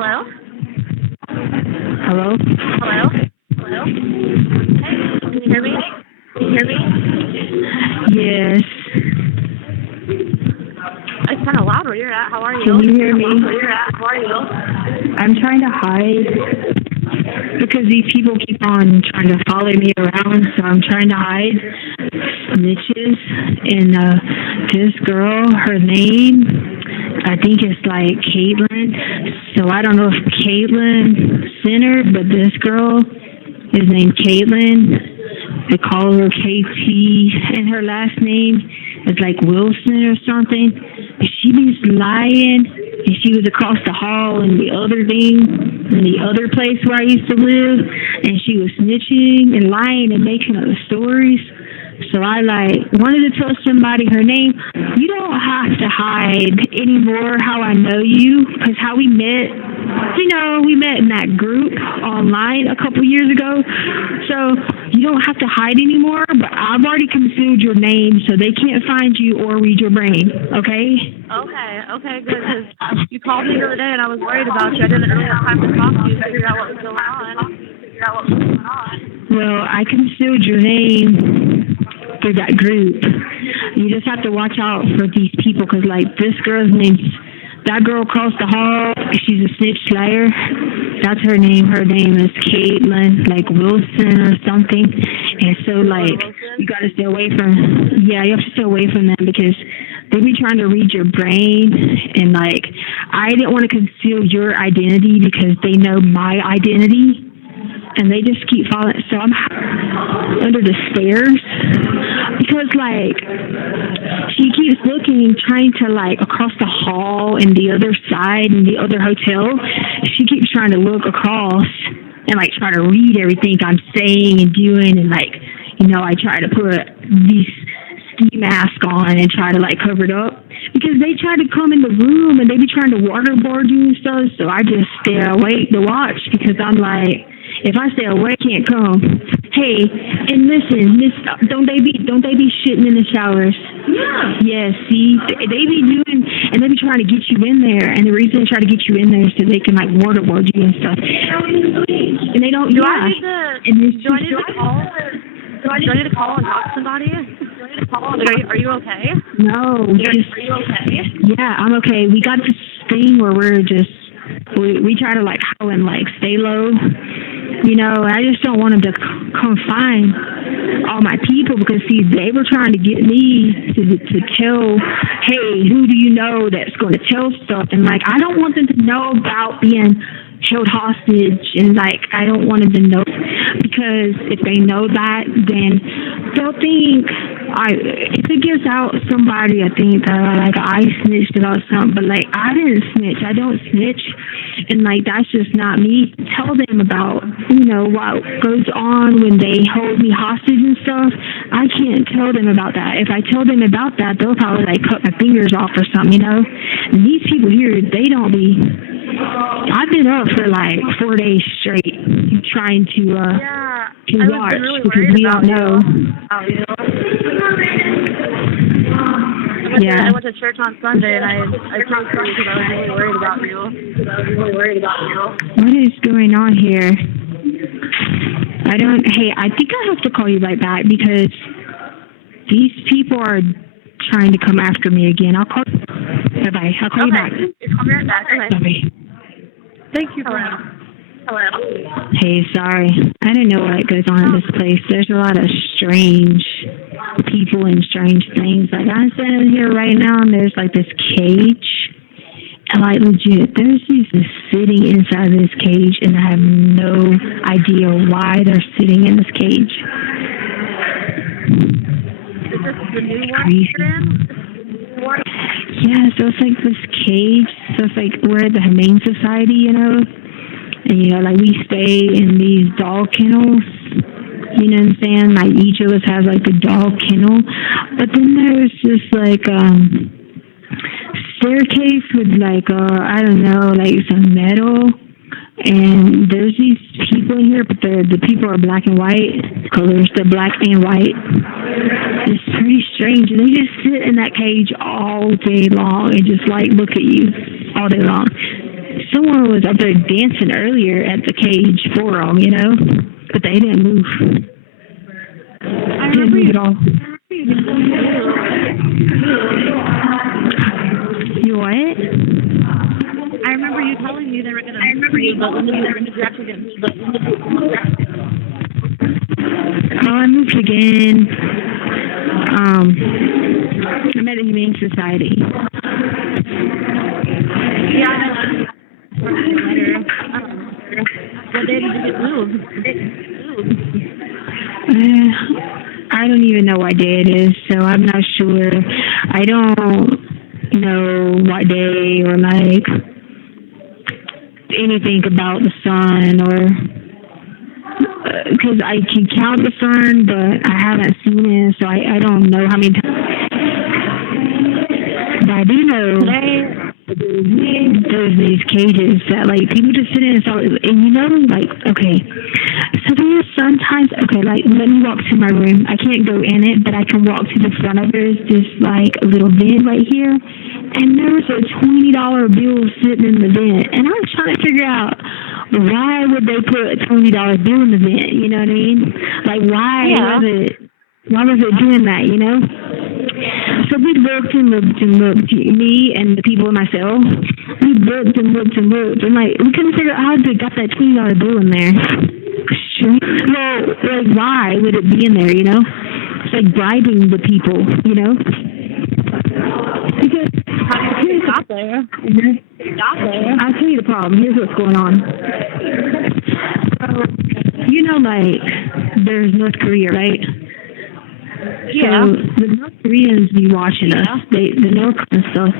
Hello? Hello? Hello? Hello? Hey, can you hear me? Can you hear me? Yes. It's kind of loud where you're at. How are you? Can you hear me? Where you're at. How are you? I'm trying to hide because these people keep on trying to follow me around, so I'm trying to hide. Snitches. And this girl, her name, I think it's like Caitlin. So I don't know if Caitlin sent her, but this girl is named Caitlin. They call her KT, and her last name is like Wilson or something. She be lying, and she was across the hall in the other thing, in the other place where I used to live, and she was snitching and lying and making up stories. So I wanted to tell somebody her name. You don't have to hide anymore how I know you, because how we met, we met in that group online a couple years ago. So you don't have to hide anymore, but I've already concealed your name so they can't find you or read your brain, okay? Okay, good. 'Cause you called me the other day and I was worried about you. I didn't really have time to talk to you to figure out what was going on. Well, I concealed your name through that group. You just have to watch out for these people, because this girl's name's, that girl across the hall, she's a snitch slayer. That's her name. Her name is Caitlin, Wilson or something. And so, you got to stay away from, you have to stay away from them, because they be trying to read your brain. And, I didn't want to conceal your identity because they know my identity. And they just keep following. So I'm under the stairs because, she keeps looking, trying to, across the hall and the other side and the other hotel. She keeps trying to look across and, try to read everything I'm saying and doing. And, I try to put these ski mask on and try to, cover it up. Because they try to come in the room and they be trying to waterboard you and stuff. So I just stay awake to watch, because I'm if I stay awake, can't come. Hey, and listen, don't they be shitting in the showers? Yeah. Yes, see, they be doing, and they be trying to get you in there, and the reason they try to get you in there is so they can waterboard you and stuff. And they don't. Do I need to call and talk to somebody? Are you okay? No. Are you okay? Yeah, I'm okay. We got this thing where we're just we try to howl and stay low. I just don't want them to confine all my people, because see, they were trying to get me to tell, hey, who do you know that's going to tell stuff? And I don't want them to know about being held hostage, and I don't want them to know, because if they know that, then they'll think if it gives out somebody, I think that I snitched about something, but I didn't snitch. I don't snitch, and that's just not me. Tell them about what goes on when they hold me hostage and stuff. I can't tell them about that. If I tell them about that, they'll probably cut my fingers off or something, And these people here, they don't be. I've been up for 4 days straight trying to watch, really because we don't know. I went to church on Sunday, and I prayed for you because I was really worried about you. What is going on here? I think I have to call you right back, because these people are trying to come after me again. I'll call you. Bye-bye. I'll call you back. Call me right back. Okay. Bye-bye. Thank you. Hello. Hey, sorry. I don't know what goes on in this place. There's a lot of strange people and strange things. I'm standing here right now, and there's this cage. And legit, there's Jesus sitting inside this cage, and I have no idea why they're sitting in this cage. Is this the new one you're in? Yeah, so it's this cage. So it's we're at the Humane Society, And, we stay in these dog kennels. You know what I'm saying? Each of us has, a dog kennel. But then there's this, staircase with, I don't know, some metal. And there's these people in here, but the people are black and white. Colors, they're black and white. It's pretty strange. And they just sit in that cage all day long and just, look at you all day long. Someone someone was up there dancing earlier at the cage for them, you know, but they didn't move. I Didn't remember move you. at all. You what? I remember you telling me they were gonna move you, but when you actually didn't move. Oh, I moved again. I'm at the Humane Society. Yeah, I know. What day did you get moved? I don't even know what day it is, so I'm not sure. I don't know what day or like anything about the sun or because I can count the sun, but I haven't seen it, so I don't know how many times. But I do know there's these cages that like people just sit in and you know, like, okay, so there's sometimes, okay, like let me walk to my room. I can't go in it, but I can walk to the front of it. There's this like a little vent right here, and there was a $20 bill sitting in the vent, and I was trying to figure out why would they put a $20 bill in the vent? You know what I mean? Like why was it doing that? You know? So we looked and looked and looked, me and the people in my cell. We looked and looked and looked, and like we couldn't figure out how they got that $20 bill in there. Well, like why would it be in there? You know? It's like bribing the people. You know? Because Stop there. I'll tell you the problem. Here's what's going on. You know, like, there's North Korea, right? Yeah. So the North Koreans be watching us. The North Korean stuff.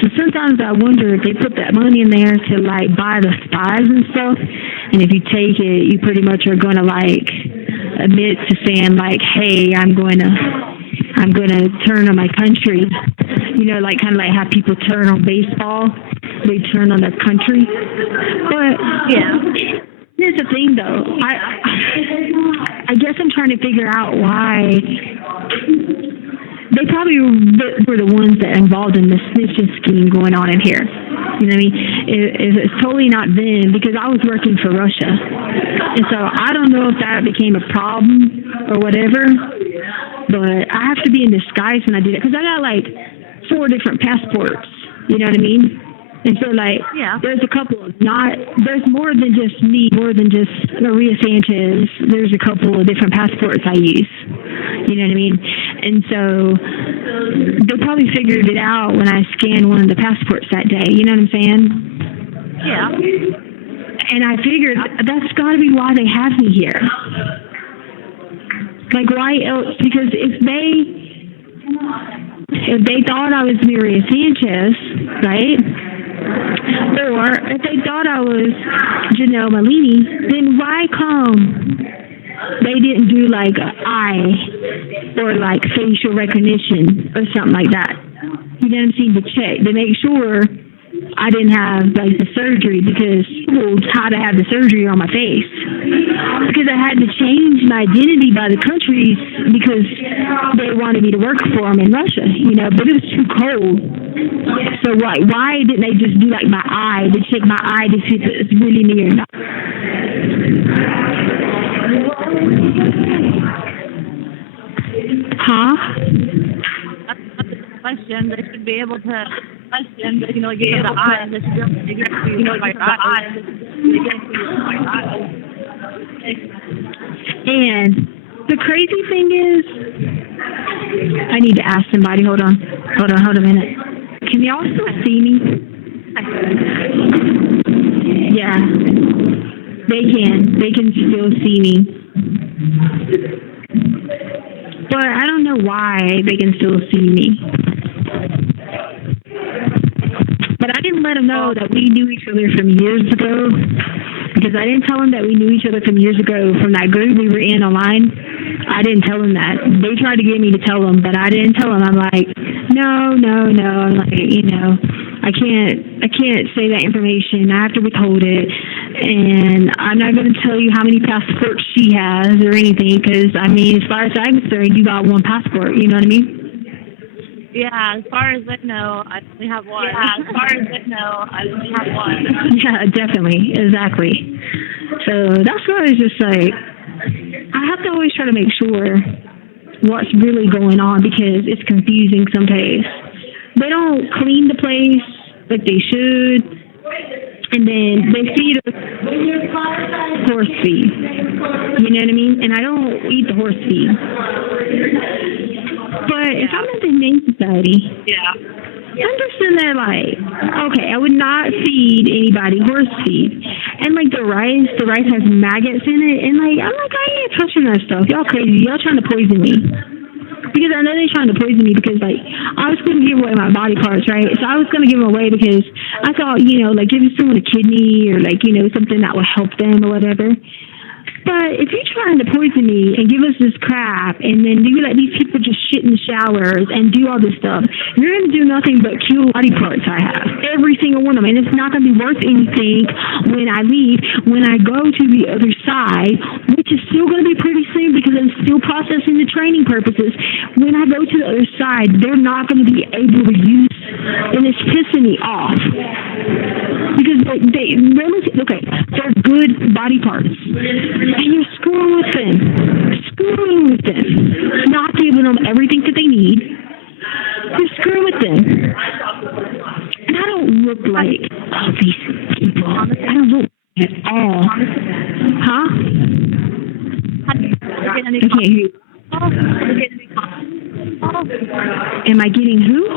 So sometimes I wonder if they put that money in there to, like, buy the spies and stuff. And if you take it, you pretty much are going to, like, admit to saying, like, hey, I'm going to turn on my country. You know, like kind of like how people turn on baseball, they turn on their country. But here's the thing, though. I guess I'm trying to figure out why they probably were the ones that involved in this snitching scheme going on in here. You know what I mean? If it's totally not them, because I was working for Russia, and so I don't know if that became a problem or whatever. But I have to be in disguise when I do that because I got like 4 different passports. You know what I mean? And so like, there's a couple of there's more than just me, more than just Maria Sanchez. There's a couple of different passports I use. You know what I mean? And so they probably figured it out when I scanned one of the passports that day. You know what I'm saying? Yeah. And I figured that's got to be why they have me here. Like, why else? Because if they thought I was Maria Sanchez, right? Or if they thought I was Janelle Malini, then why come they didn't do like an eye or like facial recognition or something like that? You know what I'm saying? To check, to make sure I didn't have like the surgery, because people had to have the surgery on my face because I had to change my identity by the countries because they wanted me to work for them in Russia, you know, but it was too cold. So why didn't they just do like my eye, to check my eye to see if it's really me or not? Huh? Question, they should be able to question, you know, get the eye, and they should be able to figure out, you know, like the eye, and the crazy thing is, I need to ask somebody. Hold on a minute. Can y'all still see me? Yeah, they can still see me, but I don't know why they can still see me. But I didn't let them know that we knew each other from years ago, because I didn't tell them that we knew each other from years ago from that group we were in online. I didn't tell them that. They tried to get me to tell them, but I didn't tell them. I'm like, no. I'm like, you know, I can't say that information. I have to withhold it, and I'm not going to tell you how many passports she has or anything, because I mean, as far as I'm concerned, you got one passport. You know what I mean? Yeah, as far as I know, I only have one. Yeah, definitely, exactly. So that's why it's just like I have to always try to make sure what's really going on because it's confusing sometimes. They don't clean the place like they should, and then they feed us horse feed. You know what I mean? And I don't eat the horse feed. But if I'm in the Humane Society, I'm just in there like, okay, I would not feed anybody horse feed. And like the rice has maggots in it, and like I'm like, I ain't touching that stuff. Y'all crazy. Y'all trying to poison me. Because I know they're trying to poison me because like I was going to give away my body parts, right? So I was going to give them away because I thought, like giving someone a kidney or like, something that would help them or whatever. But if you're trying to poison me and give us this crap, and then you let these people just shit in the showers and do all this stuff, you're going to do nothing but kill body parts I have. Every single one of them. And it's not going to be worth anything when I leave. When I go to the other side, which is still going to be pretty soon because I'm still processing the training purposes, when I go to the other side, they're not going to be able to use, and it's pissing me off. Because they really, okay, they're good body parts. And you're screwing with them. Not giving them everything that they need. You're screwing with them. And I don't look like all these people. I don't look at all. Huh? I can't hear you. Am I getting who?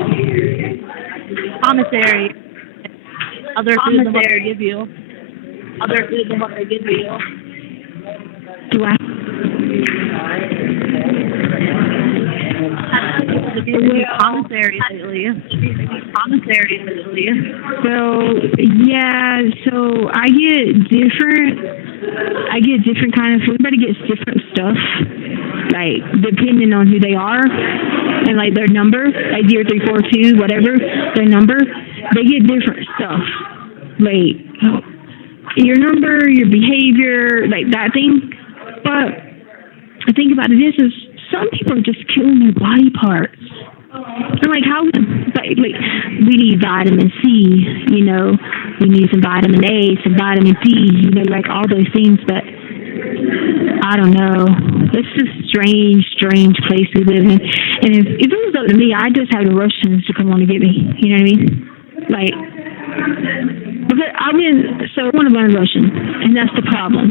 Commissary. Other food than what they give you. Do I? Commissary lately. So yeah, so I get different kind of food. Everybody gets different stuff, like depending on who they are and like their number, like 0342, whatever their number. They get different stuff, like your number, your behavior, like that thing. But the thing about it is some people are just killing their body parts. I'm like, how? Like, we need vitamin C, we need some vitamin A, some vitamin D, like all those things. But I don't know. It's just strange place we live in. And if it was up to me, I'd just have the Russians to come on and get me. You know what I mean? Like, because I want to learn Russian, and that's the problem.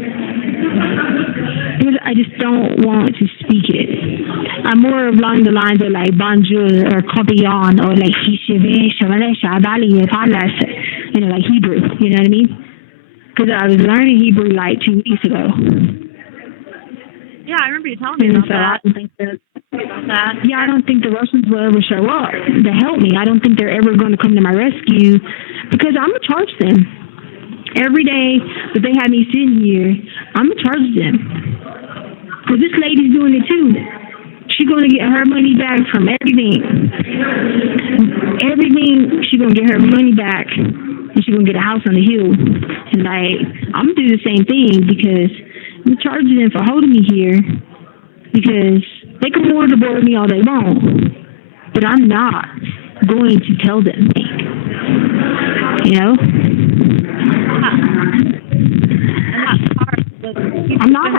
Because I just don't want to speak it. I'm more along the lines of like bonjour or combien or like like Hebrew. You know what I mean? Because I was learning Hebrew like 2 weeks ago. Yeah, I remember you telling me about that. I don't think the Russians will ever show up to help me. I don't think they're ever going to come to my rescue because I'm going to charge them. Every day that they have me sitting here, I'm going to charge them. Because this lady's doing it too. She's going to get her money back from everything. She's going to get her money back. And she's going to get a house on the hill. And like, I'm going to do the same thing because I'm charging them for holding me here. Because they can waterboard me all they want. But I'm not going to tell them. I'm not.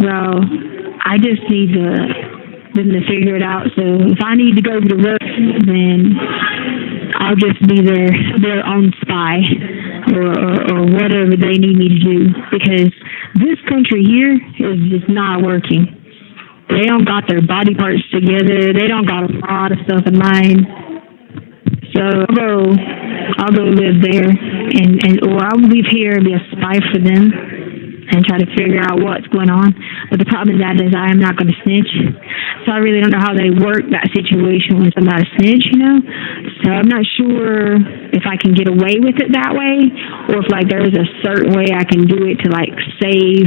Well, I just need them to figure it out. So if I need to go to the road, then I'll just be their own spy or whatever they need me to do. Because this country here is just not working. They don't got their body parts together. They don't got a lot of stuff in mind. So I'll go live there, or I'll live here and be a spy for them and try to figure out what's going on. But the problem is I am not going to snitch. So I really don't know how they work that situation when somebody snitch, So I'm not sure if I can get away with it that way, or if like there's a certain way I can do it to like save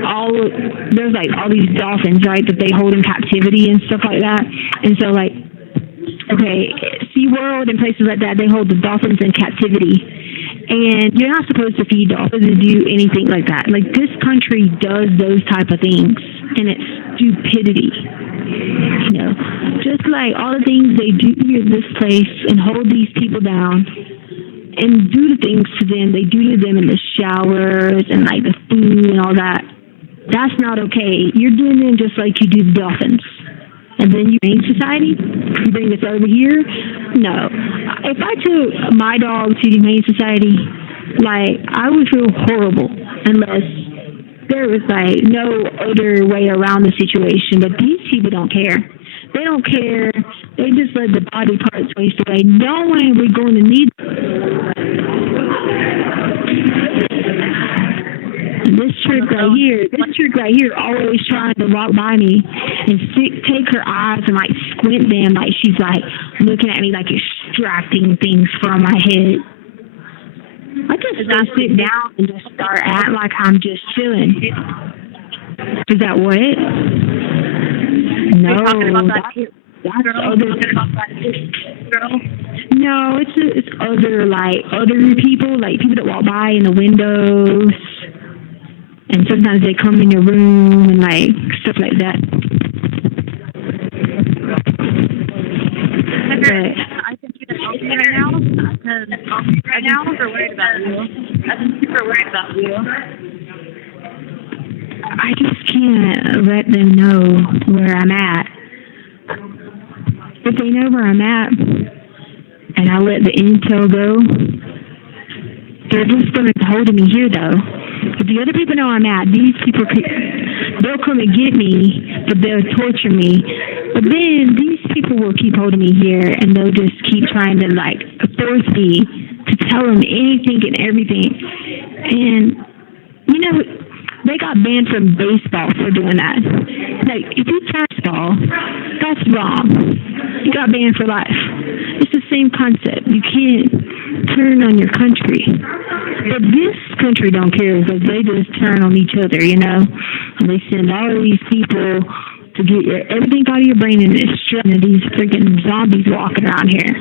there's like all these dolphins, right, that they hold in captivity and stuff like that. And so like, okay, SeaWorld and places like that, they hold the dolphins in captivity. And you're not supposed to feed dogs or to do anything like that. Like, this country does those type of things, and it's stupidity. You know, just like all the things they do here in this place and hold these people down and do the things to them they do to them in the showers and like the food and all that. That's not okay. You're doing them just like you do the dolphins. And then you bring society, you bring this over here. No. If I took my dog to the Humane Society, like, I would feel horrible unless there was like no other way around the situation. But these people don't care. They don't care. They just let the body parts waste away, knowing we're going to need them. This trick right here, always trying to walk by me and take her eyes and like squint them, like she's like looking at me, like extracting things from my head. I just sit down and just start acting like I'm just chilling. Is that what? No, that's other. No, it's other people, like people that walk by in the windows. And sometimes they come in your room and like stuff like that. I think you can help me right now. Right now, I'm super worried about you. I'm super worried about you. I just can't let them know where I'm at. If they know where I'm at, and I let the intel go, they're just going to hold me here, though. If the other people know I'm at, these people, they'll come and get me, but they'll torture me. But then these people will keep holding me here, and they'll just keep trying to, like, force me to tell them anything and everything. And, you know, they got banned from baseball for doing that. Like, if you try baseball, that's wrong. You got banned for life. It's the same concept. You can't turn on your country. But this country don't care because they just turn on each other, you know. And they send all of these people to get everything out of your brain and it's shutting these freaking zombies walking around here.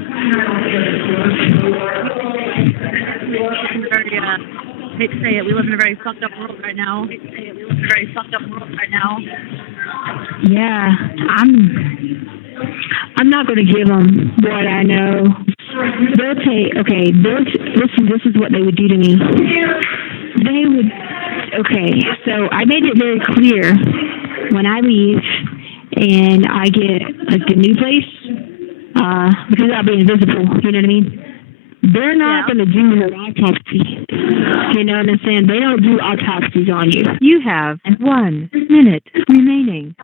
I hate to say it, we live in a very fucked up world right now. Yeah, I'm not going to give them what I know. They'll take, okay, listen, this is what they would do to me. They would, okay, so I made it very clear when I leave and I get, like, the new place, because I'll be invisible, you know what I mean? They're not going to do an autopsy. You know what I'm saying? They don't do autopsies on you. You have 1 minute remaining.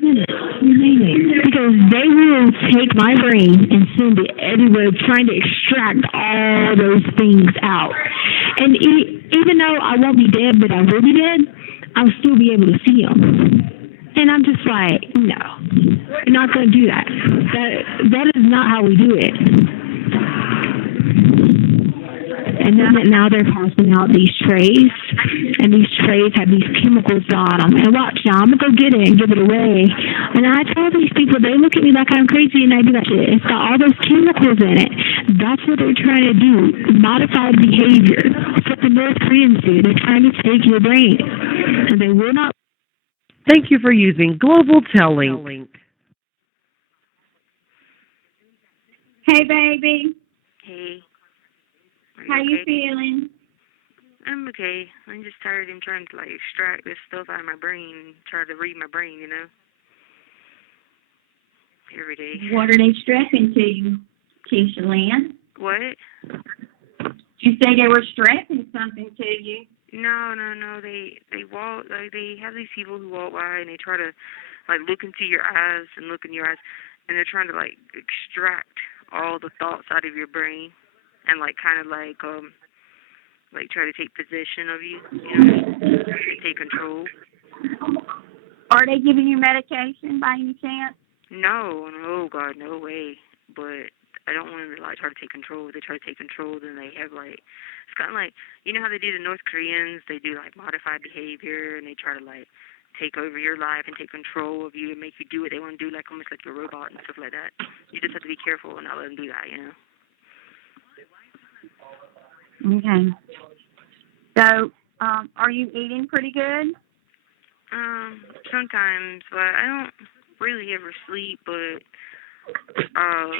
Because they will take my brain and send it everywhere, trying to extract all those things out. And even though I won't be dead, but I will be dead, I'll still be able to see them. And I'm just like, no, you're not going to do that. That is not how we do it. And then now they're passing out these trays, and these trays have these chemicals on them. And watch now, I'm going to go get it and give it away. And I tell these people, they look at me like I'm crazy, and I do that shit. It's got all those chemicals in it. That's what they're trying to do, modified behavior. That's what the North Koreans do. They're trying to take your brain. And they will not. Thank you for using Global Telling. Hey, baby. Hey. How you feeling? I'm okay. I'm just tired of trying to, like, extract this stuff out of my brain and try to read my brain, you know? Every day. What are they strapping to you, Keisha Lynn? What? You say they were strapping something to you? No. They walk, like, they have these people who walk by and they try to, like, look into your eyes and look in your eyes, and they're trying to, like, extract all the thoughts out of your brain. And, like, kind of like try to take possession of you, you know, take control. Are they giving you medication by any chance? No, God, no way. But I don't want them to, like, try to take control. If they try to take control, then they have, like, it's kind of like, you know how they do the North Koreans? They do, like, modified behavior, and they try to, like, take over your life and take control of you and make you do what they want to do, like, almost like you're a robot and stuff like that. You just have to be careful and not let them do that, you know? Okay. So, are you eating pretty good? Sometimes, but I don't really ever sleep, but uh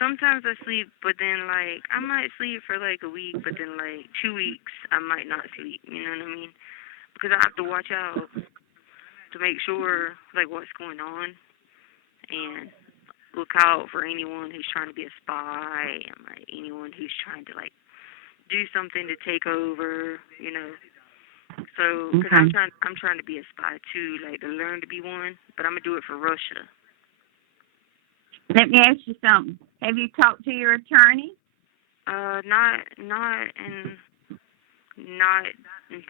sometimes I sleep, but then like I might sleep for like a week, but then like 2 weeks I might not sleep, you know what I mean? Because I have to watch out to make sure like what's going on and look out for anyone who's trying to be a spy and like anyone who's trying to like do something to take over, you know. So, because Okay. I'm trying to be a spy too, like to learn to be one, but I'm gonna do it for Russia. Let me ask you something. Have you talked to your attorney? Not in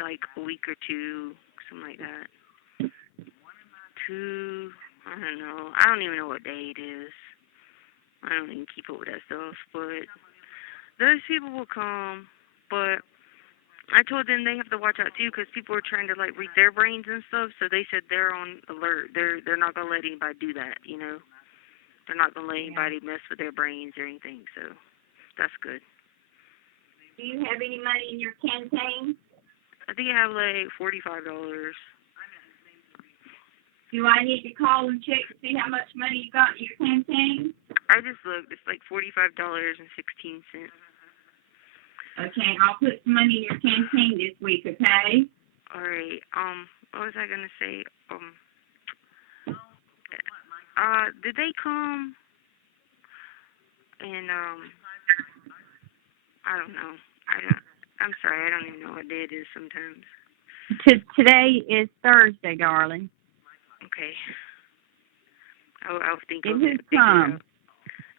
like a week or two, something like that. I don't know. I don't even know what day it is. I don't even keep up with that stuff, but those people will come, but I told them they have to watch out too because people are trying to like read their brains and stuff. So they said they're on alert. They're not gonna let anybody do that. You know, they're not gonna let anybody mess with their brains or anything. So that's good. Do you have any money in your campaign? I think I have like $45. Do I need to call and check to see how much money you got in your campaign? I just looked. It's like $45.16. Okay, I'll put some money in your campaign this week, okay? All right. What was I gonna say? Did they come? And I don't know. I'm sorry. I don't even know what day it is sometimes. Today is Thursday, darling. Okay. I'll think Did of who it. Figure it come? out.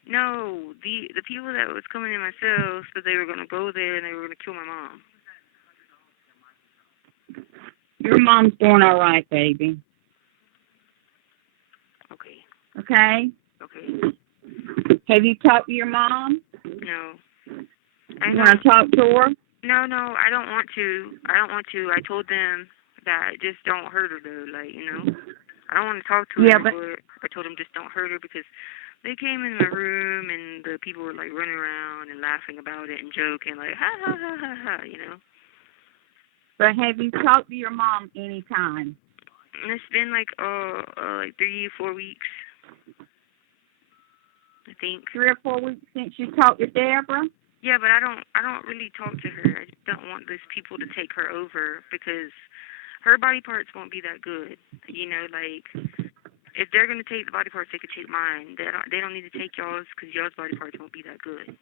No, the people that was coming in my cell said they were gonna go there and they were gonna kill my mom. Your mom's doing all right, baby. Okay. Okay? Okay. Have you talked to your mom? No. You want to talk to her? No, I don't want to. I told them that just don't hurt her though, like, you know. I don't want to talk to her, but I told them just don't hurt her because they came in my room and the people were like running around and laughing about it and joking like ha ha ha ha ha, you know. But have you talked to your mom any time? And it's been like 3-4 weeks. I think 3 or 4 weeks since you talked to Deborah? Yeah, but I don't really talk to her. I just don't want those people to take her over because her body parts won't be that good. You know, like if they're gonna take the body parts, they could take mine. They don't need to take y'all's because y'all's body parts won't be that good.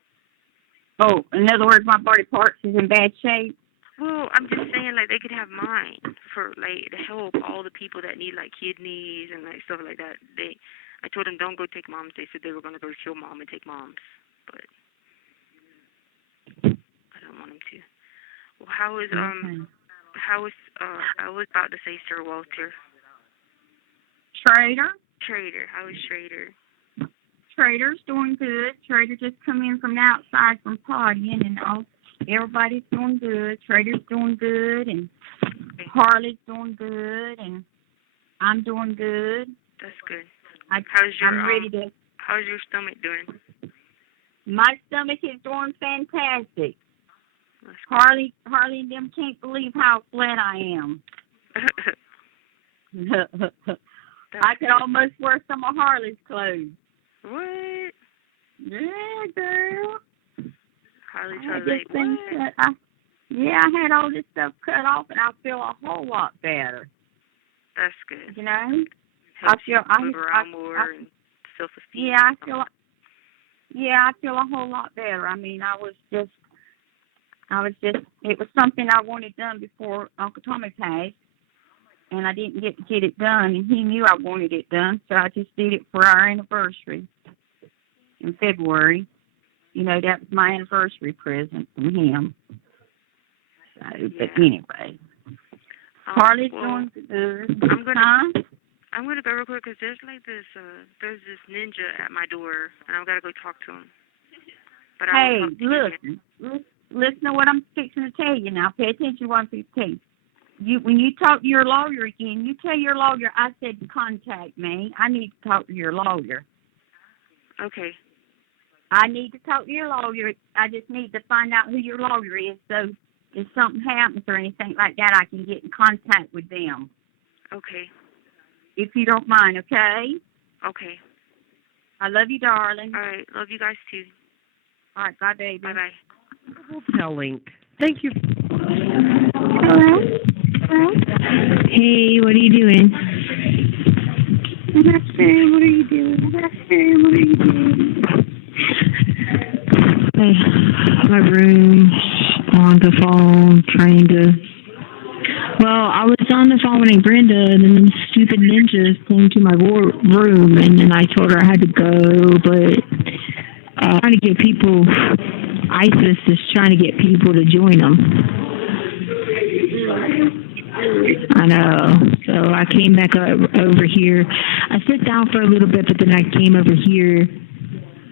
Oh, in other words, my body parts is in bad shape. Well, I'm just saying like they could have mine for like to help all the people that need like kidneys and like stuff like that. I told them don't go take mom's. They said they were gonna go kill mom and take mom's, but I don't want them to. Well, how was I was about to say Sir Walter. Trader? Trader. How is Trader? Trader's doing good. Trader just come in from the outside from partying and all. Everybody's doing good. Trader's doing good and Harley's doing good and I'm doing good. That's good. I'm ready to. How's your stomach doing? My stomach is doing fantastic. Harley and them can't believe how flat I am. I could almost wear some of Harley's clothes. What? Yeah, girl. Harley's I had all this stuff cut off, and I feel a whole lot better. That's good. You know, Helps you move around more and self-esteem. Yeah, I feel a whole lot better. I mean, it was something I wanted done before Uncle Tommy passed, and I didn't get it done, and he knew I wanted it done, so I just did it for our anniversary in February. You know, that was my anniversary present from him. So, but anyway, Harley's doing good. I'm gonna go real quick because there's this ninja at my door, and I've got to go talk to him. But hey, listen to what I'm fixing to tell you now. Pay attention to what I'm fixing to tell you. When you talk to your lawyer again, you tell your lawyer I said contact me. I need to talk to your lawyer. Okay. I need to talk to your lawyer. I just need to find out who your lawyer is, so if something happens or anything like that, I can get in contact with them. Okay. If you don't mind, okay? Okay. I love you, darling. All right. Love you guys too. All right, bye, baby. Bye-bye. Global Telling. Thank you. Hello? Hello? Hey, what are you doing? Nothing. What are you doing? Nothing. What are you doing? My room, on the phone, trying to... Well, I was on the phone with Brenda, and then them stupid ninjas came to my room, and then I told her I had to go, but trying to get people... ISIS is trying to get people to join them. I know. So I came back over here. I sat down for a little bit, but then I came over here,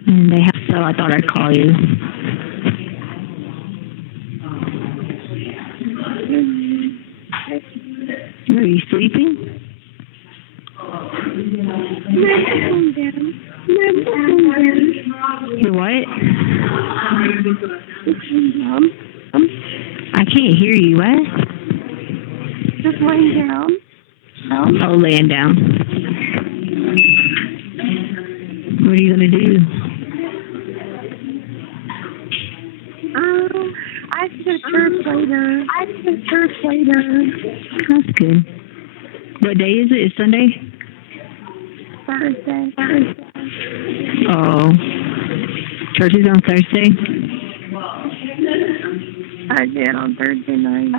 and so I thought I'd call you. Are you sleeping? You what? I can't hear you. What? Just laying down. Oh, laying down. What are you gonna do? I have to church later. That's good. What day is it? It's Sunday? Thursday. Oh. Church is on Thursday? I did on Thursday night.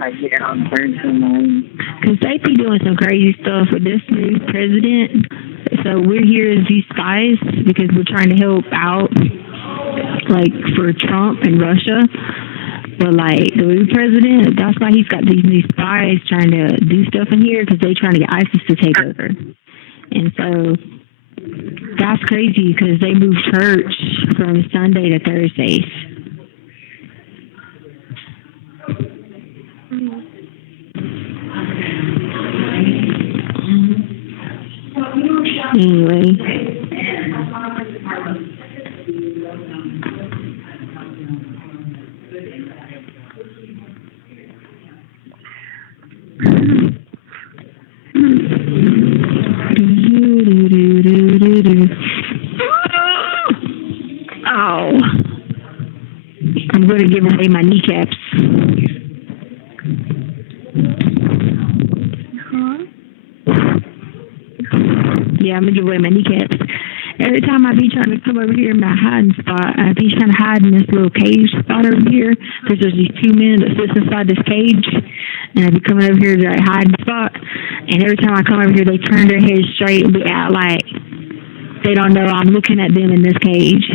Because they be doing some crazy stuff with this new president. So we're here as these spies because we're trying to help out, like, for Trump and Russia. But, like, the new president, that's why he's got these new spies trying to do stuff in here because they're trying to get ISIS to take over. And so that's crazy because they moved church from Sunday to Thursdays. Anyway. Oh. I'm going to give away my kneecaps. Yeah, I'm going to give away my kneecaps. Every time I be trying to come over here in my hiding spot, I be trying to hide in this little cage spot over here because there's these two men that sits inside this cage, and I be coming over here to that hiding spot, and every time I come over here, they turn their heads straight and be out like they don't know I'm looking at them in this cage.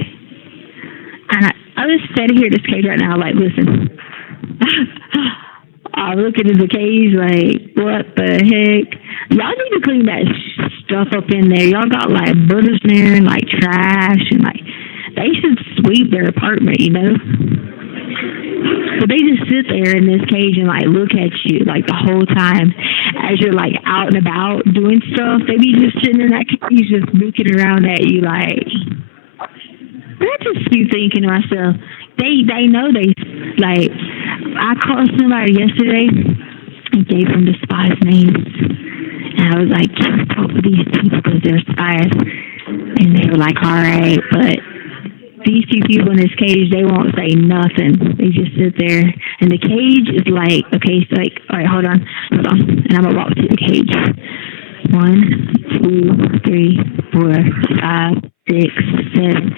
And I just sitting here in this cage right now, like, listen. I'm looking in the cage like, what the heck? Y'all need to clean that stuff up in there. Y'all got, like, butters in there and, like, trash and, like, they should sweep their apartment, you know? But they just sit there in this cage and, like, look at you, like, the whole time as you're, like, out and about doing stuff. They be just sitting in that cage just looking around at you like... I just be thinking to myself, they know they, like, I called somebody yesterday and gave them the spies' names. And I was like, can't talk to these people because they're spies. And they were like, all right, but these two people in this cage, they won't say nothing. They just sit there. And the cage is like, okay, so like, all right, hold on. And I'm going to walk to the cage. 1, 2, 3, 4, 5, 6, 7,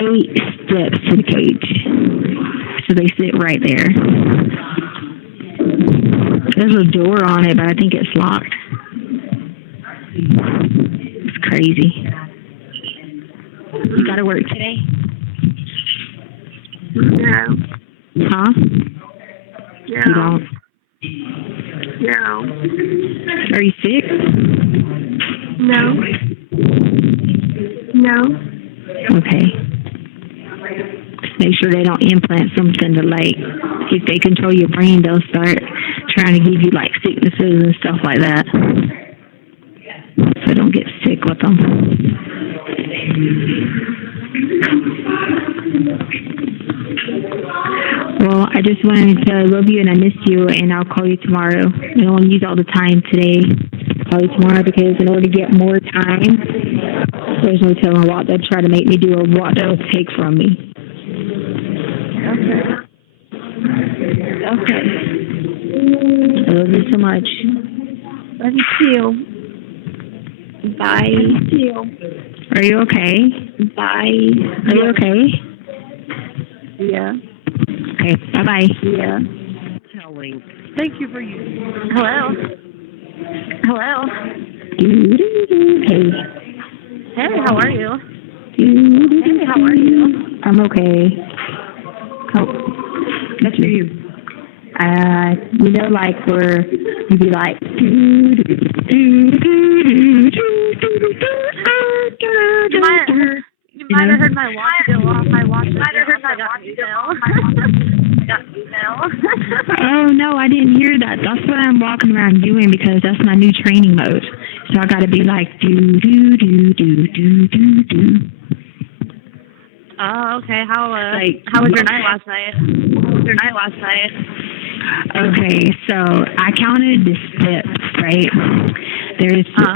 8 steps to the cage. So they sit right there. There's a door on it, but I think it's locked. It's crazy. You gotta work today? No. Huh? No. You don't? No. Are you sick? No. No. Okay. Make sure they don't implant something to, like, if they control your brain, they'll start trying to give you, like, sicknesses and stuff like that. So don't get sick with them. Well, I just wanted to love you and I miss you, and I'll call you tomorrow. I don't want to use all the time today. I'll call you tomorrow because in order to get more time, there's no telling what they'll try to make me do or what they'll take from me. Okay. Okay. I love you so much. Love you too. Bye. Love you too. Are you okay? Bye. Are you okay? Yeah. Okay, bye-bye. Yeah. Telling. Thank you for using. Hello. Hello. Hey. Hey, how are you? Hey, how are you? I'm okay. Oh, that's for you. Like where you'd be like, you might have heard my watch go off. My watch might have heard my watch go off. Oh no, I didn't hear that. That's what I'm walking around doing because that's my new training mode. So I gotta be like do do do do do do do. Oh, okay. How was your night last night? Okay, so I counted the steps, right?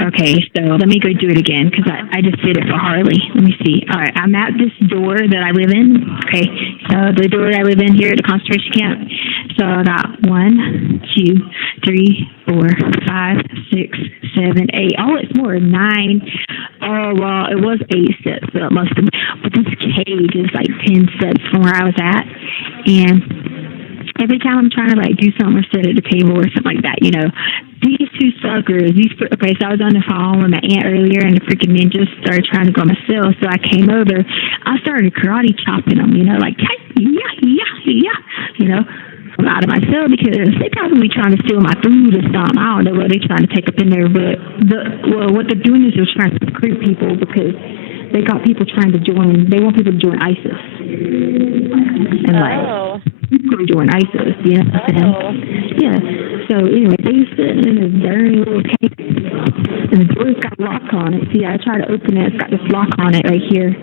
Okay, so let me go do it again because I just did it for Harley. Let me see. All right, I'm at this door that I live in. Okay, so the door that I live in here at the concentration camp. So I got 1, 2, 3, 4, 5, 6, 7, 8. Oh, it's more, 9. Oh, well, it was 8 steps, so it must have. But this cage is like 10 steps from where I was at, and every time I'm trying to like do something or sit at the table or something like that, these two suckers, okay, so I was on the phone with my aunt earlier and the freaking ninjas started trying to go myself, so I came over, I started karate chopping them, like, from out of my cell because they probably trying to steal my food or something. I don't know what they're trying to take up in there, but what they're doing is they're trying to recruit people because they got people trying to join, they want people to join ISIS. And people join ISIS, you know what I'm saying? Yeah. So anyway, they were sitting in this dirty little cage, and the door's got a lock on it. See, I try to open it. It's got this lock on it right here.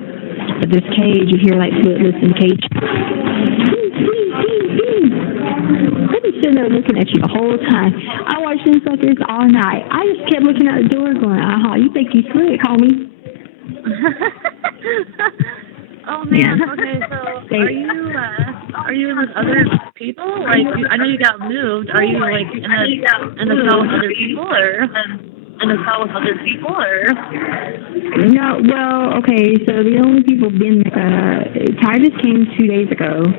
But this cage, you hear like footless in the cage. I've been sitting there looking at you the whole time. I watched them suckers all night. I just kept looking out the door, going, you think you slick, homie? Oh man, okay, so are you with other people? Like, I know you got moved. Are you like in a cell with other people, or in a cell with other people, or? No, well, okay, so the only people been, Titus came 2 days ago,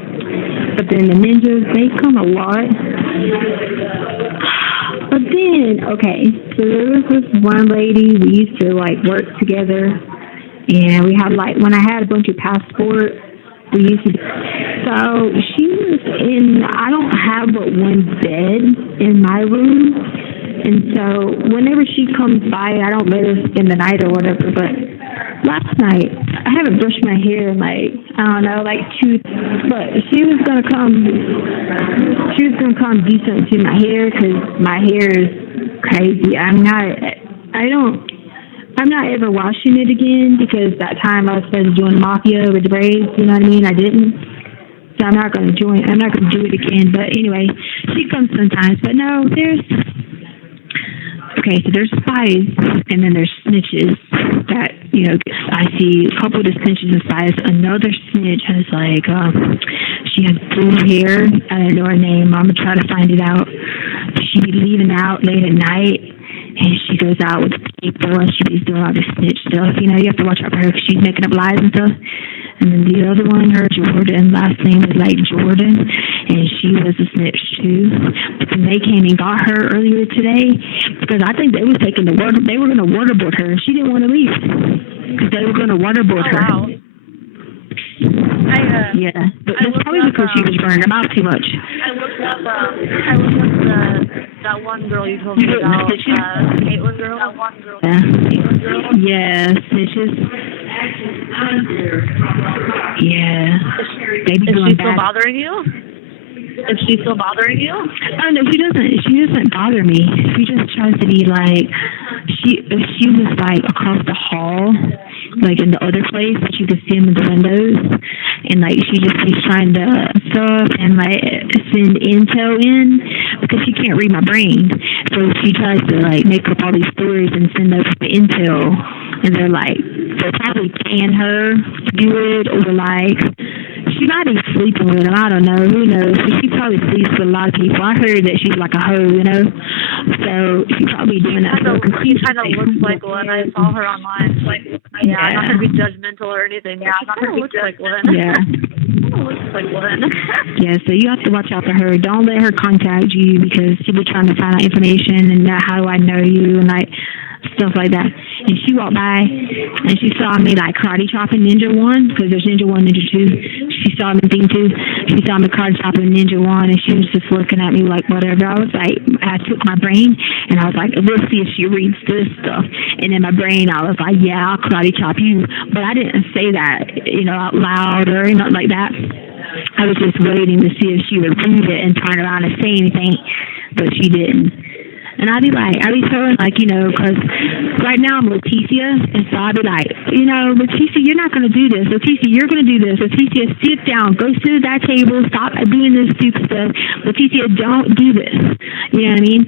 but then the ninjas, they come a lot. But then, okay, so there was this one lady, we used to, work together, and we had, when I had a bunch of passports, we used to, so she was in, I don't have but one bed in my room, and so whenever she comes by, I don't let her spend the night or whatever, but last night, I haven't brushed my hair in, I don't know, but she was going to come do something to my hair because my hair is crazy. I'm not ever washing it again because that time I was supposed to join the mafia with the braids, you know what I mean? I didn't. So I'm not going to do it again. But anyway, she comes sometimes. But no, so there's spies and then there's snitches that, I see a couple of the snitches and spies. Another snitch has she has blue hair. I don't know her name. I'm going to try to find it out. She be leaving out late at night. And she goes out with people and she's doing all this snitch stuff. You have to watch out for her because she's making up lies and stuff. And then the other one, her Jordan, last name is Jordan, and she was a snitch too. But then they came and got her earlier today because I think they were going to waterboard her. She didn't want to leave because they were going to waterboard her. Wow. Yeah, but that's probably because she was burning them out too much. I looked up that one girl you told me about, Caitlin girl. That one girl. Yeah. Caitlin girl. Yeah, snitches. Yeah. Is she still bothering you? Is she still bothering you? Oh no, she doesn't. She doesn't bother me. She just tries to be she was across the hall, in the other place, but you could see them in the windows, and like she just keeps trying to stuff and like send intel in because she can't read my brain. So she tries to like make up all these stories and send us the intel, and they're probably paying her to do it, or like she might be sleeping with him. I don't know. Who knows? But she probably sleeps with a lot of people. I heard that she's like a hoe, you know. So she's probably doing that. She kind of looks like one. I saw her online. Yeah, I'm not gonna be judgmental or anything. Yeah, I'm not gonna look like one. Yeah. Looks like one. Yeah, so you have to watch out for her. Don't let her contact you because she'll be trying to find out information and how do I know you and like stuff like that. And she walked by and she saw me like karate chopping Ninja 1 because there's Ninja 1, Ninja 2. She saw me thing 2. She saw me karate chopping Ninja 1 and she was just looking at me like whatever. I took my brain and I was like, let's see if she reads this stuff. And in my brain I was like, yeah, I'll karate chop you. But I didn't say that, out loud or anything like that. I was just waiting to see if she would read it and turn around and say anything, but she didn't. And I'd be telling because right now I'm Letecia, and so I'd be like, Letecia, you're not going to do this. Letecia, you're going to do this. Letecia, sit down. Go sit at that table. Stop doing this stupid stuff. Letecia, don't do this. You know what I mean?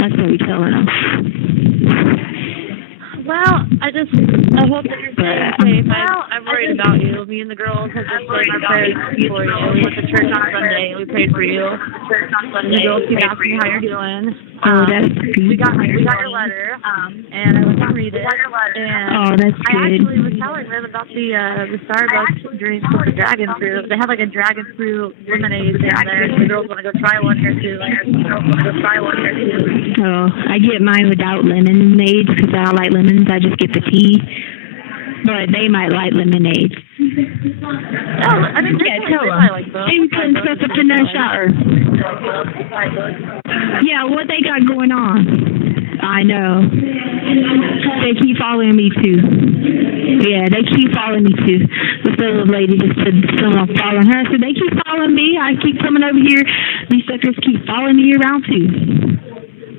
That's what we're telling them. Well, I hope that you're staying safe. I'm worried about you. Me and the girls have just prayed for you. We went to church on Sunday and we prayed for you. And the girls keep asking how you're doing. That's good. We got your letter, and I went to read it. And that's good. I actually was telling them about the Starbucks drink with the dragon fruit. They have like a dragon fruit lemonade down there. The girls want to go try one here too. Oh, I get mine without lemonade because I don't like lemons. I just get the tea. But they might like lemonade. Oh, I mean, tell them. They putting stuff up in their shower. Yeah, what they got going on? I know. They keep following me too. Yeah, they keep following me too. The little lady just said someone following her. I said, they keep following me. I keep coming over here. These suckers keep following me around too.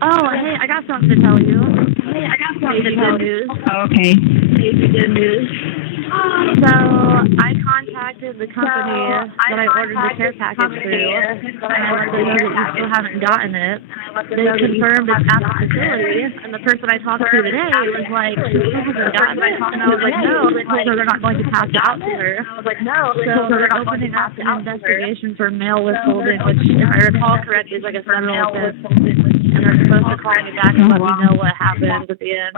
Oh, hey, I got something to tell you. Good news. Oh, okay. Good news. So, I contacted the company that I ordered the care package through, and I let them know that you still haven't gotten it. They confirmed it's at the facility, and the person I talked to today was like, she hasn't gotten it. And I was like, no, they told her they're not going to pass it out to her. I was like, no. So they're opening up an investigation for mail withholding, which, if I recall correctly, is like a federal offense. And they're supposed to call me back and let me know what happened at the end.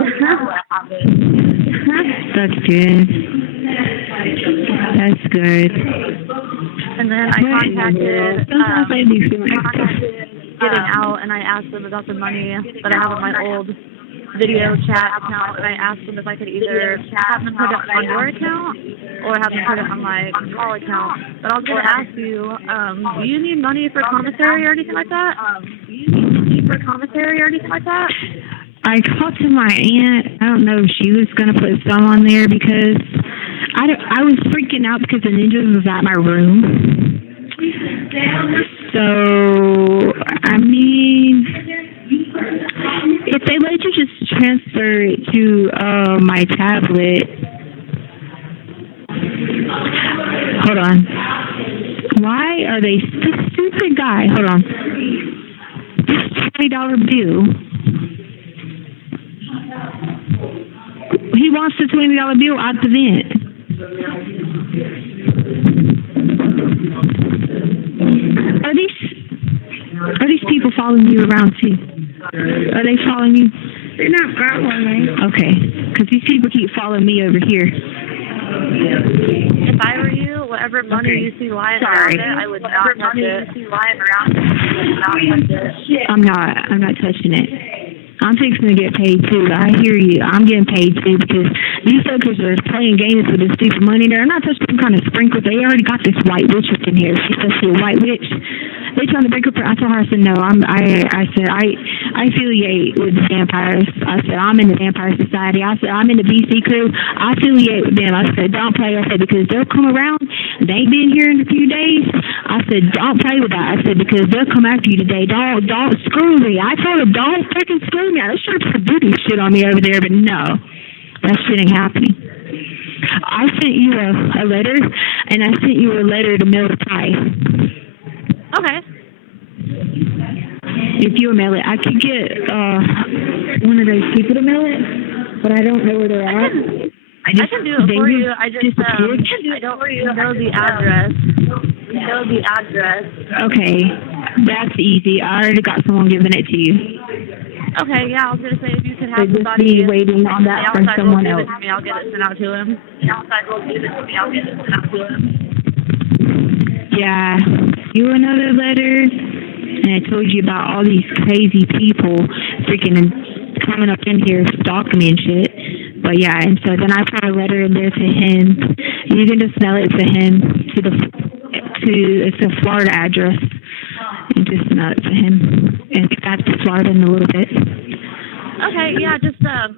That's good. That's good. And then I contacted Getting Out, and I asked them about the money that I have on my old video chat account, and I asked them if I could either have them put it on your account or have them put it on my call account. But I was going to ask you, do you need money for commissary or anything like that? I talked to my aunt. I don't know if she was going to put some on there because I was freaking out because the Ninjas was at my room. So, I mean, if they let you just transfer it to my tablet. Hold on. Why are they this stupid guy? Hold on. This $20 bill. He wants the $20 bill out the vent. Are these people following you around too? Are they following you? They're not following me. Okay, because these people keep following me over here. If I were you, whatever money you see lying around it, I would not touch it. I'm not touching it. I'm fixing to get paid too. I hear you. I'm getting paid too because these suckers are playing games with this stupid money. They're not touching some kind of sprinkles. They already got this white witch up in here. She says she's a white witch. They trying to break up her. I told her, I said, no, I said, I affiliate with the vampires. I said, I'm in the Vampire Society. I said, I'm in the BC crew. I affiliate with them. I said, don't play. I said, because they'll come around. They ain't been here in a few days. I said, don't play with that. I said, because they'll come after you today. Don't screw me. I told her, don't freaking screw me. They should have put voodoo shit on me over there, but no. That shit ain't happening. I sent you a letter. and I sent you a letter to mail to Ty. Okay. If you mail it, I could get one of those people to mail it, but I don't know where they're at. I can do it for you. I just I don't know the address. Okay, that's easy. I already got someone giving it to you. Okay, yeah, I was gonna say if you could So have just somebody be waiting on that from someone else. I'll get it sent out to him. Yeah, you another letter, and I told you about all these crazy people freaking coming up in here stalking me and shit. But yeah, and so then I put a letter in there to him. You can just mail it to him it's a Florida address, and just mail it to him. And that's Florida in a little bit. Okay, yeah, just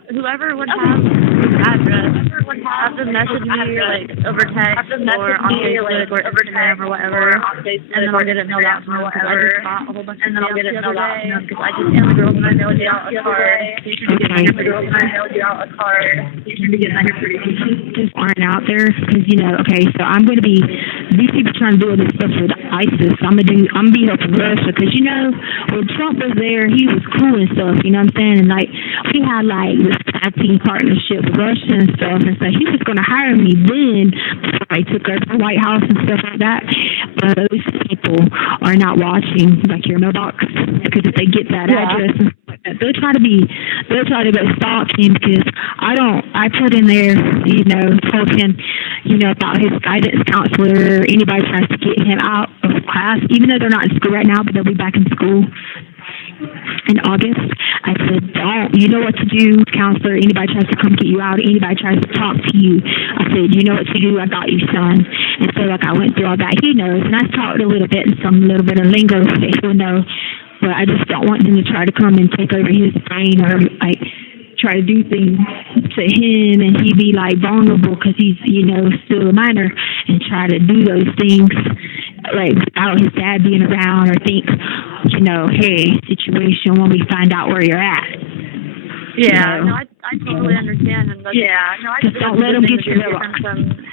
whoever would have his address, have them message me like over text or on Facebook or Instagram or whatever, and then I'll get it mailed out to them because I just bought a whole bunch of stamps the other day because I just and the girls and I mailed you out a card. Just aren't out there because okay, so I'm going to be these people trying to do all this stuff with ISIS. I'm gonna be helping Russia because when Trump was there, he was cool and stuff. You know what I'm saying? And like we had like this tag team partnership with Russia and stuff, and so he was going to hire me then before I took over the White House and stuff like that. But those people are not watching like your mailbox because if they get that address and stuff like that, they'll try to go stalk him because I put in there, told him, about his guidance counselor or anybody tries to get him out of class, even though they're not in school right now, but they'll be back in school in August. I said, don't, you know what to do, counselor. Anybody tries to come get you out, anybody tries to talk to you, I said, you know what to do, I got you, son. And so like I went through all that. He knows, and I talked a little bit in some little bit of lingo so he'll know, but I just don't want them to try to come and take over his brain or like try to do things to him and he be like vulnerable because he's still a minor and try to do those things like without his dad being around or think hey, situation when we find out where you're at. Yeah, no, I totally understand. And I just don't let him get your mailbox.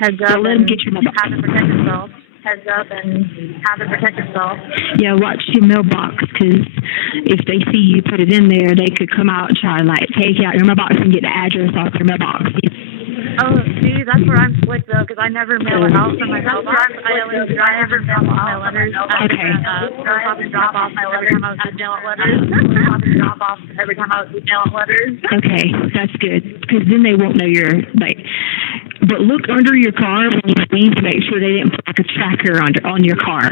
Heads up. Don't let him get your mailbox. Have to protect himself. Yeah, watch your mailbox because if they see you put it in there, they could come out and try to like take out your mailbox and get the address off your mailbox. Oh, see, that's where I'm slick though, because I never mail it out from my mailbox. I never mail out my letters. Okay. Drop off my letters every time I was mailing letters. Okay, that's good because then they won't know you're like. But look under your car when you leave to make sure they didn't put like a tracker on your car.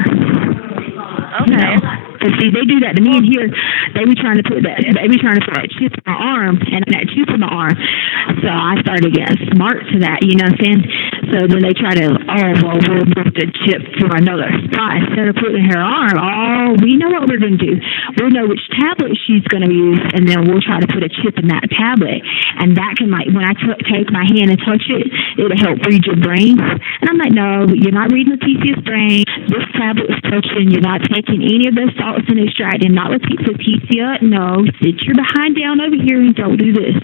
Okay. Because see, they do that to me in here. They be trying to put that chip in my arm and that chip in my arm. So I started getting smart to that, you know what I'm saying? So then they try to, we'll move the chip to another spot instead of putting her arm. We know what we're going to do. We'll know which tablet she's going to use, and then we'll try to put a chip in that tablet. And that can, like, when I take my hand and touch it, it'll help read your brain. And I'm like, no, you're not reading Letecia's brain. This tablet is touching. You're not taking any of those salts and extracting. Not Letecia. No, sit your behind down over here and don't do this,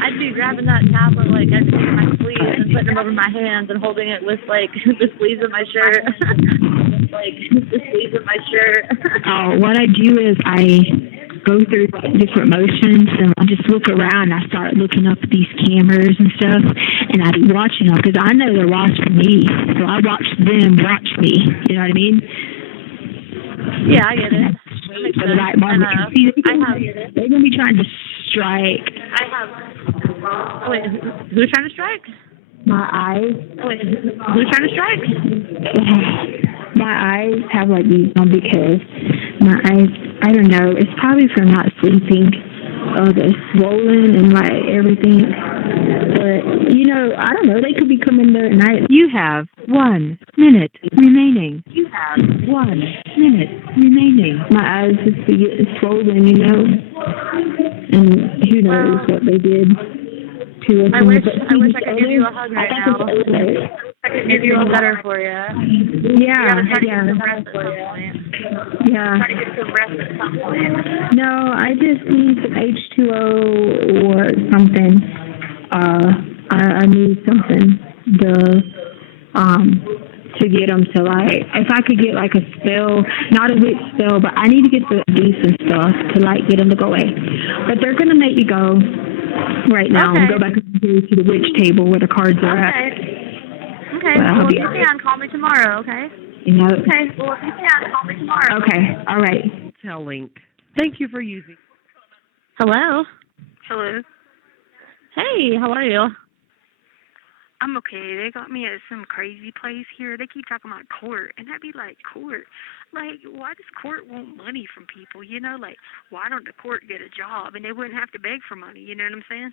I'd be grabbing that tablet like I'd take my sleeves and putting them over my hands and holding it with like the sleeves of my shirt. What I do is I go through different motions and I just look around. I start looking up at these cameras and stuff, and I be watching them because I know they're watching me. So I watch them watch me. You know what I mean? Yeah, I get it. For the right moment. See, they're going to be trying to strike. Wait, who's trying to strike? My eyes. Wait, who's trying to strike? My eyes have like these on because my eyes, I don't know, it's probably from not sleeping. They're swollen and like everything. But, I don't know, they could be coming there at night. You have 1 minute remaining. My eyes just be getting swollen, and who knows what they did to us. I wish I could give you a hug right now. I could give you a letter for you. Yeah. Try to get some rest at some point. No, I just need some H2O or something. I need something. to get them to like, if I could get like a spell, not a witch spell, but I need to get the abuse and stuff to like get them to go away. But they're gonna make me go right now and go back to the witch table where the cards are at. Okay. Well, if you can, call me tomorrow. Okay. You know. Okay. Well, if you can, call me tomorrow. Okay. All right. Telling. Thank you for using. Hello. Hello. Hey, how are you? I'm okay. They got me at some crazy place here. They keep talking about court, and I'd be like, court? Like, why does court want money from people? You know, like, why don't the court get a job and they wouldn't have to beg for money? You know what I'm saying?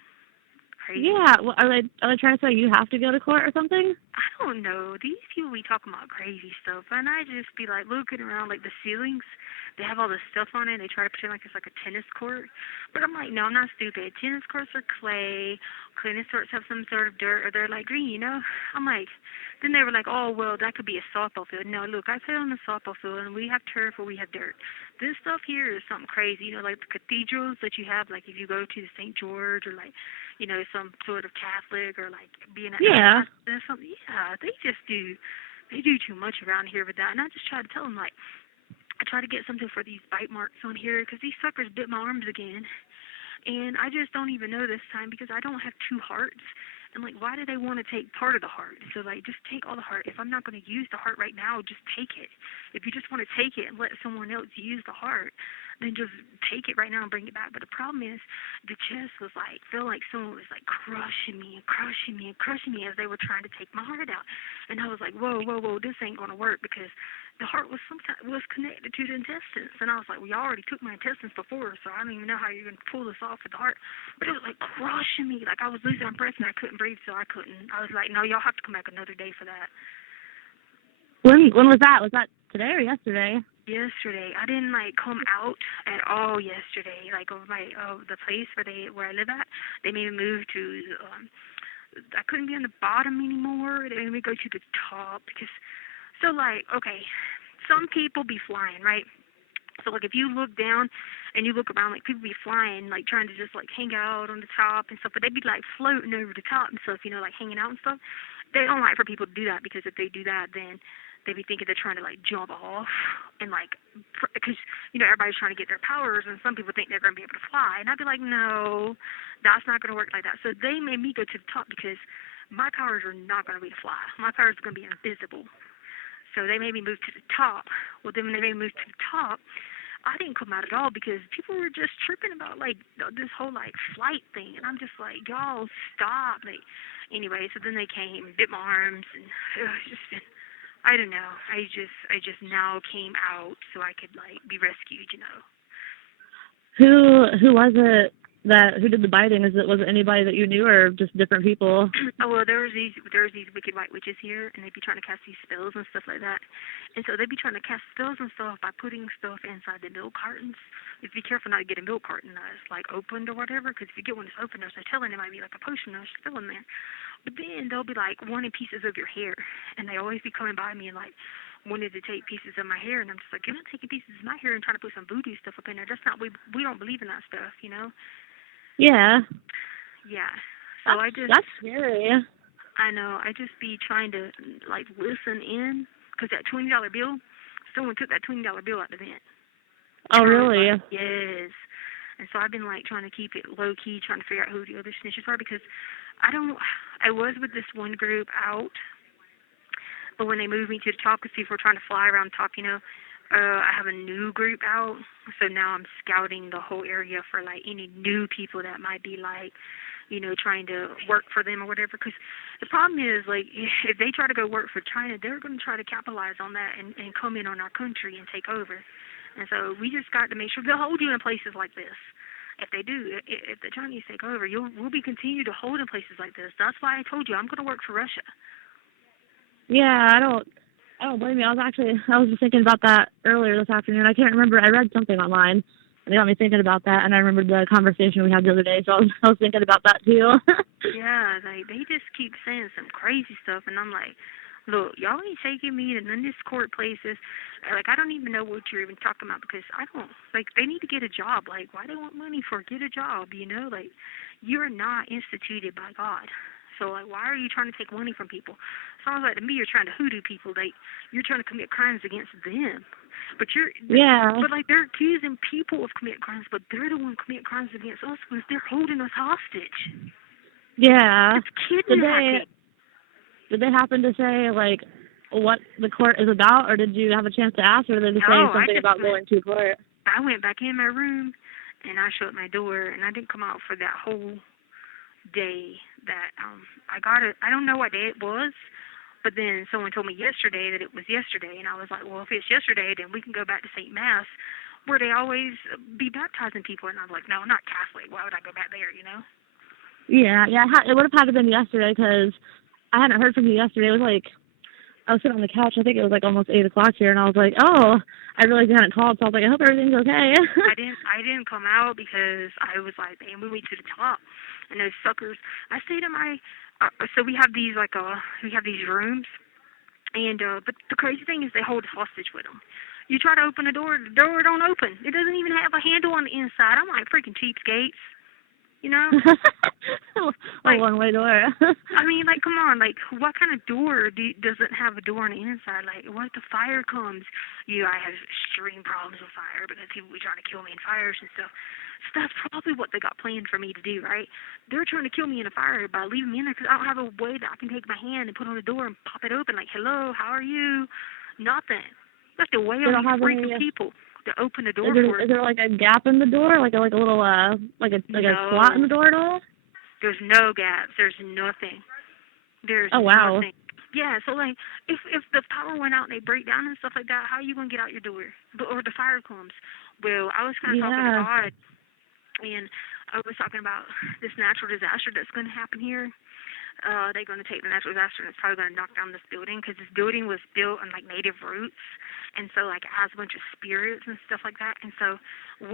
Crazy. Yeah. Well, are they trying to say you have to go to court or something? I don't know. These people be talking about crazy stuff, and I just be like looking around, like the ceilings. They have all this stuff on it. And they try to pretend like it's like a tennis court, but I'm like, no, I'm not stupid. Tennis courts are clay. Tennis courts have some sort of dirt, or they're like green. You know? I'm like, then they were like, oh well, that could be a softball field. No, look, I play on the softball field, and we have turf or we have dirt. This stuff here is something crazy. You know, like the cathedrals that you have, like if you go to the St. George or like, you know, some sort of Catholic or like being a or something. Yeah, they do too much around here with that. And I just try to tell them, like, I try to get something for these bite marks on here because these suckers bit my arms again. And I just don't even know this time because I don't have two hearts. And, like, why do they want to take part of the heart? So, like, just take all the heart. If I'm not going to use the heart right now, just take it. If you just want to take it and let someone else use the heart, then just take it right now and bring it back. But the problem is the chest was, like, feel like someone was, like, crushing me and crushing me and crushing me as they were trying to take my heart out. And I was like, whoa, this ain't going to work because the heart was connected to the intestines. And I was like, well, y'all already took my intestines before, so I don't even know how you're going to pull this off with the heart. But it was, like, crushing me. Like, I was losing my breath and I couldn't breathe, so I couldn't. I was like, no, y'all have to come back another day for that. When was that? Was that today or yesterday? Yesterday. I didn't like come out at all yesterday. Like over my the place where I live at, they made me move to I couldn't be on the bottom anymore. They made me go to the top because so like okay, some people be flying, right? So like if you look down and you look around, like people be flying, like trying to just like hang out on the top and stuff, but they be like floating over the top and stuff, you know, like hanging out and stuff. They don't like for people to do that because if they do that, then they be thinking they're trying to like jump off and like because you know everybody's trying to get their powers and some people think they're going to be able to fly and I'd be like, no, that's not going to work like that. So they made me go to the top because my powers are not going to be to fly. My powers are going to be invisible. So they made me move to the top. Well, then when they made me move to the top, I didn't come out at all because people were just tripping about like this whole like flight thing, and I'm just like, y'all stop. Like anyway, so then they came and bit my arms, and it's just been, I don't know. I just now came out so I could like be rescued, you know. Who was it who did the biting? Was it anybody that you knew or just different people? Oh well, there was these wicked white witches here, and they'd be trying to cast these spells and stuff like that. And so they'd be trying to cast spells and stuff by putting stuff inside the milk cartons. Just be careful not to get a milk carton that's like opened or whatever, because if you get one that's open, there's no telling it might be like a potion or spell in there. But then they'll be like wanting pieces of your hair, and they always be coming by me and like wanted to take pieces of my hair, and I'm just like, you're not taking pieces of my hair and trying to put some voodoo stuff up in there. That's not we don't believe in that stuff, you know. Yeah. Yeah. So that's scary. I know. I just be trying to like listen in because that $20 bill, someone took that $20 bill out of the vent. Oh really? Like, yes. And so I've been like trying to keep it low key, trying to figure out who the other snitches are because I was with this one group out, but when they moved me to the top, because people were trying to fly around the top, you know, I have a new group out, so now I'm scouting the whole area for like any new people that might be like, you know, trying to work for them or whatever. Because the problem is, like, if they try to go work for China, they're going to try to capitalize on that and come in on our country and take over. And so we just got to make sure they'll hold you in places like this. If they do, if the Chinese take over, we'll be continue to hold in places like this. That's why I told you I'm going to work for Russia. Yeah, I don't blame you. I was just thinking about that earlier this afternoon. I can't remember. I read something online, and it got me thinking about that. And I remembered the conversation we had the other day, so I was thinking about that too. Yeah, like they just keep saying some crazy stuff, and I'm like, look, y'all ain't taking me to none of these court places. Like I don't even know what you're even talking about because I don't like. They need to get a job. Like why they want money for? Get a job, you know? Like you're not instituted by God. So, like, why are you trying to take money from people? So I was like, to me, you're trying to hoodoo people. Like, you're trying to commit crimes against them. But but like, they're accusing people of committing crimes, but they're the ones committing crimes against us because they're holding us hostage. Yeah. It's kidnapping. Did they happen to say, like, what the court is about, or did you have a chance to ask, or did they say something about going to court? I went back in my room, and I shut my door, and I didn't come out for that whole day that I got it. I don't know what day it was, but then someone told me yesterday that it was yesterday, and I was like, well, if it's yesterday, then we can go back to St. Mass, where they always be baptizing people. And I was like, no, I'm not Catholic. Why would I go back there, you know? Yeah, it would have had to been yesterday, because I hadn't heard from you yesterday. It was like, I was sitting on the couch, I think it was like almost 8 o'clock here, and I was like, oh, I realized you hadn't called, so I was like, I hope everything's okay. I didn't come out because I was like, they moved me to the top, and those suckers, I stayed in my, so we have these, we have these rooms, and, but the crazy thing is they hold us hostage with them. You try to open the door don't open. It doesn't even have a handle on the inside. I'm like freaking cheapskates. You know? Like, one-way door. I mean, like, come on. Like, what kind of door doesn't have a door on the inside? Like, what if the fire comes? I have extreme problems with fire because people be trying to kill me in fires and stuff. So that's probably what they got planned for me to do, right? They're trying to kill me in a fire by leaving me in there because I don't have a way that I can take my hand and put on the door and pop it open. Like, hello, how are you? Nothing. You have to wait on these freaking people to open the door for Is there like a gap in the door, like a little like a slot in the door at all? There's no gaps. There's nothing. There's wow. nothing. Yeah, so like if the power went out and they break down and stuff like that, how are you gonna get out your door? Or the fire comes. Well, I was kind of talking to God, and I was talking about this natural disaster that's gonna happen here. They're going to take the natural disaster and it's probably going to knock down this building because this building was built on like native roots, and so like it has a bunch of spirits and stuff like that. And so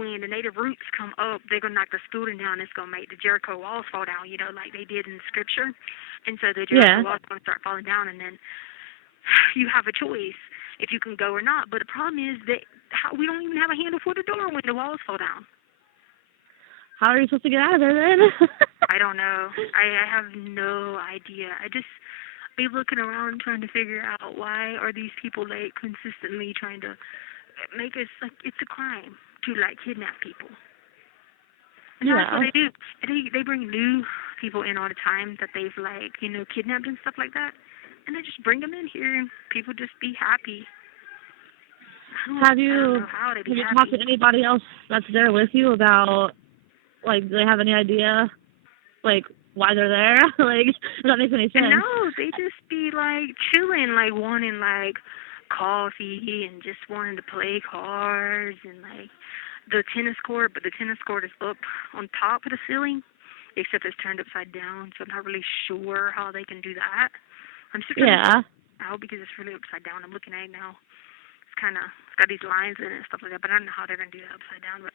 when the native roots come up, they're going to knock this building down. It's going to make the Jericho walls fall down, you know, like they did in Scripture. And so the Jericho walls are going to start falling down, and then you have a choice if you can go or not. But the problem is that we don't even have a handle for the door when the walls fall down. How are you supposed to get out of there then? I don't know. I have no idea. I just be looking around trying to figure out why are these people like consistently trying to make us like it's a crime to like kidnap people. And that's what they do. They bring new people in all the time that they've like, you know, kidnapped and stuff like that. And they just bring them in here and people just be happy. Have you talked to anybody else that's there with you about, like, do they have any idea, like, why they're there? Like, if that makes any sense. No, they just be, like, chilling, like, wanting, like, coffee and just wanting to play cards and, like, the tennis court. But the tennis court is up on top of the ceiling, except it's turned upside down, so I'm not really sure how they can do that. I'm still trying to out because it's really upside down. I'm looking at it now. It's got these lines in it and stuff like that, but I don't know how they're going to do that upside down. But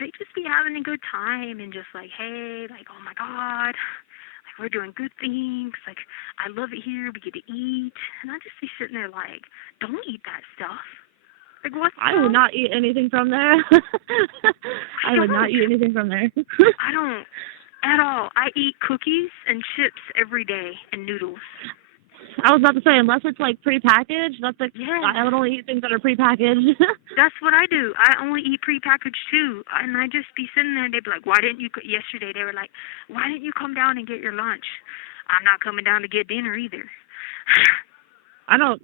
they just be having a good time and just like, hey, like, oh my God, like we're doing good things. Like, I love it here. We get to eat. And I just be sitting there like, don't eat that stuff. Like, what? I would not eat anything from there. I would not eat anything from there. I don't at all. I eat cookies and chips every day and noodles. I was about to say, unless it's like prepackaged, that's like, I would only eat things that are prepackaged. That's what I do. I only eat prepackaged too. And I just be sitting there and they'd be like, why didn't you, yesterday they were like, why didn't you come down and get your lunch? I'm not coming down to get dinner either. I don't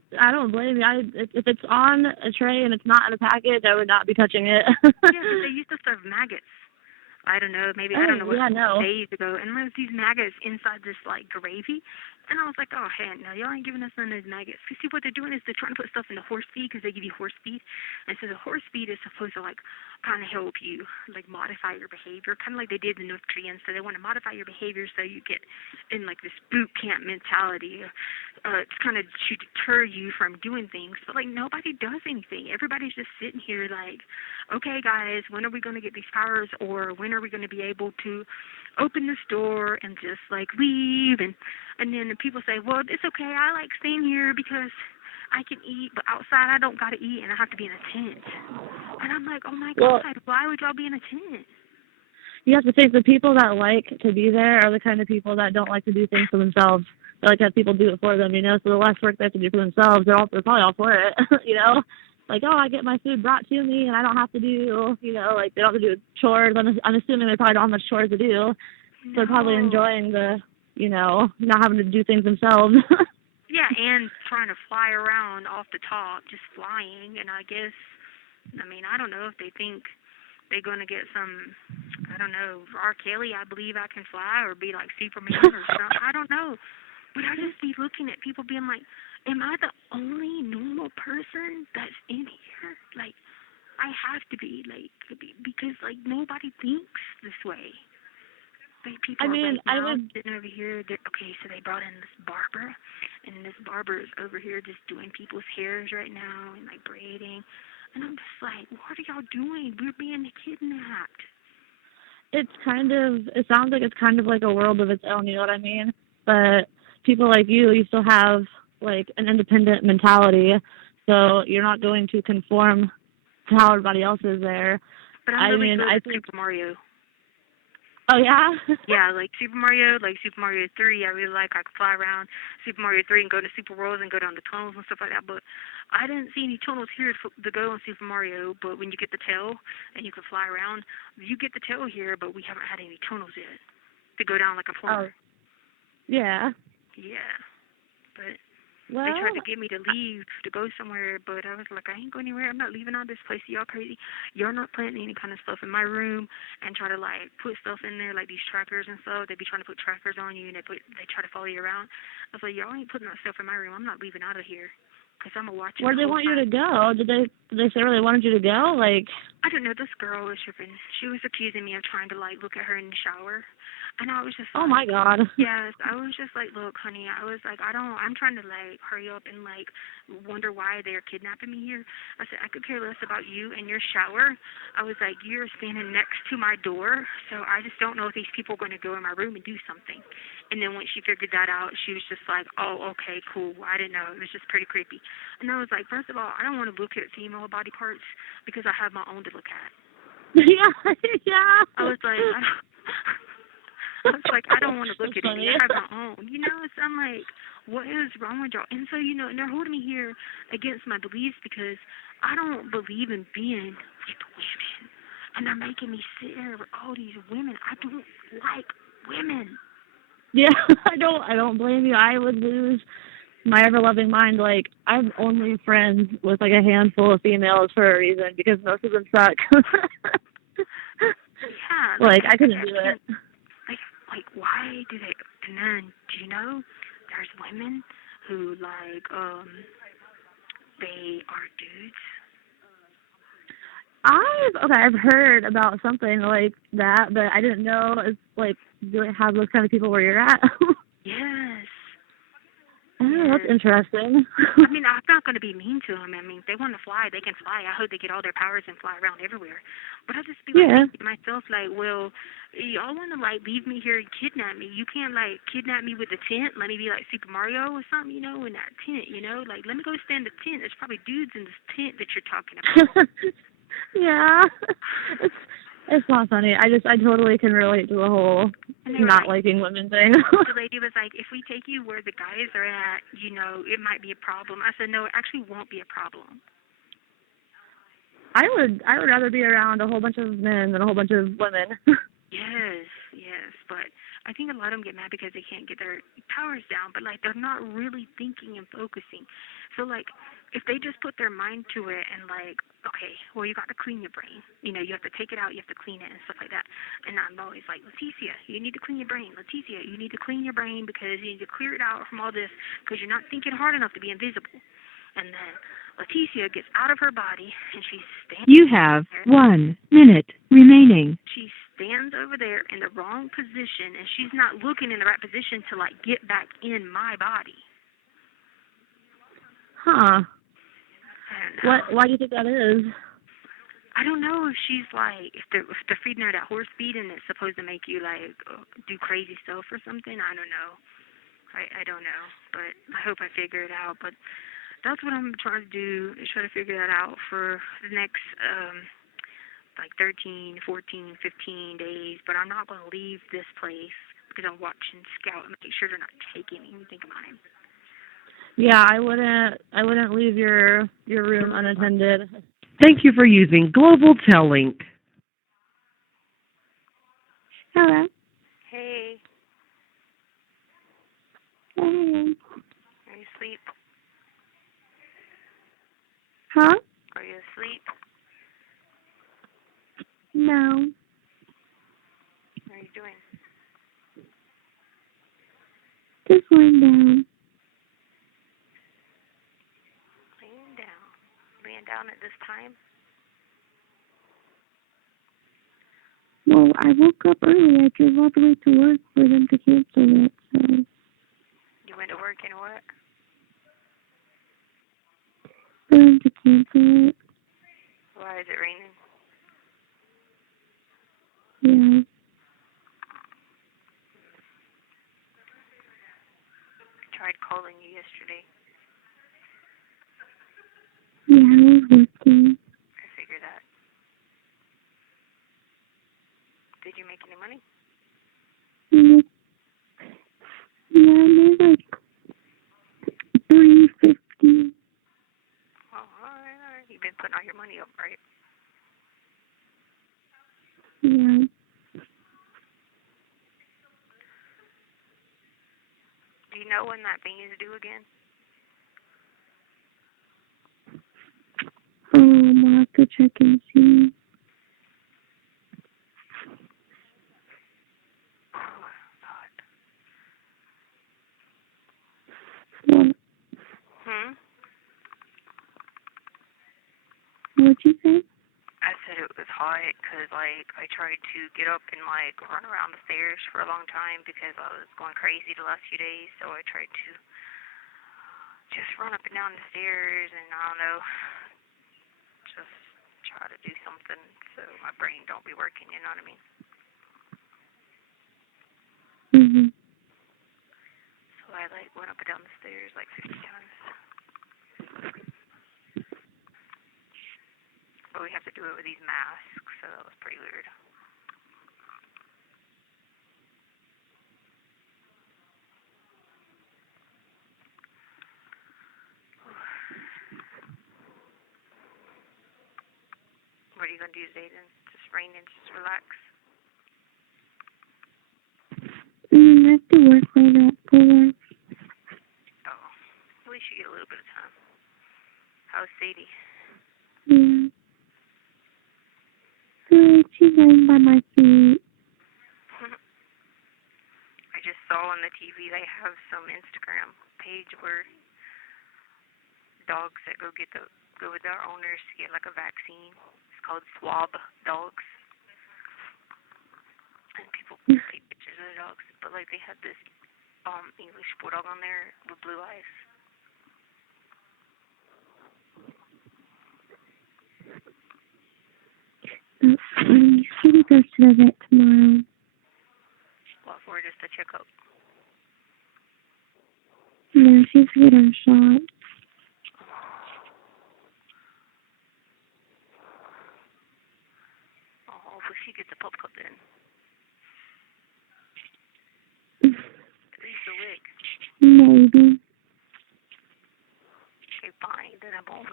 blame you. If it's on a tray and it's not in a package, I would not be touching it. Yeah, but they used to serve maggots. I don't know, maybe, I don't know what days ago. And there's these maggots inside this, like, gravy. And I was like, oh, hey, no, y'all ain't giving us none of those maggots. Because, see, what they're doing is they're trying to put stuff in the horse feed because they give you horse feed. And so the horse feed is supposed to, like, kind of help you, like, modify your behavior, kind of like they did in North Koreans. So they want to modify your behavior so you get in, like, this boot camp mentality. It's kind of to deter you from doing things. But, like, nobody does anything. Everybody's just sitting here like, okay, guys, when are we going to get these powers, or when are we going to be able to open this door and just, like, leave? And then people say, well, it's okay, I like staying here because I can eat, but outside I don't got to eat and I have to be in a tent. And I'm like, oh, my God, why would y'all be in a tent? you have to think the people that like to be there are the kind of people that don't like to do things for themselves. They like to have people do it for them, you know. So the less work they have to do for themselves, they're probably all for it, you know. Like, oh, I get my food brought to me, and I don't have to do, you know, like they don't have to do chores. I'm assuming they probably don't have much chores to do, so they're probably enjoying the, you know, not having to do things themselves. Yeah, and trying to fly around off the top, just flying. And I guess, I mean, I don't know if they think they're going to get some, I don't know, R. Kelly, I believe I can fly, or be like Superman or something. I don't know. But I just be looking at people being like, am I the only normal person that's in here? Like, I have to be, like, because, like, nobody thinks this way. Like, people I mean, are I would. sitting over here. Okay, so they brought in this barber, and this barber is over here just doing people's hairs right now and, like, braiding. And I'm just like, what are y'all doing? We're being kidnapped. It sounds like it's kind of like a world of its own, you know what I mean? But people like you still have, like, an independent mentality, so you're not going to conform to how everybody else is there. But I'm really good I at think Super Mario. Oh, yeah? Yeah, like Super Mario 3, I really like. I could fly around Super Mario 3 and go to Super Worlds and go down the tunnels and stuff like that, but I didn't see any tunnels here to go on Super Mario. But when you get the tail and you can fly around, you get the tail here, but we haven't had any tunnels yet to go down like a plumber. Oh, yeah. Yeah, but Well, they tried to get me to leave to go somewhere, but I was like, I ain't going anywhere. I'm not leaving out this place. Y'all crazy. Y'all not planting any kind of stuff in my room and try to, like, put stuff in there, like these trackers and stuff. They be trying to put trackers on you, and they try to follow you around. I was like, y'all ain't putting that stuff in my room. I'm not leaving out of here. Because I'm going to watch it. where do they want you to go? Did they say where they wanted you to go? Like, I don't know. This girl was tripping. She was accusing me of trying to, like, look at her in the shower. And I was just like, oh, my God. yes, I was just like, look, honey, I was like, I'm trying to, like, hurry up and, like, wonder why they're kidnapping me here. I said, I could care less about you and your shower. I was like, you're standing next to my door, so I just don't know if these people are going to go in my room and do something. And then when she figured that out, she was just like, oh, okay, cool. I didn't know. It was just pretty creepy. And I was like, first of all, I don't want to look at female body parts because I have my own to look at. Yeah, yeah. I was like, I don't want to look at any. I have my own. You know, so I'm like, what is wrong with y'all? And so, you know, and they're holding me here against my beliefs because I don't believe in being with women. And they're making me sit here with all these women. I don't like women. Yeah, I don't blame you. I would lose my ever-loving mind. Like, I'm only friends with, like, a handful of females for a reason because most of them suck. Yeah. Like, I couldn't do it. Like, why do they? And then, do you know, there's women who, like, they are dudes. I've heard about something like that, but I didn't know it's like, do they have those kind of people where you're at? Yes. Oh, that's interesting. I mean, I'm not going to be mean to them. I mean, if they want to fly, they can fly. I hope they get all their powers and fly around everywhere. But I just be like, thinking to myself, like, well, y'all want to, like, leave me here and kidnap me. You can't, like, kidnap me with a tent. Let me be like Super Mario or something, you know, in that tent, you know? Like, let me go stand in the tent. There's probably dudes in this tent that you're talking about. Yeah. It's not funny. I totally can relate to the whole not liking women thing. The lady was like, if we take you where the guys are at, you know, it might be a problem. I said, no, it actually won't be a problem. I would rather be around a whole bunch of men than a whole bunch of women. Yes, but I think a lot of them get mad because they can't get their powers down, but, like, they're not really thinking and focusing. So, like, if they just put their mind to it and, like, okay, well, you got to clean your brain. You know, you have to take it out, you have to clean it and stuff like that. And I'm always like, Letecia, you need to clean your brain. Letecia, you need to clean your brain because you need to clear it out from all this because you're not thinking hard enough to be invisible. And then Letecia gets out of her body and she stands. You have 1 minute remaining. She stands over there in the wrong position and she's not looking in the right position to, like, get back in my body. Huh. And, why do you think that is? I don't know if she's, like, if they're feeding her that horse feed and it's supposed to make you, like, do crazy stuff or something. I don't know. I don't know, but I hope I figure it out. But that's what I'm trying to do, is try to figure that out for the next like 13, 14, 15 days, but I'm not going to leave this place because I'm watching Scout and make sure they're not taking anything of mine. Yeah, I wouldn't leave your room unattended. Thank you for using Global Tellink. Hello. Hey, Hey. are you asleep? Huh? Are you asleep? No. What are you doing? Just laying down. Laying down. Laying down at this time? Well, I woke up early. I drove all the way to work for them to cancel it, so You went to work and what? for them to cancel it. Why is it raining? Yeah. I tried calling you yesterday. Yeah, I was working. I figured that. Did you make any money? Yeah, I made like $350. Oh, alright. You've been putting all your money up, right? Yeah. Do you know when that thing is due again? I'll have to check and see. Oh, God. What? What'd you say? I said it was hot because, like, I tried to get up and, like, run around the stairs for a long time because I was going crazy the last few days. So I tried to just run up and down the stairs and, I don't know, just try to do something so my brain don't be working, you know what I mean? Mhm. So I, like, went up and down the stairs, like, 50 times. But we have to do it with these masks, so that was pretty weird. What are you going to do today then? Just rain and just relax? I have to work right at 4. Oh, at least you get a little bit of time. How's Sadie? Yeah. Good. She's laying by my feet. I just saw on the TV they have some Instagram page where dogs that go with their owners to get like a vaccine. It's called swab dogs. And people take pictures of the dogs. But like they had this English bulldog on there with blue eyes. She goes to the vet tomorrow. What for? Just a checkup. No, she's getting a shot. Oh, hopefully she gets a pup cup then. At least a lick. Maybe. Okay, fine. Then a bone.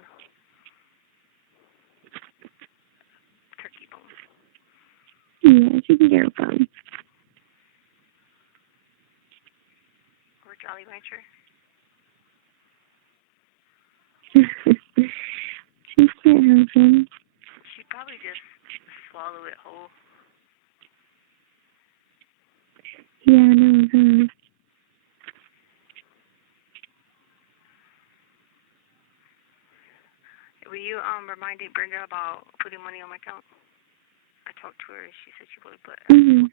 Turkey bone. Yeah, she can get her phone. Or Jolly Rancher. She can't have them. She'd probably just swallow it whole. Yeah, I know her. Will you reminding Brenda about putting money on my account? I talked to her. She said she would, but Mhm.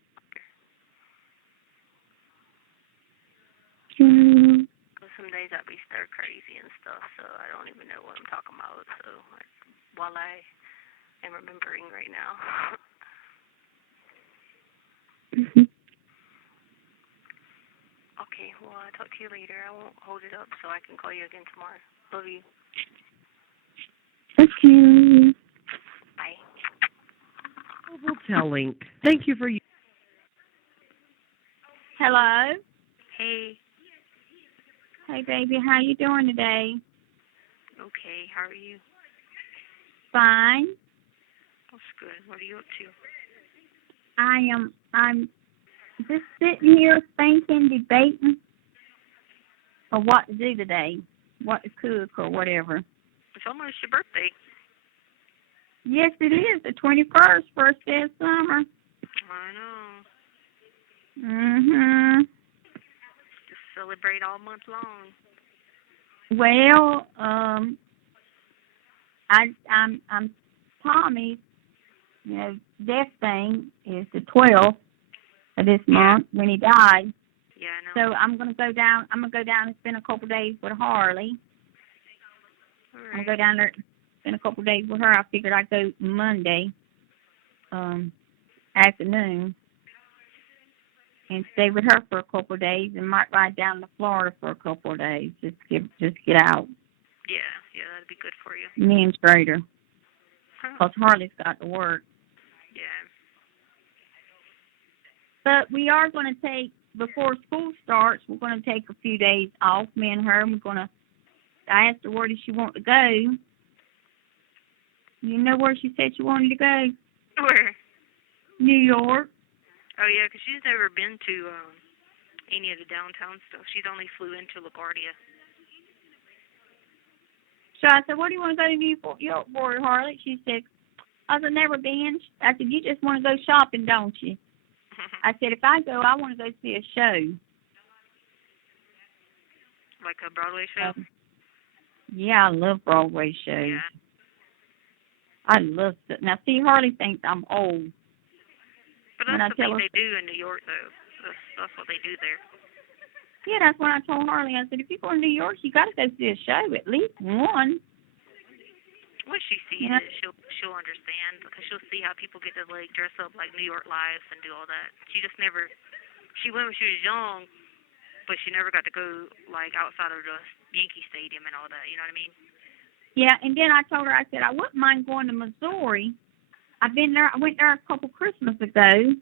Yeah, I will. some days I'd be stir crazy and stuff, so I don't even know what I'm talking about. So while I am remembering right now. Mhm. Okay, well I'll talk to you later. I won't hold it up so I can call you again tomorrow. Love you. Okay, love you. Bye. Telling. Thank you for using. Hello. Hey. Hey, baby. How you doing today? Okay. How are you? Fine. That's good. What are you up to? I'm just sitting here thinking, debating of what to do today, what to cook or whatever. It's almost your birthday. Yes, it is the 21st, first day of summer. I know. Mhm. Just celebrate all month long. Well, I'm Tommy's, death thing is the 12th of this month when he died. Yeah, I know. So I'm gonna go down. I'm gonna go down and spend a couple days with Harley. All I'm right. gonna go down there and spend a couple days with her. I figured I'd go Monday afternoon and stay with her for a couple of days, and might ride down to Florida for a couple of days. Just get out. Yeah, that'd be good for you. Me and Strader, Huh. because Harley's got to work. Yeah. But we are going to take, before school starts, we're going to take a few days off, me and her, and I asked her where did she want to go. You know where she said she wanted to go? Where? New York. Oh, yeah, 'cause she's never been to any of the downtown stuff. She's only flew into LaGuardia. So I said, where do you want to go to New York for, Harley? She said, I've never been. I said, you just want to go shopping, don't you? I said, if I go, I want to go see a show. Like a Broadway show? Yeah, I love Broadway shows. Yeah. I love it. Now, see, Harley thinks I'm old. But When I that's the tell thing her- they do in New York, though. That's what they do there. Yeah, that's what I told Harley. I said, if you go to New York, you got to go see a show, at least one. Once she sees Yeah. it, she'll understand, because she'll see how people get to like dress up like New York Lives and do all that. She just never. She went when she was young, but she never got to go like outside of the Yankee Stadium and all that. You know what I mean? Yeah, and then I told her, I said, I wouldn't mind going to Missouri. I've been there. I went there a couple Christmas ago,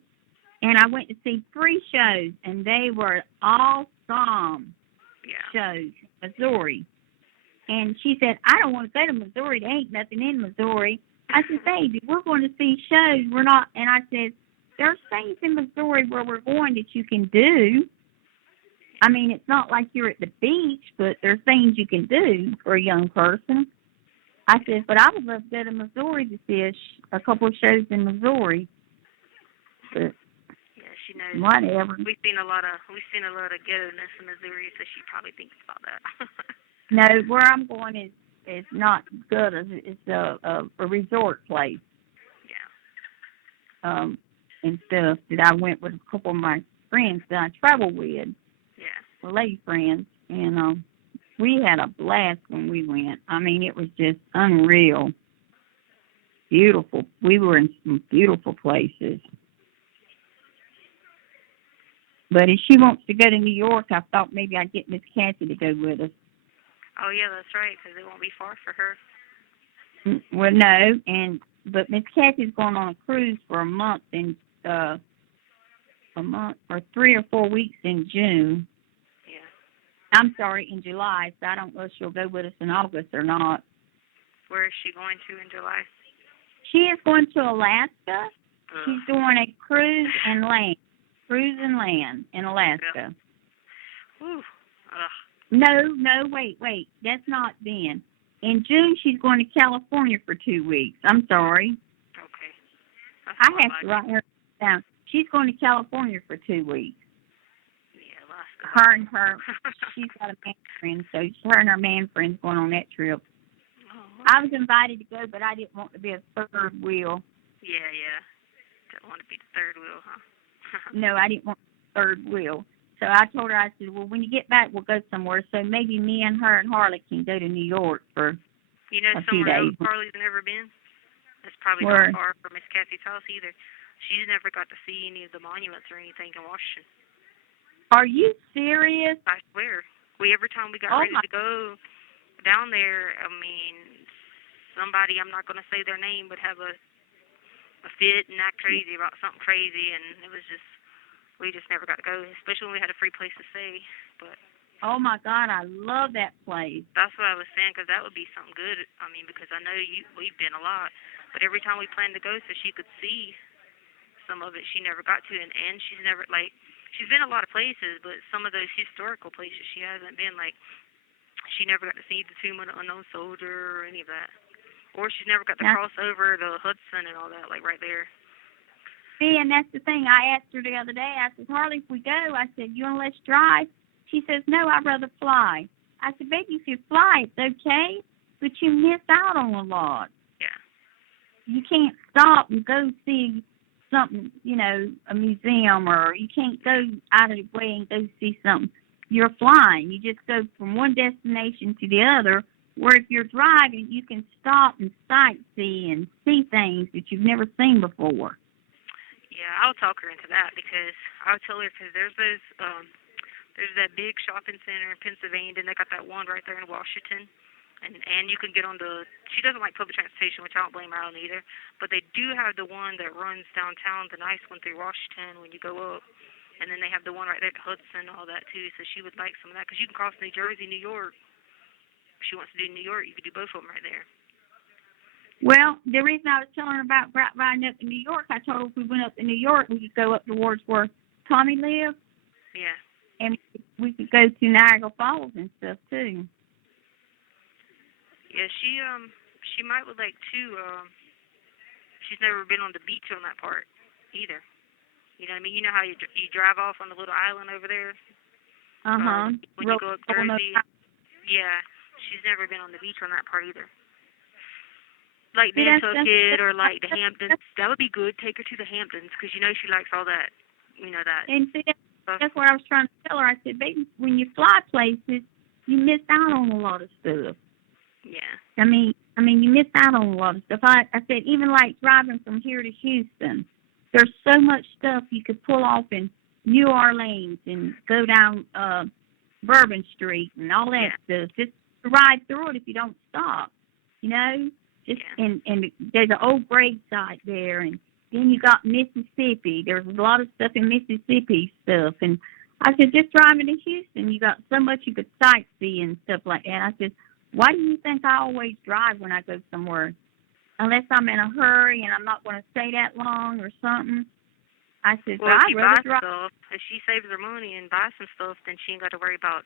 and I went to see 3 shows, and they were awesome Yeah. shows, Missouri. And she said, I don't want to go to Missouri. There ain't nothing in Missouri. I said, baby, we're going to see shows. We're not. And I said, there's things in Missouri where we're going that you can do. I mean, it's not like you're at the beach, but there's things you can do for a young person. I said, but I would love to go to Missouri to see a couple of shows in Missouri. But Yeah, she knows. whatever. We've seen a lot of ghetto-ness in Missouri, so she probably thinks about that. No, where I'm going is not good. It's a resort place. Yeah. And stuff that I went with a couple of my friends that I travel with, Yeah. lady friends, and we had a blast when we went. I mean, it was just unreal. Beautiful. We were in some beautiful places. But if she wants to go to New York, I thought maybe I'd get Miss Kathy to go with us. Oh, yeah, that's right, because it won't be far for her. Well, no, but Miss Kathy's going on a cruise for a month or 3 or 4 weeks in June. Yeah. I'm sorry, in July. So I don't know if she'll go with us in August or not. Where is she going to in July? She is going to Alaska. Ugh. She's doing a cruise and land in Alaska. Yeah. Whew. Ugh. No, wait. That's not then. In June, she's going to California for 2 weeks. I'm sorry. Okay. That's I more have like to write her down. She's going to California for 2 weeks. Yeah, Alaska. She's got a man friend, so her and her man friend's going on that trip. Oh, I was invited to go, but I didn't want to be a third wheel. yeah. Don't want to be the third wheel, huh? No, I didn't want third wheel. So I told her, I said, well, when you get back, we'll go somewhere. So maybe me and her and Harley can go to New York for You know a few somewhere else days. Harley's never been? It's probably Where? not far from Miss Kathy's house either. She's never got to see any of the monuments or anything in Washington. Are you serious? I swear. Every time we got Oh, ready my. to go down there, I mean, somebody, I'm not going to say their name, but have a a fit and act crazy about something crazy, and it was just, we just never got to go, especially when we had a free place to stay. But Oh my God, I love that place. that's what I was saying, because that would be something good. I mean, because I know we've been a lot, but every time we planned to go so she could see some of it, she never got to, and she's never, like, she's been a lot of places, but some of those historical places she hasn't been, like, she never got to see the Tomb of the Unknown Soldier or any of that. Or she's never got to cross over the Hudson and all that, like, right there. See, and that's the thing. I asked her the other day, I said, Harley, if we go, I said, you want to let's drive? She says, no, I'd rather fly. I said, baby, if you fly, it's okay, but you miss out on a lot. Yeah. You can't stop and go see something, you know, a museum, or you can't go out of the way and go see something. You're flying. You just go from one destination to the other, where if you're driving, you can stop and sightsee and see things that you've never seen before. Yeah, I'll talk her into that, because I'll tell her, because there's that big shopping center in Pennsylvania, and they got that one right there in Washington. And you can get on she doesn't like public transportation, which I don't blame her on either, but they do have the one that runs downtown, the nice one through Washington when you go up. And then they have the one right there at Hudson and all that too, so she would like some of that, because you can cross New Jersey, New York. If she wants to do New York, you could do both of them right there. Well, the reason I was telling her about riding up to New York, I told her if we went up to New York, we could go up towards where Tommy lives. Yeah. And we could go to Niagara Falls and stuff too. Yeah, she might would like to. She's never been on the beach on that part either. You know what I mean? You know how you drive off on the little island over there? When you go up Jersey. Yeah, she's never been on the beach on that part either. Like Nantucket or like the Hamptons. That would be good. Take her to the Hamptons, because you know she likes all that. You know that. And see, that's what I was trying to tell her. I said, baby, when you fly places, you miss out on a lot of stuff. Yeah. I mean, you miss out on a lot of stuff. I said, even like driving from here to Houston, there's so much stuff you could pull off in New Orleans and go down Bourbon Street and all that stuff. Just to ride through it if you don't stop, you know. Just and there's an old grave site there, and then you got Mississippi. There's a lot of stuff in Mississippi stuff, and I said, just driving to Houston, you got so much you could sightsee and stuff like that. I said, why do you think I always drive when I go somewhere? Unless I'm in a hurry and I'm not going to stay that long or something. I said, well, if I'd you rather buy drive. stuff, if she saves her money and buys some stuff, then she ain't got to worry about.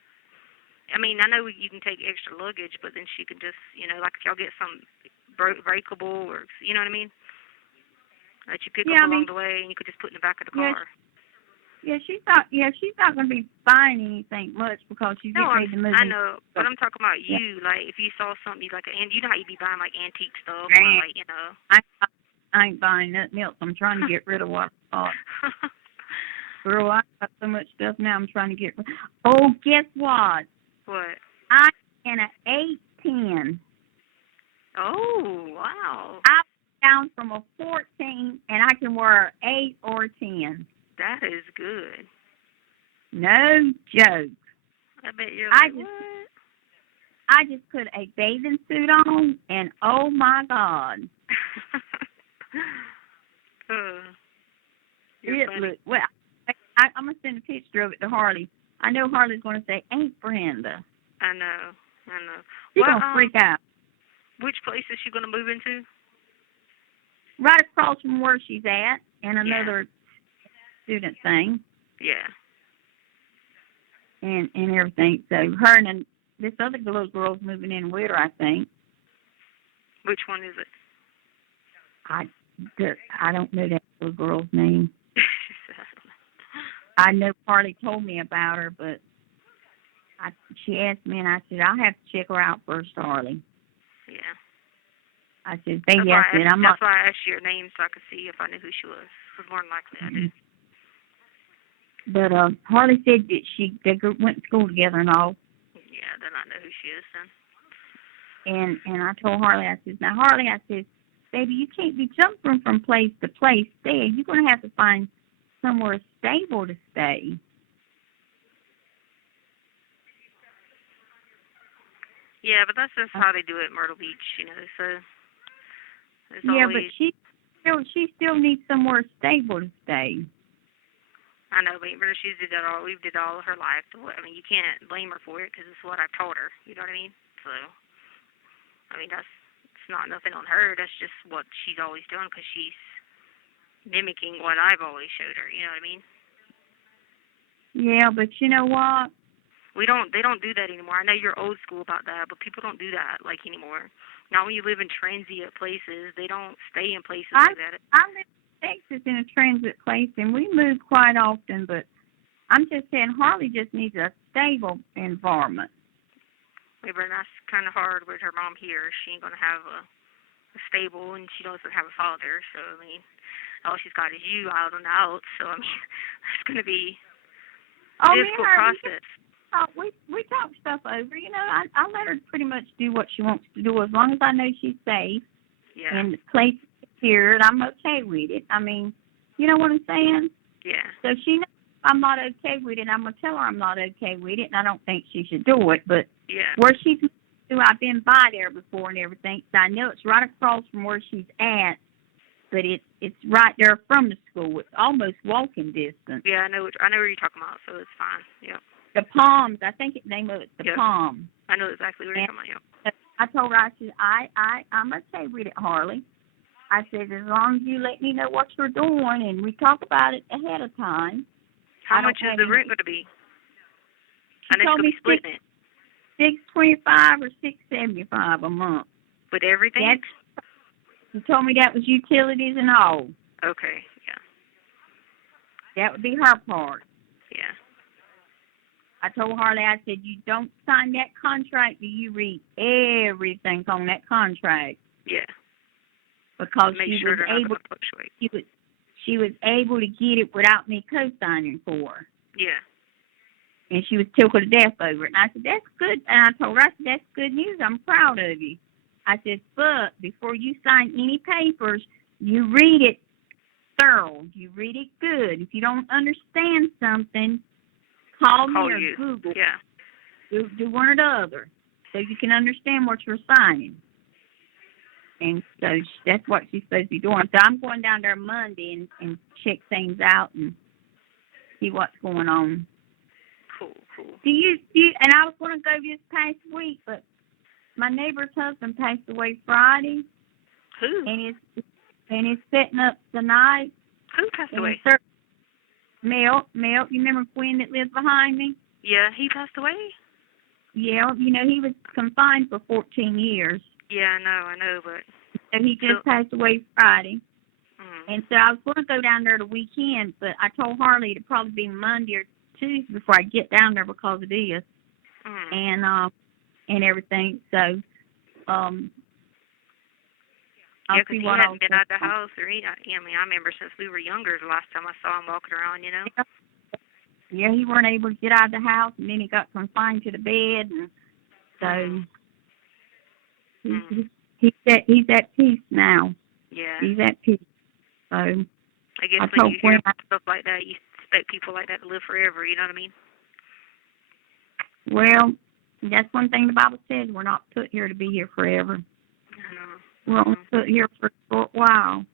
I mean, I know you can take extra luggage, but then she can just, you know, like if y'all get some breakable or, you know what I mean? That you pick up along the way, and you could just put in the back of the car. Yeah, she's not going to be buying anything much, because she's getting ready to move. I know, but I'm talking about you. Like, if you saw something, and you know how you be buying like antique stuff, or like, you know. I ain't buying nothing else. I'm trying to get rid of what I bought. Girl, I got so much stuff now. I'm trying to get rid. Oh, guess what? What? I'm in an 8-10. Oh, wow. I'm down from a 14, and I can wear an 8 or 10. That is good. No joke. I bet you're like, what? I just put a bathing suit on, and oh my God. You're funny. Well, I'm going to send a picture of it to Harley. I know Harley's going to say, ain't Brenda. I know. She's going to freak out. Which place is she going to move into? Right across from where she's at, and another student thing. Yeah. And everything. So her and this other little girl's moving in with her, I think. Which one is it? I don't know that little girl's name. I know Harley told me about her, but she asked me, and I said, I'll have to check her out first, Harley. Yeah. I said, baby, that's why I asked you your name, so I could see if I knew who she was. Because more than likely I did. But Harley said that they went to school together and all. Yeah, then I know who she is then. And I told Harley, I said, now Harley, I said, baby, you can't be jumping from place to place there. You're going to have to find somewhere stable to stay. Yeah, but that's just how they do it at Myrtle Beach, you know, so yeah, but still needs somewhere stable to stay. I know, but she's did that all. We've did all her life. I mean, you can't blame her for it because it's what I've taught her. You know what I mean? So, I mean, it's not nothing on her. That's just what she's always done because she's mimicking what I've always showed her. You know what I mean? Yeah, but you know what? They don't do that anymore. I know you're old school about that, but people don't do that like anymore. Not when you live in transient places. They don't stay in places like that. I live in Texas in a transit place, and we move quite often, but I'm just saying Harley just needs a stable environment. Yeah, but that's kind of hard with her mom here. She ain't going to have a stable, and she doesn't have a father, so, I mean, all she's got is you out and out, so, I mean, it's going to be a difficult process. We talk stuff over. You know, I let her pretty much do what she wants to do as long as I know she's safe. Yeah. And the place is secured. I'm okay with it. I mean, you know what I'm saying? Yeah. So she knows I'm not okay with it. I'm gonna tell her I'm not okay with it, and I don't think she should do it. But where she's I've been by there before and everything. So I know it's right across from where she's at, but it's right there from the school. It's almost walking distance. Yeah, I know where you're talking about, so it's fine. Yep. The Palms, I think the name of it's the Palms. I know exactly what you're talking about. Yep. I told her, I said, I'm okay with it, Harley. I said, as long as you let me know what you're doing and we talk about it ahead of time. How much is the rent going to be? I know she's going to be splitting it. $625 or $675 a month. With everything? You told me that was utilities and all. Okay, yeah. That would be her part. Yeah. I told Harley, I said, you don't sign that contract till you read everything on that contract. Yeah. Because she was able to get it without me co-signing for her. Yeah. And she was tickled to death over it. And I said, that's good. And I told her, that's good news. I'm proud of you. I said, but before you sign any papers, you read it thorough. You read it good. If you don't understand something, call me or Google. Yeah. Do one or the other so you can understand what you're signing. And so that's what she's supposed to be doing. So I'm going down there Monday and check things out and see what's going on. Cool. Do you and I was going to go this past week, but my neighbor's husband passed away Friday. Who? And he's setting up tonight. Who passed away? Mel, you remember Quinn that lives behind me? Yeah, he passed away? Yeah, you know, he was confined for 14 years. Yeah, I know, but... So he just passed away Friday. Mm. And so I was going to go down there the weekend, but I told Harley it'd probably be Monday or Tuesday before I get down there because of this. And everything. So, I'll see what he hadn't been out of the house or anything. I mean, I remember since we were younger, the last time I saw him walking around, you know? Yeah, he weren't able to get out of the house, and then he got confined to the bed, and so he's at peace now. Yeah. He's at peace. So I guess when you hear stuff like that, you expect people like that to live forever, you know what I mean? Well, that's one thing the Bible says. We're not put here to be here forever. I know. We're only put here for a short while.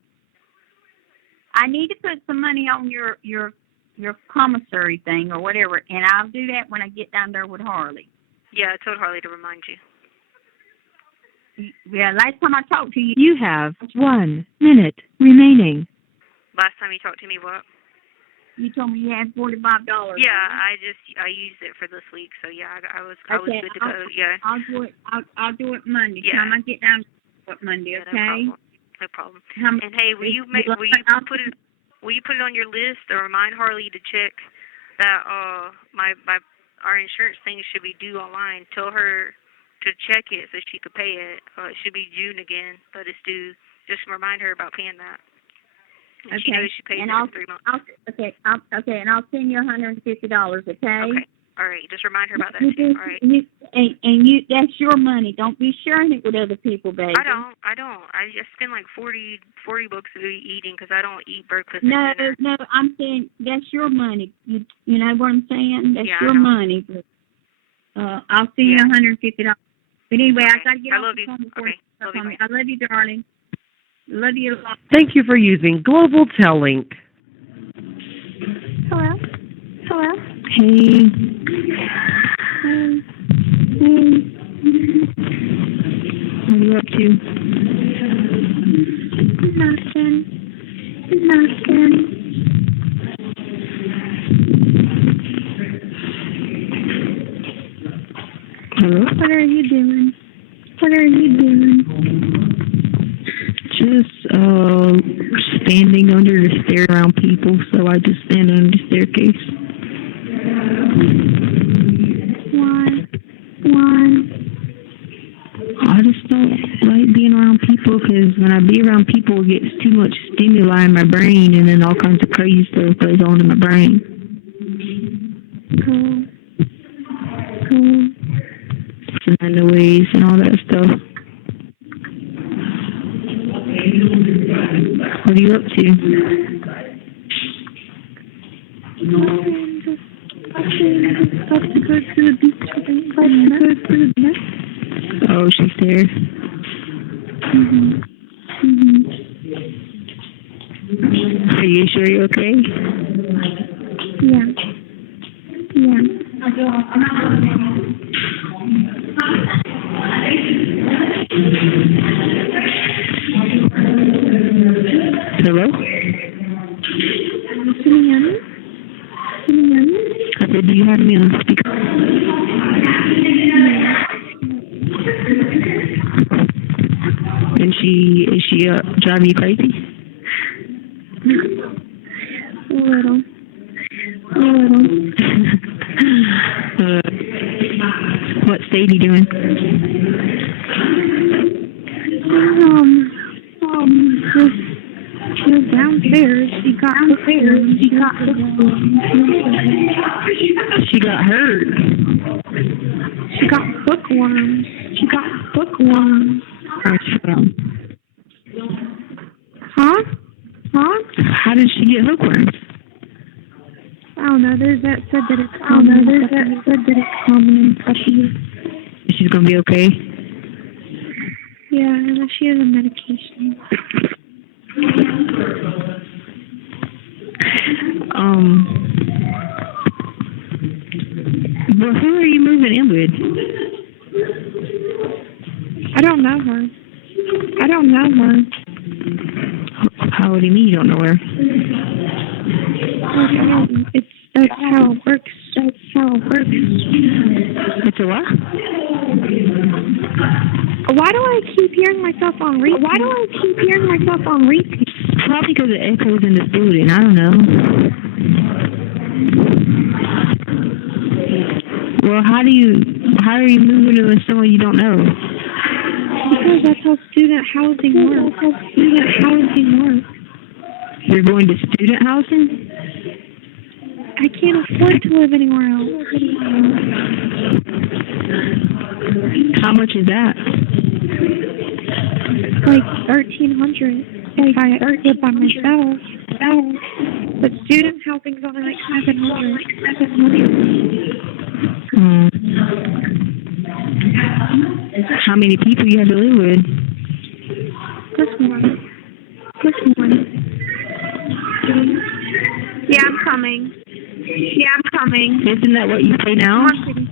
I need to put some money on your commissary thing or whatever, and I'll do that when I get down there with Harley. Yeah, I told Harley to remind you. Yeah, last time I talked to you... You have 1 minute remaining. Last time you talked to me, what? You told me you had $45. Yeah, I used it for this week, so yeah, I was good to go. Yeah. I'll do it Monday. Yeah. Time I get down Monday, okay? No problem. And hey, will you put it on your list or remind Harley to check that our insurance thing should be due online. Tell her to check it so she could pay it. It should be June again, but it's due. Just remind her about paying that. And she knows she pays it in 3 months. And I'll send you $150, okay? Okay. All right. Just remind her about that too. All right. That's your money. Don't be sharing it with other people, baby. I don't. I just spend like $40 eating because I don't eat breakfast. No, I'm saying that's your money. You know what I'm saying? That's your money. But, I'll send you $150. But anyway, okay. I gotta get off the phone before you. I love you, darling. Love you a lot. Thank you for using Global Tellink. Hello? Hello? Hey. What are you up to? Nothing. Hello? What are you doing? Just standing under the stair around people, so I just stand under the staircase. Why? I just don't like being around people because when I be around people, it gets too much stimuli in my brain, and then all kinds of crazy stuff goes on in my brain. Cool. And the noise and all that stuff. What are you up to? About to go to the beach with the Oh, she's there. Are you sure you're okay? Yeah. Hello? Can you hear me? I said, do you have me on speaker? And is she driving you crazy? A little. What state are you doing? She's downstairs. She got hurt. She got bookworms. Where's she from? Huh? How did she get hookworms? I don't know. There's that said that it's common. In puppies. She's gonna be okay. Yeah, and she has a medication. Well, who are you moving in with? I don't know her. How do you mean you don't know her? That's how it works. It's a what? Why do I keep hearing myself on repeat? Probably because it echoes in this building. I don't know. Well, how are you moving in with someone you don't know? Because that's how student housing works. You're going to student housing? I can't afford to live anywhere else. How much is that? Like $1,300 if I live by myself. But student housing's only like $700. How many people you have to live with? Just one. Yeah, I'm coming. Isn't that what you pay now? I'm sitting.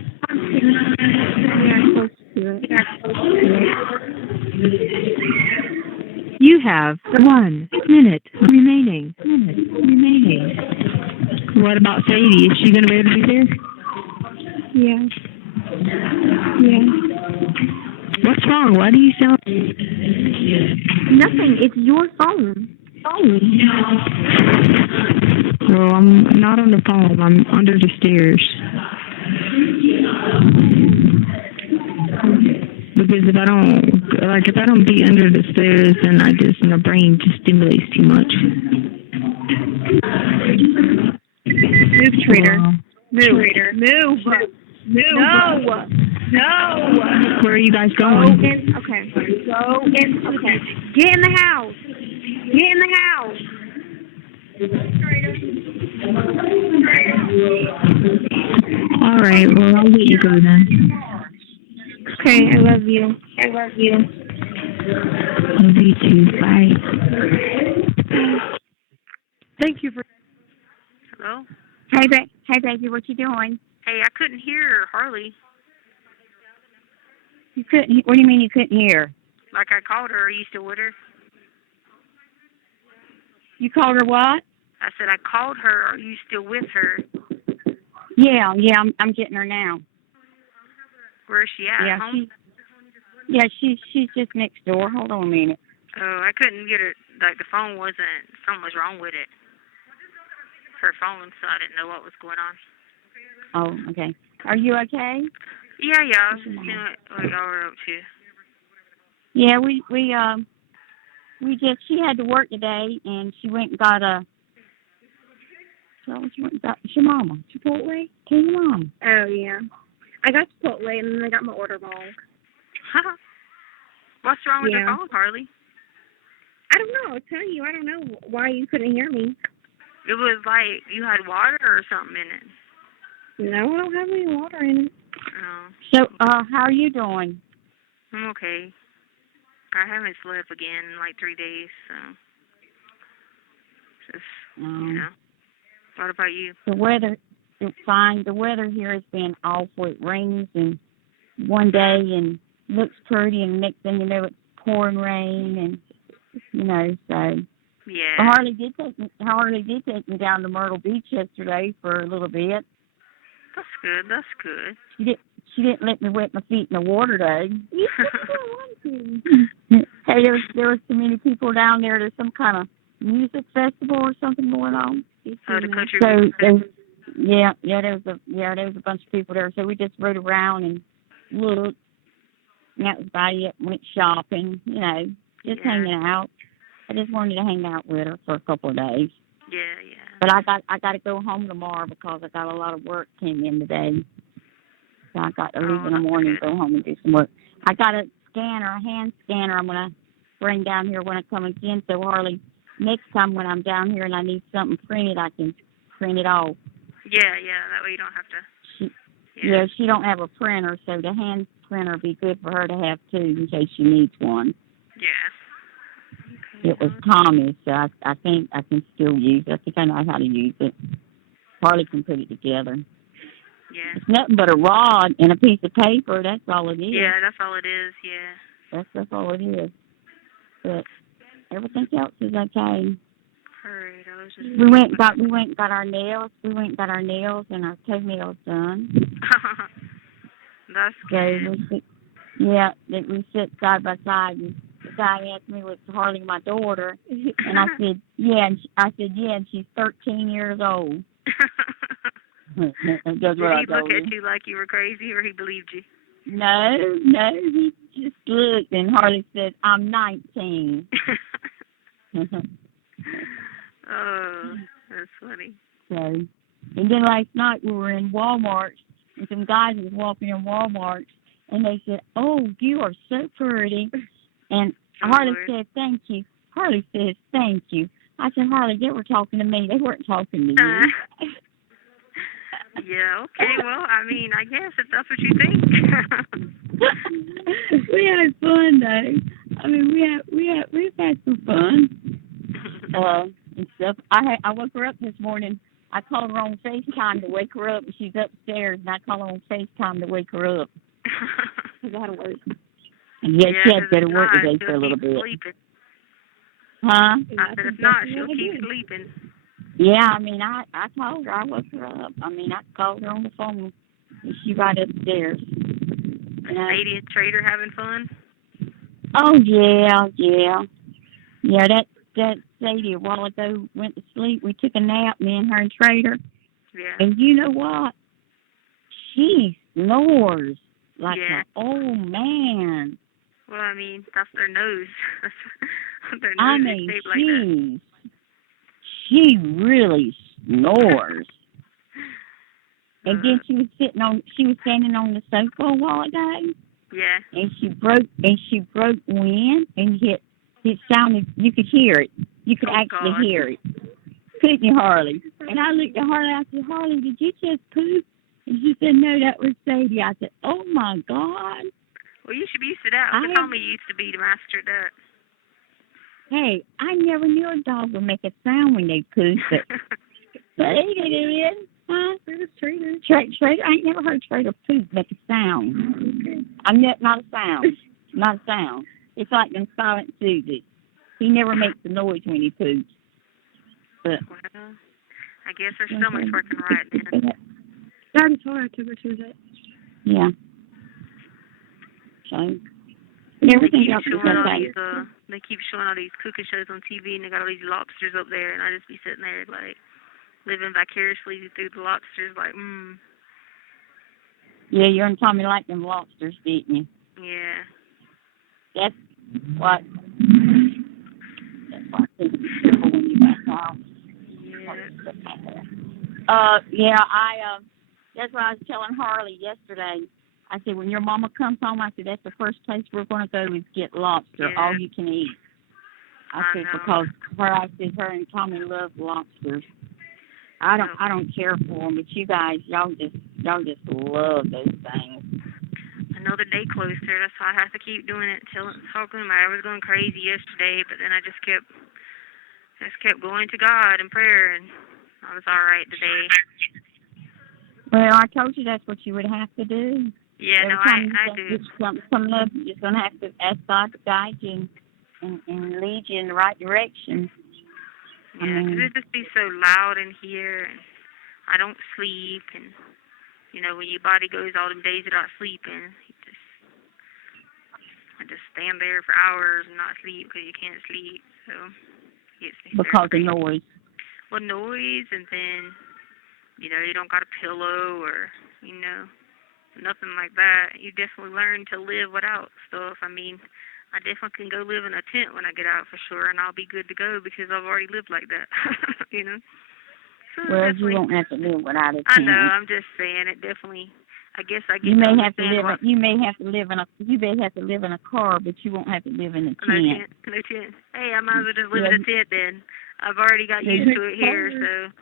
Yeah, close to it. You have 1 minute remaining. What about Sadie? Is she going to be able to be there? Yeah. What's wrong? Why do you sound... Nothing. It's your phone. Well, I'm not on the phone. I'm under the stairs. Because if I don't be under the stairs, then my brain just stimulates too much. Move, traitor. Move. No. Where are you guys going? Okay. Get in the house. All right. Well, I'll let you go then. Okay, I love you. Love you too. Bye. Thank you for. Hello? Hey, baby, what you doing? Hey, I couldn't hear Harley. You couldn't. What do you mean you couldn't hear? Like I called her. Are you still with her? You called her what? I said I called her. Are you still with her? Yeah, I'm getting her now. Where is she at? Yeah, Home? she's just next door. Hold on a minute. Oh, I couldn't get her. Like the phone wasn't. Something was wrong with it. Her phone, so I didn't know what was going on. Oh, okay. Are you okay? Yeah. I was just seeing what y'all were up to. Yeah, she had to work today, and she went and got a. So she went and got it's your mama. Chipotle? Tell your mom. Oh, yeah. I got Chipotle, and then I got my order wrong. What's wrong with Yeah. the phone, Harley? I don't know. I'll tell you. I don't know why you couldn't hear me. It was like you had water or something in it. No, I don't have any water in it. Oh, So, how are you doing? I'm okay. I haven't slept again in like 3 days, so just you know. What about you? The weather is fine. The weather here has been awful. It rains and one day and looks pretty, and next thing you know, it's pouring rain, and so. Yeah. Harley did take me down to Myrtle Beach yesterday for a little bit. That's good. That's good. She didn't let me wet my feet in the water though. You still want to. Hey, there was so many people down there. There's some kind of music festival or something going on. Oh, the country So music festival. there was a bunch of people there. So we just rode around and looked. And that was about it. Went shopping, just hanging out. I just wanted to hang out with her for a couple of days. Yeah. But I got to go home tomorrow because I got a lot of work came in today. So I got to leave in the morning and go home and do some work. I got a hand scanner I'm going to bring down here when I come again. So Harley, next time when I'm down here and I need something printed, I can print it off. Yeah. That way you don't have to. She don't have a printer, so the hand printer would be good for her to have too in case she needs one. Yeah. It was Tommy's, so I think I can still use it. I think I know how to use it. Harley can put it together. Yeah. It's nothing but a rod and a piece of paper. That's all it is. Yeah, that's all it is. Yeah. That's all it is. But everything else is okay. Alright, I was just. We went and got our nails. We went and got our nails and our toenails done. That's good. So we sit side by side, and the guy asked me, was Harley my daughter? And I said, yeah. And she's 13 years old. Did he look at you like you were crazy, or he believed you? No, he just looked, and Harley said, I'm 19. Oh, that's funny. So, and then last night we were in Walmart, and some guys was walking in Walmart, and they said, oh, you are so pretty. And Harley said, thank you. Harley says, thank you. I said, Harley, they were talking to me. They weren't talking to you. Yeah, okay, well, I mean, I guess if that's what you think. We had fun, though. I mean, we've had some fun. And stuff. I woke her up this morning. I called her on FaceTime to wake her up, and she's upstairs, and I called her on FaceTime to wake her up. I got to work. Yeah, she had to go to work today for a little bit. Sleeping. Huh? I said, if not, she'll keep sleeping. Yeah, I mean, I told her, I woke her up. I mean, I called her on the phone, and she right upstairs. Sadie and Trader having fun? Oh, yeah. Yeah, that Sadie a while ago went to sleep. We took a nap, me and her and Trader. Yeah. And you know what? She snores like an old man. Well, I mean, that's their nose. Their nose I is mean, shaped like that. She really snores. And then she was standing on the sofa a while ago. Yeah. And she broke wind, and it sounded, you could hear it. You could actually hear it. Couldn't you, Harley? And I looked at Harley, I said, Harley, did you just poop? And she said, no, that was Sadie. I said, oh my God. Well, you should be used to that. Uncle Tommy used to be the master at that. Hey, I never knew a dog would make a sound when they poop, but they did. Huh? Trader, I ain't never heard Trader poop make a sound. I'm not a sound. Not a sound. It's like them silent Susie. He never makes a noise when he poops. But well, I guess her stomach's working right then. I already told her I took her to that. yeah. So everything else is okay. They keep showing all these cooking shows on TV, and they got all these lobsters up there, and I just be sitting there like living vicariously through the lobsters, like Yeah, you and Tommy liked them lobsters, didn't you? Yeah. That's what people be careful when you back out. Yeah. That's what I was telling Harley yesterday. I said, when your mama comes home, I said, that's the first place we're going to go is get lobster, all you can eat. I said, because her and Tommy love lobsters. I don't care for them, but you guys, y'all just love those things. I know that they closed there. That's why I have to keep doing it until it's talking. I was going crazy yesterday, but then I just kept going to God in prayer, and I was all right today. Well, I told you that's what you would have to do. Yeah, Every no, time I do. Something coming up, you're just going to have to ask God to guide you and lead you in the right direction. Yeah, because it just be so loud in here, and I don't sleep, and, you know, when your body goes all them days without sleeping, I just stand there for hours and not sleep because you can't sleep, so it gets me because of noise. Well, noise, and then, you know, you don't got a pillow or, you know, nothing like that. You definitely learn to live without stuff. I mean, I definitely can go live in a tent when I get out for sure, and I'll be good to go because I've already lived like that, you know. So well, you won't have to live without a tent. I know. I'm just saying it definitely. I guess I get. You may have to live. You may have to live in a car, but you won't have to live in a tent. No tent. Hey, I might as well just live in a tent then. I've already got used to it here, so.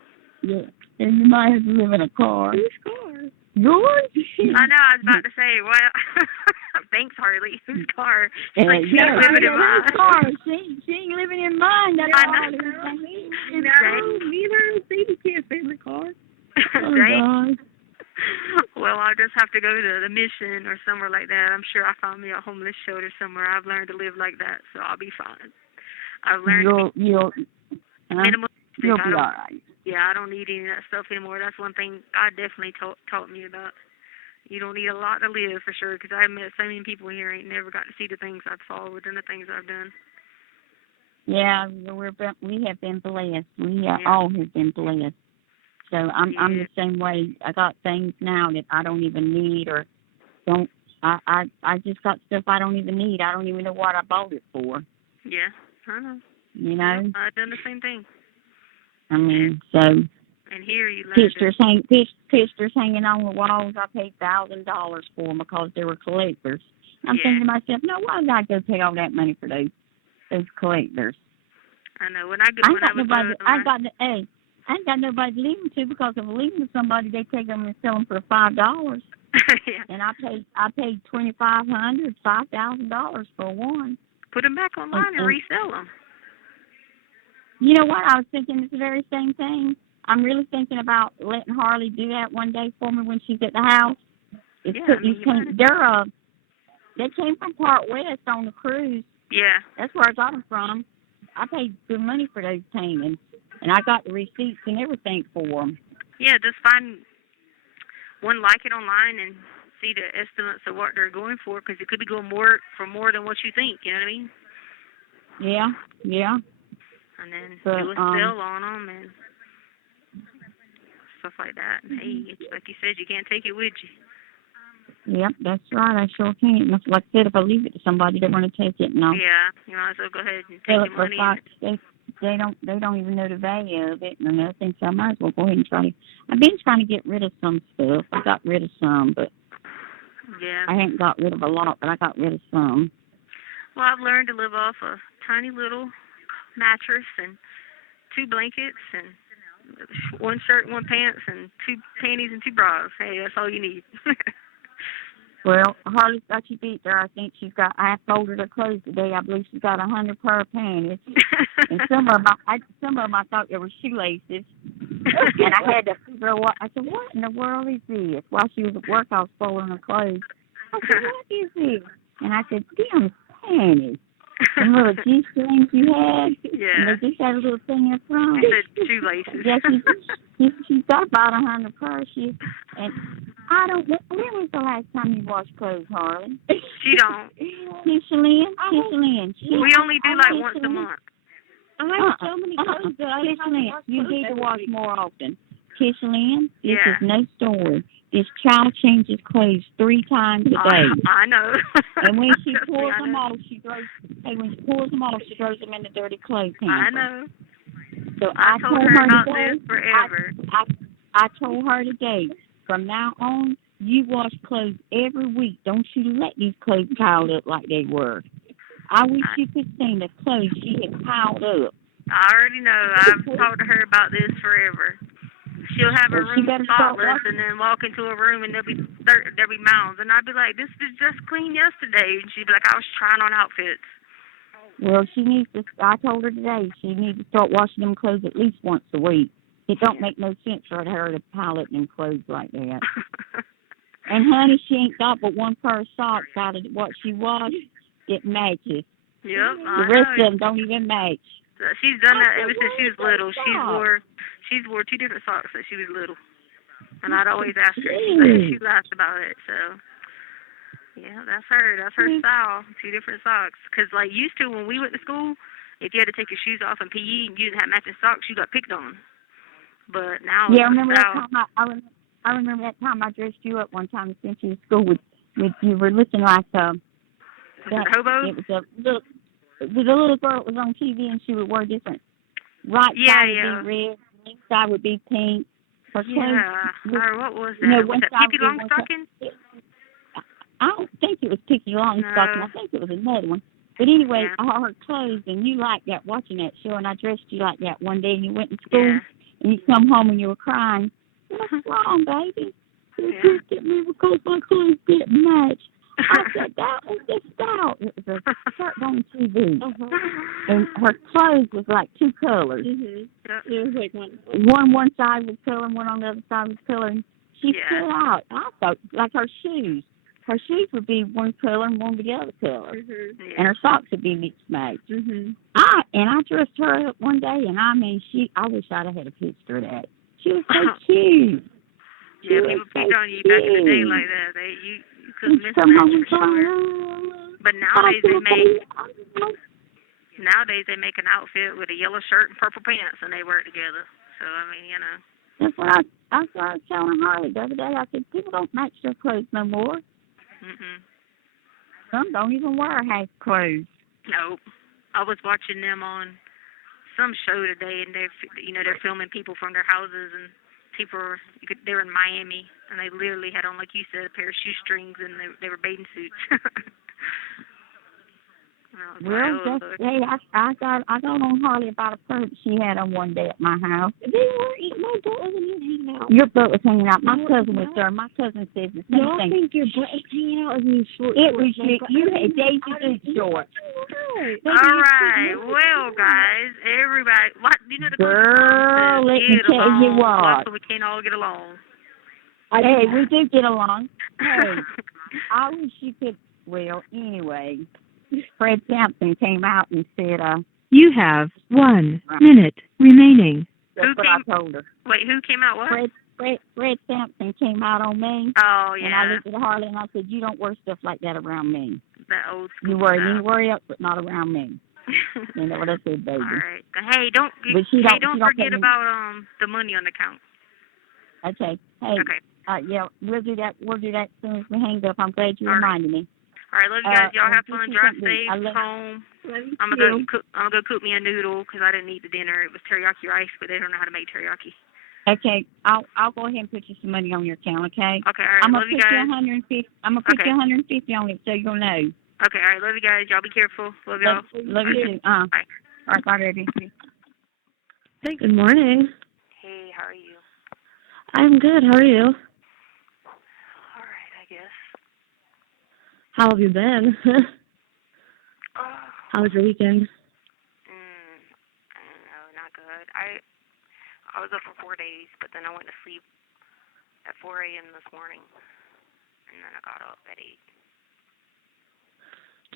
Yeah, and you might have to live in a car. Whose car? Yours? I know. I was about to say, well, thanks, Harley. Whose car? She's like, she's living in mine. Car. She ain't living in mine. That's I know. No, neither. Baby can't stay in the car. Dang. Well, I'll just have to go to the mission or somewhere like that. I'm sure I'll find me a homeless shelter somewhere. I've learned to live like that, so I'll be fine. I've learned you'll minimalistic. You'll be all right. Yeah, I don't need any of that stuff anymore. That's one thing God definitely taught me about. You don't need a lot to live, for sure, because I've met so many people here ain't never got to see the things I've saw within the things I've done. Yeah, we have been blessed. We all have been blessed. So I'm the same way. I got things now that I don't even need or don't. I just got stuff I don't even need. I don't even know what I bought it for. Yeah, I know. You know? Yeah, I've done the same thing. I mean, so. And here you learn pictures hanging on the walls. I paid $1,000 for them because they were collectors. I'm thinking to myself, no, why did I go pay all that money for those collectors? I know. When I ain't got nobody to leave them to, because if I leave them to somebody, they take them and sell them for $5. Yeah. And I paid $2,500, $5,000 for one. Put them back online and resell them. You know what? I was thinking it's the very same thing. I'm really thinking about letting Harley do that one day for me when she's at the house. They came from Part West on the cruise. Yeah. That's where I got them from. I paid good money for those paintings, and I got the receipts and everything for them. Yeah, just find one like it online and see the estimates of what they're going for, because it could be going for more than what you think. You know what I mean? Yeah. And then do a sale on them and stuff like that. And hey, like you said, you can't take it with you. Yep, that's right. I sure can't. Like I said, if I leave it to somebody, they're going to take it. No. Yeah, you might as well go ahead and take your money. They don't even know the value of it and nothing. So I might as well go ahead and try. I've been trying to get rid of some stuff. I got rid of some, but I haven't got rid of a lot. But I got rid of some. Well, I've learned to live off a tiny little mattress and 2 blankets and 1 shirt and 1 pants and 2 panties and 2 bras. Hey, that's all you need. Well, Harley's got you beat there. I think I folded her clothes today. I believe she's got 100 pair of panties. And some of them I thought they were shoelaces. And I had to figure out I said, what in the world is this? While she was at work, I was folding her clothes. I said, what is this? And I said, damn panties. And little G-strings you had. Yeah. And they just had a little thing in front. You said shoelaces. Yeah, she's got about 100 pairs. And I don't know. When was the last time you washed clothes, Harley? She don't. Kishalyn. We only do like once a month. I have so many clothes that I have to wash. You need to wash more often. Kishalyn, this Yeah. is no story. This child changes clothes 3 times a day. I know. And when she pulls I them know. off, she throws them in the dirty clothes I hamper. know. So I told her about today, this forever. I told her today, from now on, you wash clothes every week. Don't you let these clothes pile up like they were. I wish you could see the clothes she had piled up. I already know. I've talked to her about this forever. She'll have her room spotless and then walk into a room and there'll be mounds. And I'd be like, this was just clean yesterday. And she'd be like, I was trying on outfits. Well, I told her today she needs to start washing them clothes at least once a week. It don't make no sense for her to pile up them clothes like that. And honey, she ain't got but one pair of socks out of what she washed. It matches. Yep, The rest of them don't even match. She's done that ever since she was little. She's wore 2 different socks since she was little. And I'd always ask her. She laughed about it. So, yeah, that's her. That's her style. 2 different socks. Because, like, used to when we went to school, if you had to take your shoes off in PE and you didn't have matching socks, you got picked on. But now, yeah, I remember that time I dressed you up one time and sent you to school with you were looking like hobo? It was the little girl that was on TV and she would wear different. Right side would be red, left side would be pink. Or what was that? Was that Pippi Longstocking? I don't think it was Pippi Longstocking. I think it was another one. But anyway, all her clothes, and you liked that watching that show, and I dressed you like that one day, and you went to school, and you come home and you were crying. What's wrong, baby? You just get me because my clothes didn't match. I said, that was the Stauch. It was a shirt on TV. And her clothes was like 2 colors. It was like one side was color and one on the other side was color. And she stood out. I thought, like her shoes. Her shoes would be one color and one would be the other color. And her socks would be mixed match. I dressed her up one day, and I mean, I wish I'd have had a picture of that. She was so cute. Yeah, people picked on you back in the day like that. You couldn't miss that for sure. But nowadays they make an outfit with a yellow shirt and purple pants, and they wear it together. So I mean, you know. That's what I was telling Harley the other day. I said, people don't match their clothes no more. Some don't even wear half clothes. Nope. I was watching them on some show today, and they're filming people from their houses, and they were in Miami, and they literally had on, like you said, a pair of shoestrings, and they were bathing suits. Hey, I got on Harley about a pair that she had on one day at my house. My butt wasn't even hanging out. Your butt was hanging out. My cousin was there. My cousin said the same Y'all thing. think your butt was hanging out with me short? It was you had Daisy Duke shorts. All right, well, guys, everybody, the girl, let me tell you what. So we can't all get along. Hey, we do get along. Hey, I wish you could. Well, anyway. Fred Sampson came out and said, you have 1 minute remaining. That's what I told her. Wait, who came out what? Fred Sampson came out on me. Oh, yeah. And I looked at Harley and I said, you don't wear stuff like that around me. That old school You wear it anywhere else, but not around me. You know what I said, baby. All right. Hey, don't forget about the money on the account. Okay. Hey. Okay. Yeah, we'll do that. We'll do that as soon as we hang up. I'm glad you reminded me. All right, love you guys. Y'all have fun. Drive safe home. I'm gonna go cook me a noodle because I didn't eat the dinner. It was teriyaki rice, but they don't know how to make teriyaki. Okay, I'll go ahead and put you some money on your account. Okay. Okay. All right. Love you guys. I'm gonna put you 150 on it so you'll know. Okay. All right. Love you guys. Y'all be careful. Love y'all. Love you too. Bye. All right. Bye, baby. Hey, good morning. Hey, how are you? I'm good. How are you? All right, I guess. How have you been? Oh, How was your weekend? I don't know, not good. I was up for 4 days, but then I went to sleep at 4 a.m. this morning, and then I got up at 8.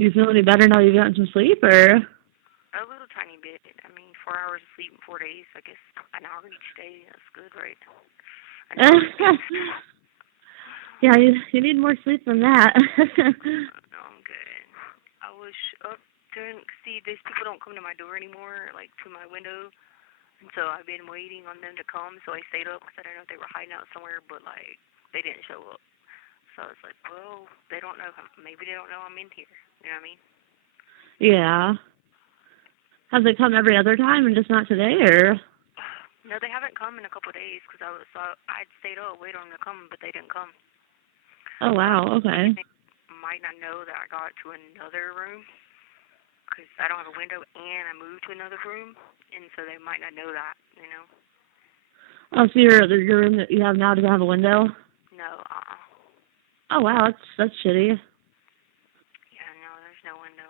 Do you feel any better now you've gotten some sleep, or? A little tiny bit. I mean, 4 hours of sleep in 4 days. I guess an hour each day. That's good, right? Yeah, you need more sleep than that. No, I'm good. I wish see, these people don't come to my door anymore, like to my window. And so I've been waiting on them to come, so I stayed up because I didn't know if they were hiding out somewhere, but like they didn't show up. So I was like, well, they don't know. Maybe they don't know I'm in here. You know what I mean? Yeah. Have they come every other time and just not today, or? No, they haven't come in a couple of days because I'd stayed up waiting on them to come, but they didn't come. Oh, wow, okay. They might not know that I got to another room because I don't have a window and I moved to another room, and so they might not know that, you know? Oh, so your room that you have now doesn't have a window? No, Oh, wow, that's shitty. Yeah, no, there's no window.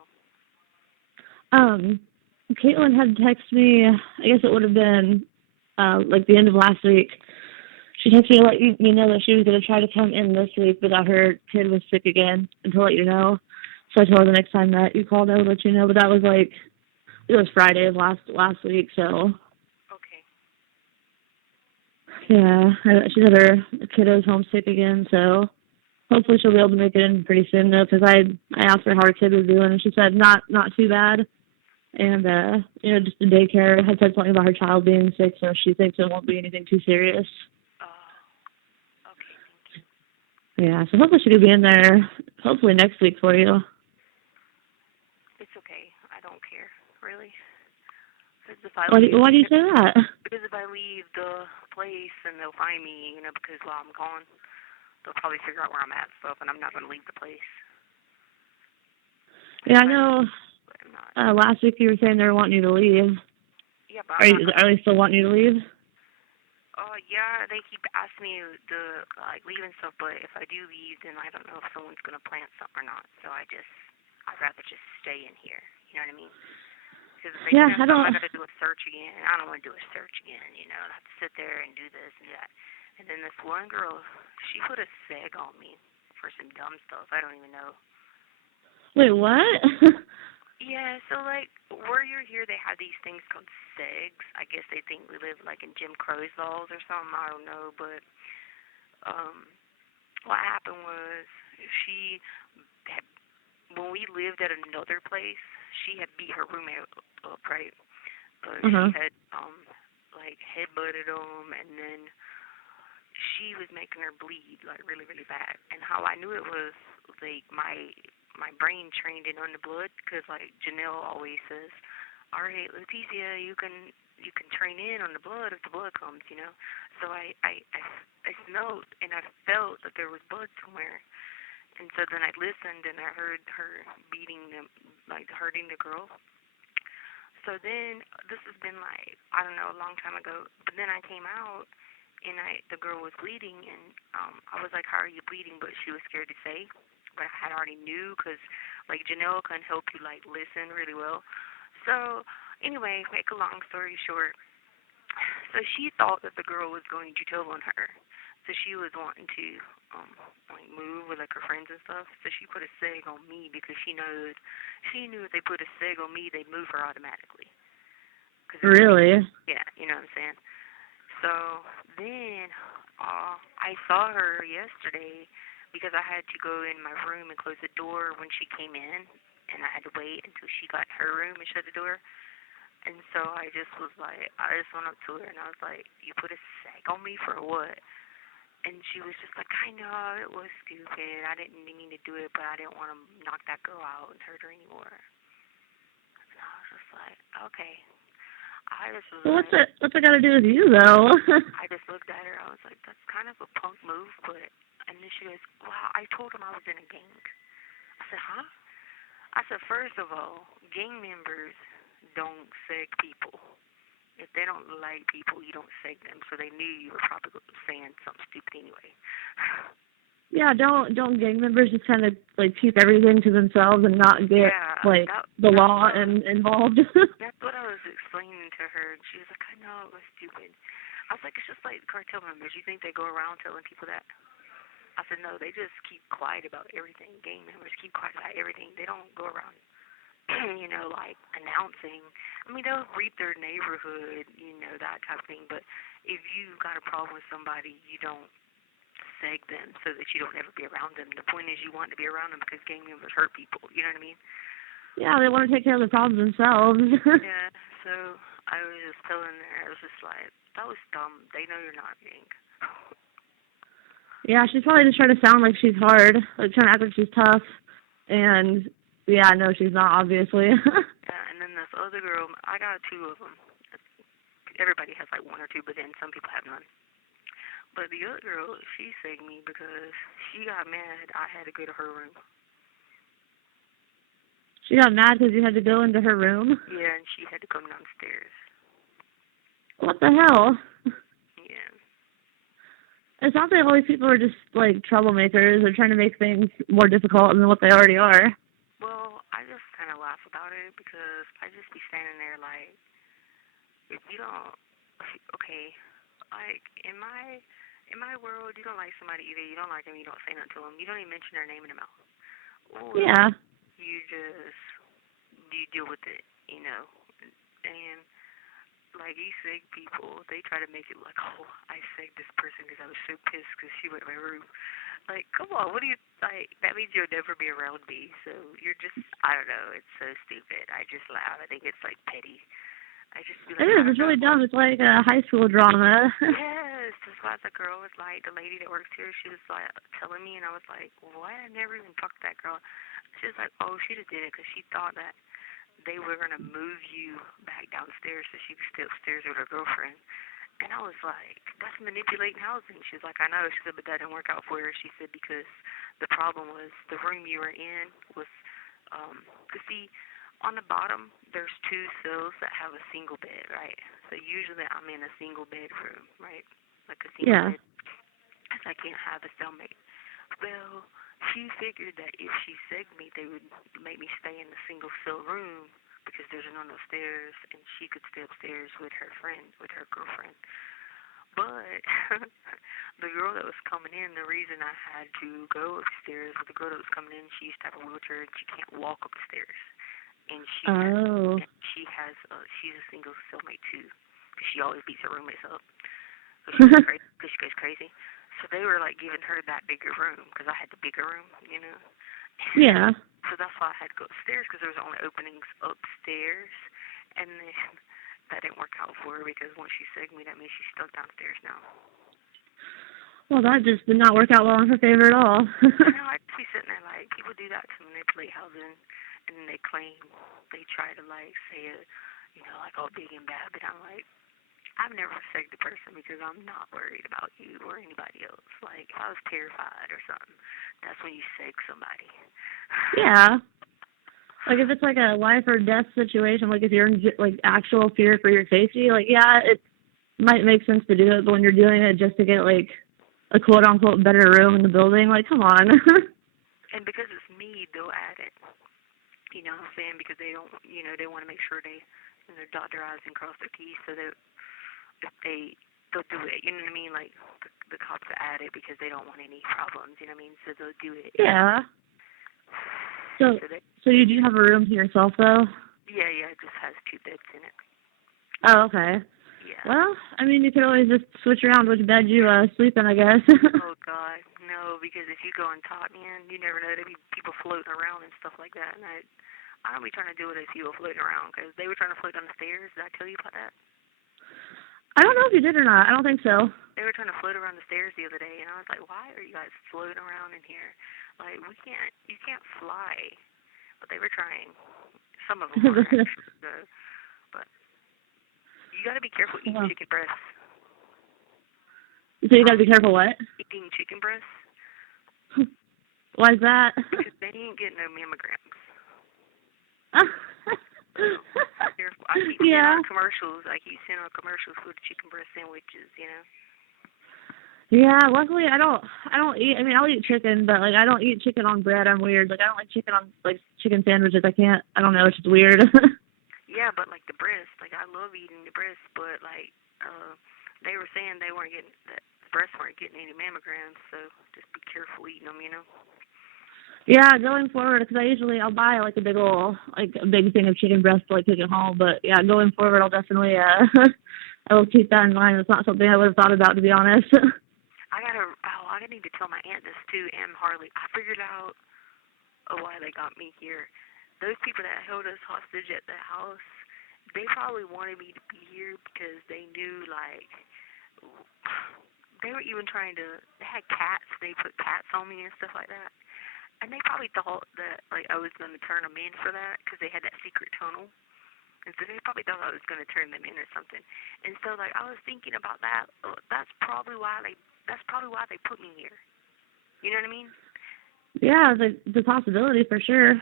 Caitlin had texted me, I guess it would have been, like the end of last week. She texted me to let you know that she was going to try to come in this week, but that her kid was sick again, and to let you know. So I told her the next time that you called, I would let you know. But that was like, it was Friday of last week, so. Okay. Yeah, she said her kiddo's homesick again, so hopefully she'll be able to make it in pretty soon, though, because I asked her how her kid was doing, and she said not too bad. And, just the daycare had said something about her child being sick, so she thinks it won't be anything too serious. Okay, thank you. Yeah, so hopefully she could be in there, hopefully next week for you. It's okay. I don't care, really. Because Why do you say that? Because if I leave the place and they'll find me, because while I'm gone, they'll probably figure out where I'm at and stuff, and I'm not going to leave the place. Yeah, I know. Last week you were saying they were wanting you to leave. Yeah, but Are they still wanting you to leave? Yeah, they keep asking me to leave and stuff, but if I do leave, then I don't know if someone's gonna plant something or not. So I'd rather just stay in here. You know what I mean? Because if they plant something, I gotta do a search again, and I don't want to do a search again. I have to sit there and do this and do that. And then this one girl, she put a seg on me for some dumb stuff. I don't even know. Wait, what? Yeah, so where you're here, they have these things called segs. I guess they think we live in Jim Crow's laws or something. I don't know, but what happened was when we lived at another place, she had beat her roommate up, right? But she had headbutted him, and then she was making her bleed really, really bad. And how I knew it was my brain trained in on the blood, because Janelle always says, all right, Letecia, you can train in on the blood if the blood comes, So I smelled and I felt that there was blood somewhere, and so then I listened and I heard her beating them, hurting the girl. So then this has been I don't know, a long time ago. But then I came out and the girl was bleeding, and I was like, how are you bleeding? But she was scared to say. But I had already knew, because Janelle can help you listen really well. So anyway, make a long story short, so she thought that the girl was going to tell on her. So she was wanting to move with her friends and stuff. So she put a seg on me because she knew if they put a seg on me, they'd move her automatically. Really? Yeah, you know what I'm saying. So then I saw her yesterday, because I had to go in my room and close the door when she came in, and I had to wait until she got in her room and shut the door. And so I just went up to her and I was like, you put a seg on me for what? And she was just like, I know, it was stupid. I didn't mean to do it, but I didn't want to knock that girl out and hurt her anymore. And I was just like, okay. What's it got to do with you, though? I just looked at her. I was like, that's kind of a punk move, but... And then she goes, well, I told him I was in a gang. I said, huh? I said, first of all, gang members don't seg people. If they don't like people, you don't seg them. So they knew you were probably saying something stupid anyway. Yeah, don't gang members just kind of like keep everything to themselves and not get like the law involved? That's what I was explaining to her, and she was like, I know, it was stupid. I was like, it's just like cartel members. You think they go around telling people that? I said, no, they just keep quiet about everything. Gang members keep quiet about everything. They don't go around, like announcing. I mean, they'll read their neighborhood, that type of thing. But if you got a problem with somebody, you don't seg them so that you don't ever be around them. The point is you want to be around them because gang members hurt people. You know what I mean? Yeah, they want to take care of the problems themselves. Yeah, so I was just telling her, I was just like, that was dumb. They know you're not gang. Yeah, she's probably just trying to sound like she's hard, like trying to act like she's tough. And, yeah, no, she's not, obviously. Yeah, and then this other girl, I got two of them. Everybody has like one or two, but then some people have none. But the other girl, she segged me because she got mad I had to go to her room. She got mad because you had to go into her room? Yeah, and she had to come downstairs. What the hell? Yeah. It sounds like all these people are just, like, troublemakers. They're trying to make things more difficult than what they already are. Well, I just kind of laugh about it because I just be standing there like, if you don't, okay, like, in my world, you don't like somebody either. You don't like them, you don't say nothing to them. You don't even mention their name in the mouth. Or Yeah. you deal with it, And, like, these seg people, they try to make it like, oh, I segged this person because I was so pissed because she went in my room. Like, come on, what do you, like, that means you'll never be around me. So you're just, I don't know, it's so stupid. I just laugh. I think it's, like, petty. I just be like, It is. It's really dumb. It's like a high school drama. Yes, that's why the girl was like, the lady that works here, she was like telling me, and I was like, what? I never even talked to that girl. She was like, oh, she just did it because she thought that they were going to move you back downstairs so she could stay upstairs with her girlfriend. And I was like, that's manipulating housing. She was like, I know. She said, but that didn't work out for her. She said, because the problem was the room you were in was, see, on the bottom, there's two cells that have a single bed, right? So usually I'm in a single bedroom, right? Like a single bed. Because I can't have a cellmate. Well, she figured that if she segged me, they would make me stay in the single cell room because there's none upstairs, and she could stay upstairs with her friend, with her girlfriend. But the girl that was coming in, the reason I had to go upstairs with the girl that was coming in, she used to have a wheelchair and she can't walk upstairs. And she's a single cellmate too, because she always beats her roommates up. Because she goes crazy. So they were like giving her that bigger room because I had the bigger room, Yeah. So that's why I had to go upstairs because there was only openings upstairs, and then that didn't work out for her because once she segged me, that means she's stuck downstairs now. Well, that just did not work out well in her favor at all. I'd be sitting there like, people do that to manipulate housing. And then they claim, they try to, like, say it, like, all big and bad. But I'm like, I've never segged a person because I'm not worried about you or anybody else. Like, if I was terrified or something, that's when you seg somebody. Yeah. Like, if it's, like, a life or death situation, like, if you're in, like, actual fear for your safety, like, yeah, it might make sense to do it. But when you're doing it just to get, like, a quote-unquote better room in the building, like, come on. And because it's me, they'll add it. You know what I'm saying? Because they don't, they want to make sure they, dot their I's and cross their T's, so that if they'll do it. You know what I mean? Like, the cops add it because they don't want any problems. You know what I mean? So they'll do it. Yeah. So you do have a room to yourself, though? Yeah, it just has 2 beds in it. Oh, okay. Yeah. Well, I mean, you could always just switch around which bed you sleep in, I guess. Oh, God. No, because if you go on top, man, you never know. There'd be people floating around and stuff like that. And I don't be trying to deal with those people floating around because they were trying to float down the stairs. Did I tell you about that? I don't know if you did or not. I don't think so. They were trying to float around the stairs the other day, and I was like, why are you guys floating around in here? Like, you can't fly. But they were trying. Some of them were, actually. But you got to be careful eating chicken breasts. So you got to be careful what? Eating chicken breasts. Why's that? Because they ain't getting no mammograms. Careful. I keep seeing on commercials. I keep seeing on commercials for the chicken breast sandwiches, Yeah, luckily I don't eat. I mean, I'll eat chicken, but like I don't eat chicken on bread. I'm weird. Like I don't like chicken on like chicken sandwiches. I can't. I don't know. It's just weird. Yeah, but like the breast, like I love eating the breast, but like they were saying they weren't getting that breasts weren't getting any mammograms, so just be careful eating them, you know. Yeah, going forward, because I'll buy like a big thing of chicken breast to like take it home. But yeah, going forward, I'll definitely I will keep that in mind. It's not something I would have thought about, to be honest. I need to tell my aunt this too, and Harley. I figured out why they got me here. Those people that held us hostage at the house, they probably wanted me to be here because they knew, like, they were even they had cats, they put cats on me and stuff like that. And they probably thought that, like, I was going to turn them in for that because they had that secret tunnel. And so they probably thought I was going to turn them in or something. And so, like, I was thinking about that. That's probably why they put me here. You know what I mean? Yeah, the possibility for sure.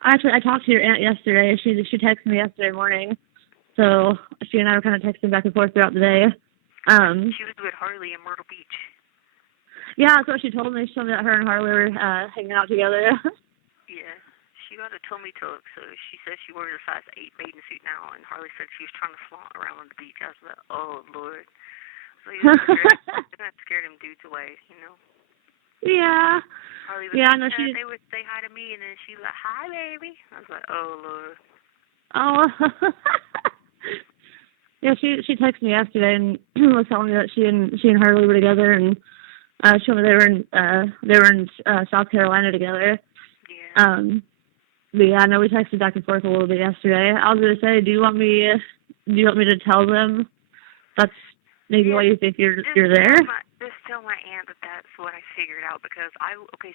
Actually, I talked to your aunt yesterday. She texted me yesterday morning, so she and I were kind of texting back and forth throughout the day. She was with Harley in Myrtle Beach. Yeah, that's what she told me. She told me that her and Harley were hanging out together. Yeah, she got a tummy tuck, so she says she wears a size 8 bathing suit now, and Harley said she was trying to flaunt around on the beach. I was like, oh, Lord. So you're not scared them dudes away, you know? Yeah. Harley was yeah, like, no, she... they would say hi to me, and then she's like, hi, baby. I was like, oh, Lord. Oh. Yeah, she texted me yesterday and was telling me that she and Harley were together, and she told me they were in South Carolina together. Yeah. But yeah, I know we texted back and forth a little bit yesterday. I was gonna say, do you want me to tell them that's maybe why you think you're there? Just tell my aunt that that's what I figured out, because so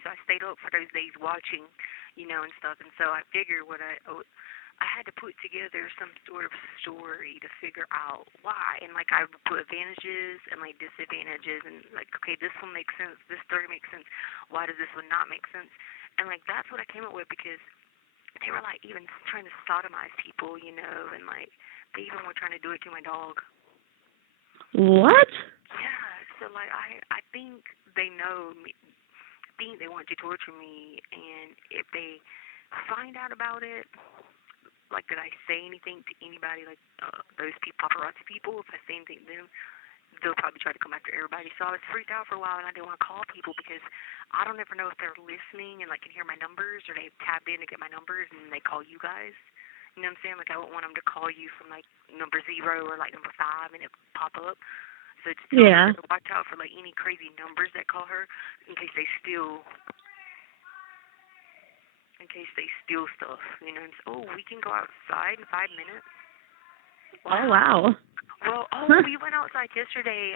I stayed up for those days watching, you know, and stuff, and so I figured I had to put together some sort of story to figure out why, and like I would put advantages and like disadvantages, and like, okay, this one makes sense, this story makes sense, why does this one not make sense? And like that's what I came up with, because they were like even trying to sodomize people, you know, and like they even were trying to do it to my dog. What? Yeah, so like I think they know me. I think they want to torture me, and if they find out about it, like, did I say anything to anybody, like those paparazzi people? If I say anything to them, they'll probably try to come after everybody. So I was freaked out for a while, and I didn't want to call people because I don't ever know if they're listening and like can hear my numbers, or they tapped in to get my numbers and they call you guys. You know what I'm saying? Like, I wouldn't want them to call you from like number 0 or like number 5 and it pop up. So just tell her to watch out for like any crazy numbers that call her in case they steal stuff, you know. And so, we can go outside in 5 minutes. Wow. Oh, wow. Well, we went outside yesterday.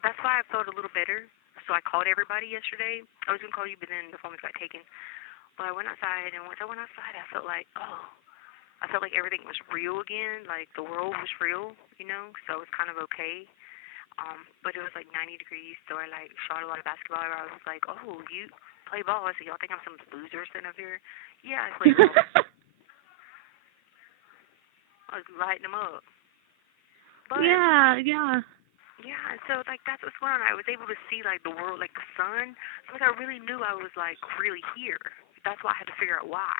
That's why I felt a little better. So I called everybody yesterday. I was going to call you, but then the phone got taken. But I went outside, and once I went outside, I felt like everything was real again, like the world was real, you know, so it was kind of okay. But it was like 90 degrees, so I like shot a lot of basketball. I was like, oh, you play ball? I said, y'all think I'm some loser sitting up here? Yeah, I play ball. I was lighting them up. But, yeah. Yeah, so like that's what's going on. I was able to see like the world, like the sun. So like I really knew I was like really here. That's why I had to figure out why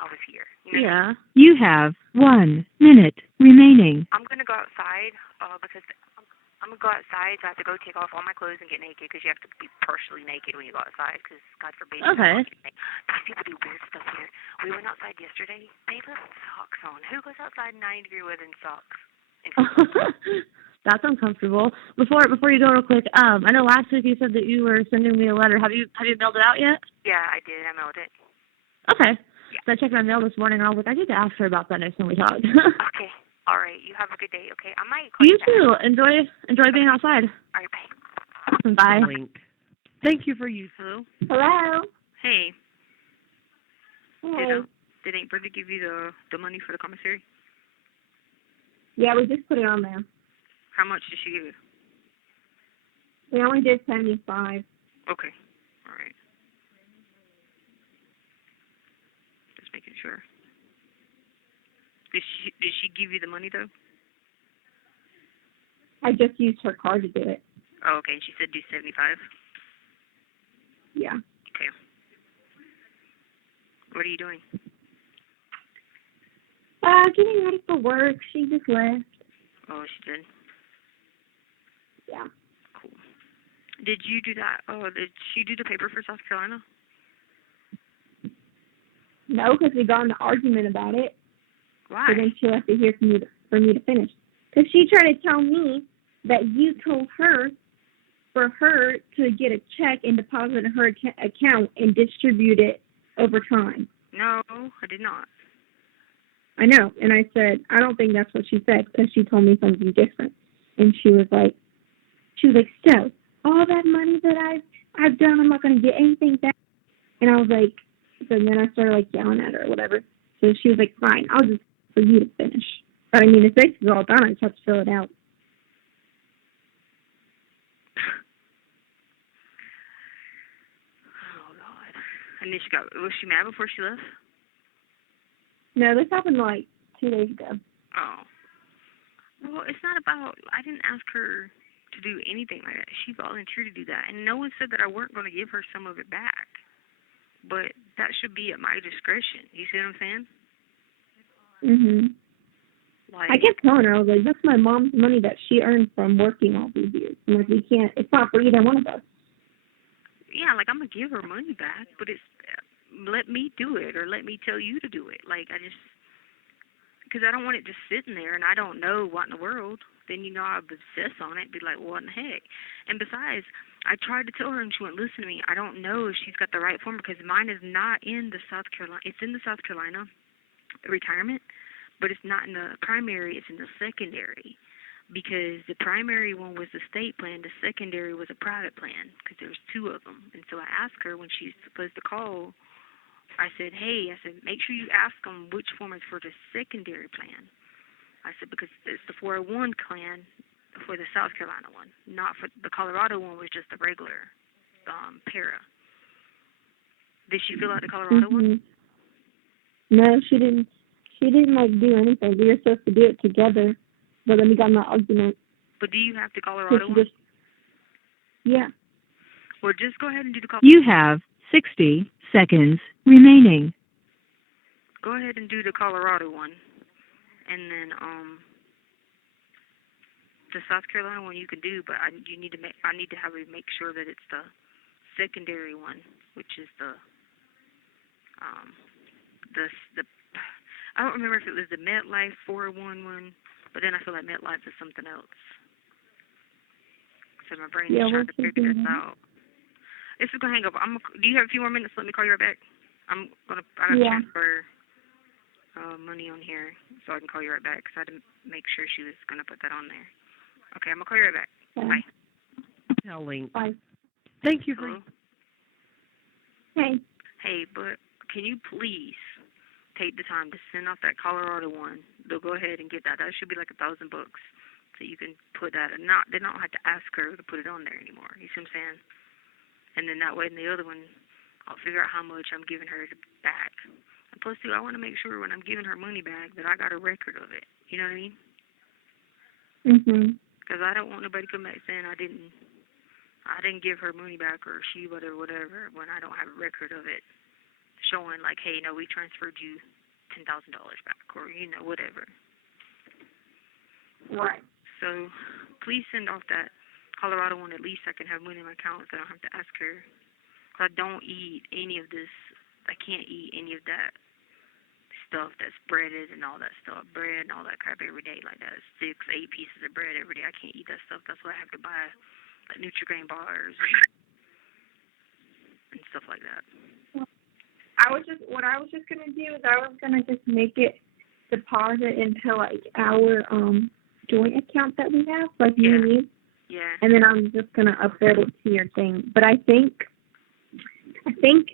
I was here. You know yeah. what I mean? You have 1 minute remaining. I'm gonna go outside because I'm gonna go outside. So I have to go take off all my clothes and get naked, because you have to be partially naked when you go outside. Because God forbid. Okay. These people do weird stuff here. We went outside yesterday. They left socks on. Who goes outside in 90-degree weather in socks? That's uncomfortable. Before you go real quick, I know last week you said that you were sending me a letter. Have you mailed it out yet? Yeah, I did. I mailed it. Okay. Yeah. So I checked my mail this morning, and I was like, I need to ask her about that next time we talk. Okay. All right. You have a good day. Okay. I might call you back. too. Enjoy being outside. All right. Bye. Bye. Thank you for using. Hello. Hey. Hey. Did Aunt Brenda give you the money for the commissary? Yeah, we just put it on there. How much did she give you? We only did 75. Okay. All right. Just making sure. Did she give you the money though? I just used her card to do it. Oh, okay. And she said do 75. Yeah. Okay. What are you doing? Getting ready for work. She just left. Oh, she did. Yeah. Cool. Did you do that? Oh, did she do the paper for South Carolina? No, because we got in an argument about it. Why? So then she'll have to hear from me to finish. Because she tried to tell me that you told her for her to get a check and deposit in her account and distribute it over time. No, I did not. I know. And I said, I don't think that's what she said because she told me something different. And she was like, so all that money that I've done, I'm not going to get anything back. And I was like, so then I started like yelling at her or whatever. So she was like, fine, I'll just for you to finish. But I mean, it's basically all done. I just have to fill it out. Oh, God. And then was she mad before she left? No, this happened like 2 days ago. Oh. Well, it's not about, I didn't ask her to do anything like that. She volunteered to do that. And no one said that I weren't going to give her some of it back. But that should be at my discretion. You see what I'm saying? Mhm. Like, I kept telling her, I was like, that's my mom's money that she earned from working all these years. I'm like, we can't, it's not for either one of us. yeah, like, I'm going to give her money back, but it's, let me do it or let me tell you to do it. Like, because I don't want it just sitting there and I don't know what in the world. Then, I'd obsess on it, be like, what in the heck? And besides, I tried to tell her and she wouldn't listen to me. I don't know if she's got the right form because mine is not in the South Carolina. It's in the South Carolina retirement, but it's not in the primary. It's in the secondary because the primary one was the state plan. The secondary was a private plan because there was two of them. And so I asked her when she's supposed to call, I said, make sure you ask them which form is for the secondary plan. I said, because it's the 401 plan for the South Carolina one, not for the Colorado one was just the regular para. Did she fill out the Colorado one? No, she didn't. She didn't do anything. We were supposed to do it together, but then we got in an argument. But do you have the Colorado one? Yeah. Well, just go ahead and do the Colorado. You have 60 seconds remaining. Go ahead and do the Colorado one. And then the South Carolina one you can do, but I need to have you make sure that it's the secondary one, which is the I don't remember if it was the MetLife 401 one, but then I feel like MetLife is something else. So my brain is trying to figure this out. This is gonna hang up. Do you have a few more minutes? Let me call you right back. I gotta transfer money on here so I can call you right back because I had to make sure she was going to put that on there. Okay, I'm going to call you right back. Okay. Bye. Telling. Bye. Thank you Hello? Hey. Hey, but can you please take the time to send off that Colorado one? They'll go ahead and get that. That should be like $1,000 so you can put that. And they don't have to ask her to put it on there anymore. You see what I'm saying? And then that way in the other one, I'll figure out how much I'm giving her back. And plus, too, I want to make sure when I'm giving her money back that I got a record of it. You know what I mean? Mhm. Because I don't want nobody to come back saying I didn't give her money back or she whatever when I don't have a record of it showing like, hey, no, we transferred you $10,000 back or whatever. Right. So please send off that Colorado one. At least I can have money in my account so I don't have to ask her. Because I don't eat any of this. I can't eat any of that stuff that's breaded and all that stuff, bread and all that crap every day like that. 6, 8 pieces of bread every day. I can't eat that stuff. That's why I have to buy like Nutri-Grain bars and stuff like that. What I was just gonna do is I was gonna just make it deposit into like our joint account that we have, like you and me. Yeah. And then I'm just gonna upload it to your thing. But I think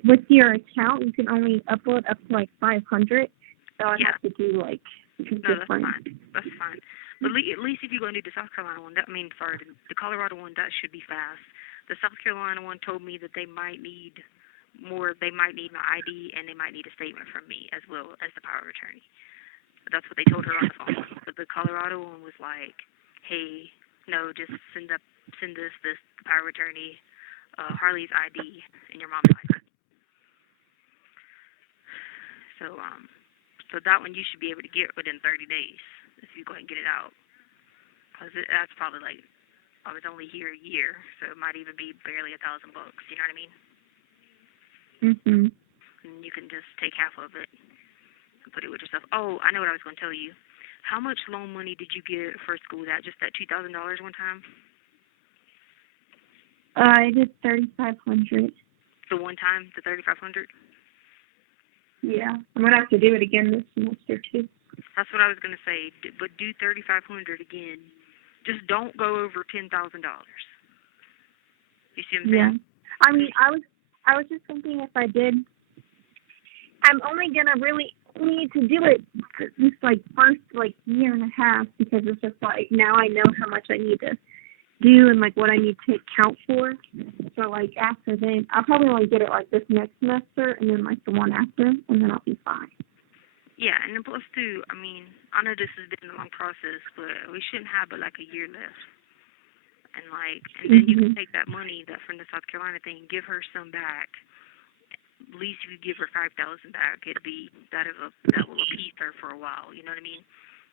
with your account you can only upload up to like 500. So I have to do like that's fine. That's fine. But at least if you're going to do the South Carolina one, the Colorado one, that should be fast. The South Carolina one told me that they might need more. They might need my ID and they might need a statement from me as well as the power of attorney. That's what they told her on the phone. But the Colorado one was like, hey, no, just send up send us this power of attorney, Harley's ID, and your mom's ID. So that one you should be able to get within 30 days if you go ahead and get it out. Because that's probably like, I was only here a year, so it might even be barely $1,000. You know what I mean? Mhm. And you can just take half of it and put it with yourself. Oh, I know what I was going to tell you. How much loan money did you get for school? That just that $2,000 one time? I did 3,500. The one time, the 3,500? Yeah, I'm gonna have to do it again this semester too. That's what I was going to say. But do 3,500 again. Just don't go over $10,000. You see what I'm saying? Yeah. I mean, I was just thinking if I did, I'm only gonna really need to do it this like first like year and a half because it's just like now I know how much I need to do and like what I need to account for. So like after then, I'll probably only get it like this next semester and then like the one after, and then I'll be fine. Yeah, and then plus too, I mean, I know this has been a long process, but we shouldn't have but like a year left. And then you can take that money that from the South Carolina thing, give her some back. At least if you give her 5,000 back, that will appease her for a while. You know what I mean?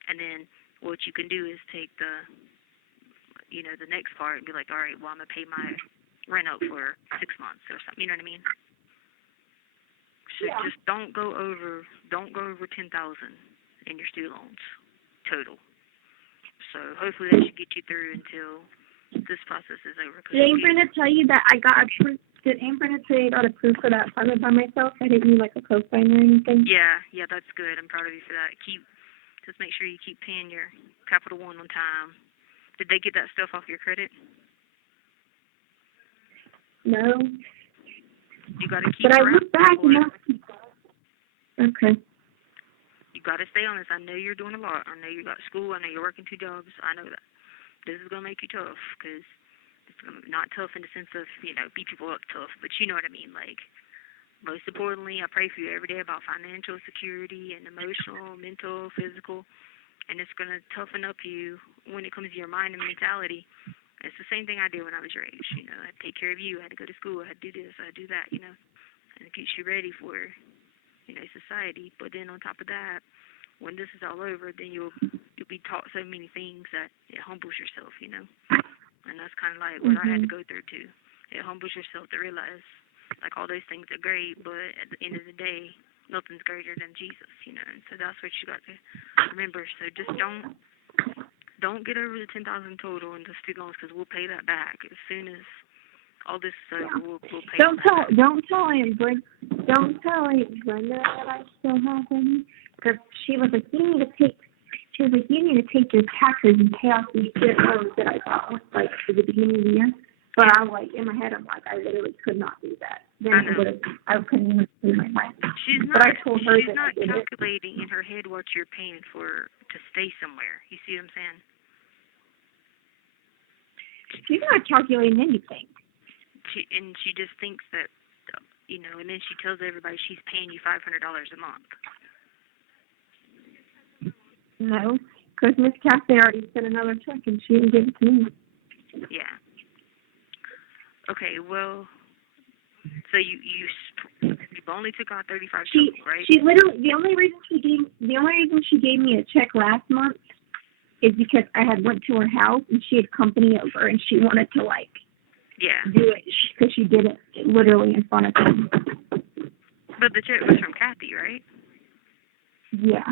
And then what you can do is take the next part and be like, all right, well I'm gonna pay my rent out for 6 months or something. You know what I mean? So just don't go over 10,000 in your student loans total. So hopefully that should get you through until this process is over. Did Amber tell you that I got approved? Did Amber tell you I got approved for that apartment by myself? I didn't need like a co-sign or anything. Yeah, that's good. I'm proud of you for that. Just make sure you keep paying your Capital One on time. Did they get that stuff off your credit? No. You got to keep. But I looked back and okay. You got to stay on this. I know you're doing a lot. I know you got school. I know you're working 2 jobs. I know that. This is going to make you tough because it's not tough in the sense of, beat people up tough, but you know what I mean. Like, most importantly, I pray for you every day about financial security and emotional, mental, physical, and it's going to toughen up you when it comes to your mind and mentality. It's the same thing I did when I was your age. I had to take care of you. I had to go to school. I had to do this. I had to do that, and it gets you ready for, society. But then on top of that, when this is all over, then you'll be taught so many things that it humbles yourself, And that's kind of like what I had to go through too. It humbles yourself to realize, like, all those things are great, but at the end of the day, nothing's greater than Jesus, And so that's what you got to remember. So just don't get over the 10,000 total in the student loans because we'll pay that back as soon as all this is over. We'll pay. Don't tell Amber that I still have any. Because she was like, you need to take your taxes and pay off these student loans that I got like at the beginning of the year. But I'm like, in my head, I'm like, I literally could not do that. Then I couldn't even pay my rent. But I told her she's not calculating in her head what you're paying for to stay somewhere. You see what I'm saying? She's not calculating anything. She just thinks that, and then she tells everybody she's paying you $500 a month. No, because Miss Cassidy already sent another check and she didn't give it to me. Yeah. Okay, well, so you've only took out 35 total, right? She literally the only reason she gave me a check last month is because I had went to her house and she had company over and she wanted to do it because she did it literally in front of them. But the check was from Kathy, right? Yeah.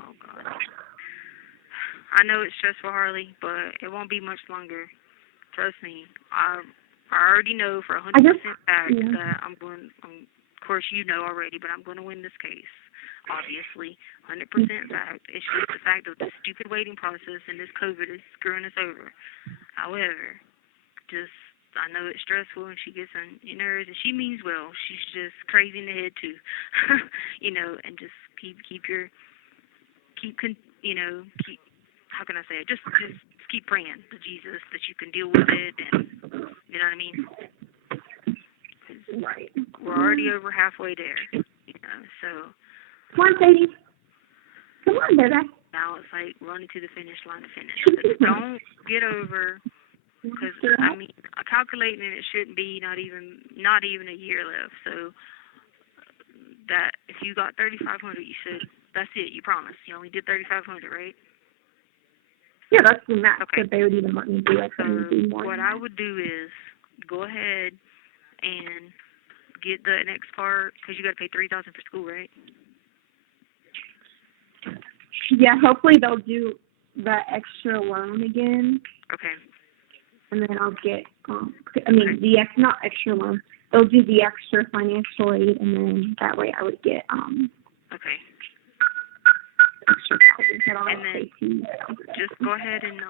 Oh, God. I know it's stressful, Harley, but it won't be much longer. Trust me. I already know for 100% fact that I'm going, of course you know already, but I'm going to win this case. Obviously, 100% fact. It's just the fact of the stupid waiting process and this COVID is screwing us over. However, I know it's stressful and she gets on your nerves and she means well. She's just crazy in the head too, and just keep how can I say it? Just keep praying to Jesus that you can deal with it, and you know what I mean? Right. We're already over halfway there, so. Come on, baby. Come on, baby. Now it's like running to the finish line to finish. So don't get over Because I mean, calculating it shouldn't be not even a year left. So that if you got 3,500, you said that's it. You promised. You only did 3,500, right? Yeah, that's the max Okay. that they would even let me do. I couldn't do more. What I would do is go ahead and get the next part because you got to pay 3,000 for school, right? Yeah, hopefully they'll do that extra loan again, Okay. and then I'll get. Not extra loan. They'll do the extra financial aid, and then that way I would get Okay. extra $1,000 And then just go ahead and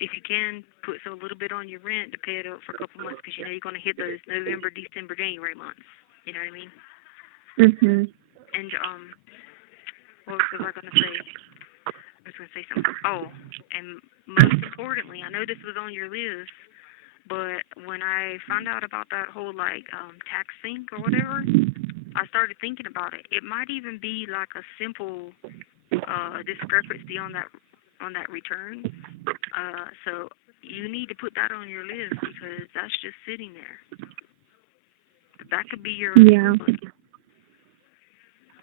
if you can, put a little bit on your rent to pay it up for a couple months because you know you're going to hit those November, December, January months. You know what I mean? Mhm. And what was I going to say? I was going to say something. Oh, and most importantly, I know this was on your list, but when I found out about that whole tax sync or whatever, I started thinking about it. It might even be like a simple discrepancy on that return. So you need to put that on your list because that's just sitting there. That could be your Yeah.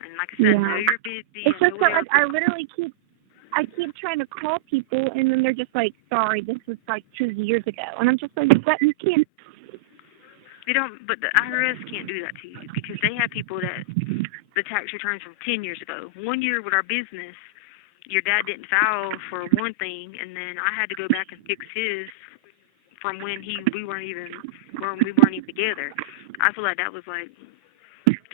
And like I said, I know you're busy. It's just that I keep trying to call people, and then they're just like, "Sorry, this was like 2 years ago," and I'm just like, "But you can't." They don't, but the IRS can't do that to you because they have people that the tax returns from 10 years ago. 1 year with our business, your dad didn't file for one thing, and then I had to go back and fix his from when we weren't even together. I feel like that was like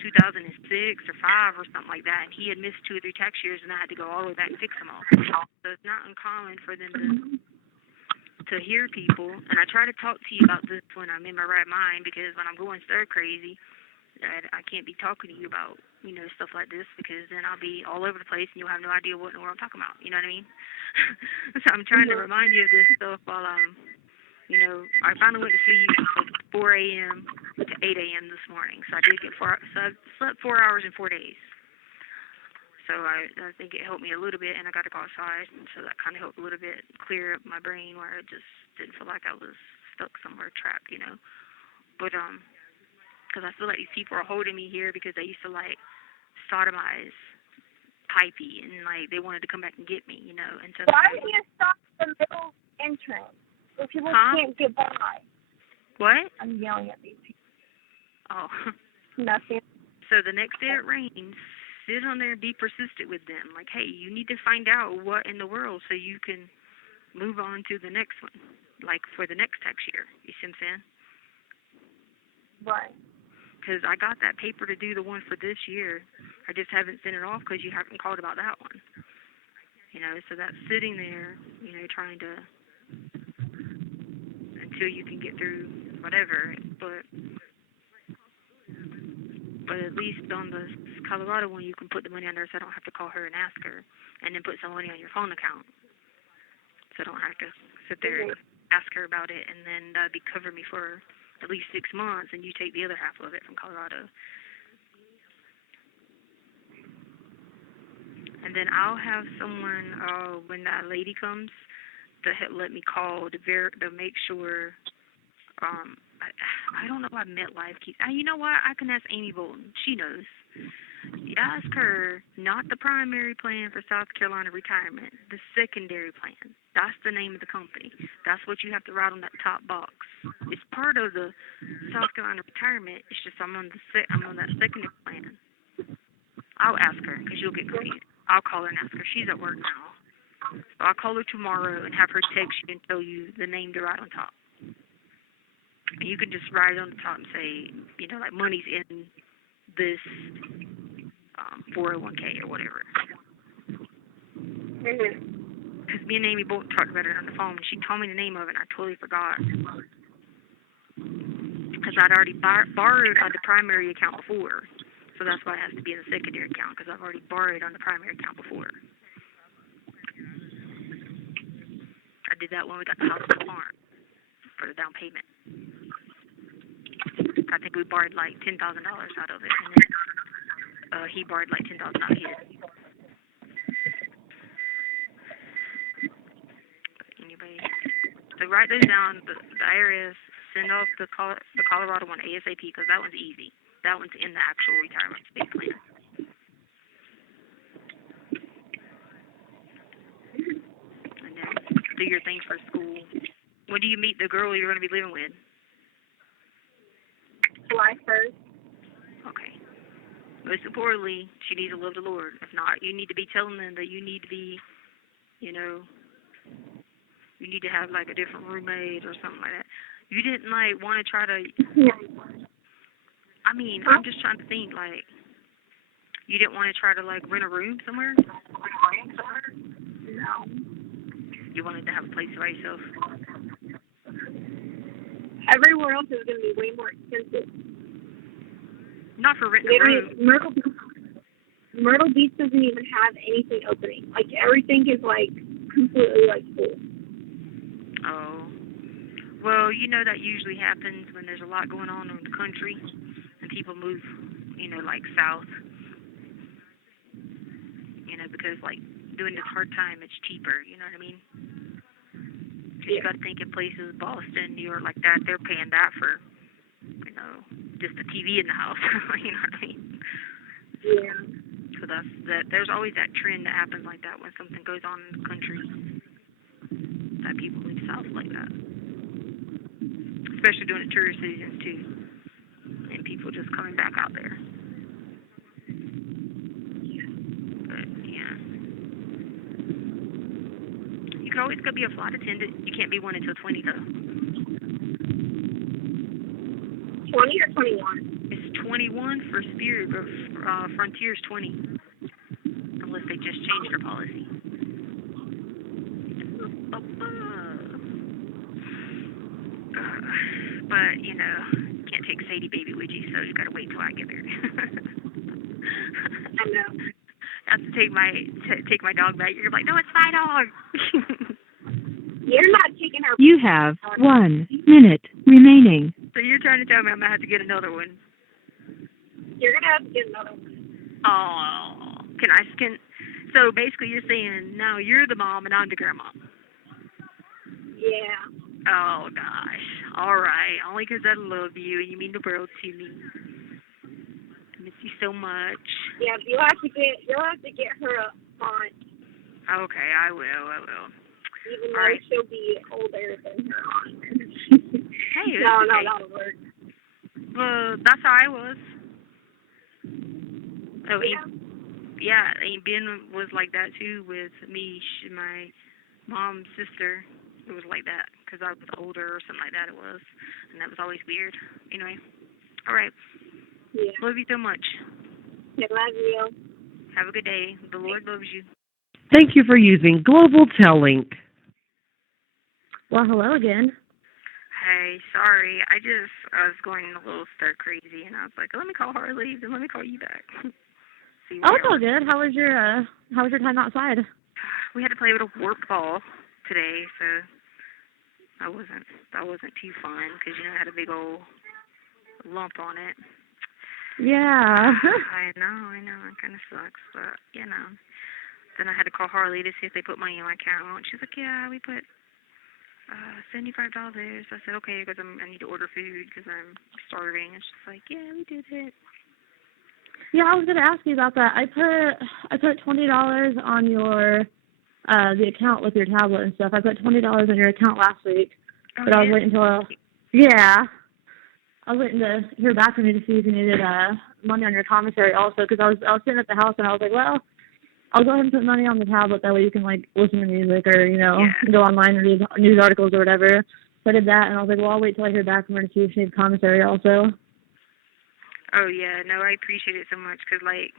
2006 or 5 or something like that, and he had missed 2 or 3 tax years, and I had to go all the way back and fix them all. So it's not uncommon for them to hear people, and I try to talk to you about this when I'm in my right mind because when I'm going stir crazy, I can't be talking to you about stuff like this because then I'll be all over the place and you'll have no idea what in the world I'm talking about. You know what I mean? So I'm trying to remind you of this stuff while I finally went to sleep at 4 a.m. to 8 a.m. this morning. So I did get I slept 4 hours in 4 days. So I think it helped me a little bit, and I got to go outside, so that kind of helped a little bit clear up my brain where I just didn't feel like I was stuck somewhere trapped, But because I feel like these people are holding me here because they used to sodomize Pipey, and they wanted to come back and get me, And so Why do you stop the middle entrance? So people can't get by. What? I'm yelling at these people. Oh. Nothing. So the next day it rains. Sit on there and be persistent with them. Like, hey, you need to find out what in the world so you can move on to the next one, like for the next tax year. You see what I'm saying? Right. Because I got that paper to do the one for this year. I just haven't sent it off because you haven't called about that one. So that's sitting there, trying to, until you can get through whatever. But at least on the Colorado one, you can put the money on there so I don't have to call her and ask her, and then put some money on your phone account. So I don't have to sit there and ask her about it, and then that'd be cover me for at least 6 months, and you take the other half of it from Colorado. And then I'll have someone, when that lady comes, to let me call to make sure, I don't know why MetLife keeps, you know what, I can ask Amy Bolton. She knows. Ask her, not the primary plan for South Carolina retirement, the secondary plan. That's the name of the company. That's what you have to write on that top box. It's part of the South Carolina retirement. It's just I'm on that secondary plan. I'll ask her because you'll get confused. I'll call her and ask her. She's at work now. So I'll call her tomorrow and have her text you and tell you the name to write on top. And you can just write it on the top and say, money's in this 401k or whatever. Because me and Amy both talked about it on the phone. She told me the name of it, and I totally forgot. Because I'd already borrowed on the primary account before. So that's why it has to be in the secondary account, because I've already borrowed on the primary account before. I did that when we got the house on the farm for the down payment. I think we borrowed like $10,000 out of it, and then he borrowed like $10,000 out of his. Anyway, So write those down. The IRS, send off the Colorado one ASAP because that one's easy. That one's in the actual retirement space plan. And then do your things for school. When do you meet the girl you're going to be living with? July 1st. Okay. Most importantly, she needs to love the Lord. If not, you need to be telling them that you need to be, you know, you need to have like a different roommate or something like that. You didn't like want to try to. I mean, I'm just trying to think like. You didn't want to try to like rent a room somewhere? No. You wanted to have a place by yourself? Everywhere else is going to be way more expensive. Not for renting a room. Myrtle Beach doesn't even have anything opening. Like, everything is, like, completely, like, full. Oh. Well, you know that usually happens when there's a lot going on in the country and people move, you know, like south. You know, because, like, during this hard time, it's cheaper. You know what I mean? Because you got to think in places, Boston, New York, like that, they're paying that for, you know, just the TV in the house. You know what I mean? Yeah. So there's always that trend that happens like that when something goes on in the country, that people move south like that. Especially during the tourist seasons too, and people just coming back out there. But yeah, you can always go be a flight attendant. You can't be one until 20 though. 20 or 21? It's 21 for Spirit, but Frontier's 20, unless they just changed their policy. But, you know, can't take Sadie baby with you, so you gotta wait till I get there. I know. I have to take my dog back. You're like, no, it's my dog. You're not taking her. You have 1 minute remaining. So you're trying to tell me I'm gonna have to get another one? You're gonna have to get another one. Oh, can? So basically, you're saying now you're the mom and I'm the grandma. Yeah. Oh gosh. All right. Only 'cause I love you and you mean the world to me. I miss you so much. Yeah, you'll have to get her a aunt. Okay, I will. Even All though right. she'll be older than her aunt. Hey, No, okay. that'll work. Well, that's how I was. Oh, Yeah. and Ben was like that too with me. My mom's sister. It was like that because I was older or something like that. It was, and that was always weird. Anyway, all right. Yeah. Love you so much. I love you. Have a good day. The Lord loves you. Thank you for using Global Tellink. Well, hello again. Hey, sorry. I was going a little stir crazy, and I was like, let me call Harley, then let me call you back. See Oh, it's all good. How was your time outside? We had to play with a warp ball today, so that wasn't too fun because you know it had a big old lump on it. Yeah. I know, it kind of sucks, but you know. Then I had to call Harley to see if they put money in my account. She's like, yeah, we put $75. I said, okay, because I need to order food because I'm starving. And she's like, yeah, we did it. Yeah, I was gonna ask you about that. I put $20 on your the account with your tablet and stuff. I put $20 on your account last week, but I was waiting until I was waiting to hear back from you to see if you needed money on your commissary also, because I was sitting at the house and I was like, well, I'll go ahead and put money on the tablet, that way you can like listen to music or go online and read news articles or whatever. So I did that, and I was like, well, I'll wait till I hear back from her to see if she needs commissary also. Oh yeah, no, I appreciate it so much because like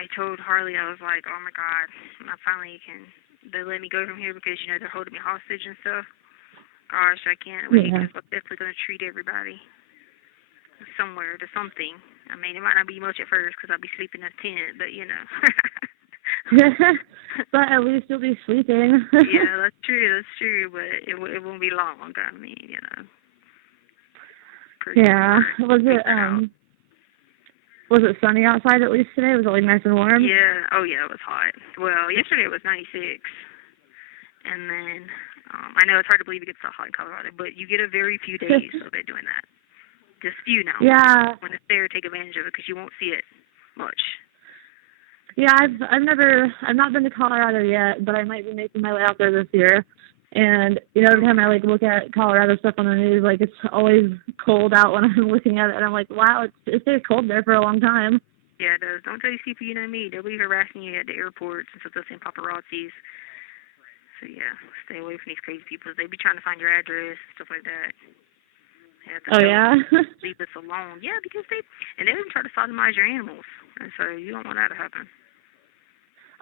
I told Harley, I was like, oh my God, I finally they let me go from here because they're holding me hostage and stuff. Gosh, I can't wait because I'm definitely gonna treat everybody somewhere to something. I mean, it might not be much at first because I'll be sleeping in a tent, but But at least you'll be sleeping. Yeah, that's true, but it won't be long. I mean, Yeah. Was it sunny outside at least today? Was it like nice and warm? Yeah. Oh yeah, it was hot. Well, yesterday it was 96, and then I know it's hard to believe it gets so hot in Colorado, but you get a very few days of it doing that. Just few now. Yeah. When it's there, take advantage of it because you won't see it much. Yeah, I've not been to Colorado yet, but I might be making my way out there this year. And every time I look at Colorado stuff on the news, it's always cold out when I'm looking at it, and I'm like, wow, it stays cold there for a long time. Yeah, it does. Don't tell these people you know me. They'll be harassing you at the airports and stuff. They'll send paparazzis. So yeah, stay away from these crazy people. They be trying to find your address, stuff like that. Oh yeah. Leave us alone. Yeah, because they even try to sodomize your animals, and so you don't want that to happen.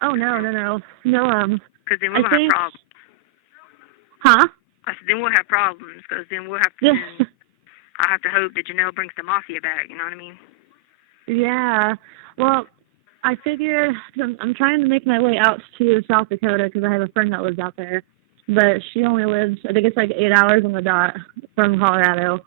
Oh no. Because then we're gonna have problems. Huh? I said then we'll have problems because then we'll have to. Yeah. I have to hope that Janelle brings the mafia back. You know what I mean? Yeah. Well, I figured I'm trying to make my way out to South Dakota because I have a friend that lives out there, but she only lives, I think it's 8 hours on the dot from Colorado.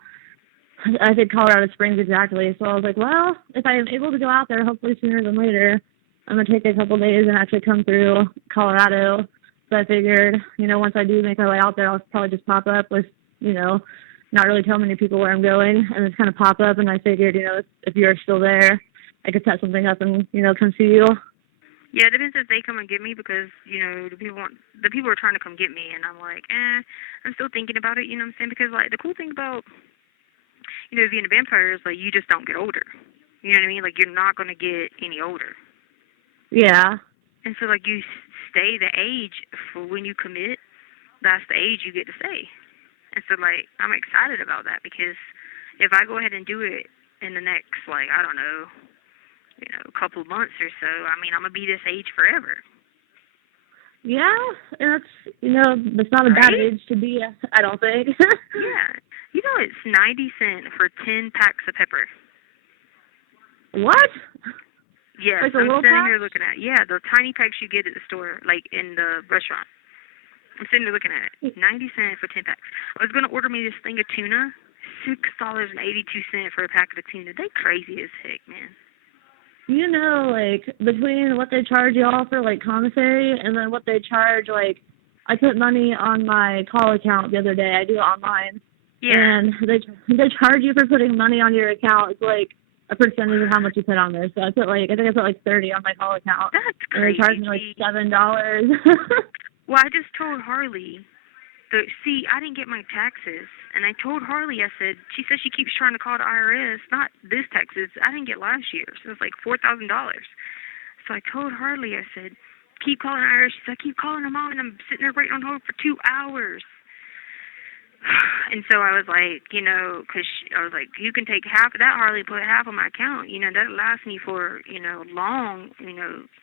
I think Colorado Springs exactly. So I was like, well, if I am able to go out there, hopefully sooner than later, I'm gonna take a couple days and actually come through Colorado. So I figured, once I do make my way out there, I'll probably just pop up with, not really tell many people where I'm going and just kind of pop up. And I figured, if you're still there, I could set something up and, come see you. Yeah, it depends if they come and get me because, the people are trying to come get me and I'm like, I'm still thinking about it, you know what I'm saying? Because, the cool thing about, being a vampire is, you just don't get older. You know what I mean? You're not going to get any older. Yeah. And so, you stay the age for when you commit, that's the age you get to stay. And so, I'm excited about that because if I go ahead and do it in the next, I don't know, a couple of months or so, I'm going to be this age forever. Yeah, and that's not a bad age to be, I don't think. Yeah. It's 90 cents for 10 packs of pepper. What? Yes, I'm sitting pack? here looking at it. Yeah, the tiny packs you get at the store, in the restaurant. I'm sitting there looking at it. 90 cents for 10 packs. I was going to order me this thing of tuna. $6.82 for a pack of tuna. They crazy as heck, man. Between what they charge y'all for, commissary and then what they charge, I put money on my call account the other day. I do it online. Yeah. And they charge you for putting money on your account. It's a percentage of how much you put on there. So I think I put 30 on my call account. That's crazy. And they charge me $7. Well, I just told Harley I didn't get my taxes, and I told Harley, she said she keeps trying to call the IRS, not this taxes, I didn't get last year, so it's $4,000. So I told Harley, I said, keep calling the IRS. She said, I keep calling them all, and I'm sitting there waiting on hold for 2 hours. And so I was because I was you can take half of that, Harley, put half on my account, that'll last me for, long,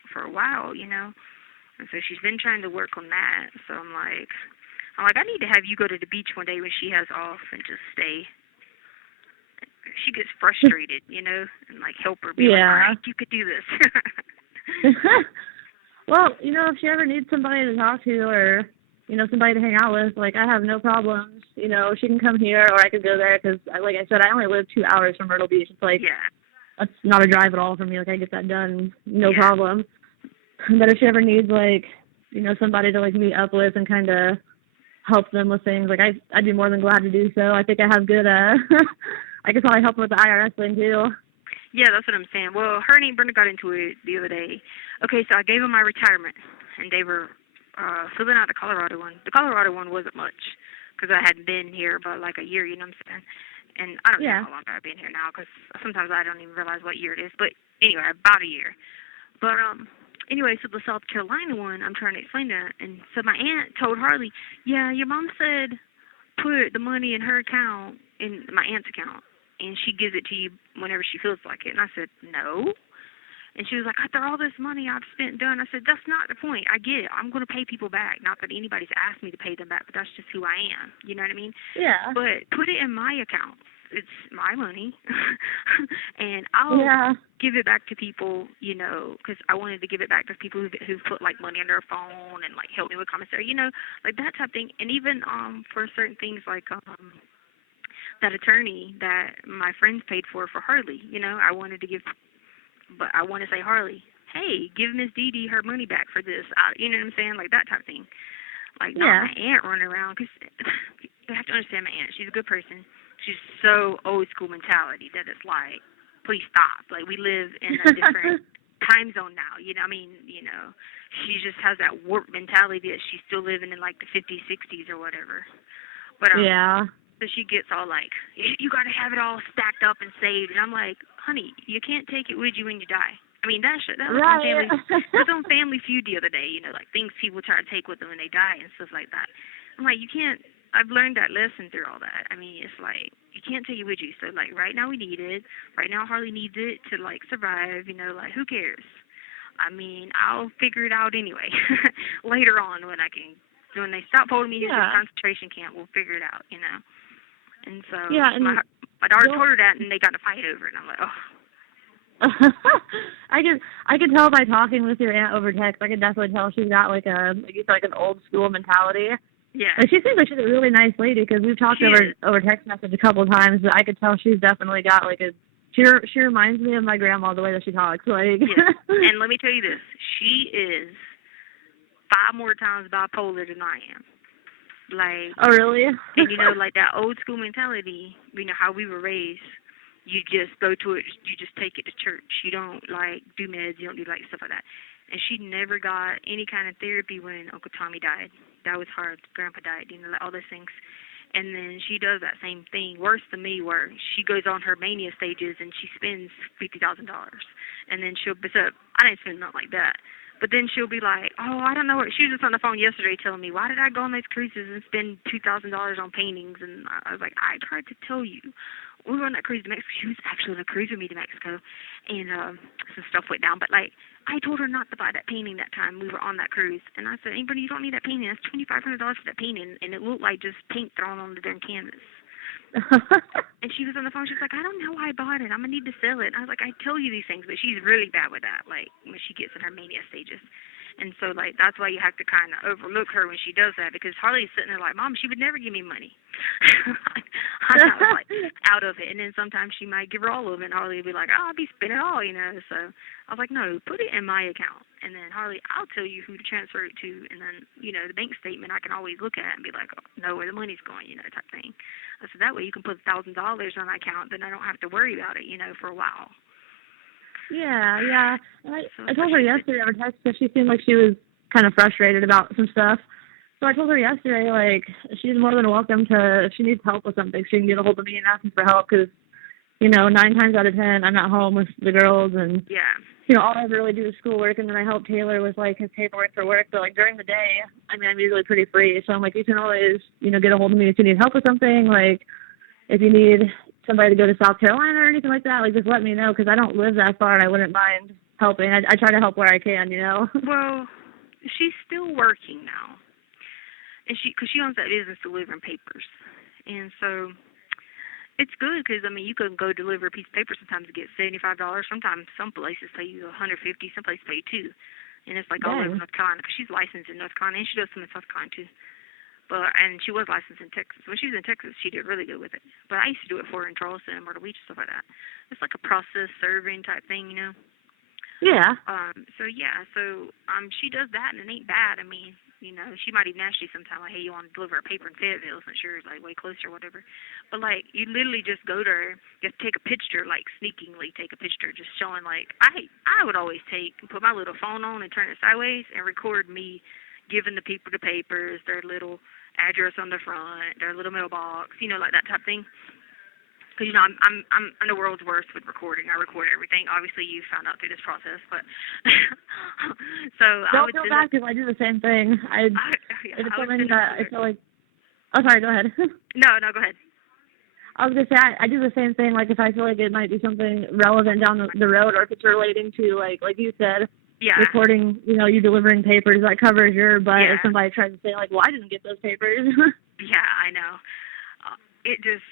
for a while, And so she's been trying to work on that, so I'm like, I need to have you go to the beach one day when she has off and just stay. She gets frustrated, and help her be all right, you could do this. Well, if she ever needs somebody to talk to or, somebody to hang out with, I have no problems. She can come here or I could go there because, like I said, I only live 2 hours from Myrtle Beach. It's that's not a drive at all for me. I get that done, no problem. But if she ever needs, somebody to, meet up with and kind of help them with things, I'd be more than glad to do so. I think I have good, I could probably help them with the IRS thing, too. Yeah, that's what I'm saying. Well, her and Brenda got into it the other day. Okay, so I gave them my retirement, and they were filling out the Colorado one. The Colorado one wasn't much because I hadn't been here about a year, you know what I'm saying? And I don't know how long I've been here now because sometimes I don't even realize what year it is. But anyway, about a year. But anyway, so the South Carolina one, I'm trying to explain that. And so my aunt told Harley, yeah, your mom said put the money in her account, in my aunt's account, and she gives it to you whenever she feels like it. And I said, no. And she was like, after all this money I've spent done, I said, that's not the point. I get it. I'm going to pay people back. Not that anybody's asked me to pay them back, but that's just who I am. You know what I mean? Yeah. But put it in my account. It's my money. And I'll give it back to people, because I wanted to give it back to people who've put, money on their phone and, help me with commissary, that type of thing. And even for certain things that attorney that my friends paid for Harley, I wanted to give. But I want to say, Harley, hey, give Miss Dee Dee her money back for this. You know what I'm saying? That type of thing. Like, not my aunt running around, because you have to understand my aunt. She's a good person. She's so old school mentality that it's like, please stop. Like, we live in a different time zone now. You know, I mean, you know, she just has that warped mentality that she's still living in like the 50s, 60s or whatever. But so she gets all like, you got to have it all stacked up and saved. And I'm like, honey, you can't take it with you when you die. I mean, that was on Family Feud the other day, you know, like things people try to take with them when they die and stuff like that. I'm like, you can't, I've learned that lesson through all that. I mean, it's like, you can't take it with you. So, like, right now we need it. Right now Harley needs it to, like, survive, you know, like, who cares? I mean, I'll figure it out anyway. Later on when they stop holding me in the concentration camp, we'll figure it out, you know. And so and my daughter told her that, and they got to fight over it. And I'm like, oh. I could tell by talking with your aunt over text. I could definitely tell she's got like an old school mentality. Yeah. Like, she seems like she's a really nice lady because we've talked over text message a couple of times. But I could tell she's definitely got like a. She reminds me of my grandma the way that she talks. Like. Yes. And let me tell you this: she is 5 more times bipolar than I am. Like, oh, really? And, you know, like that old school mentality, you know, how we were raised, you just go to it, you just take it to church. You don't, like, do meds, you don't do, like, stuff like that. And she never got any kind of therapy when Uncle Tommy died. That was hard. Grandpa died, you know, like, all those things. And then she does that same thing, worse than me, where she goes on her mania stages and she spends $50,000. And then she'll, so I didn't spend nothing like that. But then she'll be like, oh, I don't know what. She was just on the phone yesterday telling me, why did I go on those cruises and spend $2,000 on paintings? And I was like, I tried to tell you. We were on that cruise to Mexico. She was actually on a cruise with me to Mexico. And some stuff went down. But, like, I told her not to buy that painting that time we were on that cruise. And I said, anybody, you don't need that painting. That's $2,500 for that painting. And it looked like just paint thrown on the darn canvas. And she was on the phone. She's like, I don't know why I bought it. I'm going to need to sell it. And I was like, I tell you these things, but she's really bad with that, like, when she gets in her mania stages. And so, like, that's why you have to kind of overlook her when she does that, because Harley's sitting there like, Mom, she would never give me money. I'm like, out of it. And then sometimes she might give her all of it, and Harley would be like, oh, I'll be spending it all, you know. So I was like, no, put it in my account. And then, Harley, I'll tell you who to transfer it to. And then, you know, the bank statement I can always look at and be like, oh, know where the money's going, you know, type thing. So that way you can put $1,000 on my account, then I don't have to worry about it, you know, for a while. Yeah. I told her yesterday over text because she seemed like she was kind of frustrated about some stuff. So I told her yesterday, like, she's more than welcome to, if she needs help with something, she can get a hold of me and ask me for help because, you know, 9 times out of 10, I'm not home with the girls. And, you know, all I ever really do is schoolwork, and then I help Taylor with, like, his paperwork for work. But, like, during the day, I mean, I'm usually pretty free. So I'm like, you can always, you know, get a hold of me if you need help with something. Like, if you need somebody to go to South Carolina or anything like that, like, just let me know because I don't live that far and I wouldn't mind helping. I try to help where I can, you know. Well, she's still working now. And because she owns that business delivering papers. And so it's good because, I mean, you can go deliver a piece of paper sometimes and get $75. Sometimes some places pay you $150, some places pay you $2. And it's like all over North Carolina because she's licensed in North Carolina, and she does some in South Carolina too. And she was licensed in Texas. When she was in Texas, she did really good with it. But I used to do it for her in Charleston and Myrtle Beach, stuff like that. It's like a process serving type thing, you know? Yeah. So she does that, and it ain't bad. I mean, you know, she might even ask you sometime, like, hey, you want to deliver a paper in Fayetteville since you're, like, way closer or whatever. But, like, you literally just go to her, just take a picture, like, sneakingly take a picture, just showing, like, I would always put my little phone on and turn it sideways and record me giving the people the papers, their little address on the front, their little mailbox, you know, like that type of thing. Because, you know, I'm the world's worst with recording. I record everything. Obviously, you found out through this process, but so don't feel bad because I do the same thing. It's something that I feel like. Oh, sorry. Go ahead. No, go ahead. I was gonna say I do the same thing. Like if I feel like it might be something relevant down the road, or if it's relating to like you said, recording. You know, you delivering papers that covers your butt. If somebody tries to say like, "Well, I didn't get those papers." Yeah, I know. It just.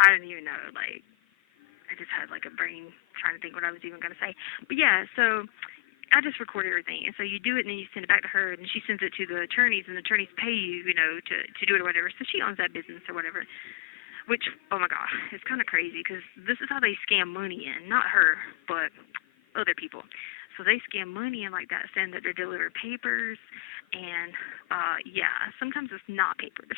I don't even know, like, I just had, like, a brain trying to think what I was even going to say. But, yeah, so I just record everything. And so you do it, and then you send it back to her, and she sends it to the attorneys, and the attorneys pay you, you know, to do it or whatever. So she owns that business or whatever, which, oh, my God, it's kind of crazy because this is how they scam money in. Not her, but other people. So So they scam money and like that, saying that they're delivering papers, and sometimes it's not papers.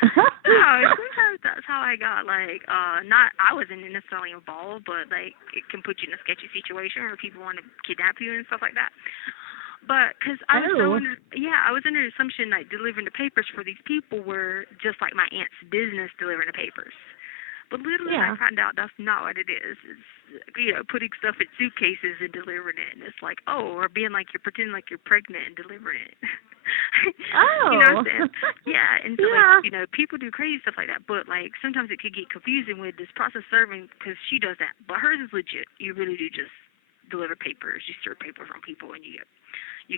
No, sometimes that's how I got I wasn't necessarily involved, but like it can put you in a sketchy situation where people want to kidnap you and stuff like that. But because I was I was under the assumption that delivering the papers for these people were just like my aunt's business delivering the papers. But literally, I found out that's not what it is. It's, putting stuff in suitcases and delivering it. And it's like, or being like you're pretending like you're pregnant and delivering it. Oh. You know what I'm saying? Yeah. And so, people do crazy stuff like that. But, like, sometimes it could get confusing with this process serving because she does that. But hers is legit. You really do just deliver papers. You serve paper from people and you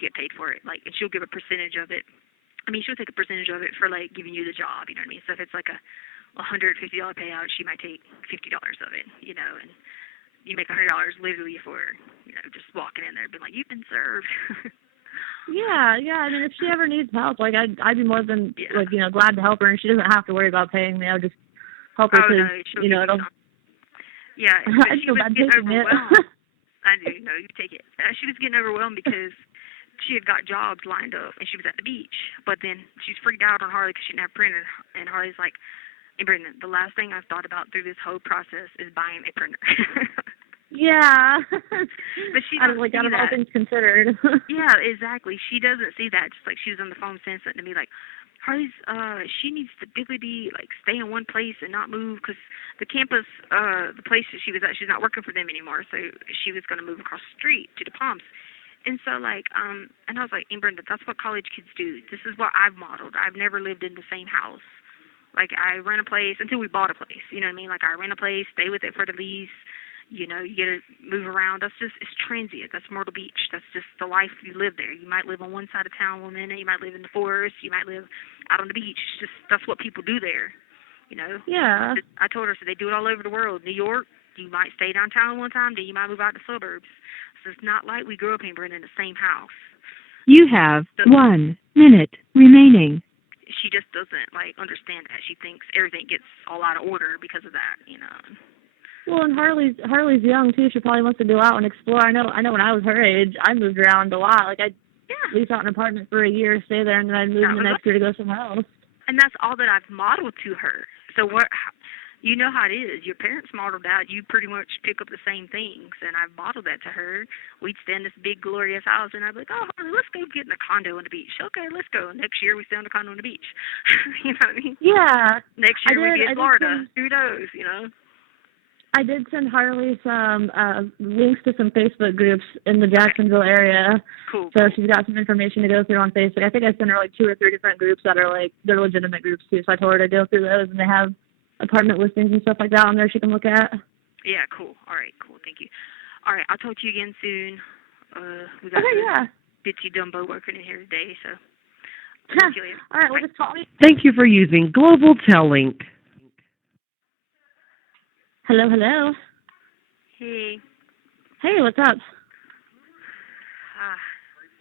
get paid for it. Like, and she'll give a percentage of it. I mean, she'll take a percentage of it for, like, giving you the job. You know what I mean? So if it's like a $150 payout, she might take $50 of it, and you make $100 literally for, just walking in there and being like, you've been served. Yeah. I mean, if she ever needs help, like, I'd be more than, glad to help her, and she doesn't have to worry about paying me. I'll just help her because, it'll... Yeah, I she feel was bad getting taking it. overwhelmed. I do, you take it. She was getting overwhelmed because she had got jobs lined up, and she was at the beach. But then she's freaked out on Harley because she didn't have printer, and Harley's like, hey, Brendan, the last thing I've thought about through this whole process is buying a printer. Yeah. But she doesn't see out of that. all things considered. Yeah, exactly. She doesn't see that. Just like she was on the phone saying something to me like, Harley's, she needs stability, like stay in one place and not move because the campus, the place that she was at, she's not working for them anymore. So she was going to move across the street to the Palms. And so, and I was like, Brenda, that's what college kids do. This is what I've modeled. I've never lived in the same house. Like, I rent a place until we bought a place, you know what I mean? Like, I rent a place, stay with it for the lease, you get to move around. It's transient. That's Myrtle Beach. That's just the life you live there. You might live on one side of town 1 minute, you might live in the forest, you might live out on the beach. That's what people do there, Yeah. I told her, so they do it all over the world. New York, you might stay downtown one time, then you might move out to the suburbs. So it's not like we grew up in the same house. You have 1 minute remaining. She just doesn't understand that. She thinks everything gets all out of order because of that, Well, and Harley's young too. She probably wants to go out and explore. I know. When I was her age, I moved around a lot. Like, I'd lease out an apartment for a year, stay there, and then I'd move the next year to go somewhere else. And that's all that I've modeled to her. So you know how it is. Your parents modeled that. You pretty much pick up the same things. And I've modeled that to her. We'd stay in this big, glorious house, and I'd be like, oh, Harley, let's go get in a condo on the beach. Okay, let's go. Next year, we stay in a condo on the beach. You know what I mean? Yeah. Next year, we get Florida. Who knows, I did send Harley some links to some Facebook groups in the Jacksonville area. Cool. So she's got some information to go through on Facebook. I think I sent her 2 or 3 different groups that are they're legitimate groups too. So I told her to go through those, and they have apartment listings and stuff like that on there she can look at. Yeah, cool. All right, cool. Thank you. All right, I'll talk to you again soon. We got Bitsy Dumbo working in here today, so talk to you later. All right, well, just call me. Thank you for using Global Tellink. Hello. Hey. Hey, what's up?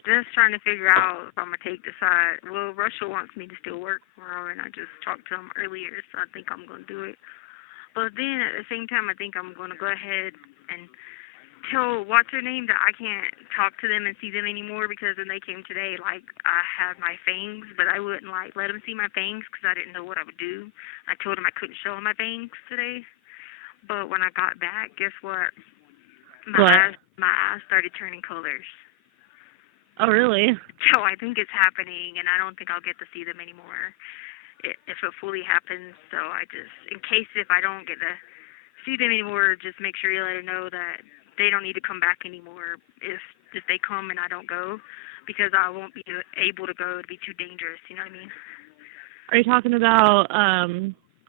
Just trying to figure out if I'm going to take the side. Well, Russell wants me to still work tomorrow, and I just talked to him earlier, so I think I'm going to do it. But then at the same time, I think I'm going to go ahead and tell what's her name that I can't talk to them and see them anymore because when they came today, I had my fangs, but I wouldn't let them see my fangs because I didn't know what I would do. I told them I couldn't show them my fangs today. But when I got back, guess what? My eyes started turning colors. Oh, really? So I think it's happening, and I don't think I'll get to see them anymore if it fully happens. So I just, in case if I don't get to see them anymore, just make sure you let her know that they don't need to come back anymore if they come and I don't go, because I won't be able to go. It'd be too dangerous, you know what I mean? Are you talking about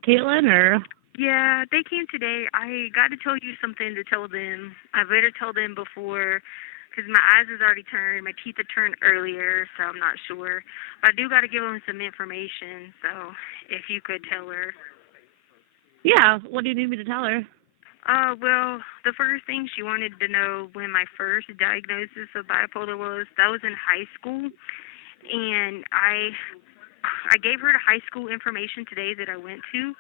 Caitlin or? Yeah, they came today. I got to tell you something to tell them. I better tell them before, because my eyes has already turned. My teeth had turned earlier, so I'm not sure. But I do got to give them some information, so if you could tell her. Yeah, what do you need me to tell her? Well, the first thing she wanted to know when my first diagnosis of bipolar was. That was in high school, and I gave her the high school information today that I went to.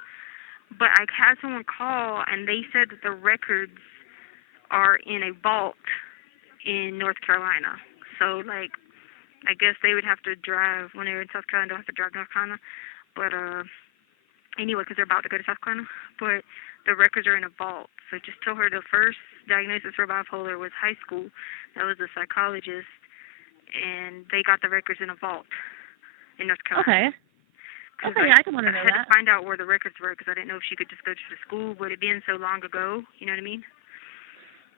But I had someone call, and they said that the records are in a vault in North Carolina. So, like, I guess they would have to drive, when they're in South Carolina, they'll have to drive to North Carolina. But, anyway, because they're about to go to South Carolina. But the records are in a vault. So just tell her the first diagnosis for bipolar was high school. That was a psychologist. And they got the records in a vault in North Carolina. Okay. Okay, I can want to know I had that. to find out where the records were because I didn't know if she could just go to the school, but it being so long ago, you know what I mean?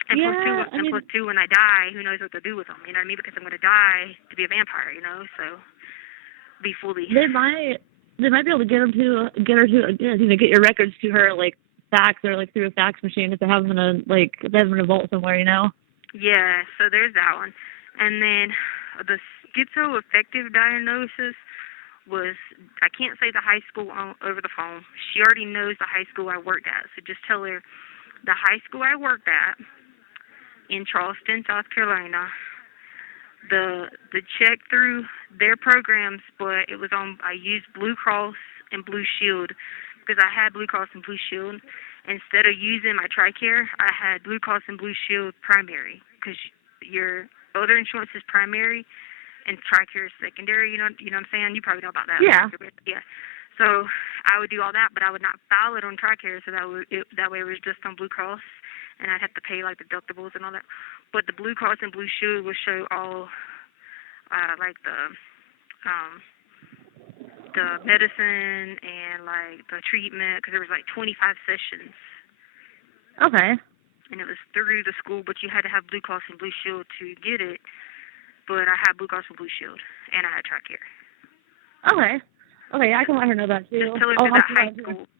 And Yeah, plus two, when I die, who knows what to do with them, you know what I mean? Because I'm going to die to be a vampire, you know, so be fully. They might be able to get your records to her, like, fax or, like, through a fax machine if they have them in a vault somewhere, you know? Yeah, so there's that one. And then the schizoaffective diagnosis was, I can't say the high school over the phone. She already knows the high school I worked at, so just tell her the high school I worked at in Charleston, South Carolina, the check through their programs, but it was on, I used Blue Cross and Blue Shield because I had Blue Cross and Blue Shield. Instead of using my TRICARE, I had Blue Cross and Blue Shield primary because your other insurance is primary and TRICARE is secondary. You know what I'm saying? You probably know about that. Yeah. Yeah. So I would do all that, but I would not file it on TRICARE, so that way it was just on Blue Cross, and I'd have to pay like deductibles and all that. But the Blue Cross and Blue Shield will show all like the medicine and like the treatment, because there was like 25 sessions. Okay. And it was through the school, but you had to have Blue Cross and Blue Shield to get it. But I had Blue Cross and Blue Shield, and I had TRICARE. Okay. Okay, I can let her know that too. Just tell her to that high school.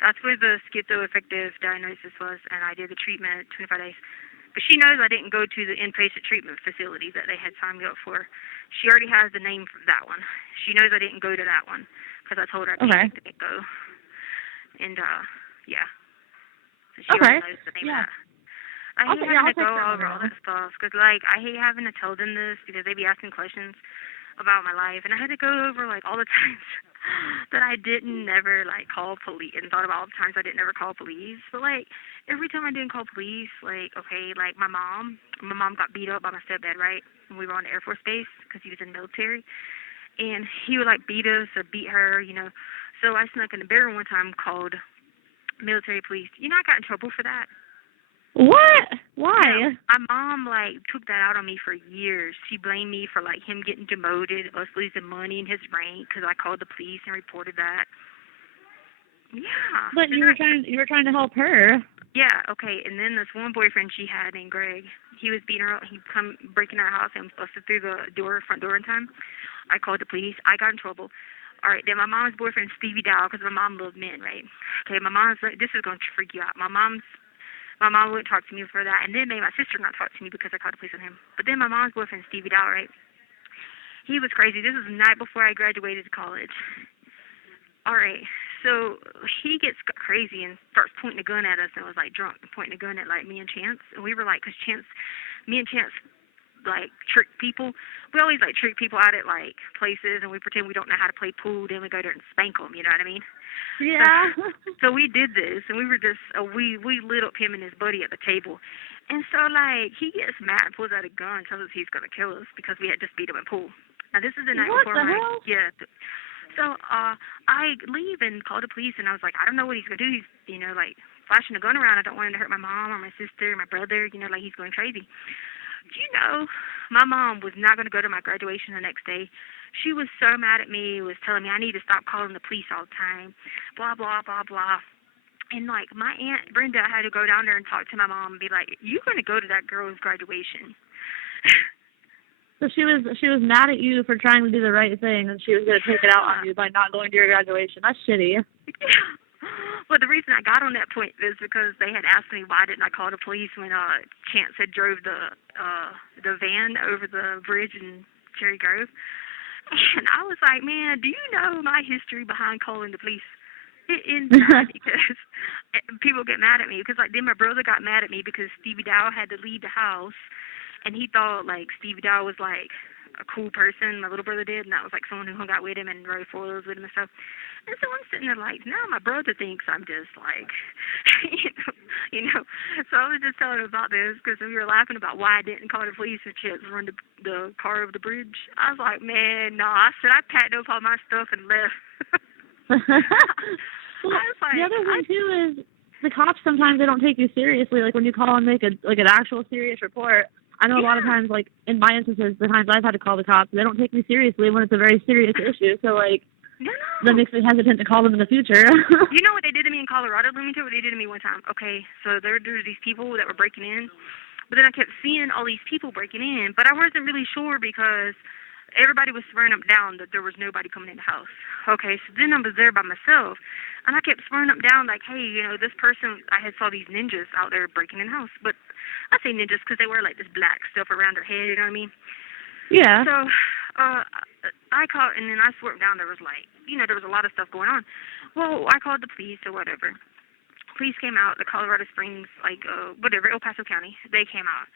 That's where the schizoaffective diagnosis was, and I did the treatment 25 days. But she knows I didn't go to the inpatient treatment facility that they had signed me up for. She already has the name for that one. She knows I didn't go to that one because I told her I didn't go. And, yeah. So she already knows the name of that. I hate having to go over all that stuff because, like, I hate having to tell them this because they be asking questions about my life. And I had to go over, like, all the times that I didn't never, like, call police and thought about all the times I didn't ever call police. But, like, every time I didn't call police, like, okay, like, my mom got beat up by my stepdad, right? When we were on the Air Force Base because he was in the military. And he would, like, beat us or beat her, you know. So I snuck in the bedroom one time, called military police. You know, I got in trouble for that. What? Why? Yeah, my mom, like, took that out on me for years. She blamed me for, like, him getting demoted, us losing money in his rank because I called the police and reported that. Yeah. But you were trying to help her. Yeah, okay. And then this one boyfriend she had named Greg, he was beating her up. He'd come breaking our house and busted through the front door in time. I called the police. I got in trouble. All right, then my mom's boyfriend, Stevie Dow, because my mom loved men, right? Okay, my mom's like, this is going to freak you out. My mom wouldn't talk to me for that, and then made my sister not talk to me because I called the police on him. But then my mom's boyfriend, Stevie Dow, right? He was crazy. This was the night before I graduated college. All right, so he gets crazy and starts pointing a gun at us and was, like, drunk and pointing a gun at, like, me and Chance. And we were, like, because me and Chance, like, trick people. We always, like, trick people out at, like, places, and we pretend we don't know how to play pool. Then we go there and spank them, you know what I mean? Yeah. So we did this, and we were just, we lit up him and his buddy at the table. And so, like, he gets mad, pulls out a gun, tells us he's going to kill us because we had just beat him in pool. Now, this is the night before. What the hell? Yeah. So, I leave and call the police, and I was like, I don't know what he's going to do. He's, you know, like, flashing a gun around. I don't want him to hurt my mom or my sister or my brother, you know, like, he's going crazy. Do you know, my mom was not going to go to my graduation the next day. She was so mad at me, was telling me I need to stop calling the police all the time, blah, blah, blah, blah. And, like, my Aunt Brenda had to go down there and talk to my mom and be like, you're going to go to that girl's graduation. So she was mad at you for trying to do the right thing, and she was going to take it out on you by not going to your graduation. That's shitty. Well, the reason I got on that point is because they had asked me why didn't I call the police when Chance had drove the van over the bridge in Cherry Grove. And I was like, man, do you know my history behind calling the police? It ends bad because people get mad at me. Because, like, then my brother got mad at me because Stevie Dow had to leave the house. And he thought, like, Stevie Dow was, like, a cool person. My little brother did, and that was like someone who hung out with him and rode foils with him and stuff. And so I'm sitting there like, now my brother thinks I'm just like, you know. So I was just telling him about this because we were laughing about why I didn't call the police when she had run the car over the bridge. I was like, man, no. I said I packed up all my stuff and left. Well, the other thing too is the cops sometimes they don't take you seriously. Like when you call and make an actual serious report. I know a lot of times, like in my instances, the times I've had to call the cops, they don't take me seriously when it's a very serious issue. So like. No. That makes me hesitant to call them in the future. You know what they did to me in Colorado? Let me tell you what they did to me one time. Okay, so there were these people that were breaking in, but then I kept seeing all these people breaking in, but I wasn't really sure because everybody was swearing up down that there was nobody coming in the house. Okay, so then I was there by myself, and I kept swearing up down like, hey, you know, this person, I had saw these ninjas out there breaking in the house, but I say ninjas because they wear like this black stuff around their head, you know what I mean? Yeah. So, I called, and then I swore down there was like, you know, there was a lot of stuff going on. Well, I called the police or whatever. Police came out, the Colorado Springs, like, whatever, El Paso County. They came out.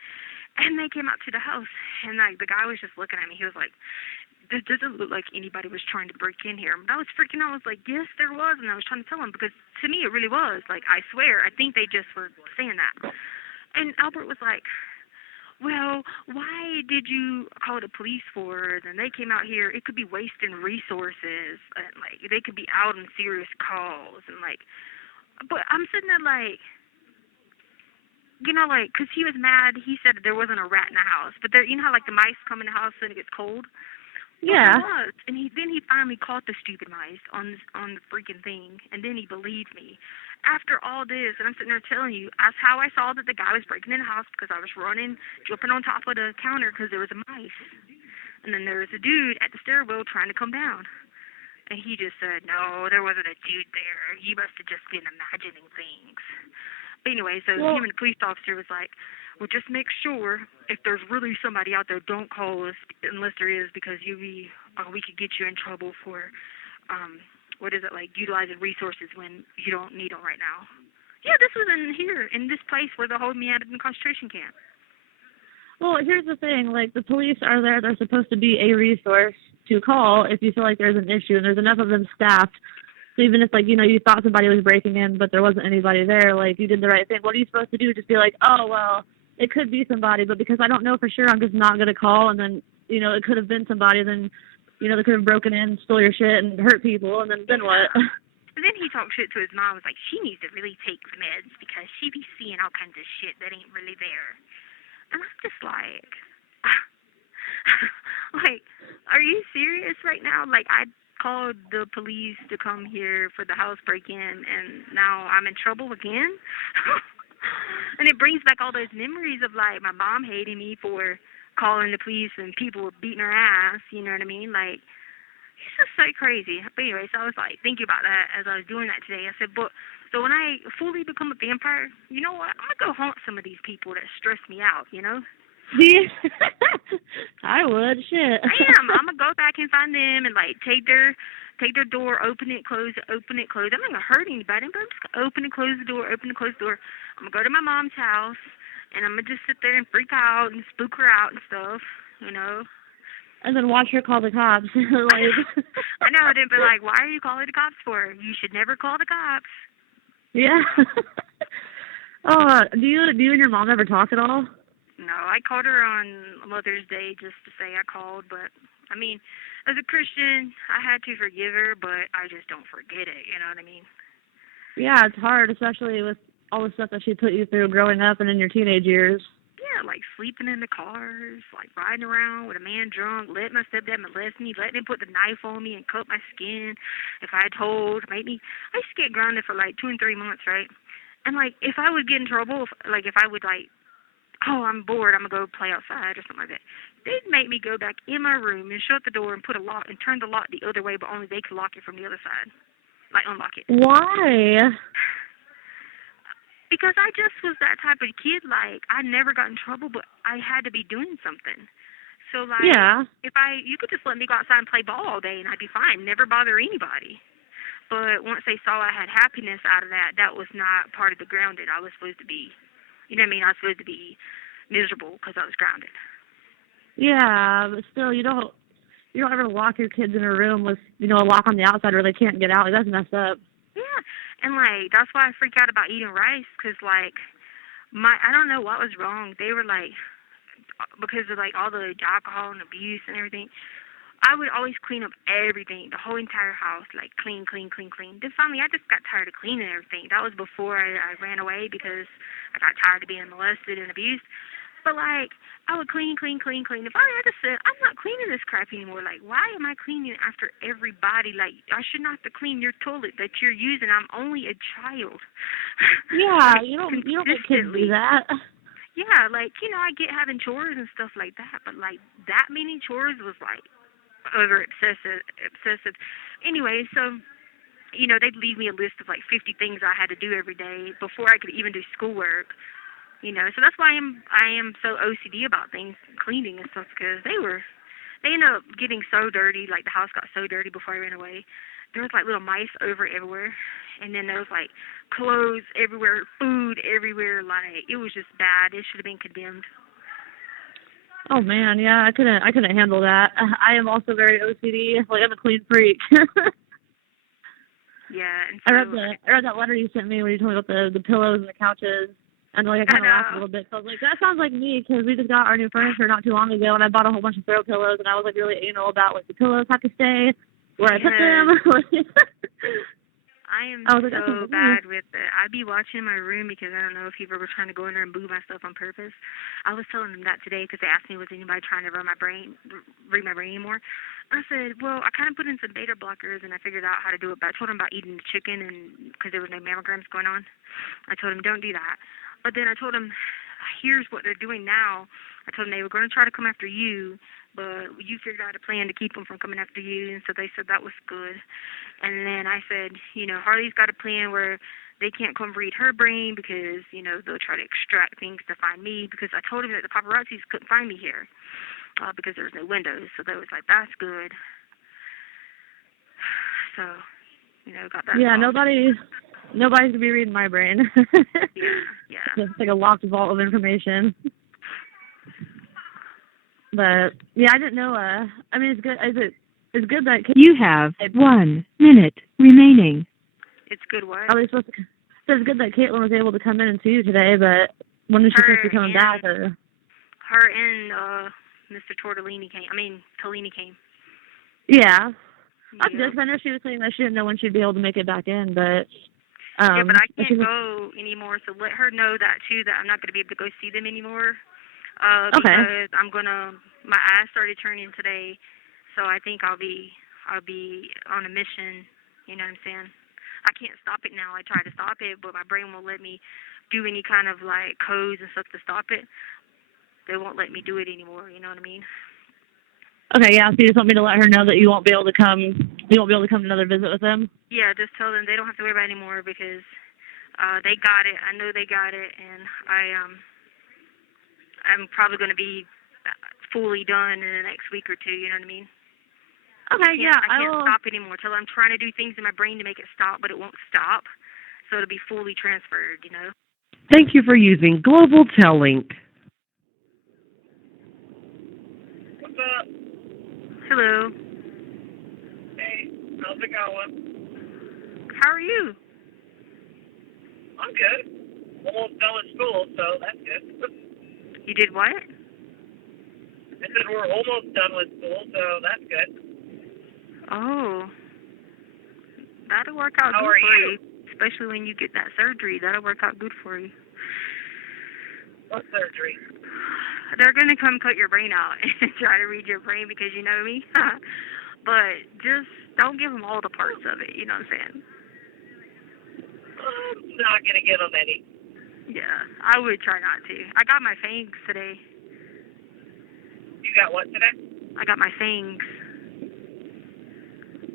And they came out to the house. And, like, the guy was just looking at me. He was like, this doesn't look like anybody was trying to break in here. But I was freaking out. I was like, yes, there was. And I was trying to tell him because to me it really was. Like, I swear, I think they just were saying that. And Albert was like, well, why did you call the police for? And they came out here. It could be wasting resources. And, like, they could be out on serious calls. And, like, but I'm sitting there, like, you know, like, because he was mad. He said there wasn't a rat in the house. But there, you know how, like, the mice come in the house when it gets cold? Yeah. Well, there was. And then he finally caught the stupid mice on the freaking thing. And then he believed me. After all this, and I'm sitting there telling you, that's how I saw that the guy was breaking in the house because I was running, jumping on top of the counter because there was a mice. And then there was a dude at the stairwell trying to come down. And he just said, no, there wasn't a dude there. You must have just been imagining things. But anyway, so him and the police officer was like, well, just make sure if there's really somebody out there, don't call us unless there is because we could get you in trouble for, what is it, like utilizing resources when you don't need them right now. Yeah, this was in this place where they hold me at in the concentration camp. Well, here's the thing. Like, the police are there. They're supposed to be a resource to call if you feel like there's an issue, and there's enough of them staffed. So even if, like, you know, you thought somebody was breaking in, but there wasn't anybody there, like, you did the right thing. What are you supposed to do? Just be like, oh, well, it could be somebody, but because I don't know for sure, I'm just not going to call, and then, you know, it could have been somebody, then, you know, they could have broken in, stole your shit, and hurt people, and then what? And then he talked shit to his mom. Was like, she needs to really take meds because she be seeing all kinds of shit that ain't really there. And I'm just like, like, are you serious right now? Like, I called the police to come here for the house break-in, and now I'm in trouble again? And it brings back all those memories of, like, my mom hating me for calling the police and people were beating her ass, you know what I mean? Like, it's just so crazy. But anyway, so I was, like, thinking about that as I was doing that today. I said, but, so when I fully become a vampire, you know what? I'm going to go haunt some of these people that stress me out, you know? Yeah. I would. Shit. I am. I'm going to go back and find them and, like, take their door, open it, close it, open it, close it. I'm not going to hurt anybody, but I'm just going to open and close the door, open and close the door. I'm going to go to my mom's house, and I'm going to just sit there and freak out and spook her out and stuff, you know. And then watch her call the cops. Like, I know, they'd be like, why are you calling the cops for? You should never call the cops. Yeah. Oh, do you and your mom ever talk at all? No, I called her on Mother's Day just to say I called, but, I mean, as a Christian, I had to forgive her, but I just don't forget it, you know what I mean? Yeah, it's hard, especially with all the stuff that she put you through growing up and in your teenage years. Yeah, like sleeping in the cars, like riding around with a man drunk, letting my stepdad molest me, letting him put the knife on me and cut my skin. If I told, I used to get grounded for like 2 and 3 months, right? And like, if I would get in trouble, if I would like, oh, I'm bored, I'm going to go play outside or something like that, they'd make me go back in my room and shut the door and put a lock and turn the lock the other way, but only they could lock it from the other side. Like, unlock it. Why? Because I just was that type of kid, like, I never got in trouble, but I had to be doing something. So, like, yeah. You could just let me go outside and play ball all day, and I'd be fine, never bother anybody. But once they saw I had happiness out of that, that was not part of the grounded. I was supposed to be, you know what I mean? I was supposed to be miserable because I was grounded. Yeah, but still, you don't ever lock your kids in a room with, a lock on the outside where they can't get out. Like, that's messed up. Yeah, and like that's why I freak out about eating rice, cause like I don't know what was wrong. They were like, because of like all the alcohol and abuse and everything. I would always clean up everything, the whole entire house, like clean, clean, clean, clean. Then finally, I just got tired of cleaning everything. That was before I ran away because I got tired of being molested and abused. But like, I would clean, clean, clean, clean. And finally, I just said, I'm not cleaning this crap anymore. Like, why am I cleaning after everybody? Like, I shouldn't have to clean your toilet that you're using. I'm only a child. Yeah, you don't let kids do that. Yeah, like, I get having chores and stuff like that, but like that many chores was like over obsessive. Anyway, so they'd leave me a list of like 50 things I had to do every day before I could even do schoolwork. So that's why I am so OCD about things, cleaning and stuff, because they ended up getting so dirty. Like the house got so dirty before I ran away. There was like little mice everywhere, and then there was like clothes everywhere, food everywhere. Like it was just bad. It should have been condemned. Oh man, yeah, I couldn't handle that. I am also very OCD. Like I'm a clean freak. Yeah, and so I read that letter you sent me where you told me about the pillows and the couches, and like I kind of laughed a little bit. So I was like, that sounds like me, because we just got our new furniture not too long ago, and I bought a whole bunch of throw pillows, and I was like really anal about like the pillows how to stay, where I put them. I am so bad with it. I'd be watching my room because I don't know if people were trying to go in there and move my stuff on purpose. I was telling them that today because they asked me, was anybody trying to read my brain anymore? I said, well, I kind of put in some beta blockers and I figured out how to do it, but I told them about eating the chicken and because there was no mammograms going on. I told them, don't do that. But then I told them, here's what they're doing now. I told them they were going to try to come after you, but you figured out a plan to keep them from coming after you, and so they said that was good. And then I said, Harley's got a plan where they can't come read her brain because, they'll try to extract things to find me, because I told them that the paparazzis couldn't find me here because there was no windows. So they was like, that's good. So, got that. Yeah, nobody's going to be reading my brain. Yeah. It's like a locked vault of information. But, yeah, I didn't know, I mean, it's good. It's good that you have 1 minute remaining. It's good what? Are they supposed to? So it's good that Caitlin was able to come in and see you today, but when is she supposed to be coming back? Or? Her and Mr. Tellini came. Yeah. That's good, because I know she was saying that she didn't know when she'd be able to make it back in, but... yeah, but I can't go anymore, so let her know that, too, that I'm not going to be able to go see them anymore. Because my eyes started turning today, so I think I'll be on a mission, you know what I'm saying? I can't stop it now. I try to stop it, but my brain won't let me do any kind of like codes and stuff to stop it. They won't let me do it anymore, you know what I mean? Okay, yeah, so you just want me to let her know that you won't be able to come to another visit with them? Yeah, just tell them they don't have to worry about it anymore because they got it. I know they got it, and I'm probably going to be fully done in the next week or two, you know what I mean? Okay, I can't stop anymore. Till I'm trying to do things in my brain to make it stop, but it won't stop. So it'll be fully transferred, Thank you for using Global Tellink. What's up? Hello. Hey, how's it going? How are you? I'm good. Almost done with school, so that's good. You did what? I said we're almost done with school, so that's good. Oh. That'll work out good for you. Especially when you get that surgery. That'll work out good for you. What surgery? They're going to come cut your brain out and try to read your brain because you know me. But just don't give them all the parts of it, you know what I'm saying? I'm not going to give them any. Yeah, I would try not to. I got my fangs today. You got what today? I got my fangs.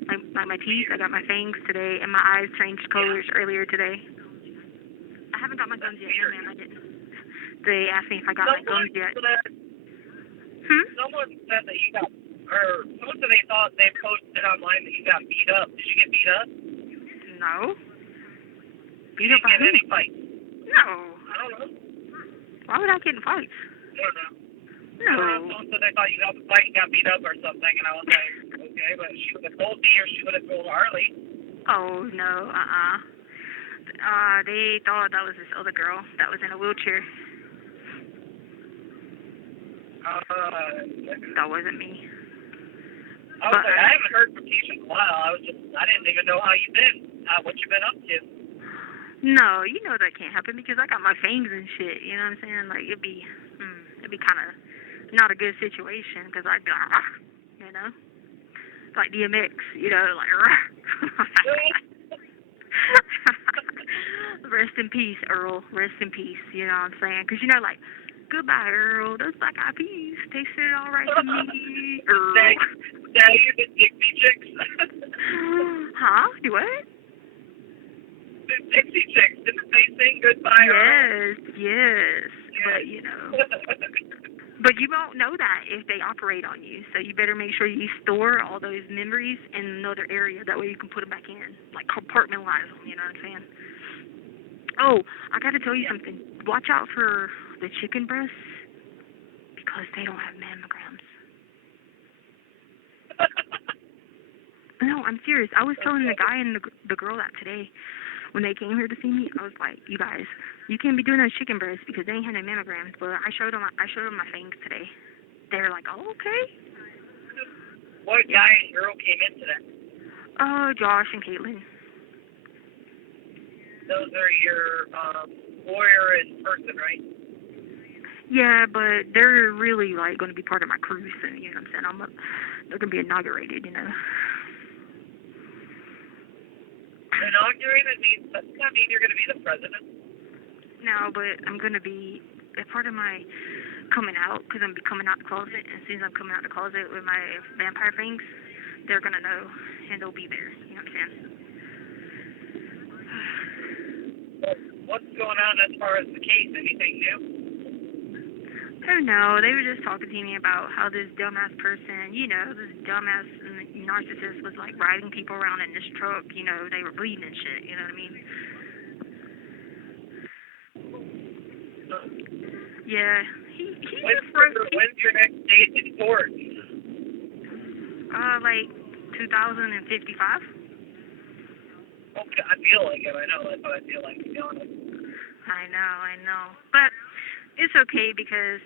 Like my teeth, I got my fangs today, and my eyes changed colors earlier today. I haven't got my gums yet. No, ma'am, I didn't. They asked me if I got my gums yet. Someone said that you got, or someone said they thought they posted online that you got beat up. Did you get beat up? No. You didn't get in any fights? No. I don't know. Why would I get in fights? I don't know. No. So they thought you got in a fight and got beat up or something, and I was like, okay, but she would have told me or she would have told Harley. Oh, no, they thought that was this other girl that was in a wheelchair. That wasn't me. I was like, I haven't heard from Keisha in a while. I didn't even know how you've been, what you've been up to. No, you know that can't happen because I got my fangs and shit, you know what I'm saying? Like, it'd be kind of not a good situation because I'd go, you know? Like DMX, you know, like, rest in peace, Earl. Rest in peace, you know what I'm saying? Because, you know, like, goodbye, Earl. Those black eyed peas tasted all right to me, Earl. Now you the Dixie Chicks. Huh? Do what? The Dixie Chicks, didn't they sing goodbye, Earl? Yes. But, you know. But you won't know that if they operate on you. So you better make sure you store all those memories in another area. That way you can put them back in. Like compartmentalize them, you know what I'm saying? Oh, I got to tell you something. Watch out for the chicken breasts because they don't have mammograms. No, I'm serious. I was telling the guy and the girl that today when they came here to see me. I was like, you guys, you can't be doing those chicken breasts because they ain't had no mammograms. But I showed them my fangs today. They were like, oh, okay. What guy and girl came in today? Oh, Josh and Caitlin. Those are your lawyer in person, right? Yeah, but they're really like going to be part of my crew soon. You know what I'm saying? They're going to be inaugurated. You know. Inaugurated means doesn't that mean you're going to be the president? No, but I'm going to be a part of my coming out because I'm coming out the closet. And as soon as I'm coming out the closet with my vampire fangs, they're going to know and they'll be there. You know what I'm saying? What's going on as far as the case? Anything new? Oh no, they were just talking to me about how this dumbass person, you know, this dumbass narcissist was like riding people around in this truck, you know, they were bleeding and shit, you know what I mean? Yeah, he when's your next date in court? Like 2055. Okay, I feel like it. I know that's what I feel like, to be honest. I know. But it's okay because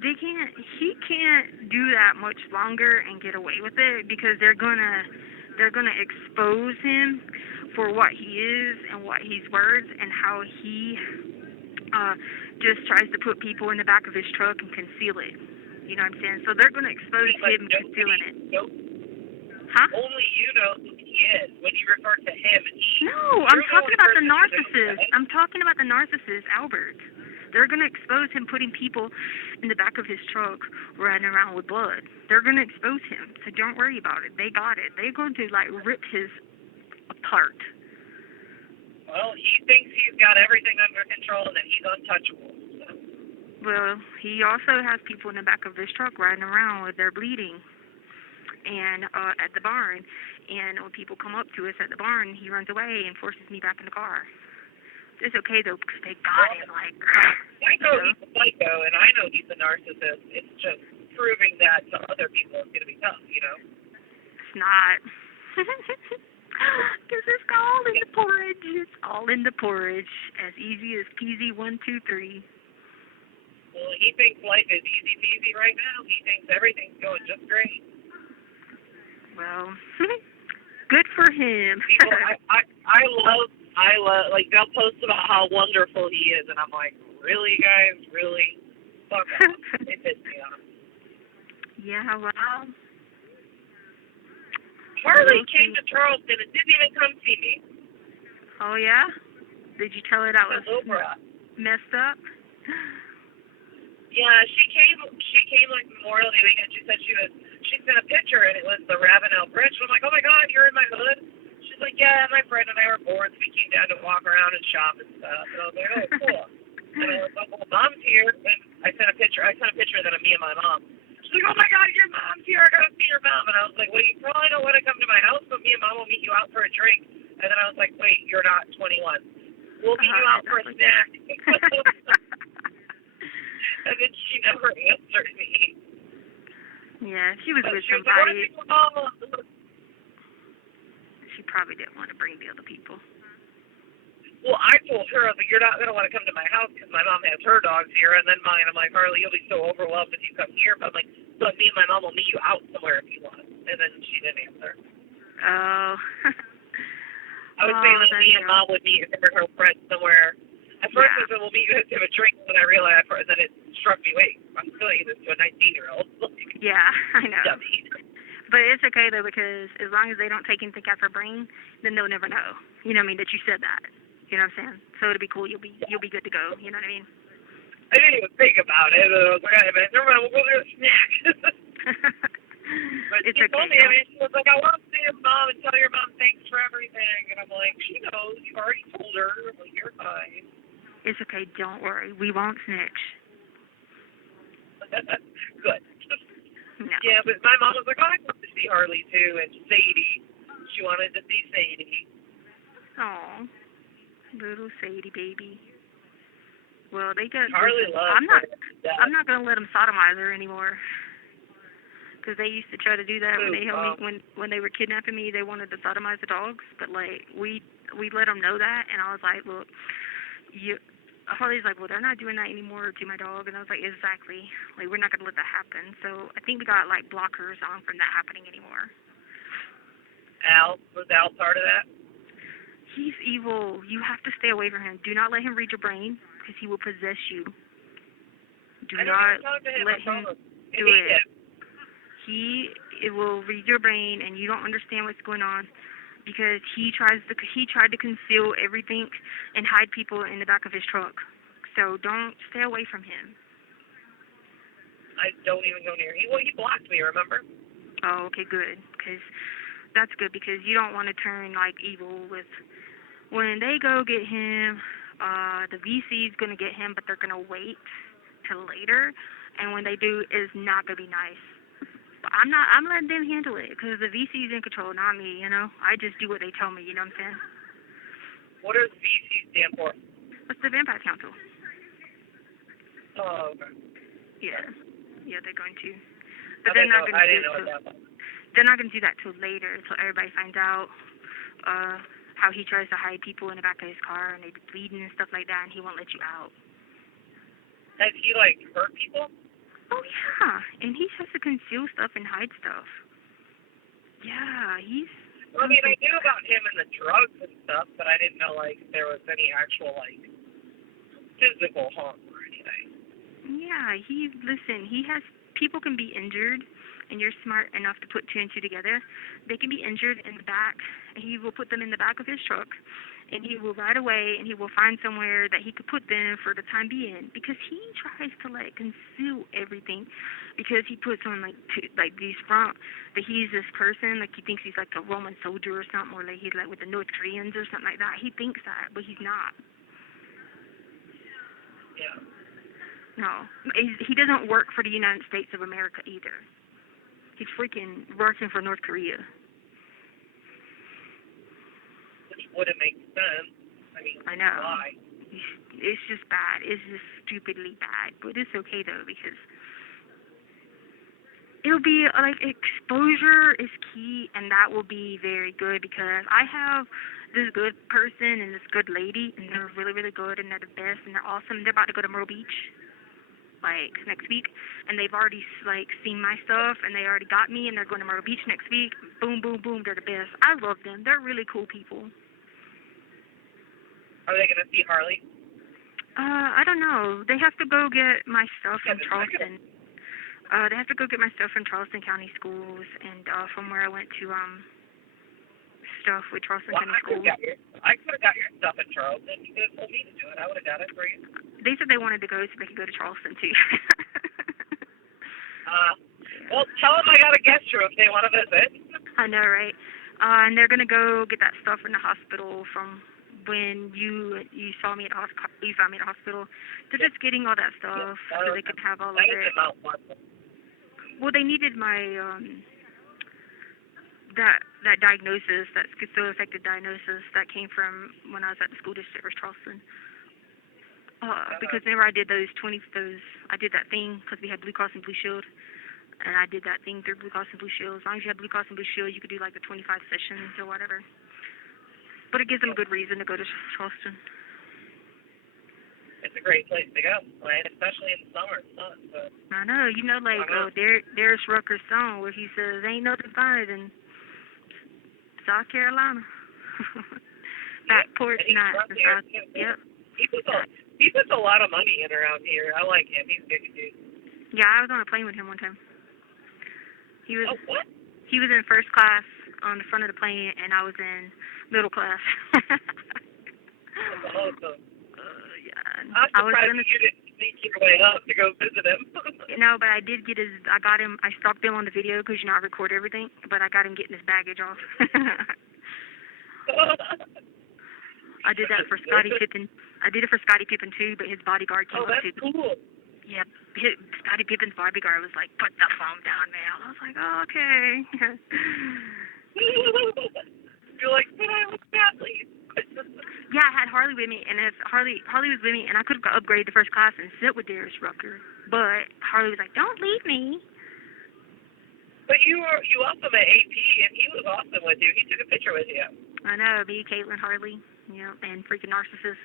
he can't do that much longer and get away with it because they're gonna expose him for what he is and what he's worth and how he just tries to put people in the back of his truck and conceal it. You know what I'm saying? So they're gonna expose him concealing it. Nope. Huh? Only you know who he is when you refer to him. No, I'm talking about the narcissist. I'm talking about the narcissist, Albert. They're going to expose him putting people in the back of his truck riding around with blood. They're going to expose him, so don't worry about it. They got it. They're going to, like, rip his apart. Well, he thinks he's got everything under control and that he's untouchable. So. Well, he also has people in the back of his truck riding around with their bleeding. And at the barn, and when people come up to us at the barn, he runs away and forces me back in the car. It's okay though because they got him. Like, I know he's a psycho, and I know he's a narcissist. It's just proving that to other people is going to be tough, you know. It's not, because it's all in the porridge. It's all in the porridge, as easy as peasy 1, 2, 3. Well, he thinks life is easy peasy right now. He thinks everything's going just great. Well, good for him. People, I love, like, they'll post about how wonderful he is, and I'm like, really, guys? Really? Fuck off. It pissed me off. Yeah, well. Harley came to Charleston and didn't even come see me. Oh, yeah? Did you tell her that was messed up? Yeah, she came like Memorial Day weekend. She said she sent a picture and it was the Ravenel Bridge. I'm like, oh my God, you're in my hood? She's like, yeah, my friend and I were bored, so we came down to walk around and shop and stuff. And I was like, oh, cool. And I was like, well, Mom's here. And I sent a picture of that of me and my mom. She's like, oh my God, your mom's here. I gotta see your mom. And I was like, well, you probably don't want to come to my house, but me and Mom will meet you out for a drink. And then I was like, wait, you're not 21. We'll meet you out for a snack. And then she never answered me. Yeah, if she was But with she was like, somebody, oh. she probably didn't want to bring the other people. Well, I told her, I was like, you're not going to want to come to my house because my mom has her dogs here and then mine. I'm like, Harley, you'll be so overwhelmed if you come here. But I'm like, but me and my mom will meet you out somewhere if you want. And then she didn't answer. Oh. I was saying that me and Mom would meet her and her friends somewhere. At first I said, we'll meet you guys to have a drink. And then I realized, and then it struck me, wait, I'm saying this to a 19-year-old. Yeah, I know. Dummy. But it's okay, though, because as long as they don't take anything out of her brain, then they'll never know. You know what I mean? That you said that. You know what I'm saying? So it'll be cool. You'll be good to go. You know what I mean? I didn't even think about it. I was like, all right, man, never mind. We'll go get a snack. But it's she okay. told me, she was like, I want to see your mom and tell your mom thanks for everything. And I'm like, she knows. You've already told her. I'm like, you're fine. It's okay. Don't worry. We won't snitch. Good. No. Yeah, but my mom was like, oh, I want to see Harley, too, and Sadie. She wanted to see Sadie. Aw. Little Sadie baby. Well, they got. Harley loves I'm not her. gonna let them sodomize her anymore. Because they used to try to do that when they held me, when they were kidnapping me. They wanted to sodomize the dogs, but like we let them know that, and I was like, look, Harley's like, well, they're not doing that anymore to my dog, and I was like, exactly. Like, we're not gonna let that happen. So I think we got like blockers on from that happening anymore. Was Al part of that? He's evil. You have to stay away from him. Do not let him read your brain, because he will possess you. Do not let him do it. It will read your brain, and you don't understand what's going on, because he tried to conceal everything and hide people in the back of his truck. So don't stay away from him. I don't even go near him. Well, he blocked me, remember? Oh, okay, good. Because that's good, because you don't want to turn like evil with. When they go get him, the VC's going to get him, but they're going to wait till later. And when they do, it's not going to be nice. But I'm letting them handle it, because the VC's in control, not me, you know? I just do what they tell me, you know what I'm saying? What does VC stand for? What's the Vampire Council? Oh, okay. Yeah. Yeah, they're going to. But they're not going to do that. They're not going to do that till later, till everybody finds out how he tries to hide people in the back of his car, and they're bleeding and stuff like that, and he won't let you out. Has he, like, hurt people? Oh, yeah. And he has to conceal stuff and hide stuff. Yeah, he's... Well, I mean, I knew about him and the drugs and stuff, but I didn't know, like, there was any actual, like, physical harm or anything. Yeah, listen, people can be injured, and you're smart enough to put two and two together. They can be injured in the back, and he will put them in the back of his truck, and he will ride away, and he will find somewhere that he could put them for the time being, because he tries to, like, conceal everything, because he puts on, like, these front, that he's this person, like, he thinks he's, like, a Roman soldier or something, or, like, he's, like, with the North Koreans or something like that. He thinks that, but he's not. Yeah. No. He doesn't work for the United States of America either. He's freaking working for North Korea. Which wouldn't make sense. I mean, I know. why? It's just bad. It's just stupidly bad. But it's okay, though, because it'll be, like, exposure is key, and that will be very good, because I have this good person and this good lady, and they're really, really good, and they're the best, and they're awesome. They're about to go to Myrtle Beach, like, next week, and they've already, like, seen my stuff, and they already got me, and they're going to Myrtle Beach next week. Boom, boom, boom, they're the best. I love them. They're really cool people. Are they going to see Harley? I don't know. They have to go get my stuff in Charleston. They have to go get my stuff from Charleston County Schools, and from where I went to stuff with Charleston County Schools. I could have got your stuff in Charleston. You could have told me to do it. I would have got it for you. They said they wanted to go so they could go to Charleston, too. Well, tell them I got a guest room if they want to visit. I know, right? And they're going to go get that stuff from the hospital from when you saw me at you found me at the hospital. They're just getting all that stuff so they can have all of it. Well, they needed my that diagnosis, that schizoaffective diagnosis that came from when I was at the school district of Charleston. Because whenever I did I did that thing because we had Blue Cross and Blue Shield, and I did that thing through Blue Cross and Blue Shield. As long as you have Blue Cross and Blue Shield, you could do like the 25 sessions or whatever. But it gives them a good reason to go to Charleston. It's a great place to go, right? Especially in the summer. So. I know. You know, like Darius Rucker's song where he says, "Ain't nothing finer than South Carolina." Back porch nights. Yep. He puts a lot of money in around here. I like him. He's a good dude. Yeah, I was on a plane with him one time. He was. Oh, what? He was in first class on the front of the plane, and I was in middle class. That's awesome. Yeah. I'm surprised you didn't sneak your way up to go visit him. No, but I did get his. I got him. I stalked him on the video because I record everything. But I got him getting his baggage off. I did that for Scottie Pippen. I did it for Scottie Pippen too, but his bodyguard came up too. Oh, that's cool. Yeah, Scottie Pippen's bodyguard was like, "Put the phone down, man." I was like, "Oh, okay." You're like, "But I was badly." Yeah, I had Harley with me, and if Harley was with me, and I could have upgraded to first class and sit with Darius Rucker, but Harley was like, "Don't leave me." But you also met AP, and he was awesome with you. He took a picture with you. I know, me, Caitlin, Harley, and freaking Narcissus,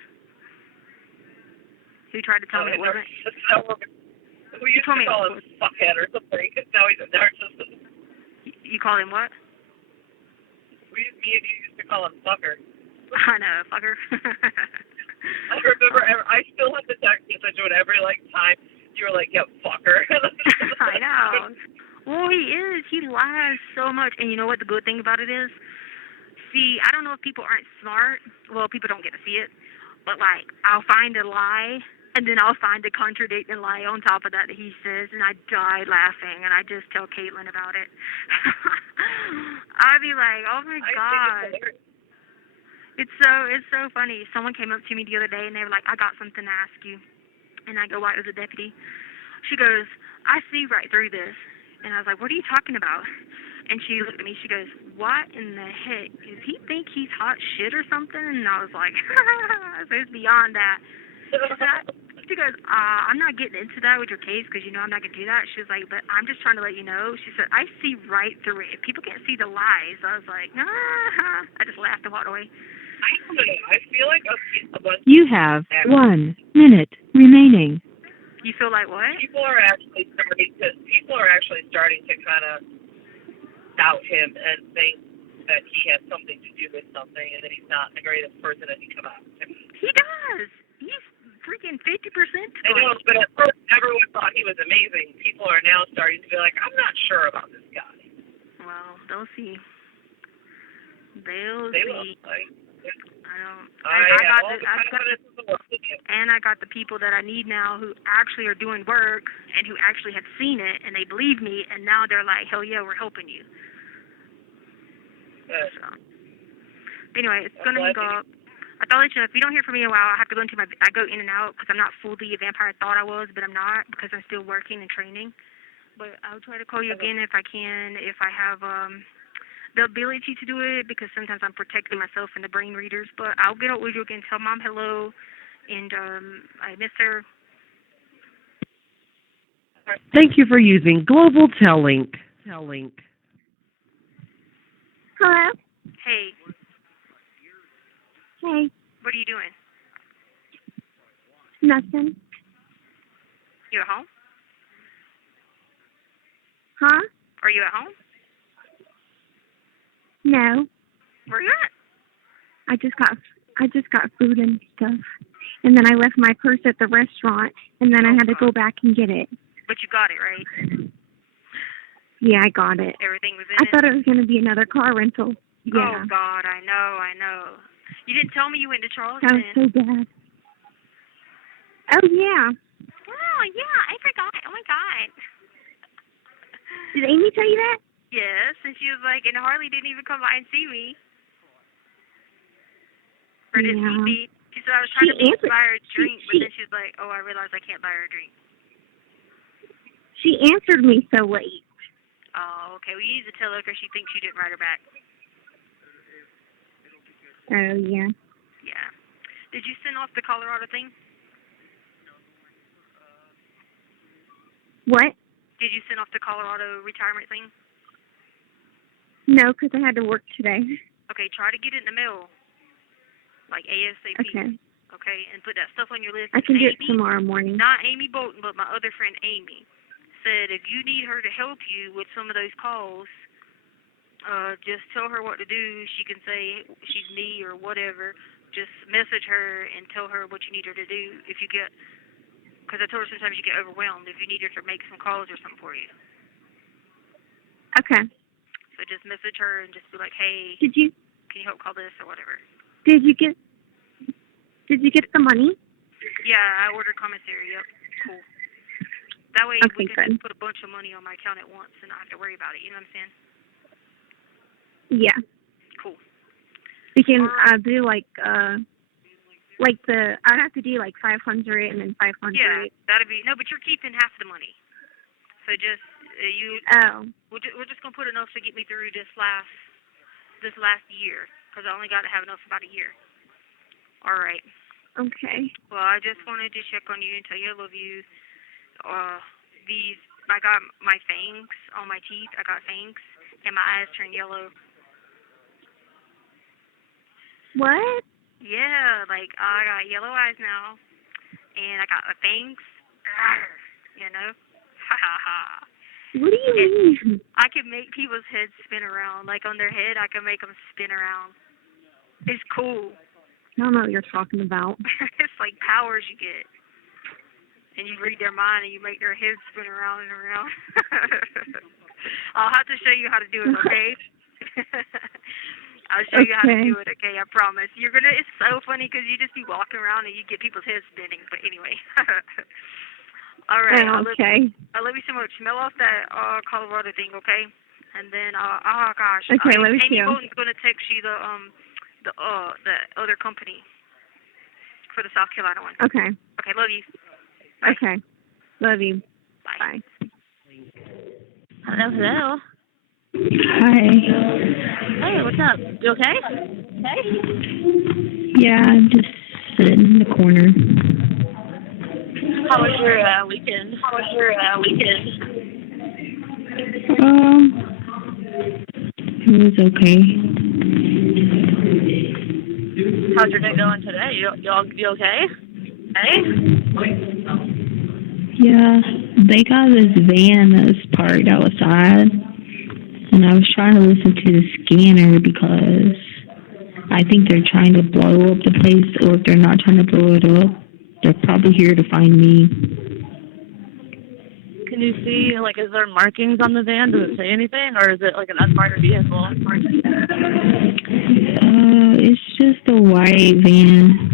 who tried to tell me it wasn't. Who used to call him fuckhead or something. Now he's a narcissist. You call him what? Me and you used to call him fucker. I know, fucker. I remember. I still have the text message when every time you were like, "Yeah, fucker." I know. Well, he is. He lies so much, and you know what the good thing about it is? See, I don't know if people aren't smart. Well, people don't get to see it, but I'll find a lie, and then I'll find a contradicting lie on top of that he says, and I die laughing, and I just tell Caitlin about it. I'd be like, "Oh my God." It's so funny. Someone came up to me the other day and they were like, "I got something to ask you." And I go, "Why?" It was a deputy. She goes, "I see right through this." And I was like, "What are you talking about?" And she looked at me. She goes, "What in the heck? Does he think he's hot shit or something?" And I was like, so it's beyond that. She goes, "I'm not getting into that with your case because I'm not going to do that." She was like, "But I'm just trying to let you know." She said, "I see right through it. If people can't see the lies." I was like, I just laughed and walked away. I feel like a bunch You have 1 minute remaining. You feel like what? People are actually starting to kind of doubt him and think that he has something to do with something, and that he's not the greatest person that he come out. He does. He's freaking 50%. I know, but at first everyone thought he was amazing. People are now starting to be like, "I'm not sure about this guy." Well, they'll see. They'll see. Will. I got the people that I need now who actually are doing work and who actually have seen it and they believe me, and now they're like, "Hell yeah, we're helping you." So, anyway, it's going to go up. I thought I'd let you know, if you don't hear from me in a while, I have to go I go in and out because I'm not fully a vampire. I thought I was, but I'm not because I'm still working and training. But I'll try to call you again if I can, if I have the ability to do it, because sometimes I'm protecting myself and the brain readers. But I'll get up with you again, tell Mom hello, and I miss her. Thank you for using Global Tellink. Hello? Hey. Hey. What are you doing? Nothing. You at home? Huh? Are you at home? No. Where are you at? I just got food and stuff. And then I left my purse at the restaurant, and then I had to go back and get it. But you got it, right? Yeah, I got it. Everything was in I thought it was going to be another car rental. Yeah. Oh, God, I know. You didn't tell me you went to Charleston. That was so bad. Oh, yeah. Oh, yeah, I forgot. Oh, my God. Did Amy tell you that? Yes, and she was like, and Harley didn't even come by and see me. Or didn't meet me. She said I was trying to buy her a drink, but then she's like, "Oh, I realized I can't buy her a drink." She answered me so late. Oh, okay. Well, you need to tell her because she thinks you didn't write her back. Oh, yeah. Yeah. Did you send off the Colorado thing? What? Did you send off the Colorado retirement thing? No, because I had to work today. Okay, try to get it in the mail, like ASAP. Okay. Okay, and put that stuff on your list. I can do it Amy, tomorrow morning. Not Amy Bolton, but my other friend Amy said if you need her to help you with some of those calls, just tell her what to do. She can say she's me or whatever. Just message her and tell her what you need her to do if you get, because I told her sometimes you get overwhelmed if you need her to make some calls or something for you. Okay. So just message her and just be like, hey, Did you can you help call this or whatever. Did you get the money? Yeah, I ordered commissary. Yep, cool. That way Okay, we can good. just put a bunch of money on my account at once and not have to worry about it. You know what I'm saying? Yeah. Cool. We can do like the I have to do like 500 and then 500. Yeah, that'd be no, but you're keeping half the money. So just you. Oh. We're just gonna put enough to get me through this last year because I only got to have enough for about a year. All right. Okay. Well, I just wanted to check on you and tell you I love you. I got my fangs on my teeth. I got fangs, and my eyes turned yellow. What? Yeah, like I got yellow eyes now, and I got fangs. You know, ha ha ha. What do you mean? I can make people's heads spin around, like on their head. I can make them spin around. It's cool. I don't know what you're talking about. It's like powers you get. And you read their mind and you make their heads spin around and around. I'll have to show you how to do it, okay? I'll show you how to do it, okay? I promise. It's so funny because you just be walking around and you get people's heads spinning. But anyway. All right. Okay. I love you so much. Smell off that Colorado thing, okay? And then, oh gosh. Okay, let me see. Amy Bolton's going to text you the other company for the South Carolina one. Okay. Okay, love you. Bye. Okay. Love you. Bye. Hello. Hi. Hey, what's up? You okay? Yeah, I'm just sitting in the corner. How was your weekend? It was okay. How's your day going today? You okay? Hey? Yeah, they got this van that's parked outside, and I was trying to listen to the scanner because I think they're trying to blow up the place, or if they're not trying to blow it up, they're probably here to find me. Can you see, like, is there markings on the van? Does it say anything, or is it like an unmarked vehicle? It's just a white van.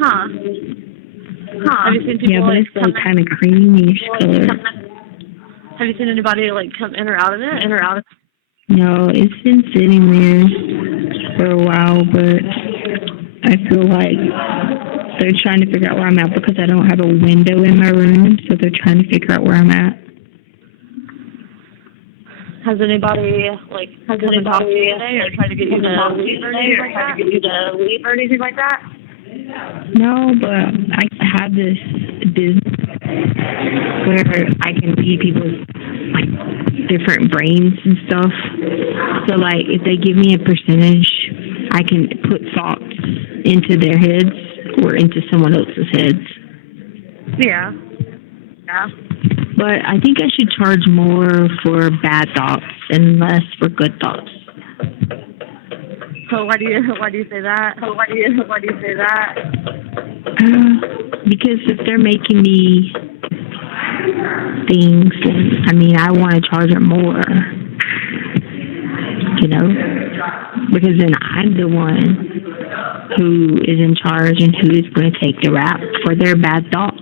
Huh. Have you seen people, yeah, but it's like kind of creamy color. Have you seen anybody, like, come in or out of it? No, it's been sitting there for a while, but I feel like they're trying to figure out where I'm at because I don't have a window in my room, so they're trying to figure out where I'm at. Has anybody come and talked to you today or tried to get you to leave or anything like that? No, but I have this business where I can read people's like different brains and stuff. So like if they give me a percentage, I can put thoughts into their heads or into someone else's heads. Yeah. But I think I should charge more for bad thoughts and less for good thoughts. So why do you say that? Because if they're making me things, I mean, I want to charge them more. You know, because then I'm the one who is in charge and who is going to take the rap for their bad thoughts.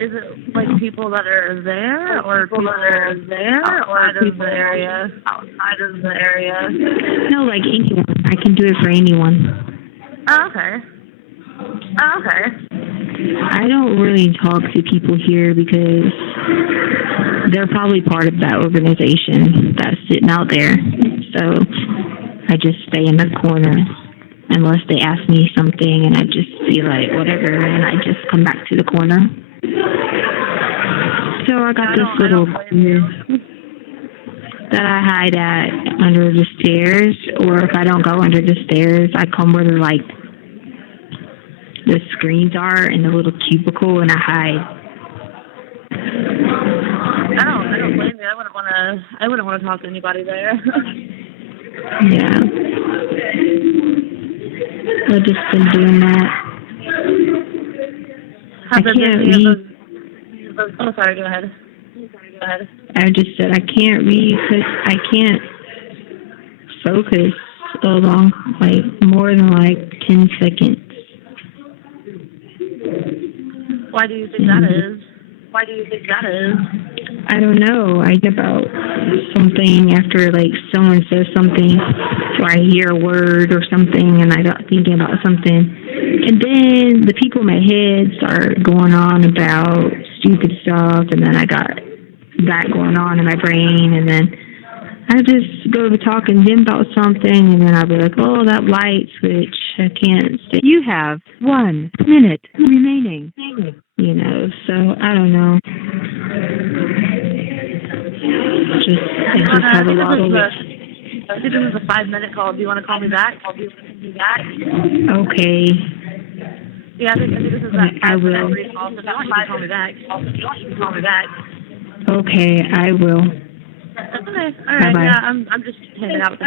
Is it like people that are there, or people that are there, or outside of the area? Outside of the area. No, like anyone. I can do it for anyone. Oh, okay. I don't really talk to people here because they're probably part of that organization that's sitting out there. So I just stay in the corner unless they ask me something, and I just be like, whatever, and I just come back to the corner. So I got this little corner that I hide at under the stairs, or if I don't go under the stairs, I come where the screens are in the little cubicle, and I hide. I don't blame you. I wouldn't want to talk to anybody there. Yeah. I've just been doing that. I can't read. Oh, sorry. Go ahead. I just said I can't read because I can't focus so long, more than 10 seconds. Why do you think that is? I don't know. I get about something after someone says something, or I hear a word or something, and I got thinking about something, and then the people in my head start going on about stupid stuff, and then I got that going on in my brain, and then I just go to talking to them about something, and then I'll be like, oh, that light switch, I can't stay. You have 1 minute remaining. So I don't know. I just have a lot of it. I think this is a 5-minute call. Do you want to call me back? Okay. Yeah, I think this is that 5-minute I will. call. So if you want, you can call me back. Okay, I will. Okay. All right. Bye-bye. Yeah, I'm just hanging out with the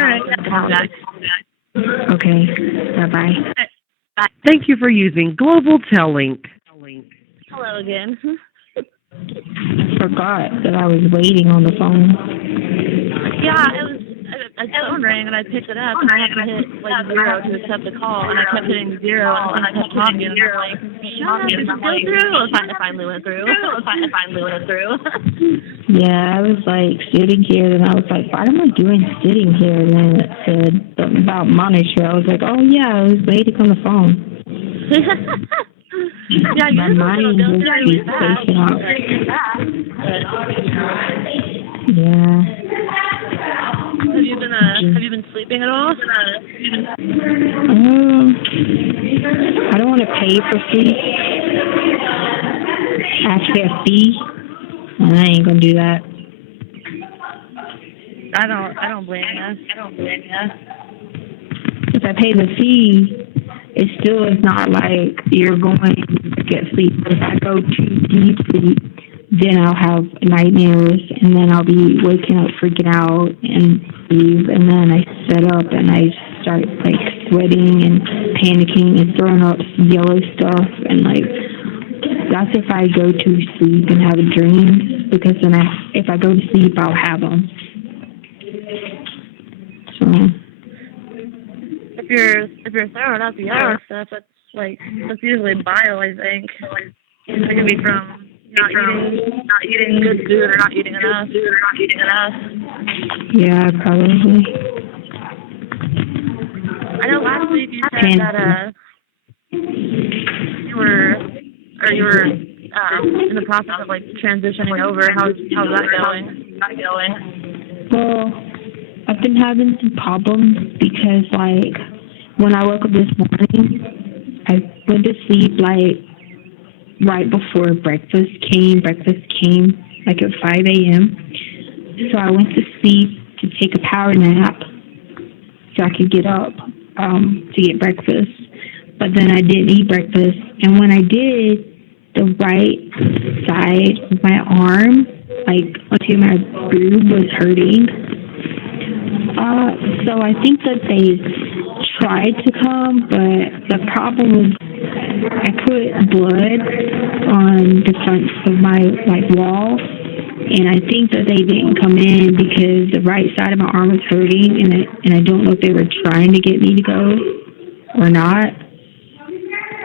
house. Call me back. Okay. Bye-bye. Bye. Thank you for using Global Telling. Hello again. Forgot that I was waiting on the phone. Yeah, a phone rang and I picked it up and I had to hit 0 to accept the call, and I kept hitting 0 and I kept talking and I'm like, shut up, did it go through? It finally went through. Yeah, I was sitting here, and I was like, what am I doing sitting here? And then it said something about monitor. I was like, oh yeah, I was waiting on the phone. Yeah, my mind was really spacing out. Yeah. Have you been sleeping at all? I don't want to pay for sleep. I have to pay a fee, and I ain't gonna do that. I don't blame you. If I pay the fee, it still is not like you're going to get sleep. But if I go too deep sleep, then I'll have nightmares, and then I'll be waking up freaking out and leave, and then I set up and I start sweating and panicking and throwing up yellow stuff, and that's if I go to sleep and have dreams, because then if I go to sleep, I'll have them. So if you're throwing up yellow stuff, that's usually bile, I think. It could be from not eating good food or not eating enough. Yeah, probably. I know last week you said that you were in the process of transitioning over. How's that going? Well, I've been having some problems because when I woke up this morning, I went to sleep right before breakfast came at 5 a.m. So I went to sleep to take a power nap so I could get up to get breakfast. But then I didn't eat breakfast. And when I did, the right side of my arm, onto my boob, was hurting. So I think that they tried to come, but the problem was I put blood on the front of my wall, and I think that they didn't come in because the right side of my arm was hurting, and I don't know if they were trying to get me to go or not.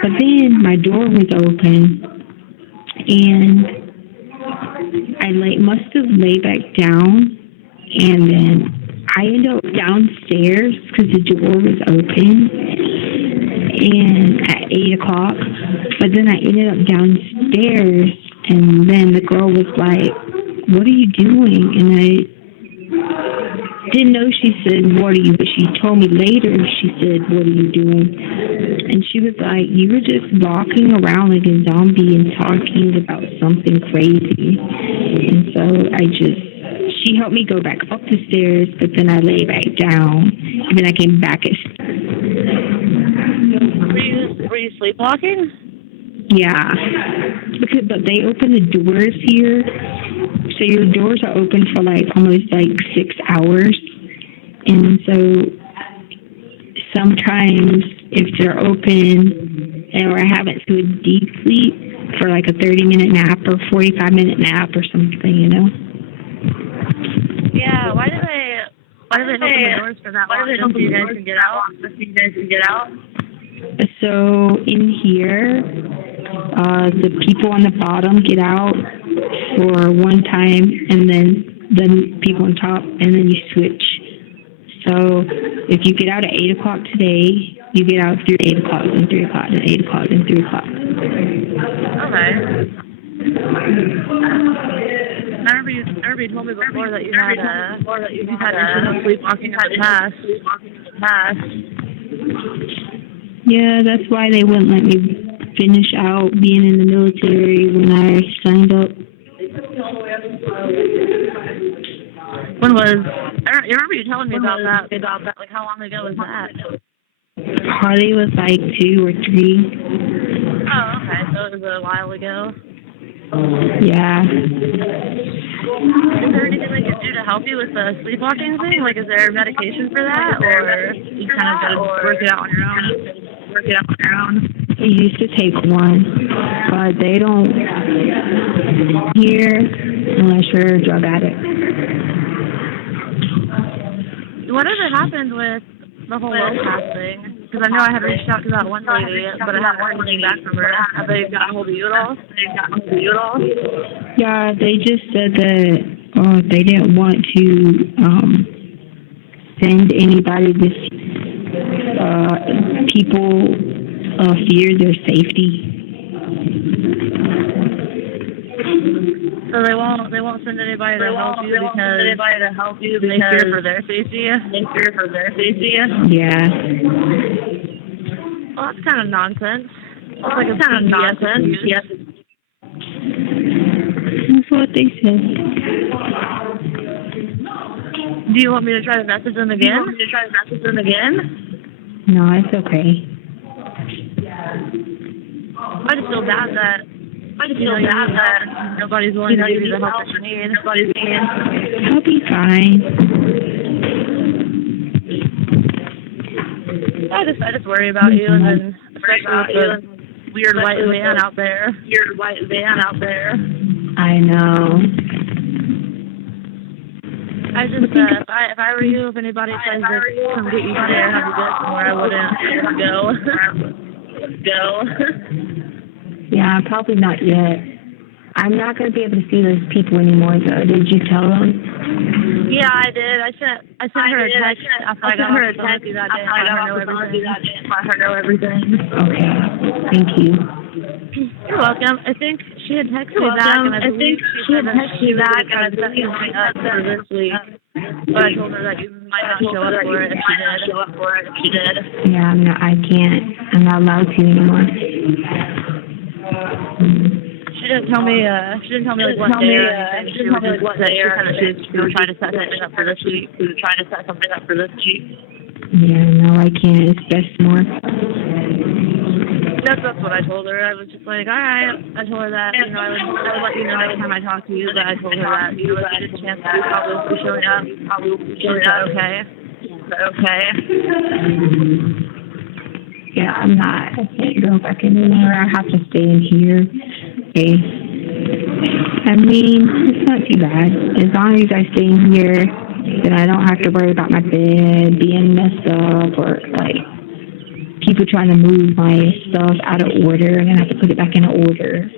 But then my door was open, and I must have laid back down, and then I ended up downstairs because the door was open, and at 8 o'clock. But then I ended up downstairs, and then the girl was like, "What are you doing?" And didn't know she said, what are you, but she told me later, she said, what are you doing? And she was like, you were just walking around like a zombie and talking about something crazy. And so she helped me go back up the stairs, but then I lay back down, and then I came back at. Were you sleepwalking? Yeah, but they open the doors here, so your doors are open for like almost like 6 hours, and so sometimes if they're open or I haven't to a deep sleep for like a 30-minute nap or 45-minute nap or something, you know. Yeah, why do they open the doors for that long so you guys can get out? So in here, the people on the bottom get out for one time, and then the people on top, and then you switch. So if you get out at 8 o'clock today, you get out through 8 o'clock, then 3 o'clock, then 8 o'clock, then 3 o'clock. Okay. I remember you told me before that you had issues sleepwalking in the past. Yeah, that's why they wouldn't let me finish out being in the military when I signed up. When was? I remember you telling me about that. Like, how long ago was that? Probably was like 2 or 3. Oh, okay. So it was a while ago. Yeah. Is there anything they can do to help you with the sleepwalking thing? Like, is there medication for that, or you kind of got to work it out on your own? I used to take one, but they don't here unless you're a drug addict. Whatever happened with the whole low pass thing? Because I know I had reached out to that one lady, but I haven't heard anything back from her. Have they gotten hold of you at all? Yeah, they just said that they didn't want to send anybody this. People fear their safety. So they won't send anybody to help you because they fear for their safety. Yeah. Well, that's kind of nonsense. It's like it's kind of nonsense. Yes. That's what they said. Do you want me to try to message them again? No, it's okay. I just feel bad that nobody's willing to give you the help that you need. I'll be fine. I just worry about you, and then especially with the weird white van out there. I know. I just if I were you, if anybody tries to come get you today or have you go somewhere, I wouldn't go. Yeah, probably not yet. I'm not going to be able to see those people anymore, though. Did you tell them? Yeah, I did. I sent her a text after I got her a text that day. I let her know everything. Okay. Thank you. You're welcome. I think she had texted me back, and I believe she had texted me back, and I set something up for this week. But I told her that you might not show up for it if she did. Yeah, no, I can't. I'm not allowed to anymore. She didn't tell me like what day or anything. She was just saying she kind of was trying to set something up for this week. Yeah, no, I can't. It's best more. That's what I told her. I was just like, all right. I told her that, I would let you know next time I talk to you, but I told her that, there's a good chance that you probably will be showing up. Okay. Yeah, I'm not. I can't go back anymore. I have to stay in here. Okay. I mean, it's not too bad. As long as I stay in here, then I don't have to worry about my bed being messed up or, like, people trying to move my stuff out of order and I have to put it back in order.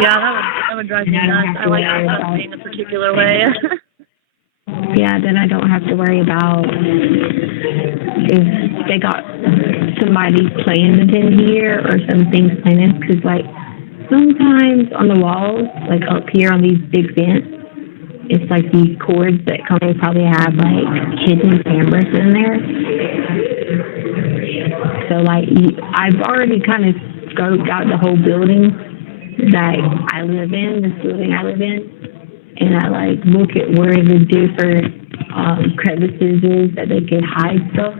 Yeah, that would drive me nuts. I like that being a particular way. Yeah, then I don't have to worry about if they got somebody playing it in here or something playing, because like sometimes on the walls, like up here on these big vents, it's like these cords that they probably have like hidden cameras in there. So like I've already kind of scoped out the whole building that I live in, this building I live in, and I like look at where the different crevices is that they could hide stuff.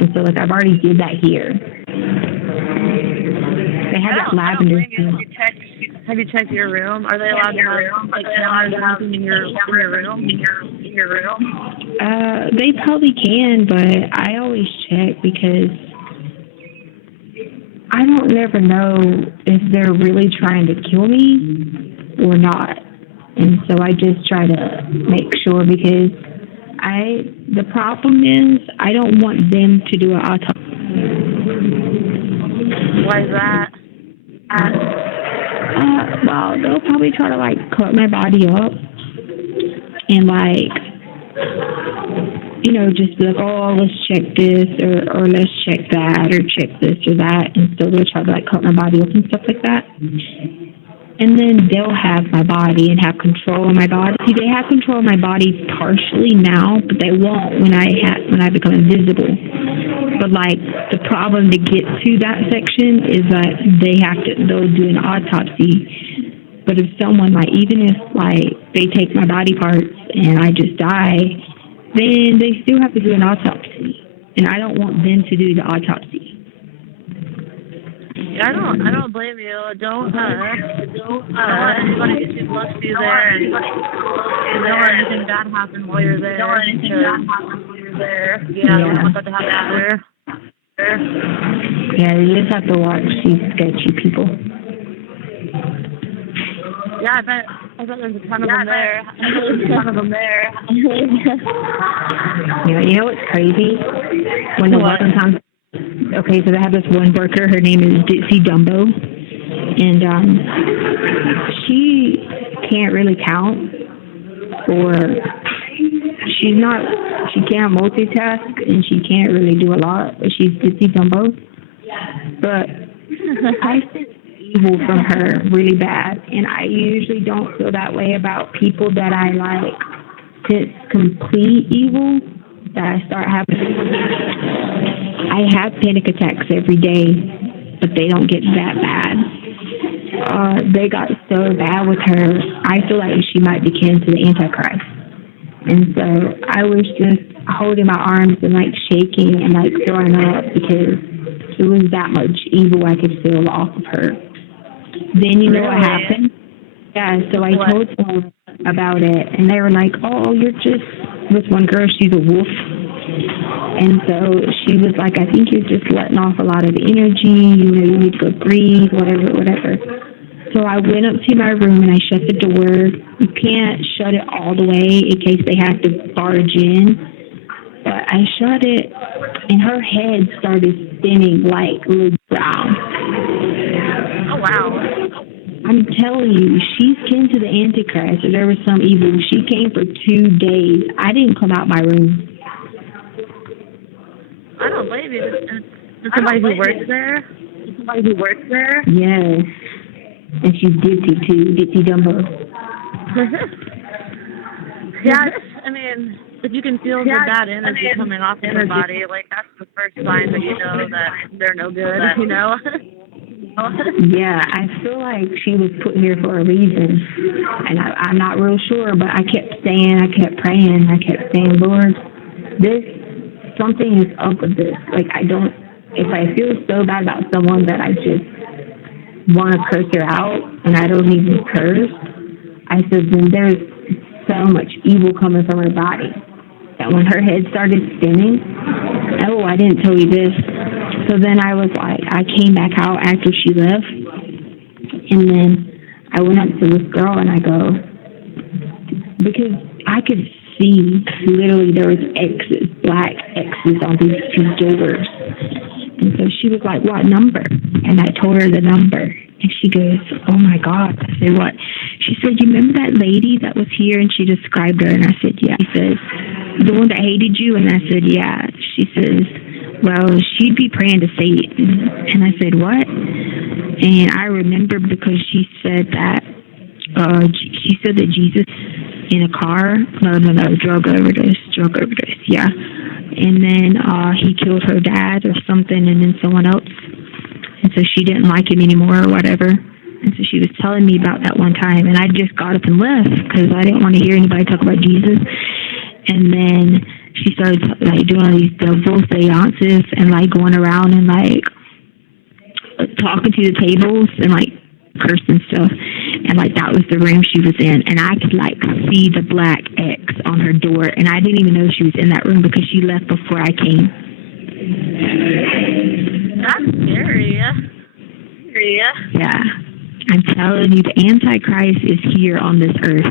And so like I've already did that here. They have that lavender. Have you checked your room? Are they allowed to have like cameras or something in your room? They probably can, but I always check because I don't never know if they're really trying to kill me or not. And so I just try to make sure because the problem is I don't want them to do an autopsy. Why is that? Well, they'll probably try to like cut my body up and like, you know, just be like, oh, let's check this or let's check that or check this or that. And so they'll try to like cut my body up and stuff like that. And then they'll have my body and have control of my body. See, they have control of my body partially now, but they won't when I become invisible. But like the problem to get to that section is that they'll do an autopsy. But if someone like, even if like they take my body parts and I just die, then they still have to do an autopsy. And I don't want them to do the autopsy. I don't blame you. Don't let anybody get too close to you there, and don't let anything bad happen while you're there. Yeah, I don't want that to happen there. Yeah, you just have to watch these sketchy people. Yeah, I bet there's a ton of them there. You know what's crazy? When the one time. Okay, so they have this one worker. Her name is Ditsy Dumbo, and she can't really count, or she can't multitask, and she can't really do a lot. But she's Ditsy Dumbo. But I sense evil from her really bad, and I usually don't feel that way about people that I like. Sense complete evil that I start having. I have panic attacks every day, but they don't get that bad. They got so bad with her, I feel like she might be kin to the Antichrist. And so I was just holding my arms and like shaking and like throwing up because it was that much evil I could feel off of her. Then you know what happened? Yeah, so I told them about it, and they were like, oh, you're just, this one girl, she's a wolf. And so she was like, I think you're just letting off a lot of energy, you know, you need to go breathe, whatever. So I went up to my room and I shut the door. You can't shut it all the way in case they have to barge in. But I shut it, and her head started spinning like brown. Oh, wow. I'm telling you, she's kin to the Antichrist. If there was some evil, she came for 2 days. I didn't come out my room. I don't blame you. Is somebody who works there? Yes. And she's ditzy too, Ditsy Dumbo. Yeah, I mean, if you can feel the bad energy coming off of your body, like that's the first sign that you know that they're no good, you know? Yeah, I feel like she was put here for a reason. And I'm not real sure, but I kept praying, I kept saying, Lord, something is up with this. Like, if I feel so bad about someone that I just want to curse her out, and I don't even curse, I said, then there's so much evil coming from her body. That when her head started spinning, oh, I didn't tell you this. So then I was like, I came back out after she left, and then I went up to this girl and I go, because I could see literally there was X's, black X's on these 2 doors. And so she was like, what number? And I told her the number. And she goes, oh my God. I said, what? She said, you remember that lady that was here? And she described her. And I said, yeah. She says, the one that hated you? And I said, yeah. She says, well, she'd be praying to Satan. And I said, what? And I remember because she said that Jesus in a car. No, drug overdose, yeah. And then he killed her dad or something, and then someone else. And so she didn't like him anymore or whatever. And so she was telling me about that one time, and I just got up and left because I didn't want to hear anybody talk about Jesus. And then she started like doing all these devil seances and like going around and like talking to the tables and like cursing stuff. And like that was the room she was in, and I could like see the black X on her door, and I didn't even know she was in that room because she left before I came. That's scary. Yeah. I'm telling you, the Antichrist is here on this earth.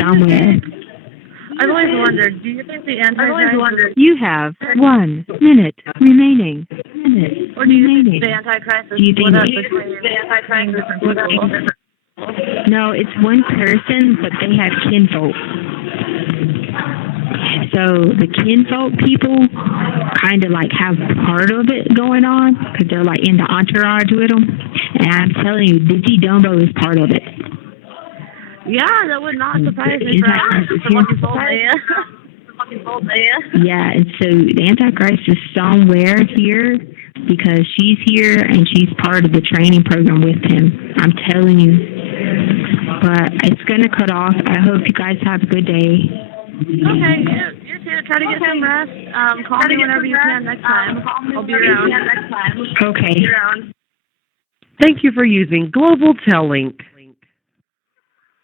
Somewhere. I've always wondered, do you think the Antichrist... You have 1 minute remaining. Or do you think the Antichrist is split up between the Antichrist and different people? No, it's one person, but they have kinfolk. So the kinfolk people kind of like have part of it going on because they're like in the entourage with them. And I'm telling you, Digi Dumbo is part of it. Yeah, that would not surprise me. Yeah, and so the Antichrist is somewhere here because she's here and she's part of the training program with him. I'm telling you. But it's going to cut off. I hope you guys have a good day. Okay, you too. Try to get some rest. Call me whenever you can next time. I'll be around. Okay. Thank you for using Global Tellink.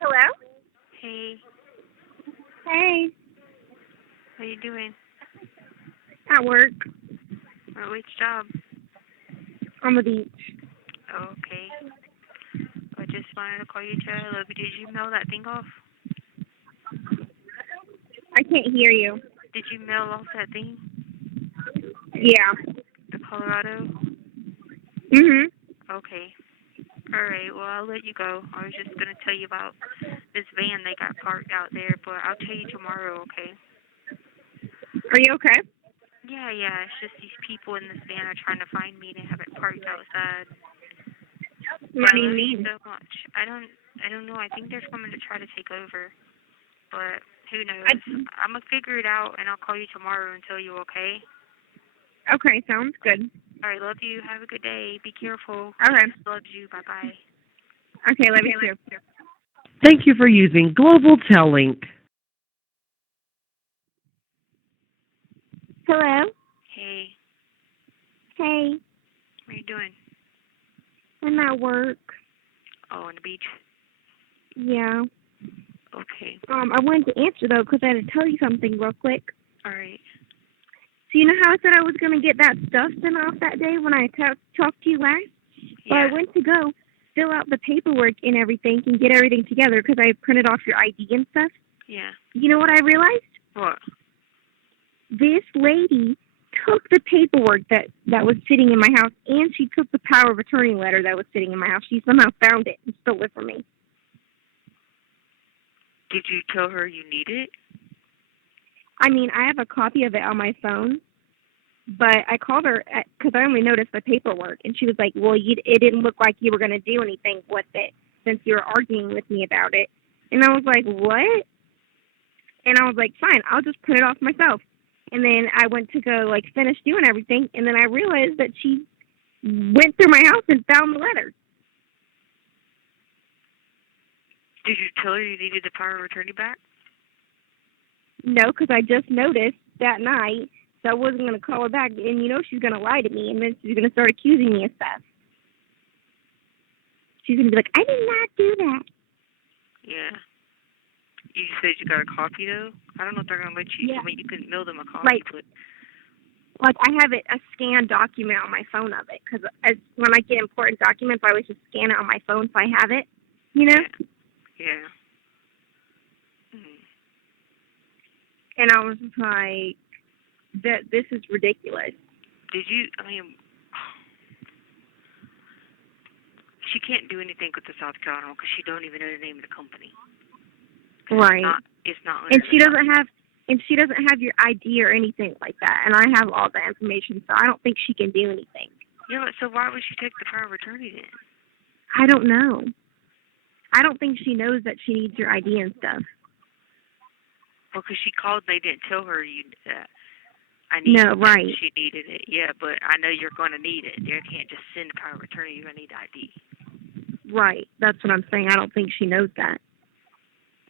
Hello? Hey, Hey. how you doing? At work. Which job? On the beach. Oh, okay. I just wanted to call you to I love you. Did you mail that thing off? I can't hear you. Did you mail off that thing? Yeah. The Colorado? Mhm. Okay. All right. Well, I'll let you go. I was just gonna tell you about this van they got parked out there, but I'll tell you tomorrow. Okay? Are you okay? Yeah. It's just these people in this van are trying to find me. They have it parked outside. What do you mean? So much. I don't know. I think they're coming to try to take over, but who knows? I'm gonna figure it out, and I'll call you tomorrow and tell you. Okay? Okay, sounds good. All right. Love you. Have a good day. Be careful. Okay. Love you. Bye bye. Okay, love you too. Thank you for using Global Tellink. Hello? Hey. Hey. What are you doing? I'm at work. Oh, on the beach. Yeah. Okay. I wanted to answer though because I had to tell you something real quick. All right. So you know how I said I was going to get that stuff sent off that day when I talked to you last? Yeah. Well, I went to go fill out the paperwork and everything and get everything together because I printed off your ID and stuff. Yeah. You know what I realized? What? This lady took the paperwork that was sitting in my house, and she took the power of attorney letter that was sitting in my house. She somehow found it and stole it from me. Did you tell her you need it? I mean, I have a copy of it on my phone, but I called her because I only noticed the paperwork, and she was like, well, it didn't look like you were going to do anything with it since you were arguing with me about it. And I was like, what? And I was like, fine, I'll just print it off myself. And then I went to go, like, finish doing everything, and then I realized that she went through my house and found the letter. Did you tell her you needed the power of attorney back? No, because I just noticed that night, so I wasn't going to call her back. And, you know, she's going to lie to me, and then she's going to start accusing me of stuff. She's going to be like, I did not do that. Yeah. You said you got a copy, though? I don't know if they're going to let you. Yeah. I mean, you can mail them a copy, but... Like, I have a scanned document on my phone of it, because when I get important documents, I always just scan it on my phone so I have it, you know? Yeah. Mm. And I was just like, this is ridiculous. Did you, I mean, she can't do anything with the South Carolina because she don't even know the name of the company. Right. It's not. And she doesn't have your ID or anything like that. And I have all the information, so I don't think she can do anything. Yeah, but so why would she take the power of attorney then? I don't know. I don't think she knows that she needs your ID and stuff. Well, because she called, they didn't tell her I needed No, right. it. She needed it. Yeah, but I know you're going to need it. You can't just send a power of attorney. You're going to need ID. Right. That's what I'm saying. I don't think she knows that.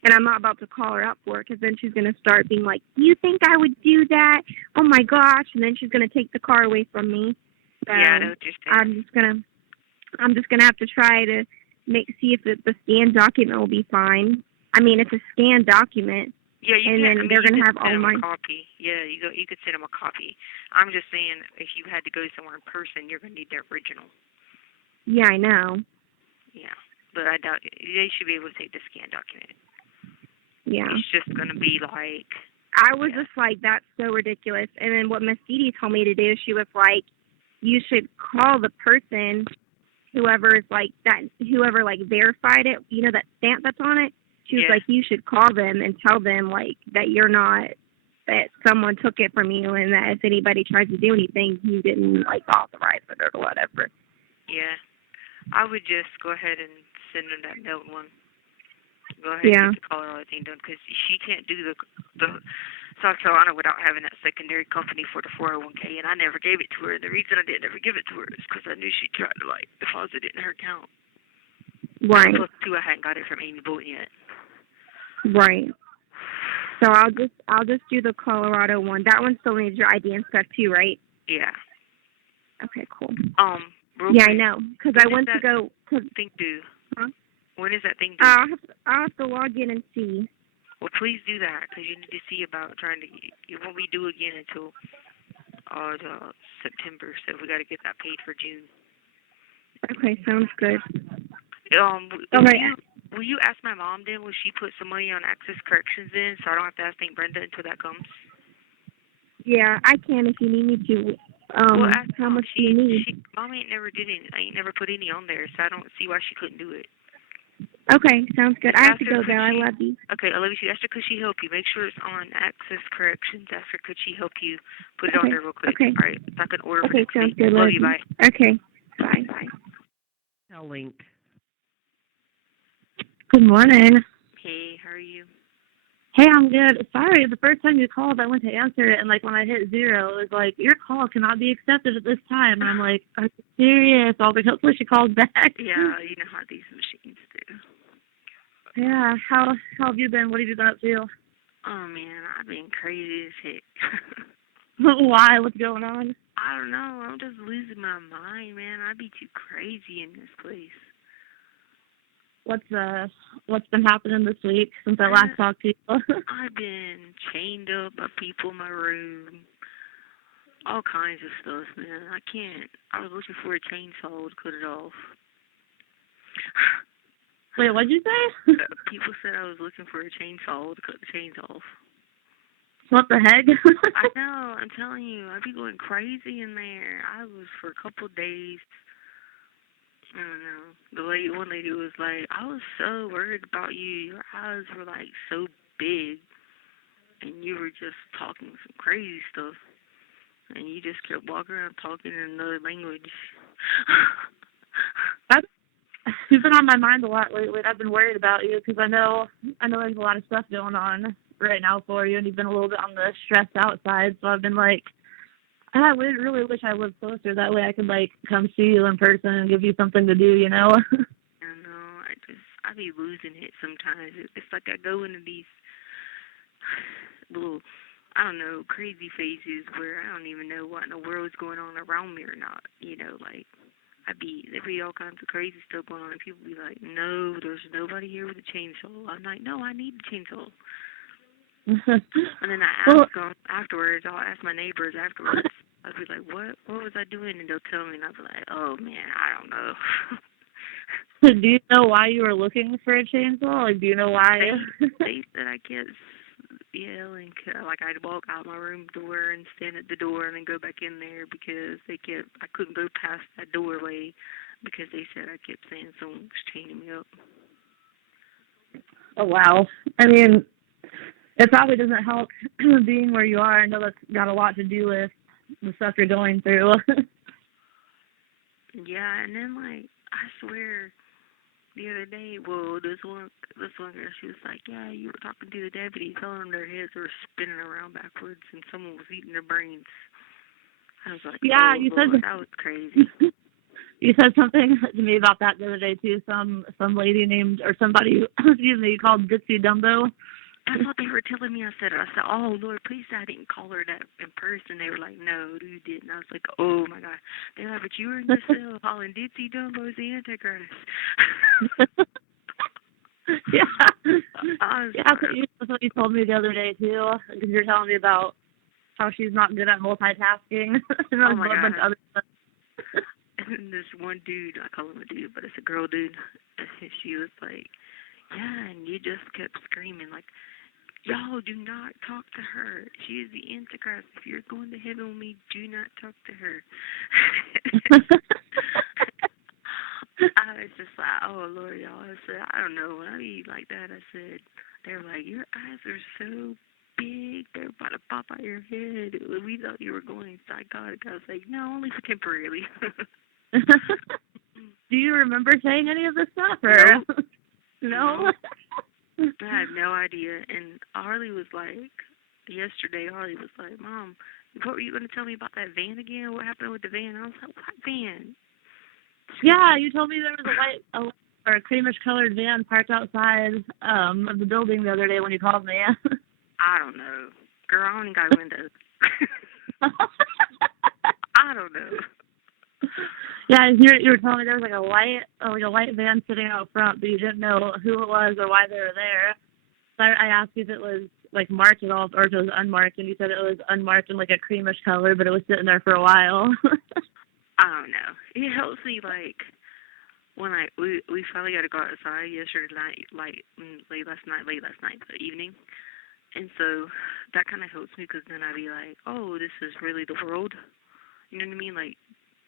And I'm not about to call her up for it, because then she's going to start being like, you think I would do that? Oh, my gosh. And then she's going to take the car away from me. So Yeah, I know what you're saying. I'm just gonna have to try to see if the scanned document will be fine. I mean, it's a scanned document. Yeah, you and can. then they're gonna have all my copy. Yeah, you could send them a copy. I'm just saying, if you had to go somewhere in person, you're gonna need the original. Yeah, I know. Yeah, but I doubt they should be able to take the scanned document. Yeah. It's just gonna be like. I was just like, that's so ridiculous. And then what Miss Dee told me to do, she was like, you should call the person, whoever like verified it, you know, that stamp that's on it. She was like, you should call them and tell them like that that someone took it from you, and that if anybody tries to do anything, you didn't like authorize it or whatever. Yeah, I would just go ahead and send them that note one. Go ahead and get the Colorado thing done, because she can't do the South Carolina without having that secondary company for the 401k, and I never gave it to her. And the reason I didn't ever give it to her is because I knew she'd try to like deposit it in her account. Right. Plus, too, I hadn't got it from Amy Bolton yet. Right. So I'll just do the Colorado one. That one still needs your ID and stuff too, right? Yeah. Okay, cool. Yeah, I know, because I went to go. Thing due? Huh? When is that thing due? I'll have to log in and see. Well, please do that, because you need to see about trying to. It won't be due again until September, so we got to get that paid for June. Okay, sounds good. Will you ask my mom then? Will she put some money on Access Corrections in, so I don't have to ask Aunt Brenda until that comes? Yeah, I can if you need me to. Well, ask how much do you need? Mom ain't never put any on there, so I don't see why she couldn't do it. Okay, sounds good. I have to go there. I love you. Okay, I love you. Ask her, could she help you? Make sure it's on Access Corrections. Ask her, could she help you put it on there real quick? Okay. All right, so I can order. Okay, sounds good. Love you. Bye. Okay, bye. Link. Good morning. Hey, how are you? Hey, I'm good. Sorry, the first time you called, I went to answer it, and like when I hit 0, it was like, your call cannot be accepted at this time. And I'm like, are you serious? I was like, hopefully she calls back. Yeah, you know how these machines do. Yeah, how have you been? What have you been up to? Oh man, I've been crazy as heck. Why? What's going on? I don't know. I'm just losing my mind, man. I'd be too crazy in this place. What's been happening this week since I last talked to you? I've been chained up by people in my room. All kinds of stuff, man. I was looking for a chainsaw to cut it off. Wait, what'd you say? People said I was looking for a chainsaw to cut the chains off. What the heck? I know. I'm telling you, I'd be going crazy in there. I was for a couple of days. I don't know. One lady was like, I was so worried about you. Your eyes were like so big, and you were just talking some crazy stuff, and you just kept walking around talking in another language. You've been on my mind a lot lately. I've been worried about you because I know there's a lot of stuff going on right now for you, and you've been a little bit on the stressed out side. So I've been like, I really wish I lived closer. That way I could like come see you in person and give you something to do, you know? I know. I be losing it sometimes. It's like I go into these little, I don't know, crazy phases where I don't even know what in the world's going on around me or not. You know, like there be all kinds of crazy stuff going on, and people be like, no, there's nobody here with a chainsaw. I'm like, no, I need a chainsaw. And then I ask them afterwards. I'll ask my neighbors afterwards. I'll be like, what was I doing? And they'll tell me, and I'll be like, oh, man, I don't know. Do you know why you were looking for a chainsaw? Like, do you know why? They said I kept yelling. Like, I'd walk out my room door and stand at the door and then go back in there because I couldn't go past that doorway because they said I kept saying someone was chaining me up. Oh, wow. I mean, it probably doesn't help being where you are. I know that's got a lot to do with the stuff you're going through. Yeah, and then, like, I swear, the other day, well, this one girl, she was like, yeah, you were talking to the deputy, telling them their heads were spinning around backwards and someone was eating their brains. I was like, Yeah, oh, you Lord, said that was crazy. you said something to me about that the other day too. Some lady named or somebody, excuse me, called Dixie Dumbo. That's what they were telling me. I said, oh, Lord, please, I didn't call her that in person. They were like, no, you didn't. I was like, oh, my God. They were like, but you were in the cell calling Dixie Dumbo's the Antichrist. Yeah. Yeah, That's what you told me the other day too. Because you're telling me about how she's not good at multitasking. And oh, my a bunch God. of other stuff. And this one dude, I call him a dude, but it's a girl dude. She was like, yeah, and you just kept screaming, like, y'all do not talk to her. She is the Antichrist. If you're going to heaven with me, do not talk to her. I was just like, oh, Lord, y'all. I said, I don't know. When I eat like that, I said, they were like, your eyes are so big. They're about to pop out your head. We thought you were going psychotic. I was like, no, only for temporarily. Do you remember saying any of this stuff? Or? No? I had no idea. And Harley was like, yesterday, Harley was like, Mom, what were you going to tell me about that van again? What happened with the van? I was like, what van? Yeah, you told me there was a creamish colored van parked outside of the building the other day when you called me. I don't know. Girl, I only got windows. I don't know. Yeah, you were telling me there was like a white van sitting out front, but you didn't know who it was or why they were there. So I asked you if it was like marked at all or if it was unmarked, and you said it was unmarked in like a creamish color, but it was sitting there for a while. I don't know. It helps me, like, when we finally got to go outside yesterday night, late last night, the evening. And so that kind of helps me because then I'd be like, oh, this is really the world. You know what I mean? Like,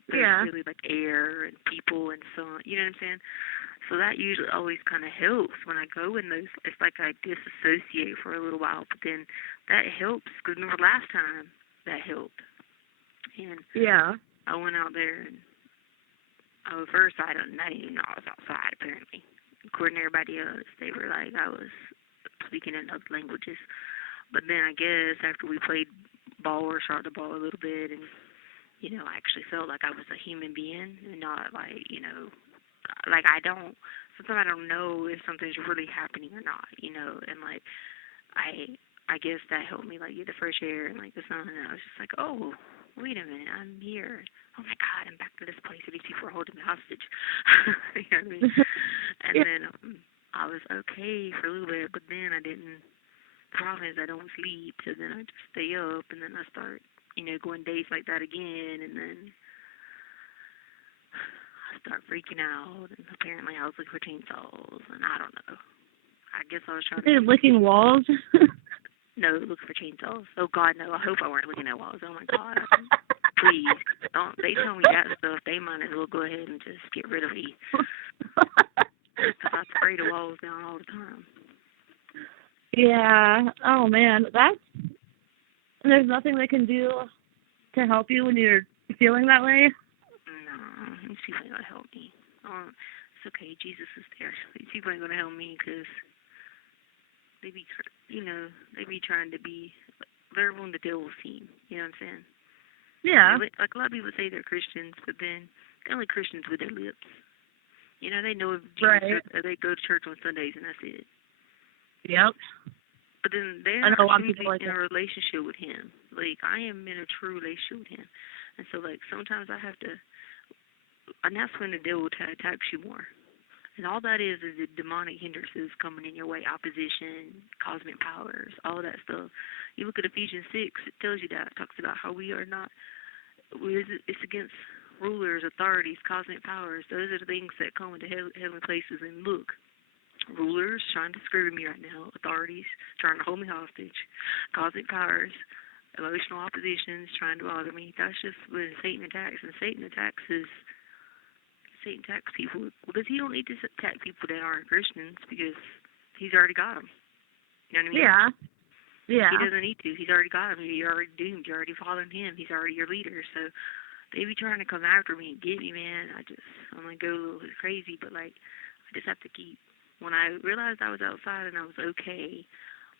there's really, like, air and people and sun. You know what I'm saying? So that usually always kind of helps when I go in those. It's like I disassociate for a little while, but then that helps because remember last time that helped. And Yeah. I went out there and first I didn't even know I was outside apparently. According to everybody else, they were like I was speaking in other languages. But then I guess after we played ball or shot the ball a little bit and I actually felt like I was a human being and not like, like sometimes I don't know if something's really happening or not, and like I guess that helped me like get the fresh air and like the sun and I was just like, oh, wait a minute, I'm here. Oh my God, I'm back to this place where these people are holding me hostage. You know what I mean? And then I was okay for a little bit, but then I didn't. The problem is I don't sleep, so then I just stay up, and then I start, going days like that again, and then I start freaking out, and apparently I was looking for chainsaws, and I don't know. I guess I was trying to... licking walls? No, look for chainsaws. Oh, God, no. I hope I weren't looking at walls. Oh, my God. Please. Don't. They tell me that stuff. They might as well go ahead and just get rid of me. Because I spray the walls down all the time. Yeah. Oh, man. There's nothing they can do to help you when you're feeling that way? No. These people ain't going to help me. It's okay. Jesus is there. These people ain't going to help me because... They be trying to be, they're on the devil's team, you know what I'm saying? Yeah. Like a lot of people say they're Christians, but then they're only Christians with their lips. They know if Jesus, they go to church on Sundays and that's it. Yep. But then they're in a relationship with him. Like, I am in a true relationship with him. And so, like, sometimes I have to, and that's when the devil attacks you more. And all that is the demonic hindrances coming in your way, opposition, cosmic powers, all that stuff. You look at Ephesians 6, it tells you that. It talks about how we are not, it's against rulers, authorities, cosmic powers. Those are the things that come into heavenly places. And look, rulers trying to screw me right now, authorities trying to hold me hostage, cosmic powers, emotional oppositions trying to bother me. That's just when Satan attacks. And Satan attacks people because he don't need to attack people that aren't Christians because he's already got them. You know what I mean? Yeah. He doesn't need to. He's already got them. You're already doomed. You're already following him. He's already your leader. So they be trying to come after me and get me, man. I'm going to go a little crazy, but like I just have to keep. When I realized I was outside and I was okay,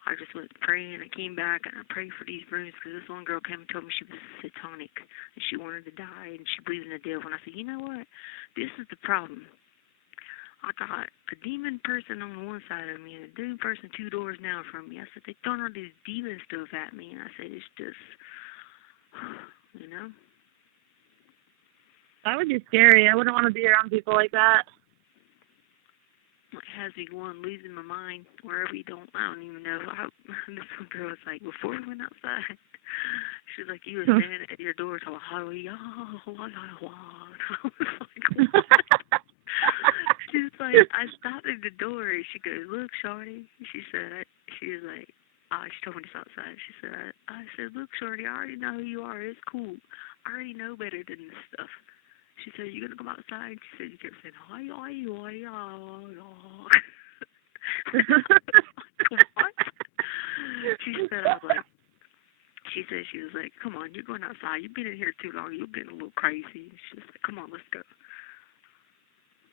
I just went praying. I came back and I prayed for these rooms because this one girl came and told me she was satanic and she wanted to die and she believed in the devil. And I said, you know what? This is the problem. I got a demon person on one side of me and a demon person 2 doors down from me. I said, they throwing all this demon stuff at me. And I said, it's just, you know. That would be scary. I wouldn't want to be around people like that. It has me going losing my mind wherever you don't. I don't even know. This one girl was like, before we went outside, she was like, you were standing at your door till I was like, she was like, I stopped at the door and she goes, look, shorty. She said, she was like, she told me this outside. She said, I said, look, shorty, I already know who you are. It's cool. I already know better than this stuff. She said, you gonna come outside? She said, you kept saying, hi, hi, hi, hi. What? She said, she was like, come on, you're going outside. You've been in here too long. You're getting a little crazy. She was like, come on, let's go.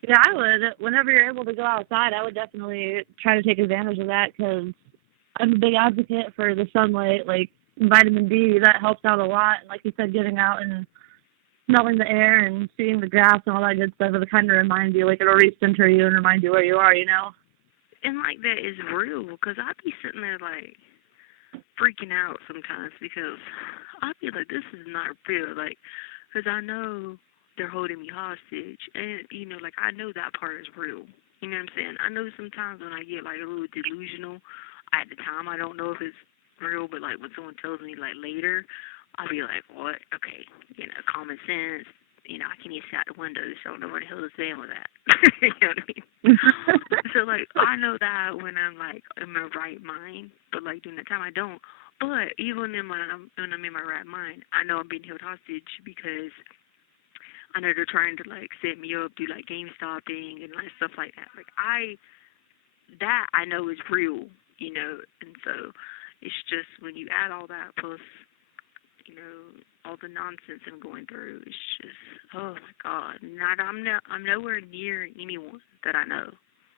Yeah, I would. Whenever you're able to go outside, I would definitely try to take advantage of that because I'm a big advocate for the sunlight, like vitamin D. That helps out a lot. And like you said, getting out and smelling the air and seeing the grass and all that good stuff, it kind of reminds you, like it'll recenter you and remind you where you are, you know? And like that is real because I'd be sitting there like freaking out sometimes because I'd be like, this is not real. Like, because I know they're holding me hostage and, you know, like I know that part is real. You know what I'm saying? I know sometimes when I get like a little delusional, at the time I don't know if it's real, but like when someone tells me like later, I'll be like, what? Okay, you know, common sense. You know, I can't even see out the window, so I don't know where the hell is saying with that. You know what I mean? So, like, I know that when I'm, like, in my right mind, but, like, during that time, I don't. But even when I'm in my right mind, I know I'm being held hostage because I know they're trying to, like, set me up, do, like, game stopping and, like, stuff like that. Like, I know is real, you know, and so it's just when you add all that plus, you know, all the nonsense I'm going through, it's just, oh my God. I'm nowhere near anyone that I know.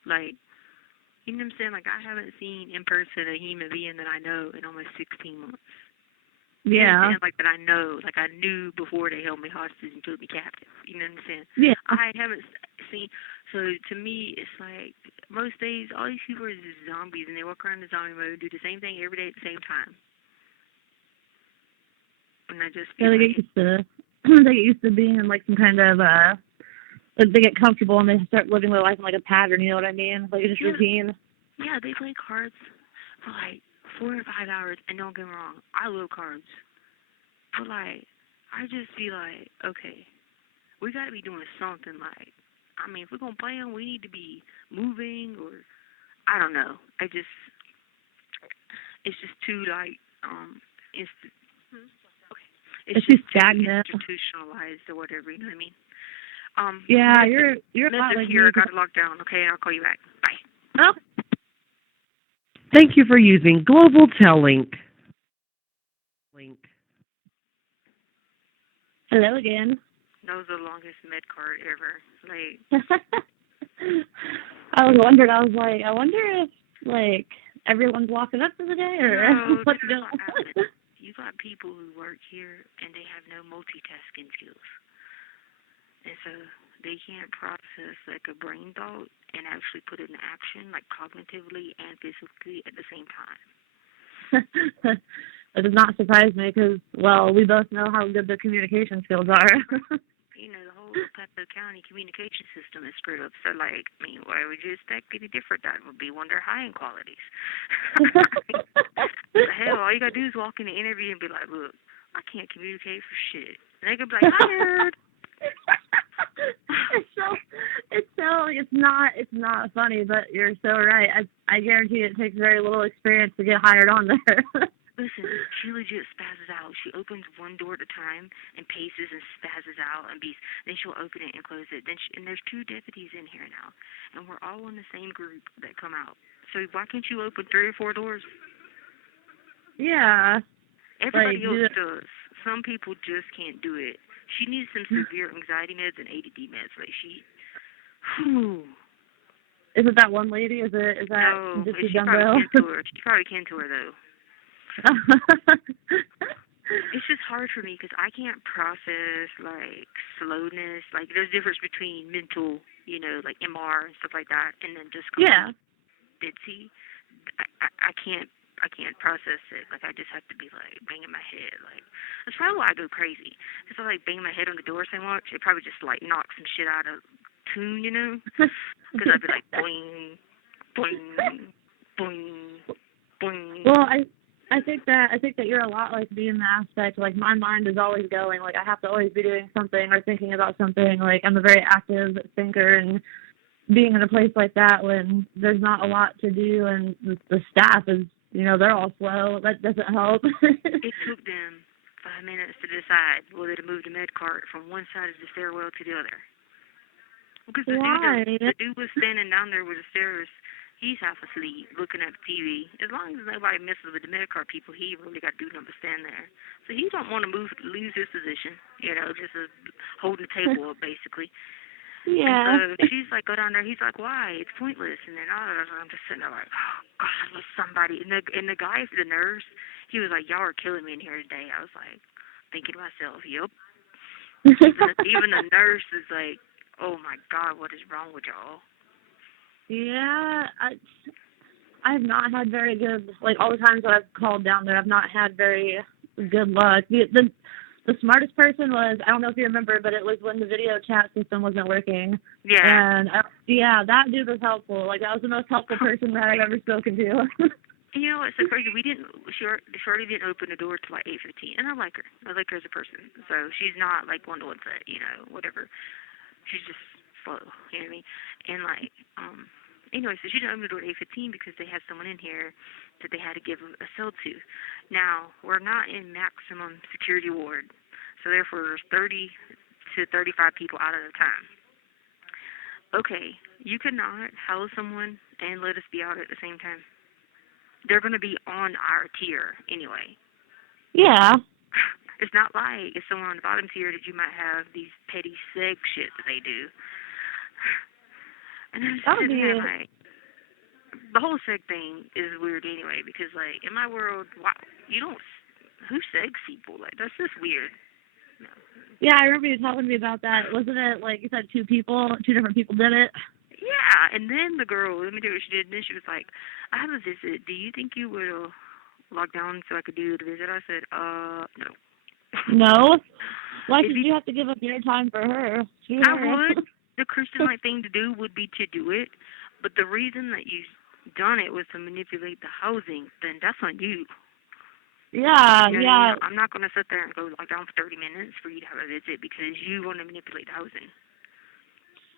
Like, you know what I'm saying? Like, I haven't seen in person a human being that I know in almost 16 months. You know what I'm saying? Like, that I know. Like, I knew before they held me hostage and took me captive. You know what I'm saying? Yeah. I haven't seen, so to me, it's like, most days, all these people are just zombies, and they walk around in zombie mode, do the same thing every day at the same time. And I just feel they get used to being in like some kind of like they get comfortable and they start living their life in like a pattern, you know what I mean? Like it's just routine. Yeah, they play cards for like 4 or 5 hours, and don't get me wrong, I love cards. But like, I just feel like, okay, we gotta be doing something. Like, I mean, if we're gonna play them, we need to be moving, or I don't know. It's just too like it's too just stagnant, institutionalized or whatever. You know what I mean? Yeah, you're not like here. I got locked down. Okay, I'll call you back. Bye. Oh. Thank you for using Global Tellink. Hello again. That was the longest med card ever. Like, I was wondering. I was like, I wonder if like everyone's walking up for the day or no, what's going on. You got people who work here and they have no multitasking skills, and so they can't process like a brain thought and actually put it in action, like cognitively and physically at the same time. It does not surprise me because, well, we both know how good their communication skills are. You know, the whole Paso County communication system is screwed up. So, like, I mean, why would you expect any different? That would be one of their high-end qualities. Hell, all you got to do is walk in the interview and be like, look, I can't communicate for shit. And they could be like, hired. It's not funny, but you're so right. I guarantee it takes very little experience to get hired on there. Listen, she legit spazzes out. She opens one door at a time and paces and spazzes out and then she'll open it and close it. And there's 2 deputies in here now, and we're all in the same group that come out. So why can't you open 3 or 4 doors? Yeah. Everybody else does. Some people just can't do it. She needs some severe anxiety meds and ADD meds. Like, whew. Is it that one lady? Is that No, just a she young probably girl? can tour. She probably can tour though. It's just hard for me because I can't process like slowness. Like there's a difference between mental, like MR and stuff like that, and then just Yeah. ditzy. I can't process it. Like I just have to be like banging my head. Like that's probably why I go crazy. Because I like bang my head on the door so much, it probably just like knocks some shit out of tune, Because I'd be like boing, boing, boing, boing. Well, I think that you're a lot like me in the aspect, like my mind is always going, like I have to always be doing something or thinking about something. Like I'm a very active thinker, and being in a place like that when there's not a lot to do and the staff is, they're all slow, that doesn't help. It took them 5 minutes to decide whether to move the med cart from one side of the stairwell to the other. Because the dude was standing down there with the stairs. He's half asleep, looking at the TV. As long as nobody messes with the Medicare people, he really got to do nothing but stand there. So he don't want to lose his position, just holding the table up, basically. Yeah. And so she's like, go down there. He's like, why? It's pointless. And then I'm just sitting there like, oh, God, let somebody. And the guy, the nurse, he was like, y'all are killing me in here today. I was like, thinking to myself, yep. even the nurse is like, oh, my God, what is wrong with y'all? Yeah, I have not had very good, like all the times that I've called down there, I've not had very good luck. The smartest person was, I don't know if you remember, but it was when the video chat system wasn't working. Yeah. And that dude was helpful. Like that was the most helpful person that I've ever spoken to. You know, it's so crazy. Shorty didn't open the door till like 8:15, and I like her. I like her as a person. So she's not like one of the ones that whatever. She's just slow. You know what I mean? And like anyway, so she didn't open the door at 8:15 because they had someone in here that they had to give a cell to. Now we're not in maximum security ward, so therefore there's 30 to 35 people out at a time. Okay, you could not house someone and let us be out at the same time. They're going to be on our tier anyway. Yeah. It's not like if someone on the bottom tier that you might have these petty seg shit that they do. And I'm just sitting there like, the whole seg thing is weird anyway because like in my world, wow, who segs people? Like that's just weird. No. Yeah, I remember you telling me about that. Wasn't it like you said two different people did it? Yeah, and then the girl, let me tell you what she did. And then she was like, I have a visit. Do you think you would log down so I could do the visit? I said, no. No? Why did you have to give up your time for her? Sure. I would. The Christian-like thing to do would be to do it. But the reason that you done it was to manipulate the housing, then that's on you. Yeah, yeah. I'm not going to sit there and go log down for 30 minutes for you to have a visit because you want to manipulate the housing.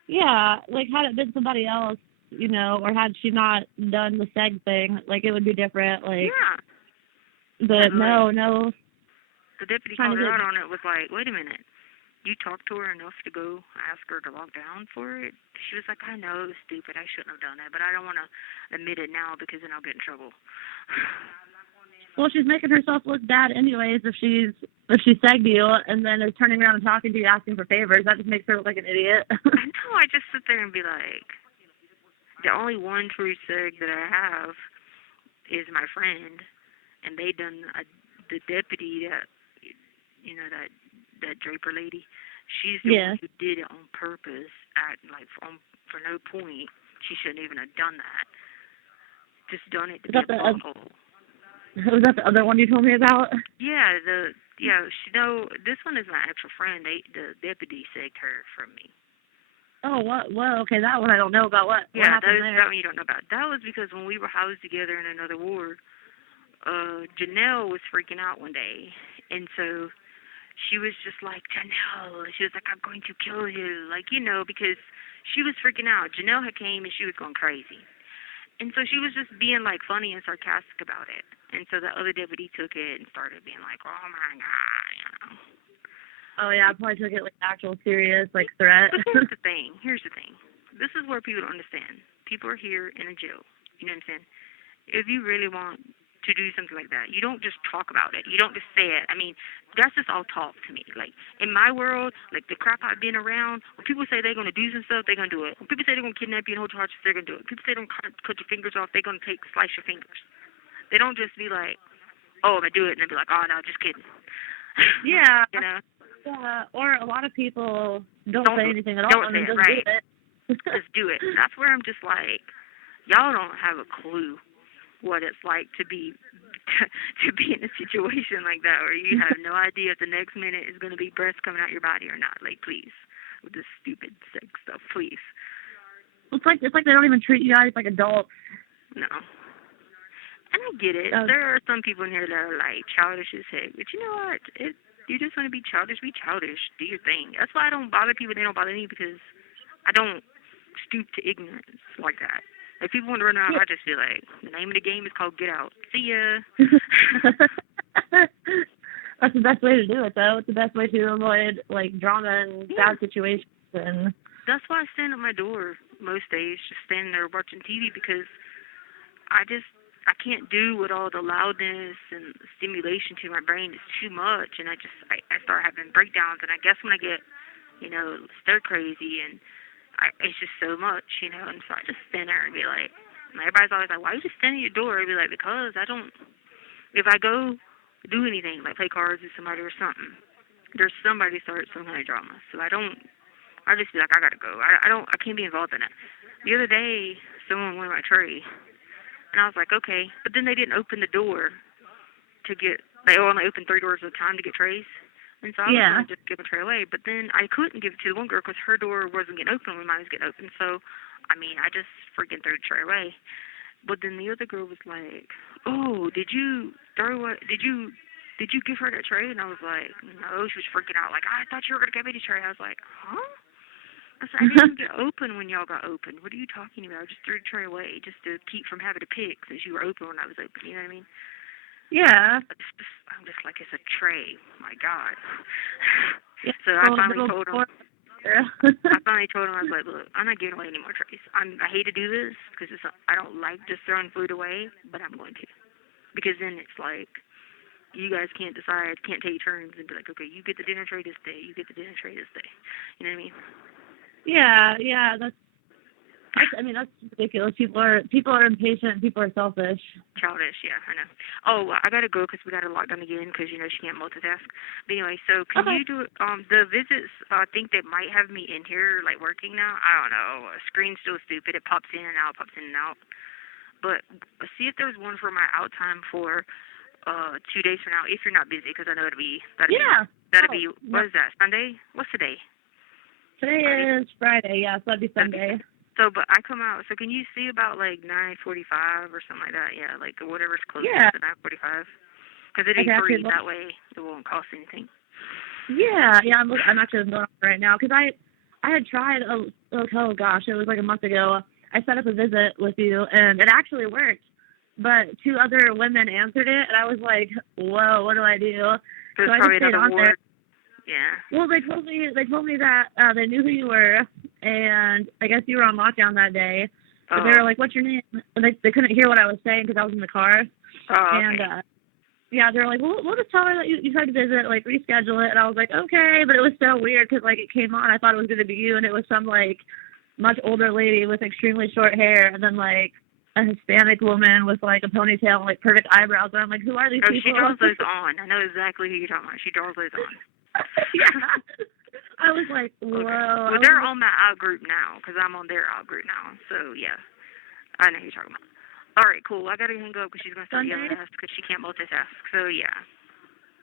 Yeah, like had it been somebody else, or had she not done the seg thing, like it would be different. Like, yeah. But and no. The deputy called her out on it. Was like, wait a minute, you talked to her enough to go ask her to log down for it? She was like, I know it was stupid. I shouldn't have done that, but I don't want to admit it now because then I'll get in trouble. Well, she's making herself look bad anyways if she segged you and then is turning around and talking to you asking for favors. That just makes her look like an idiot. I know. I just sit there and be like, the only one true seg that I have is my friend, and they done the deputy that that Draper lady. She's the one who did it on purpose for no point. She shouldn't even have done that. Just done it to be a butthole. Was that the other one you told me about? Yeah, this one is my actual friend. The deputy segged her from me. Oh, what? Well, okay, that one I don't know about. What happened there? That one you don't know about. That was because when we were housed together in another ward, Janelle was freaking out one day, and so she was just like, Janelle, she was like, I'm going to kill you, because she was freaking out. Janelle had came and she was going crazy. And so she was just being, like, funny and sarcastic about it. And so the other deputy took it and started being like, oh, my God, Oh, yeah, I probably took it like actual serious, like, threat. But here's the thing. This is where people don't understand. People are here in a jail. You know what I'm saying? If you really want to do something like that. You don't just talk about it. You don't just say it. I mean, that's just all talk to me. Like, in my world, like, the crap I've been around, when people say they're going to do some stuff, they're going to do it. When people say they're going to kidnap you and hold you hostage, they're going to do it. People say they're going to cut your fingers off, they're going to slice your fingers. They don't just be like, oh, I'm going to do it, and then be like, oh, no, just kidding. Yeah. You know? Yeah, or a lot of people don't say anything at all and then just do it. Just do it. That's where I'm just like, y'all don't have a clue what it's like to be in a situation like that where you have no idea if the next minute is going to be breath coming out your body or not. Like, please, with this stupid sex stuff, please. It's like they don't even treat you guys like adults. No. And I get it. There are some people in here that are like childish as heck, but you know what? You just want to be childish. Be childish. Do your thing. That's why I don't bother people. They don't bother me because I don't stoop to ignorance like that. If people want to run around, I just feel like the name of the game is called Get Out. See ya. That's the best way to do it, though. It's the best way to avoid like drama and bad situations. And that's why I stand at my door most days, just standing there watching TV because I can't do with all the loudness and stimulation to my brain. It's too much, and I start having breakdowns. And I guess when I get, stir crazy and it's just so much, and so I just stand there and be like, and everybody's always like, why are you just standing at your door? I'd be like, because if I go do anything, like play cards with somebody or something, there's somebody starts some kind of drama. So I just be like, I gotta go. I can't be involved in it. The other day, someone went on my tray, and I was like, okay, but then they didn't open the door they only opened 3 doors at a time to get trays. And so I was going to just give a tray away. But then I couldn't give it to the one girl because her door wasn't getting open when mine was getting open. So, I just freaking threw the tray away. But then the other girl was like, oh, did you give her that tray? And I was like, no. She was freaking out. Like, I thought you were going to give me the tray. I was like, huh? I said, I didn't get open when y'all got open. What are you talking about? I just threw the tray away just to keep from having to pick since you were open when I was open. You know what I mean? Yeah. I'm just like, it's a tray. My God. Yeah, so I finally told him. I was like, look, I'm not giving away any more trays. I hate to do this because I don't like just throwing food away, but I'm going to. Because then it's like, you guys can't take turns and be like, okay, you get the dinner tray this day, you get the dinner tray this day. You know what I mean? Yeah, that's ridiculous. People are impatient. People are selfish. Childish, yeah, I know. Oh, I gotta go because we got to lock down again because she can't multitask. But anyway, so can you do the visits? I think they might have me in here like working now. I don't know. Screen's still stupid. It pops in and out, But see if there's one for my out time for 2 days from now. If you're not busy, because I know that'd be what is that? Sunday? What's today? Today is Friday. Yeah, so that'd be Sunday. So, but I come out. So, can you see about like 9:45 or something like that? Yeah, like whatever's closest to 9:45. Because it is free. That way, it won't cost anything. Yeah. I'm actually going on right now because I had tried. Oh gosh, it was like a month ago. I set up a visit with you, and it actually worked. But 2 other women answered it, and I was like, "Whoa, what do I do?" So I just stayed on there. Yeah. Well, they told me that they knew who you were, and I guess you were on lockdown that day. But they were like, "What's your name?" And they couldn't hear what I was saying because I was in the car. Oh, okay. And they were like, "Well, we'll just tell her that you tried to visit, like reschedule it." And I was like, "Okay," but it was so weird because like it came on, I thought it was going to be you, and it was some like much older lady with extremely short hair, and then like a Hispanic woman with like a ponytail and like perfect eyebrows. And I'm like, who are these people? She draws those on. I know exactly who you're talking about. She draws those on. Yeah. I was like, whoa. Okay. Well, they're on my out group now because I'm on their out group now. So, yeah. I know who you're talking about. All right, cool. I got to hang up because she's going to start yelling at us because she can't multitask. So, yeah.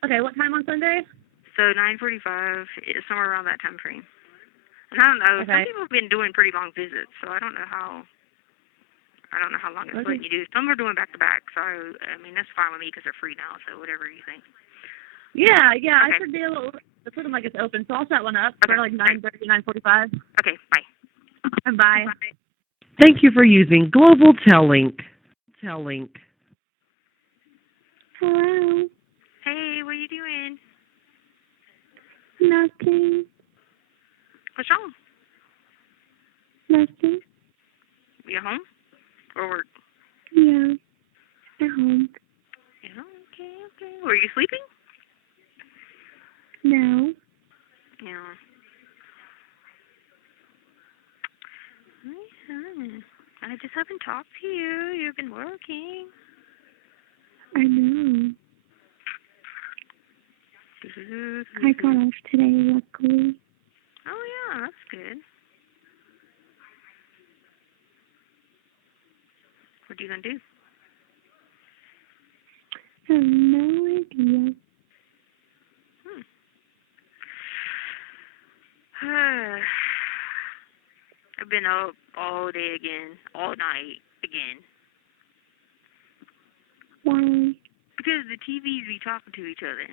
Okay, what time on Sunday? So, 9:45, somewhere around that time frame. And I don't know. Okay. Some people have been doing pretty long visits, so I don't know how long it's letting you do. Some are doing back-to-back, so, I mean, that's fine with me because they're free now, so whatever you think. Yeah, okay. I should be able to put them like it's open, so I'll set one up for like 9:30, 9:45. Okay, bye. Bye. Thank you for using Global Tellink. Hello. Hey, what are you doing? Nothing. What's wrong? Nothing. You home? Or work? Yeah. At home. Were you sleeping? No. Yeah. I just haven't talked to you. You've been working. I know. I got off today, luckily. Oh, yeah, that's good. What are you going to do? I have no idea. I've been up all day again, all night again. Why? Because the TVs be talking to each other.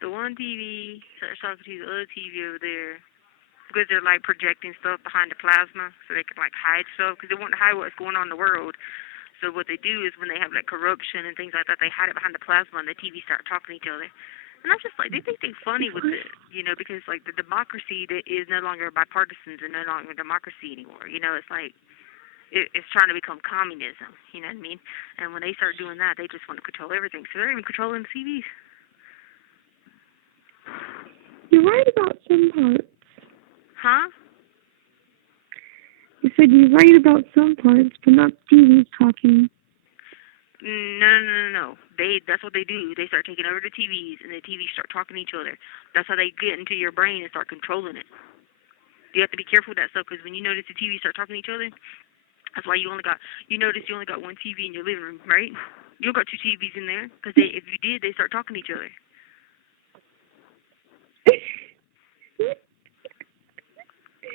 The one TV starts talking to the other TV over there because they're like projecting stuff behind the plasma so they can like hide stuff because they want to hide what's going on in the world. So what they do is when they have like corruption and things like that, they hide it behind the plasma and the TV start talking to each other. And I'm just like, they think they're funny with it, you know, because like the democracy that is no longer bipartisans and no longer democracy anymore. You know, it's like it's trying to become communism. You know what I mean? And when they start doing that, they just want to control everything. So they're even controlling the TVs. You're right about some parts. Huh? You said you're right about some parts, but not TVs talking. No. That's what they do. They start taking over the TVs, and the TVs start talking to each other. That's how they get into your brain and start controlling it. You have to be careful with that stuff, because when you notice the TVs start talking to each other, that's why you only got one TV in your living room, right? You don't got two TVs in there, because if you did, they start talking to each other.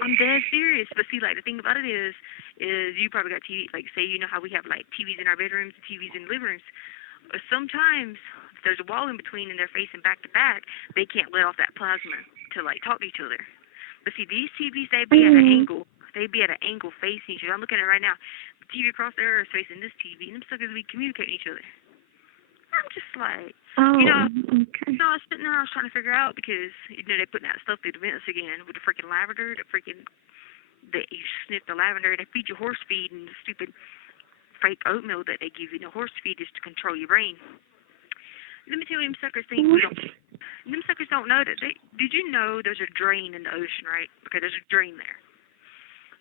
I'm dead serious. But see, like, the thing about it is you probably got TV, like, say, you know how we have, like, TVs in our bedrooms and TVs in the living rooms. Sometimes there's a wall in between and they're facing back to back. They can't let off that plasma to, like, talk to each other. But see, these TVs, they be at an angle. They be at an angle facing each other. I'm looking at it right now. The TV across there is facing this TV, and them suckers be communicating each other. I'm just like, okay. You know, I was sitting there, I was trying to figure out because, you know, they're putting that stuff through the vents again with the freaking lavender, you sniff the lavender, and they feed you horse feed and the stupid fake oatmeal that they give you. The horse feed is to control your brain. Let me tell you, them suckers think them suckers don't know that did you know there's a drain in the ocean, right? Okay, there's a drain there.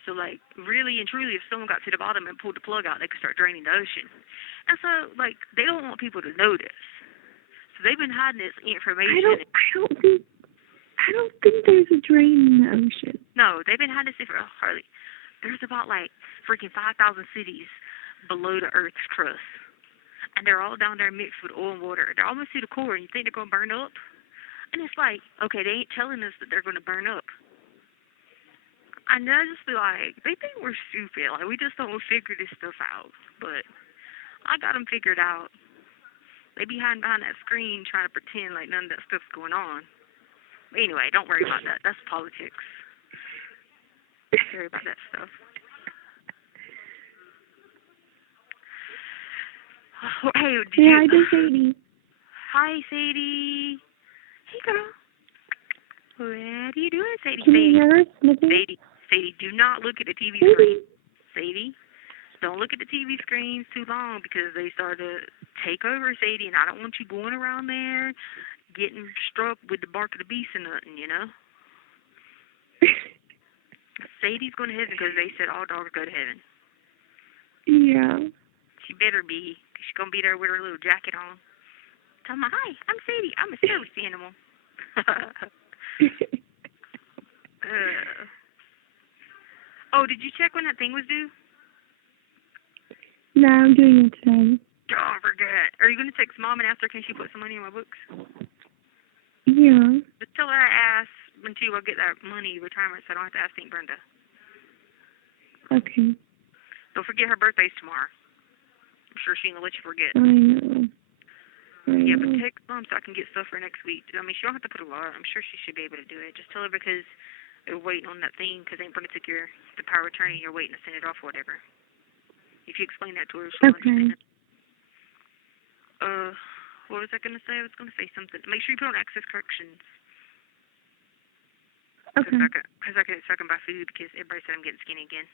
So, like, really and truly, if someone got to the bottom and pulled the plug out, they could start draining the ocean. And so, like, they don't want people to know this. So they've been hiding this information. I don't think there's a drain in the ocean. No, they've been hiding this for Harley. There's about, like, freaking 5,000 cities below the Earth's crust. And they're all down there mixed with oil and water. They're almost to the core, and you think they're going to burn up? And it's like, okay, they ain't telling us that they're going to burn up. And I just feel like, they think we're stupid. Like, we just don't figure this stuff out. But I got them figured out. They be hiding behind that screen trying to pretend like none of that stuff's going on. But anyway, don't worry about that. That's politics. Don't worry about that stuff. Oh, hey, I just Sadie. Hi, Sadie. Hey, girl. What are you doing, Sadie? Can you hear us? Sadie, do not look at the TV screen. Sadie, don't look at the TV screens too long because they start to take over, Sadie, and I don't want you going around there getting struck with the bark of the beast and nothing, you know? Sadie's going to heaven because they said all dogs go to heaven. Yeah. She better be. She's going to be there with her little jacket on. Tell me, hi, I'm Sadie. I'm a service animal. Oh, did you check when that thing was due? No, I'm doing it today. Don't forget. Are you going to text Mom and ask her, can she put some money in my books? Yeah. Just tell her I asked when she will get that money retirement so I don't have to ask Aunt Brenda. Okay. Don't forget her birthday's tomorrow. I'm sure she ain't going to let you forget. I know. Yeah, but text Mom so I can get stuff for next week. I mean, she don't have to put a lot. I'm sure she should be able to do it. Just tell her because they're waiting on that thing because Aunt Brenda took the power of attorney. You're waiting to send it off or whatever. If you explain that to her, she'll understand it. What was I going to say? I was going to say something. Make sure you put on access corrections. Okay. Because I get sucking by food because everybody said I'm getting skinny again.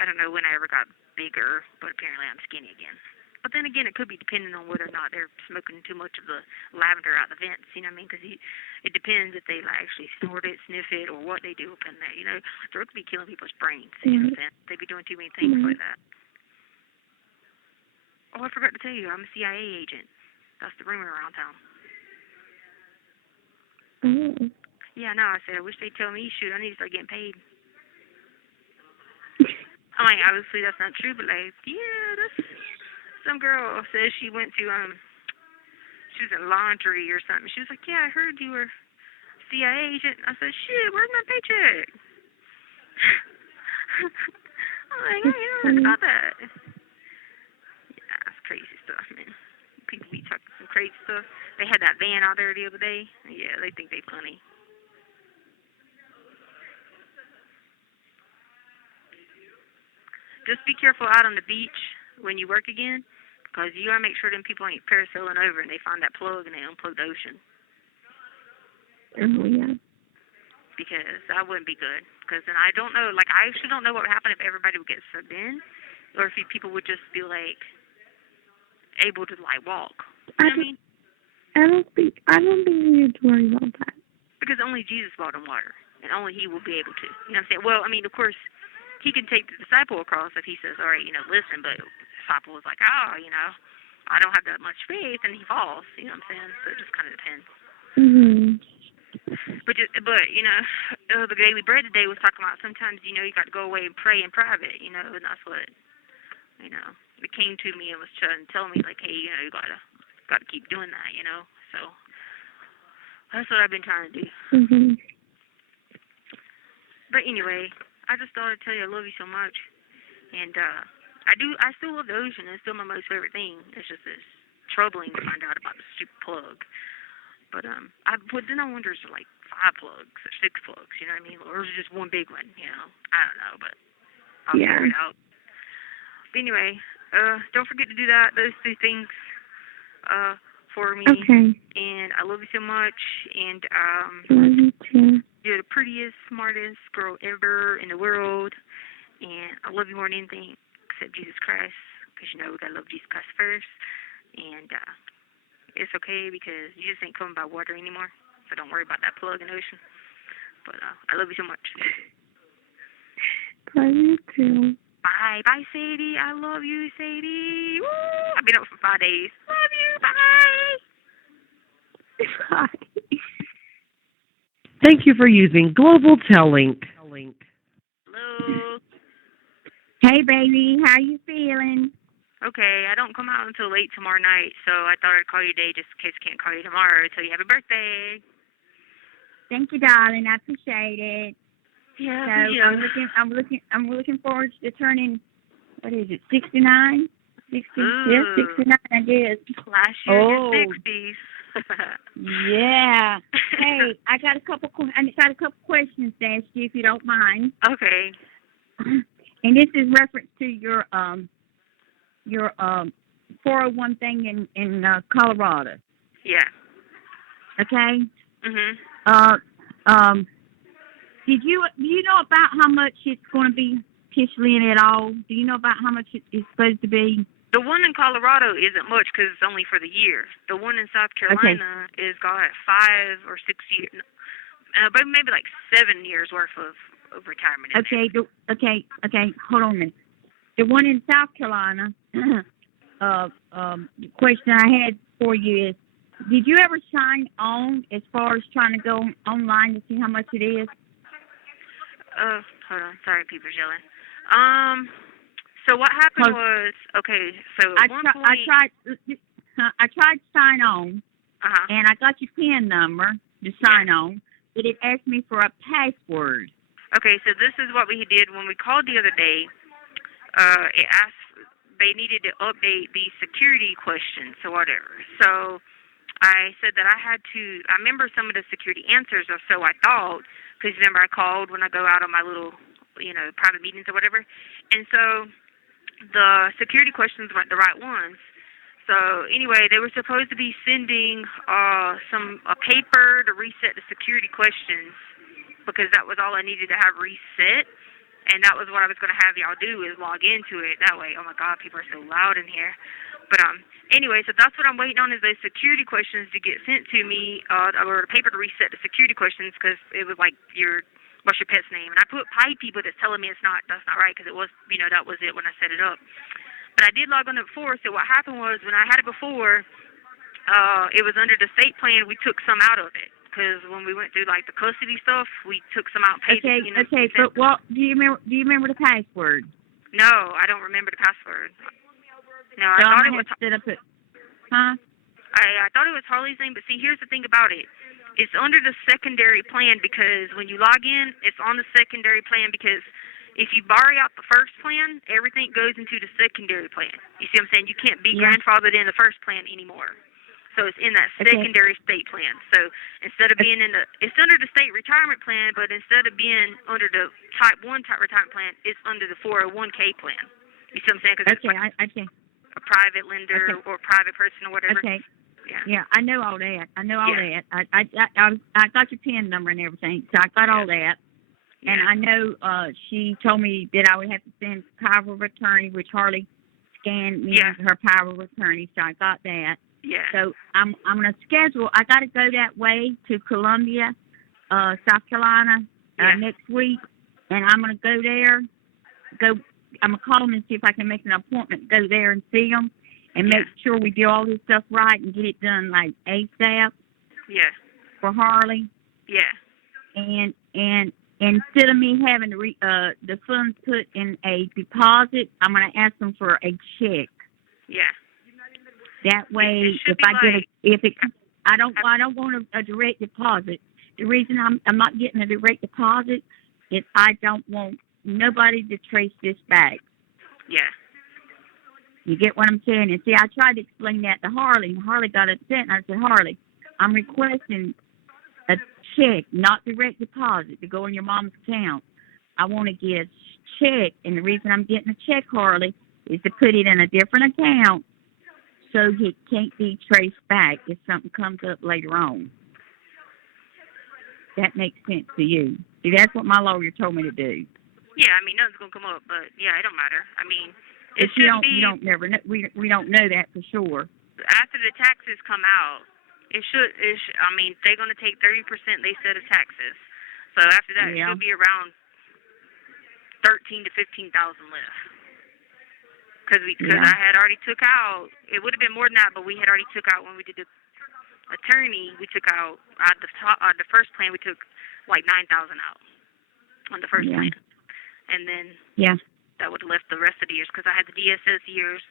I don't know when I ever got bigger, but apparently I'm skinny again. But then again, it could be depending on whether or not they're smoking too much of the lavender out the vents, you know what I mean? Because it depends if they like, actually snort it, sniff it, or what they do up in there, you know? Drugs be killing people's brains, you know what I'm saying? They be doing too many things like that. Oh, I forgot to tell you, I'm a CIA agent. That's the rumor around town. Oh. Yeah, no, I said, I wish they'd tell me, shoot, I need to start getting paid. I mean, obviously that's not true, but like, yeah, that's... Some girl says she went to, she was in laundry or something. She was like, yeah, I heard you were CIA agent. I said, shit, where's my paycheck? I'm like, I ain't heard about that. Yeah, it's crazy stuff, man. People be talking some crazy stuff. They had that van out there the other day. Yeah, they think they funny. Just be careful out on the beach when you work again, because you gotta make sure them people ain't parasailing over and they find that plug and they unplug the ocean. Oh, yeah. Because that wouldn't be good. Because then I don't know, like, I actually don't know what would happen if everybody would get sucked in, or if people would just be, like, able to, like, walk. You know what I mean? I don't think we need to worry about that. Because only Jesus walked on water, and only he will be able to. You know what I'm saying? Well, I mean, of course, he can take the disciple across if he says, all right, you know, listen, but the disciple was like, oh, you know, I don't have that much faith, and he falls. You know what I'm saying? So it just kind of depends. Mm-hmm. But you know, the Daily Bread today was talking about sometimes, you know, you got to go away and pray in private, you know, and that's what, you know, it came to me and was trying to tell me, like, hey, you know, you got to keep doing that, you know. So that's what I've been trying to do. Mm-hmm. But anyway, I just thought I'd tell you I love you so much. And I still love the ocean. It's still my most favorite thing. It's just it's troubling to find out about the stupid plug. But then I wonder, is there like 5 plugs or 6 plugs, you know what I mean? Or is it just one big one, you know? I don't know, but I'll figure it out. But anyway, don't forget to do those 3 things for me. Okay. And I love you so much. And Love you too. you're the prettiest, smartest girl ever in the world. And I love you more than anything except Jesus Christ, because, you know, we got to love Jesus Christ first. And it's okay because you just ain't coming by water anymore. So don't worry about that plug in the ocean. But I love you so much. Love you too. Bye. Bye, Sadie. I love you, Sadie. Woo! I've been up for 5 days. Love you. Bye. Bye. Thank you for using Global Tellink. Hello. Hey, baby, how you feeling? Okay, I don't come out until late tomorrow night, so I thought I'd call you today just in case I can't call you tomorrow. Tell you happy birthday. Thank you, darling. I appreciate it. Yeah, So I'm looking forward to turning. What is it? 69? 60? Yeah, 69. I guess. Last year, Oh. your 60s. Yeah. Hey, I got a couple questions to ask you if you don't mind. Okay. And this is reference to your 401 thing in Colorado. Yeah. Okay. Mhm. Do you know about how much it's going to be officially in it all? Do you know about how much it's supposed to be? The one in Colorado isn't much because it's only for the year. The one in South Carolina is got 5 or 6 years, but maybe like 7 years worth of retirement. Okay. Hold on a minute. The one in South Carolina. The question I had for you is, did you ever sign on as far as trying to go online to see how much it is? Hold on. Sorry, people yelling. So what happened was, okay, so at one point... I tried to sign on, and I got your PIN number to sign on, but it asked me for a password. Okay, so this is what we did when we called the other day. It asked, they needed to update the security questions or whatever. So I said that I remember some of the security answers, or so I thought, because remember I called when I go out on my little, private meetings or whatever. And so the security questions weren't the right ones. So anyway, they were supposed to be sending a paper to reset the security questions, because that was all I needed to have reset. And that was what I was going to have y'all do, is log into it that way. Oh my God, people are so loud in here. But anyway, so that's what I'm waiting on, is those security questions to get sent to me, or a paper to reset the security questions, because it was like what's your pet's name? And I put Pipey, but it's telling me that's not right, because it was, that was it when I set it up. But I did log on it before. So what happened was, when I had it before, it was under the state plan. We took some out of it. Because when we went through like the custody stuff, we took some out. Paid, Okay. But what do you remember the password? No, I don't remember the password. No, I thought it was. I thought it was Harley's name, but see, here's the thing about it. It's under the secondary plan, because when you log in, it's on the secondary plan, because if you borrow out the first plan, everything goes into the secondary plan. You see what I'm saying? You can't be grandfathered in the first plan anymore. So it's in that secondary state plan. So instead of being it's under the state retirement plan, but instead of being under the type 1 retirement plan, it's under the 401k plan. You see what I'm saying? Cause it's like a private lender or private person or whatever. Okay. Yeah, I know all that. I got your PIN number and everything, so I got all that. And I know she told me that I would have to send power of attorney, which Harley scanned me her power of attorney, so I got that. Yeah. So I'm gonna schedule. I got to go that way to Columbia, South Carolina next week, and I'm gonna go there. I'm gonna call them and see if I can make an appointment. Go there and see them, and make sure we do all this stuff right and get it done like ASAP. Yeah. For Harley. Yeah. And instead of me having the funds put in a deposit, I'm gonna ask them for a check. Yeah. That way, I don't want a direct deposit. The reason I'm not getting a direct deposit is I don't want nobody to trace this back. Yeah. You get what I'm saying? And see, I tried to explain that to Harley, and Harley got upset, and I said, Harley, I'm requesting a check, not direct deposit, to go in your mom's account. I want to get a check, and the reason I'm getting a check, Harley, is to put it in a different account, so it can't be traced back if something comes up later on. That makes sense to you. See, that's what my lawyer told me to do. Yeah, I mean, nothing's gonna come up, but yeah, it don't matter. I mean, you don't never know. We don't know that for sure. After the taxes come out, I mean, they're gonna take 30%. They said of taxes. So after that, it should be around 13,000 to 15,000 left. Because I had already took out, it would have been more than that, but we had already took out when we did the attorney. We took out the first plan. We took like 9,000 out on the first plan, and then that would have left the rest of the years, because I had the DSS years,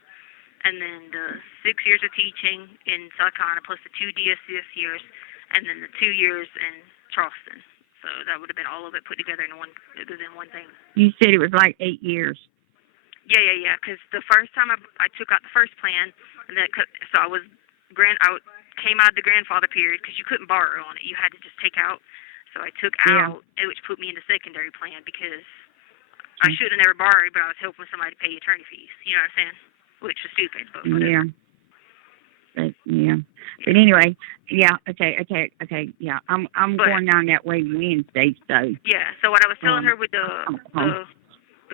and then the 6 years of teaching in South Carolina plus the 2 DSS years, and then the 2 years in Charleston. So that would have been all of it put together in one. It was in one thing. You said it was like 8 years. Yeah. Because the first time I took out the first plan, and I came out of the grandfather period, because you couldn't borrow on it. You had to just take out. So I took out, which put me in the secondary plan, because I should have never borrowed, but I was helping somebody pay attorney fees. You know what I'm saying? Which was stupid, but whatever. But anyway, okay. Yeah, I'm going down that way Wednesday, so. Yeah. So what I was telling her with the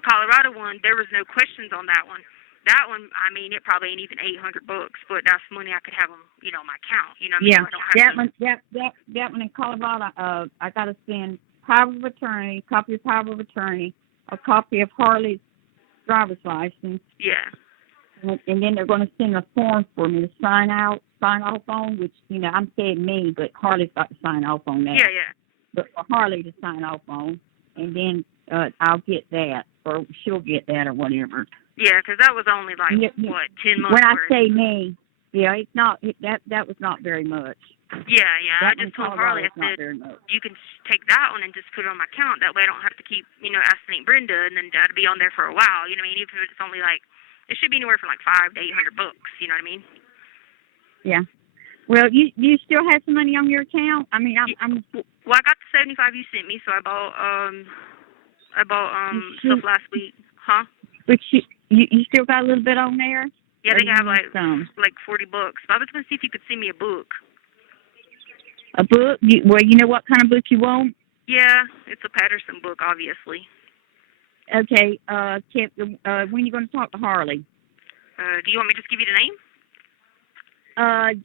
Colorado one, there was no questions on that one. That one, I mean, it probably ain't even $800, but that's money I could have on, my account. You know what I mean? That one in Colorado, I got to send power of attorney, copy of power of attorney, a copy of Harley's driver's license. Yeah. And then they're going to send a form for me to sign off on, which, I'm saying me, but Harley's got to sign off on that. Yeah. But for Harley to sign off on, and then I'll get that, or she'll get that, or whatever. Yeah, because that was only 10 months. When I say me, it's not that was not very much. Yeah. I just told Harley, I said, you can take that one and just put it on my account. That way I don't have to keep, asking Aunt Brenda, and then that'll be on there for a while. You know what I mean? Even if it's only it should be anywhere from $500 to $800. You know what I mean? Yeah. Well, you still have some money on your account? I mean, Well, I got the 75 you sent me, so I bought stuff last week. Huh? But you still got a little bit on there? Yeah, they have like $40. But I was gonna see if you could send me a book. A book? You know what kind of book you want? Yeah, it's a Patterson book, obviously. Okay. When you going to talk to Harley? Do you want me to just give you the name?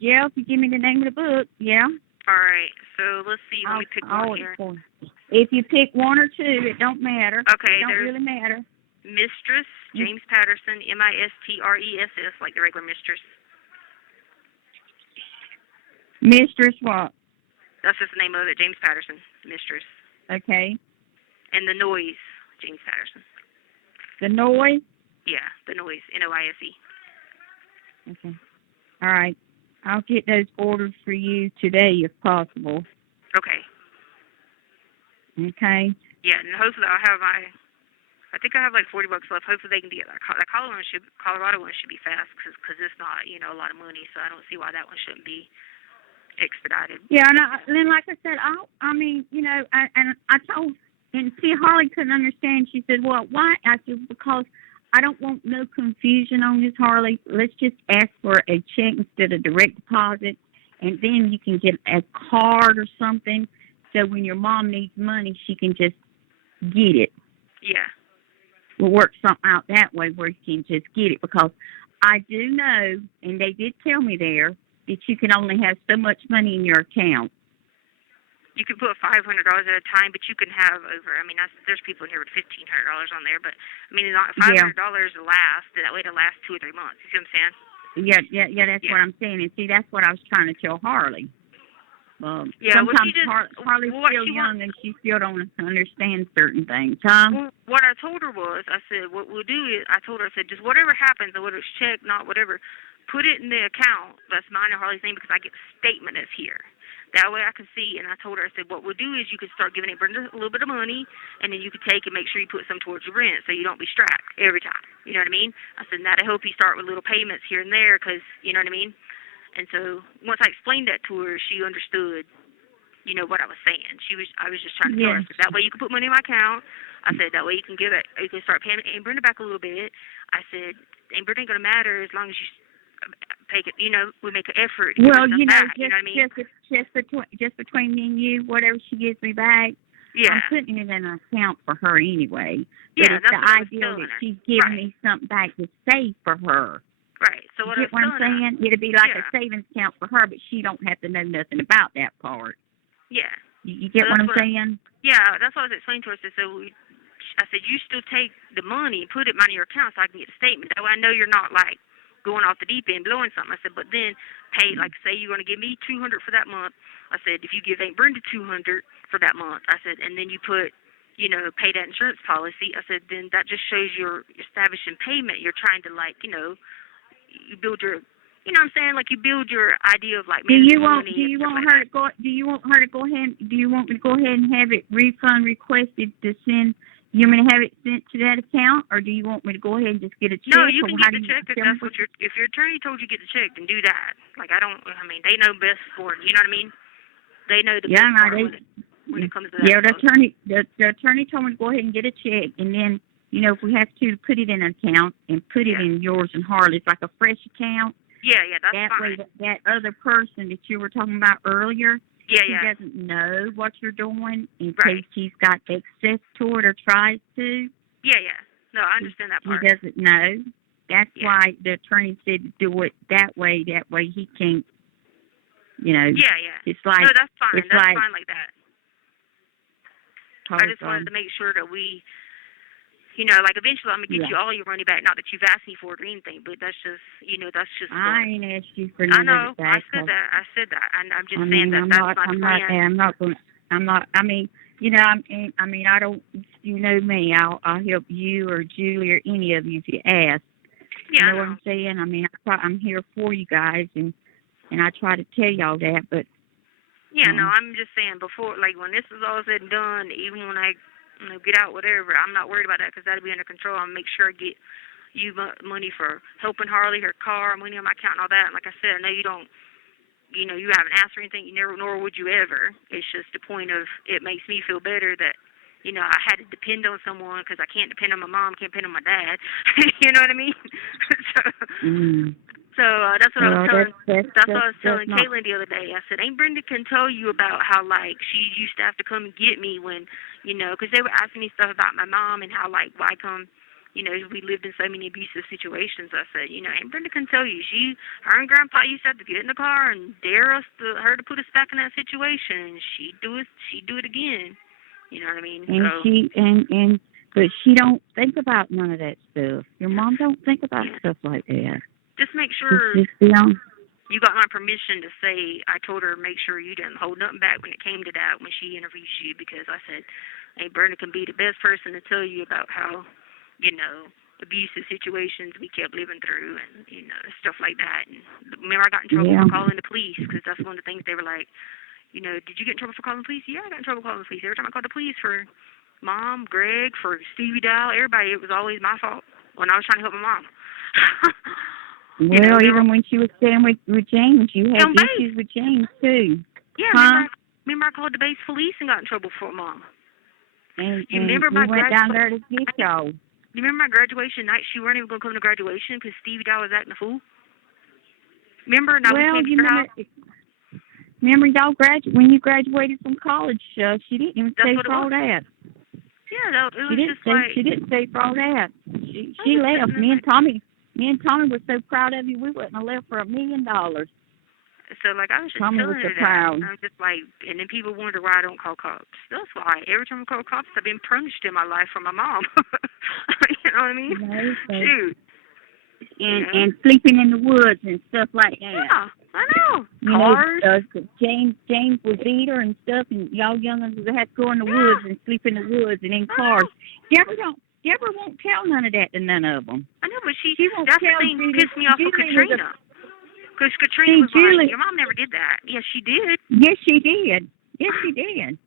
Yeah. If you give me the name of the book, yeah. All right. So let's see. Let me pick I'll one wait here. for it. If you pick one or two, it don't matter. Okay. It don't There's really matter. Mistress James Patterson, Mistress, like the regular mistress. Mistress what? That's just the name of it, James Patterson, Mistress. Okay. And The Noise, James Patterson. The Noise? Yeah, The Noise, Noise. Okay. All right. I'll get those ordered for you today if possible. Okay. Okay. Yeah, and hopefully I think I have like $40 left. Hopefully they can get that. That Colorado one should be fast because it's not, a lot of money, so I don't see why that one shouldn't be expedited. Yeah, and then like I said, I told, and see, Harley couldn't understand. She said, well, why? I said, because I don't want no confusion on this, Harley. Let's just ask for a check instead of direct deposit, and then you can get a card or something, so when your mom needs money, she can just get it. Yeah. We'll work something out that way where you can just get it, because I do know, and they did tell me there, that you can only have so much money in your account. You can put $500 at a time, but you can have over. There's people in here with $1,500 on there, but $500 will last. That way, it'll last 2 or 3 months. You see what I'm saying? Yeah. That's what I'm saying. And see, that's what I was trying to tell Harley. Sometimes Harley's still young and she still don't understand certain things, huh? Well, what I told her was, I said, what we'll do is, I told her, I said, just whatever happens, or whether it's check, not whatever, put it in the account that's mine and Harley's name, because I get the statement is here. That way I can see, and I told her, I said, what we'll do is you can start giving Brenda a little bit of money, and then you can take and make sure you put some towards your rent so you don't be strapped every time. You know what I mean? I said, and that'll help you start with little payments here and there, because, you know what I mean? And so once I explained that to her, she understood, what I was saying. I was just trying to tell her, I said, that way you can put money in my account. I said, that way you can you can start paying Aunt Brenda back a little bit. I said, Aunt Brenda ain't going to matter as long as you take it, we make an effort. Well, you know what I mean? just between me and you, whatever she gives me back, I'm putting it in an account for her anyway. But it's the idea that she's giving me something back to save for her. Right. So what you get what I'm saying? It'd be like a savings account for her, but she don't have to know nothing about that part. Yeah. You get what I'm saying? Yeah, that's what I was explaining to her. I said, you still take the money and put it in your account so I can get a statement. That way I know you're not like going off the deep end blowing something. I said, but then pay, like say you're going to give me $200 for that month. I said, if you give Aunt Brenda $200 for that month, I said, and then you put, pay that insurance policy. I said, then that just shows you're establishing payment. You're trying to you build your, you know what I'm saying? Like you build your idea of like. Do you want her to go ahead? Do you want me to go ahead and have it refund requested to send? You want me to have it sent to that account, or do you want me to go ahead and just get a check? No, you can get the check if that's what if your attorney told you to get the check, then do that. Like they know best for it. You know what I mean? They know the best part when it comes to that. Yeah, the attorney told me to go ahead and get a check, and then if we have to put it in an account and put it in yours and Harley's, like a fresh account. Yeah, that's fine. That way, that other person that you were talking about earlier. He doesn't know what you're doing in case he's got access to it or tries to. Yeah. No, I understand that part. He doesn't know. That's why the attorney said to do it that way. That way he can't, Yeah. It's like. No, that's fine. That's fine like that. I just wanted to make sure that we, like eventually I'm going to get you all your money back. Not that you've asked me for it or anything, but that's just, that's just. I ain't asked you for none of it back. I said that. And I'm just saying that's my plan. I don't, you know me, I'll help you or Julie or any of you if you ask. Yeah, you know what I'm saying? I'm here for you guys, and I try to tell y'all that, but. Yeah, no, I'm just saying before, like when this is all said and done, even when I get out, whatever, I'm not worried about that because that'll be under control. I'll make sure I get you money for helping Harley, her car, money on my account and all that. And like I said, I know you don't, you haven't asked for anything, nor would you ever. It's just the point of it makes me feel better that, I had to depend on someone because I can't depend on my mom, can't depend on my dad. You know what I mean? So, So that's what I was telling. That's what I was telling not. Caitlin the other day. I said, "Ain't Brenda can tell you about how like she used to have to come and get me when, because they were asking me stuff about my mom and how like why come, we lived in so many abusive situations." I said, Ain't Brenda can tell you her and Grandpa used to have to get in the car and dare her to put us back in that situation, and she'd do it again. You know what I mean? And but she don't think about none of that stuff. Your mom don't think about stuff like that. Just make sure Just be on. you got my permission to say I told her make sure you didn't hold nothing back when it came to that when she interviews you, because I said, hey, Berna can be the best person to tell you about how, abusive situations we kept living through and, stuff like that. And remember I got in trouble for calling the police because that's one of the things they were like, did you get in trouble for calling the police? Yeah, I got in trouble calling the police. Every time I called the police for Mom, Greg, for Stevie Dow, everybody, it was always my fault when I was trying to help my mom. Well, even when she was staying with James, you had issues with James, too. Yeah, remember I called the base police and got in trouble for Mom. And remember we went down there to get y'all. You remember my graduation night? She weren't even going to come to graduation because Stevie Dow was acting a fool. Remember? Now we came to your house. Remember y'all when you graduated from college, she didn't even stay for all that. Yeah, it was just like... She didn't stay for all that. She left. Me and Tommy were so proud of you, we wouldn't have left for $1 million. So, like, I was just Tommy telling was her so proud. that. I was just like, and then people wonder why I don't call cops. That's why. Every time I call cops, I've been punished in my life from my mom. You know what I mean? Shoot. And sleeping in the woods and stuff like that. Yeah, I know. Cars. James would beat her and stuff, and y'all young'uns would have to go in the woods and sleep in the woods and in cars. Deborah won't tell none of that to none of them. I know, but she won't that's tell the thing Julie. pissed me off with Katrina. Because Katrina was like, your mom never did that. Yes, she did. Yes, she did. Yes, she did.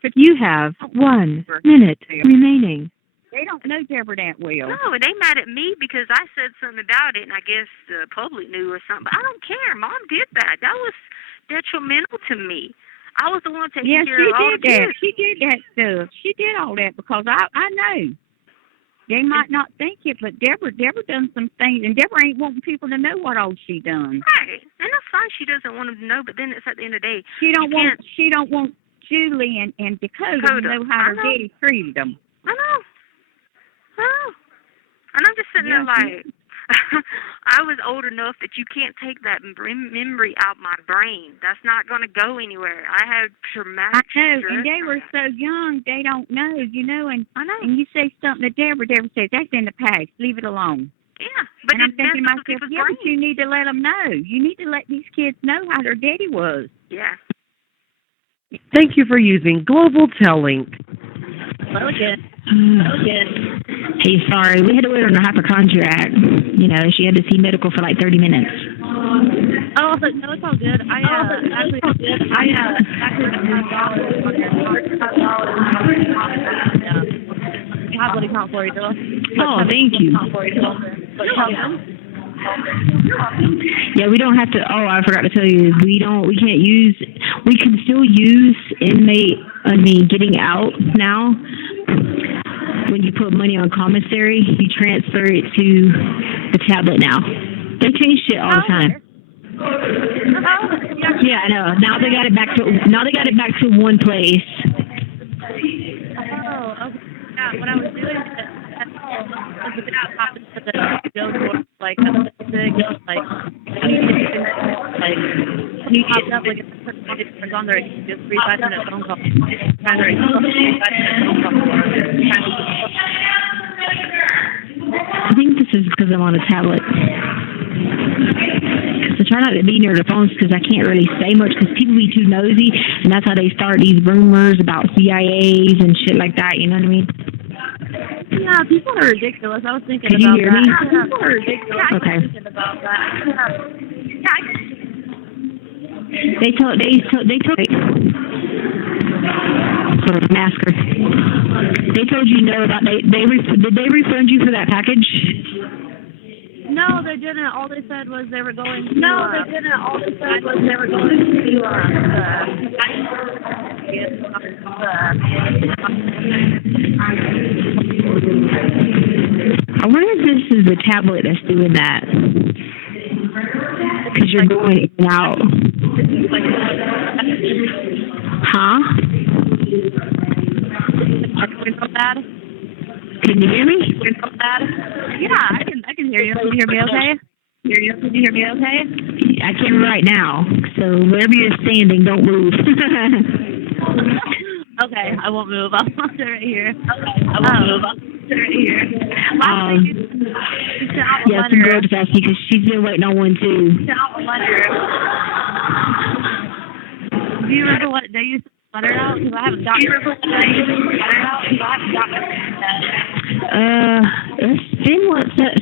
But you have 1 minute remaining. They don't know Deborah that well. No, they mad at me because I said something about it, and I guess the public knew or something. But I don't care. Mom did that. That was detrimental to me. I was the one taking care of all the kids. She did that stuff. She did all that because I know. They might not think it, but Deborah done some things, and Deborah ain't wanting people to know what all she done. Right, and that's fine. She doesn't want them to know, but then it's at the end of the day. She don't want Julie and Dakota to know how her daddy treated them. I know. And I'm just sitting there like, I was old enough that you can't take that memory out my brain. That's not going to go anywhere. I had traumatic stress. And they were so young, they don't know, and I know. And you say something to Deborah says, that's in the past, leave it alone. Yeah, but and I'm thinking to myself, but you need to let them know. You need to let these kids know how their daddy was. Yeah. Thank you for using Global Tellink. Okay. Hey, sorry, we had to wait on her hypercontract. She had to see medical for like 30 minutes. Oh, but no, it's all good. I have what account for you, though. Oh, thank you. Yeah, we don't have to. Oh, I forgot to tell you, we can still use getting out now. When you put money on commissary, you transfer it to the tablet now. They change shit all the time. Yeah, I know. Now they got it back to one place. Oh, okay. Yeah, when I was doing it at home, he popped up like it's on there. Just 3 5-minute phone call. I think this is because I'm on a tablet. So try not to be near the phones because I can't really say much because people be too nosy, and that's how they start these rumors about CIAs and shit like that. You know what I mean? Yeah, people are ridiculous. I was thinking Could about you hear that. me? Yeah, people are ridiculous. Okay. I was thinking about that. They took sort of masker. They told you about did they refund you for that package? No, they didn't. All they said was they were going to. No, they didn't. All they said was they were going to. I wonder if this is the tablet that's doing that. because you're going in and out. Huh? So bad. Can you hear me? So bad. Yeah, I can hear you. Can you hear me okay? Can you hear me okay? I can right now. So wherever you're standing, don't move. Okay, I won't move. I'll stay right here. Okay, I won't move. I'll stay right here. Yeah, some girl just asked me because she's been waiting on one too. Do you remember what day you sent the letter out? Because I haven't gotten it. It's been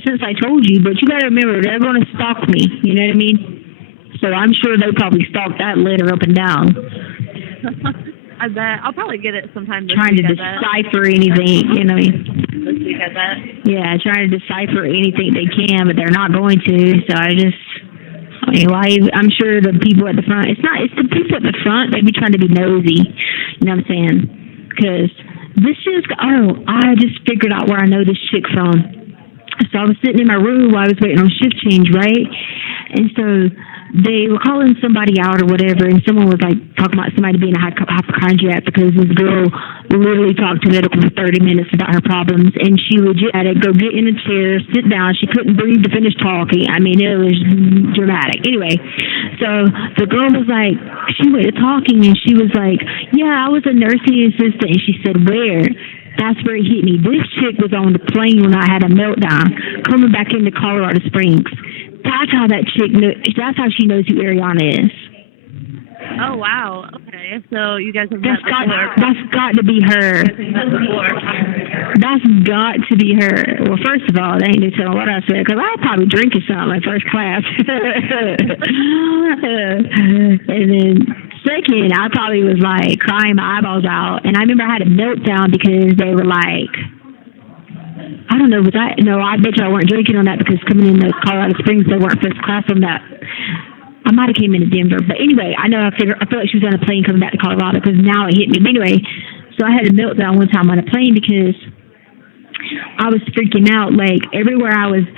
since I told you, but you gotta remember they're gonna stalk me. You know what I mean? So I'm sure they probably stalked that letter up and down. I bet. I'll probably get it sometime this trying week, to decipher anything, you know. This week, I bet. Yeah, trying to decipher anything they can, but they're not going to. So I'm sure the people at the front. It's the people at the front. They be trying to be nosy. You know what I'm saying? Because this is. I just figured out where I know this chick from. So I was sitting in my room while I was waiting on shift change, right? And so they were calling somebody out or whatever, and someone was like talking about somebody being a hypochondriac because this girl literally talked to medical for 30 minutes about her problems, and she legit had to go get in a chair, sit down. She couldn't breathe to finish talking. I mean, it was dramatic. Anyway, so the girl was like, she went to talking, and she was like, yeah, I was a nursing assistant. And she said, where? That's where it hit me. This chick was on the plane when I had a meltdown, coming back into Colorado Springs. That's how that chick that's how she knows who Ariana is. Oh, wow. Okay. So you guys have met before. That's got to be her. That's got to be her. Well, first of all, they ain't no telling what I said, because I probably drinking something like first class. And then second, I probably was like crying my eyeballs out. And I remember I had a meltdown because they were like, I don't know, I bet you I weren't drinking on that because coming in to Colorado Springs, they weren't first class on that. I might have came into Denver, but anyway, I feel like she was on a plane coming back to Colorado because now it hit me. But anyway, so I had a meltdown one time on a plane because I was freaking out. Like everywhere I went,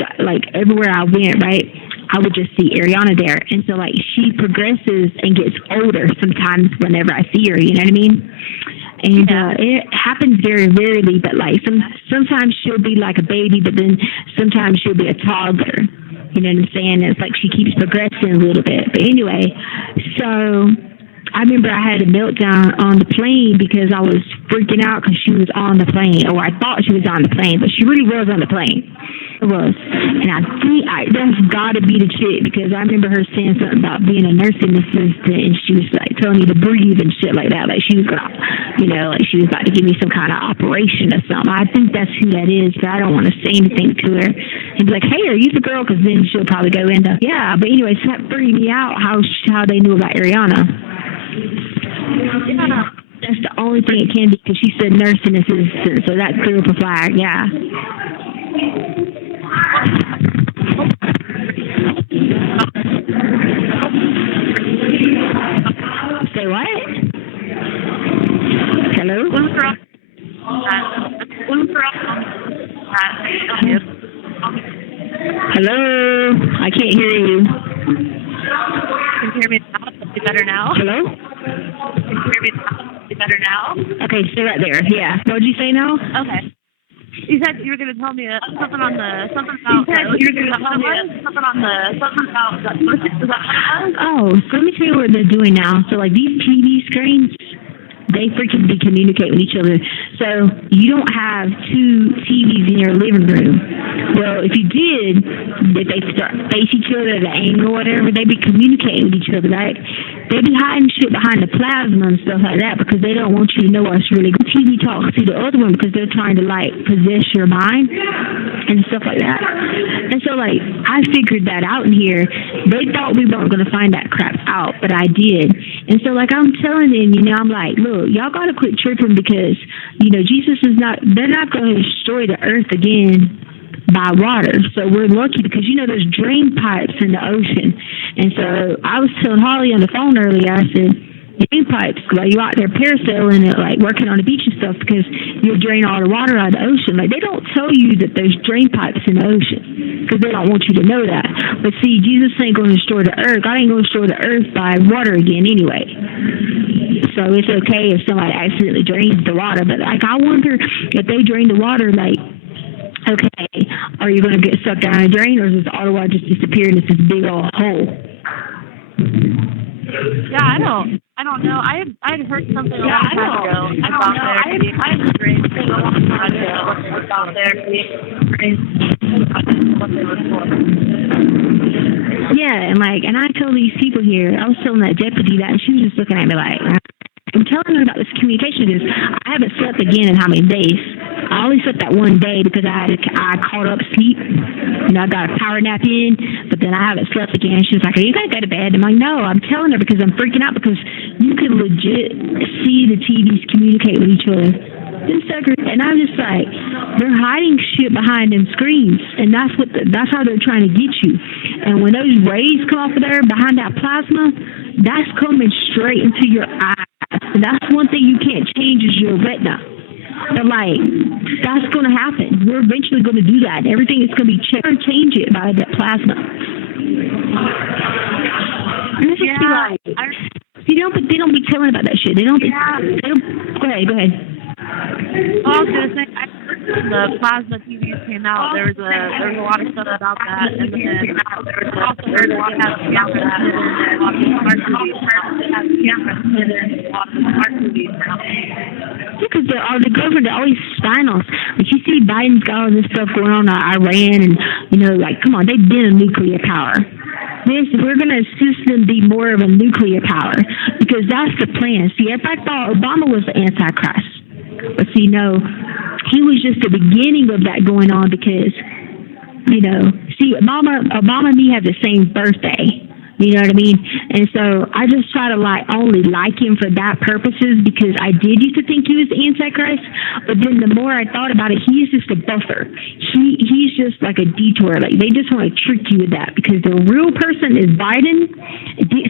right, I would just see Ariana there. And so like she progresses and gets older sometimes whenever I see her, you know what I mean? And it happens very rarely, but like sometimes she'll be like a baby, but then sometimes she'll be a toddler. You know what I'm saying? It's like she keeps progressing a little bit. But anyway, so I remember I had a meltdown on the plane because I was freaking out because she was on the plane, or I thought she was on the plane, but she really was on the plane. It was. And I think that's got to be the chick, because I remember her saying something about being a nursing assistant, and she was like telling me to breathe and shit like that. Like she was going to, like she was about to give me some kind of operation or something. I think that's who that is, but I don't want to say anything to her and be like, hey, are you the girl? Because then she'll probably go into, yeah. But anyway, so that freaked me out how they knew about Ariana. Yeah. That's the only thing it can be, because she said nursing assistant, so that threw up a flag, yeah. Say what? Hello? Hello? I can't hear you. Can you hear me now? Is it better now? Hello? Can you hear me now? Is it better now? Okay, stay right there. Yeah. What did you say now? Okay. You said you were going to tell me something about. Oh, so let me tell you what they're doing now. So like these TV screens, they freaking communicate with each other. So you don't have two TVs in your living room. Well, if you did, if they start face each other at an angle or whatever, they'd be communicating with each other, right? They'd be hiding shit behind the plasma and stuff like that because they don't want you to know what's really good. TV talks to the other one because they're trying to like possess your mind and stuff like that. And so like I figured that out in here. They thought we weren't going to find that crap out, but I did. And so like I'm telling them, I'm like, look, y'all got to quit tripping because, Jesus is they're not going to destroy the earth again by water. So we're lucky because, there's drain pipes in the ocean. And so I was telling Holly on the phone earlier, I said, drain pipes, like you out there parasailing and like working on the beach and stuff because you'll drain all the water out of the ocean. Like they don't tell you that there's drain pipes in the ocean because they don't want you to know that. But see, Jesus ain't going to destroy the earth. God ain't going to destroy the earth by water again anyway. So it's okay if somebody accidentally drains the water. But like, I wonder if they drain the water, like, okay, are you going to get sucked down a drain, or does all the water just disappear and it's this big old hole? Yeah, I don't know. I had heard something a long time ago about there. I had heard something a long time ago about there being what they were for. Yeah, and I told these people here, I was telling that deputy that, and she was just looking at me like, I'm telling her about this communication because I haven't slept again in how many days. I only slept that one day because I caught up sleep. You know, I got a power nap in, but then I haven't slept again. She was like, are you going to go to bed? I'm like, no, I'm telling her because I'm freaking out because you can legit see the TVs communicate with each other. And I'm just like, they're hiding shit behind them screens, and that's how they're trying to get you. And when those rays come off of there behind that plasma, that's coming straight into your eyes. And that's one thing you can't change is your retina. But like, that's going to happen. We're eventually going to do that. Everything is going to be change it by that plasma. And it's just like, they don't be telling about that shit. They don't. Go ahead. Oh, I was gonna say, the plasma TVs came out. There was a lot of stuff about that, and then there was a lot of cameras and a lot of smart TVs now. Because the government, they're always spying on us. Like, you see Biden's got all this stuff going on in Iran, and, you know, like, come on, they've been a nuclear power. We're going to assist them be more of a nuclear power, because that's the plan. See, everybody thought Obama was the Antichrist. But see, no, he was just the beginning of that going on because, you know, see, Obama and me have the same birthday. You know what I mean? And so I just try to only like him for that purposes because I did used to think he was the Antichrist, but then the more I thought about it, he's just a buffer. He's just like a detour. Like, they just want to trick you with that because the real person is Biden,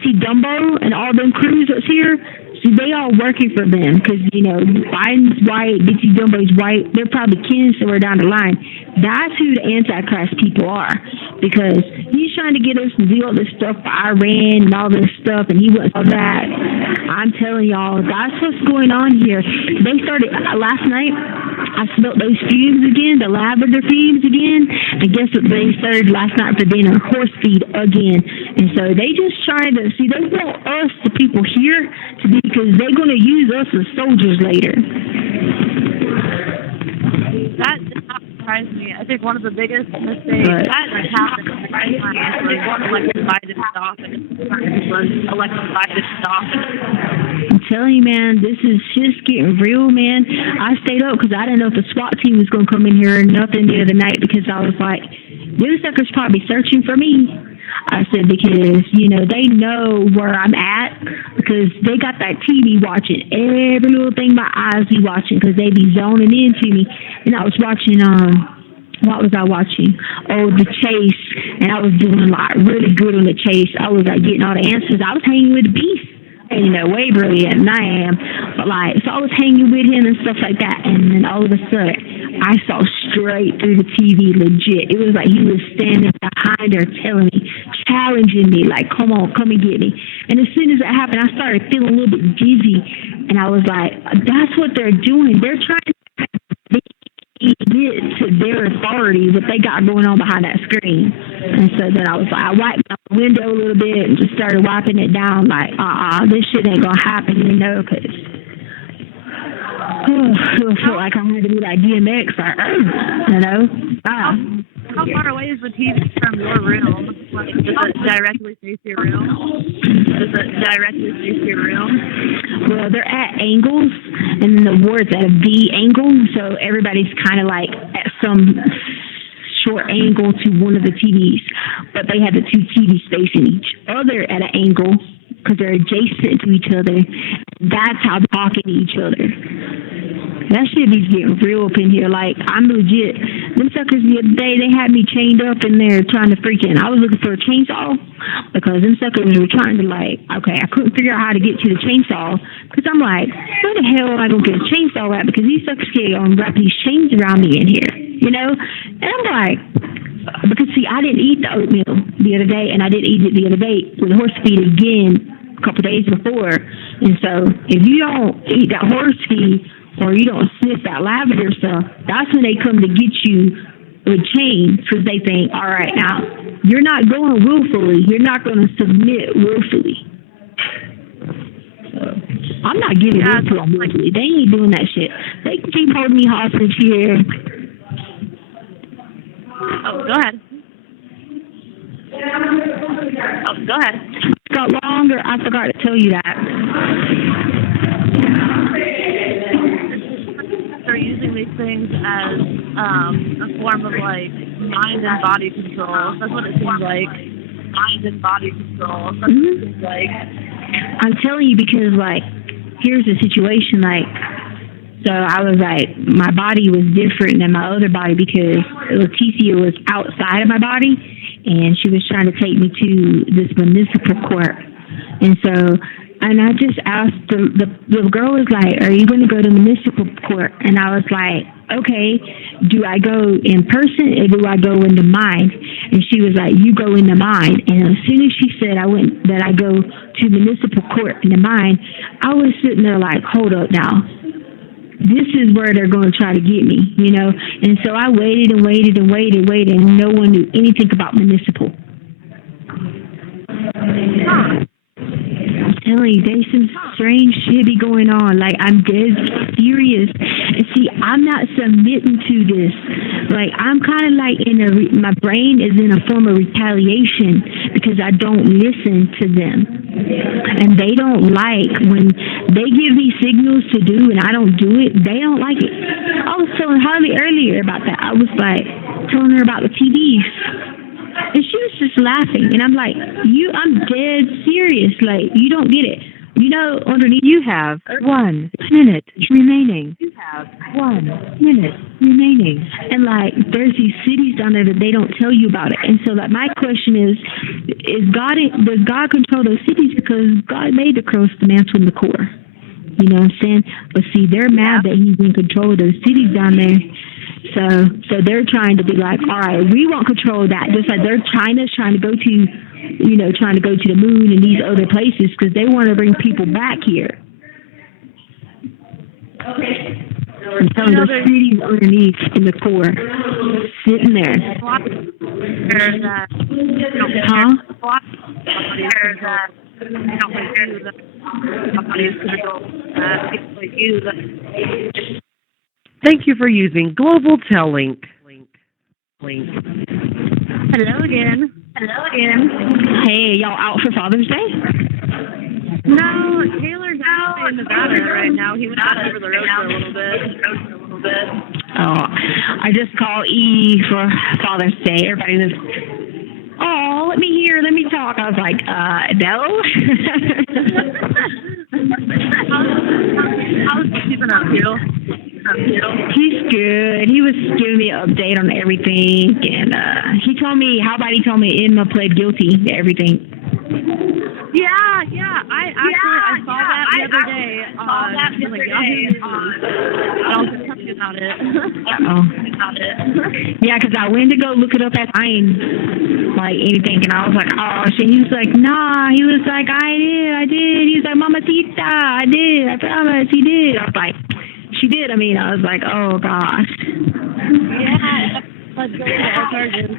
see Dumbo and all them crews that's here. See, they all working for them because, you know, Biden's white, Dixie Dumbo's white. They're probably kin somewhere down the line. That's who the Antichrist people are because he's trying to get us to do all this stuff for Iran and all this stuff, and he wants all that. I'm telling y'all, that's what's going on here. They started last night. I smelled those fumes again, the lavender fumes again, and guess what they started last night for dinner? Horse feed again. And so they just trying to, see, they want us, the people here, to be, because they're going to use us as soldiers later. That did not surprise me. I think one of the biggest mistakes that happened in the right time was elected Biden's office. Elected Biden's office. I'm telling you, man, this is just getting real, man. I stayed up because I didn't know if the SWAT team was going to come in here or nothing the other night because I was like, these suckers probably searching for me. I said, because, you know, they know where I'm at because they got that TV watching every little thing my eyes be watching because they be zoning into me. And I was watching, what was I watching? Oh, The Chase. And I was doing, like, really good on The Chase. I was, like, getting all the answers. I was hanging with the beast. You know, way earlier than I am. But, like, so I was hanging with him and stuff like that. And then all of a sudden, I saw straight through the TV, legit. It was like he was standing behind her telling me, challenging me, like, come on, come and get me. And as soon as that happened, I started feeling a little bit dizzy. And I was like, that's what they're doing. They're trying to get to their authority, what they got going on behind that screen. And so then I was like, I wiped my window a little bit and just started wiping it down like, this shit ain't gonna happen, you know, because it felt like I had to be like DMX, like, you know. How far away is the TV from your room? Like, does it directly face your room? Well, they're at angles, and then the ward's at a V angle, so everybody's kind of like at some short angle to one of the TVs, but they have the two TVs facing each other at an angle because they're adjacent to each other. That's how they're talking to each other. That shit be getting real up in here. Like, I'm legit. Them suckers the other day, they had me chained up in there trying to freaking, I was looking for a chainsaw because them suckers were trying to, like, okay, I couldn't figure out how to get to the chainsaw because I'm like, where the hell am I going to get a chainsaw at? Because these suckers can't wrap these chains around me in here, you know? And I'm like, because see, I didn't eat the oatmeal the other day, and I didn't eat it the other day with horse feed again a couple of days before. And so if you don't eat that horse feed or you don't sniff that lavender stuff, that's when they come to get you with chains, because they think, all right, now you're not going willfully, you're not going to submit willfully. So I'm not giving in to them willfully. They ain't doing that shit. They can keep holding me hostage here. Oh, go ahead. Oh, go ahead. Got longer. I forgot to tell you that. They're using these things as a form of like mind and body control. That's what it seems like. Mind and body control. That's what it seems like. I'm telling you, because like, here's the situation. Like, so I was like, my body was different than my other body because Letecia was outside of my body, and she was trying to take me to this municipal court. And so, and I just asked, the girl was like, are you going to go to municipal court? And I was like, okay, do I go in person or do I go into mind? And she was like, you go into mind. And as soon as she said I go to municipal court in the mind, I was sitting there like, hold up now. This is where they're going to try to get me, you know? And so I waited and waited and waited, and no one knew anything about municipal. I'm telling you, there's some strange shit be going on. Like, I'm dead serious. And see, I'm not submitting to this. Like, I'm kind of like my brain is in a form of retaliation because I don't listen to them. And they don't like when they give me signals to do and I don't do it, they don't like it. I was telling Harley earlier about that. I was like telling her about the TVs. And she was just laughing. And I'm like, I'm dead serious. Like, you don't get it. You know, underneath. You have 1 minute remaining. You have 1 minute remaining. And like, there's these cities down there that they don't tell you about it. And so, like, my question is does God control those cities? Because God made the crust, the mantle, and the core. You know what I'm saying? But see, they're mad that He's in control of those cities down there. So they're trying to be like, all right, we want control of that. Just like China's trying to go to, trying to go to the moon and these other places because they want to bring people back here. I'm telling the cities underneath in the core, sitting there. Huh? Thank you for using Global Link. Hello again. Hey, y'all out for Father's Day? No, Taylor's out in Nevada right now. He went out over the road for a little bit. Oh, I just called E for Father's Day. Everybody was, oh, let me talk. I was like, no. How's he keeping up, you? He's good. He was giving me an update on everything, and he told me Emma pled guilty to everything. Yeah. I saw that the other day on Yahoo. I'll just tell you about it. Yeah, because I went to go look it up at Time, like anything, and I was like, oh shit. He was like, nah. He was like, I did. He was like, Mamacita, I did. I promise, he did. I was like, she did. I mean, I was like, oh gosh. Yeah, let's go to all charges.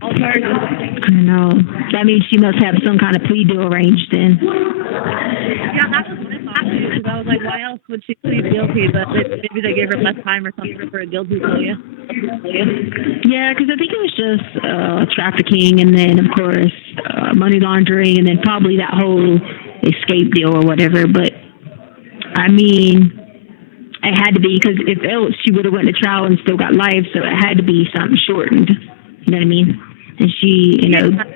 I know. That means she must have some kind of plea deal arranged then. Yeah, that's what I thought too, because I was like, why else would she plead guilty? But maybe they gave her less time or something for a guilty plea. Yeah, because I think it was just trafficking and then, of course, money laundering and then probably that whole escape deal or whatever. But, I mean, it had to be, because if else she would have went to trial and still got life, so it had to be something shortened. You know what I mean? And she,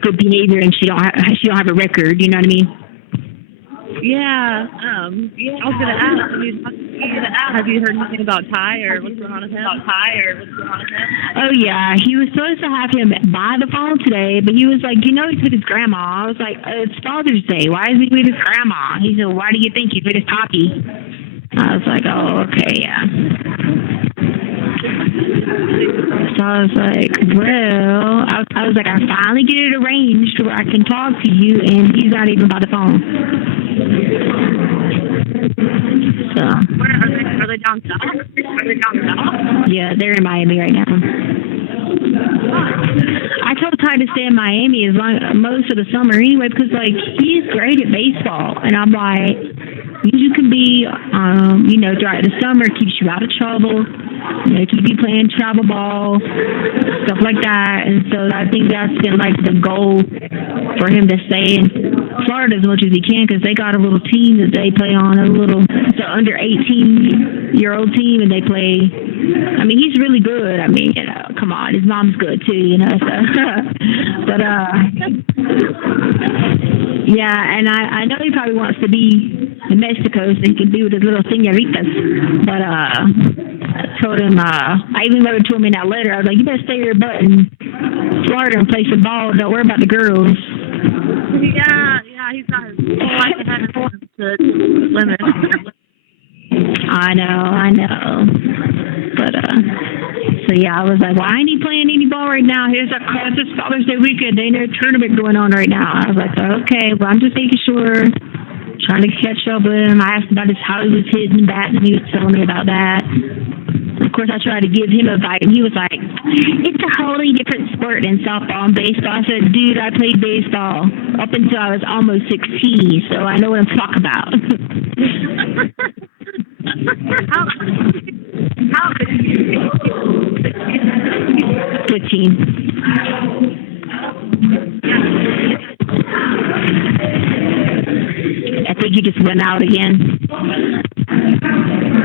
good behavior, and she don't have a record. You know what I mean? Yeah. I was gonna ask. Have you heard anything about Ty or what's going on with him? Oh yeah, he was supposed to have him by the phone today, but he was like, he's with his grandma. I was like, it's Father's Day. Why is he with his grandma? He said, why do you think he's with his poppy? I was like, oh, okay, yeah. So So I was like, well, I was like, I finally get it arranged where I can talk to you, and he's not even by the phone. So. Where are they down south? Are they down south? Yeah, they're in Miami right now. I told Ty to stay in Miami most of the summer anyway, because like he's great at baseball, and I'm like, you can be, throughout the summer, keeps you out of trouble. Keep you playing travel ball, stuff like that. And so I think that's been like the goal for him to stay in Florida as much as he can, because they got a little team that they play on, it's an under 18-year-old team, and they play. I mean, he's really good. I mean, come on, his mom's good too, So. But yeah, and I know he probably wants to be in Mexico so he can be with his little senoritas. But I told him, I even wrote to him in that letter, I was like, you better stay your butt in Florida and play some ball. Don't worry about the girls. Yeah, he's got his whole life ahead of him to limit. I know. But, so yeah, I was like, well, I ain't playing any ball right now. Here's this Father's Day weekend. They ain't a tournament going on right now. I was like, okay, well, I'm just making sure, trying to catch up with him. I asked about how he was hitting the bat, and he was telling me about that. Of course, I tried to give him advice, and he was like, it's a wholly different sport than softball and baseball. I said, dude, I played baseball up until I was almost 16, so I know what I'm talking about. How 15. I think you just went out again.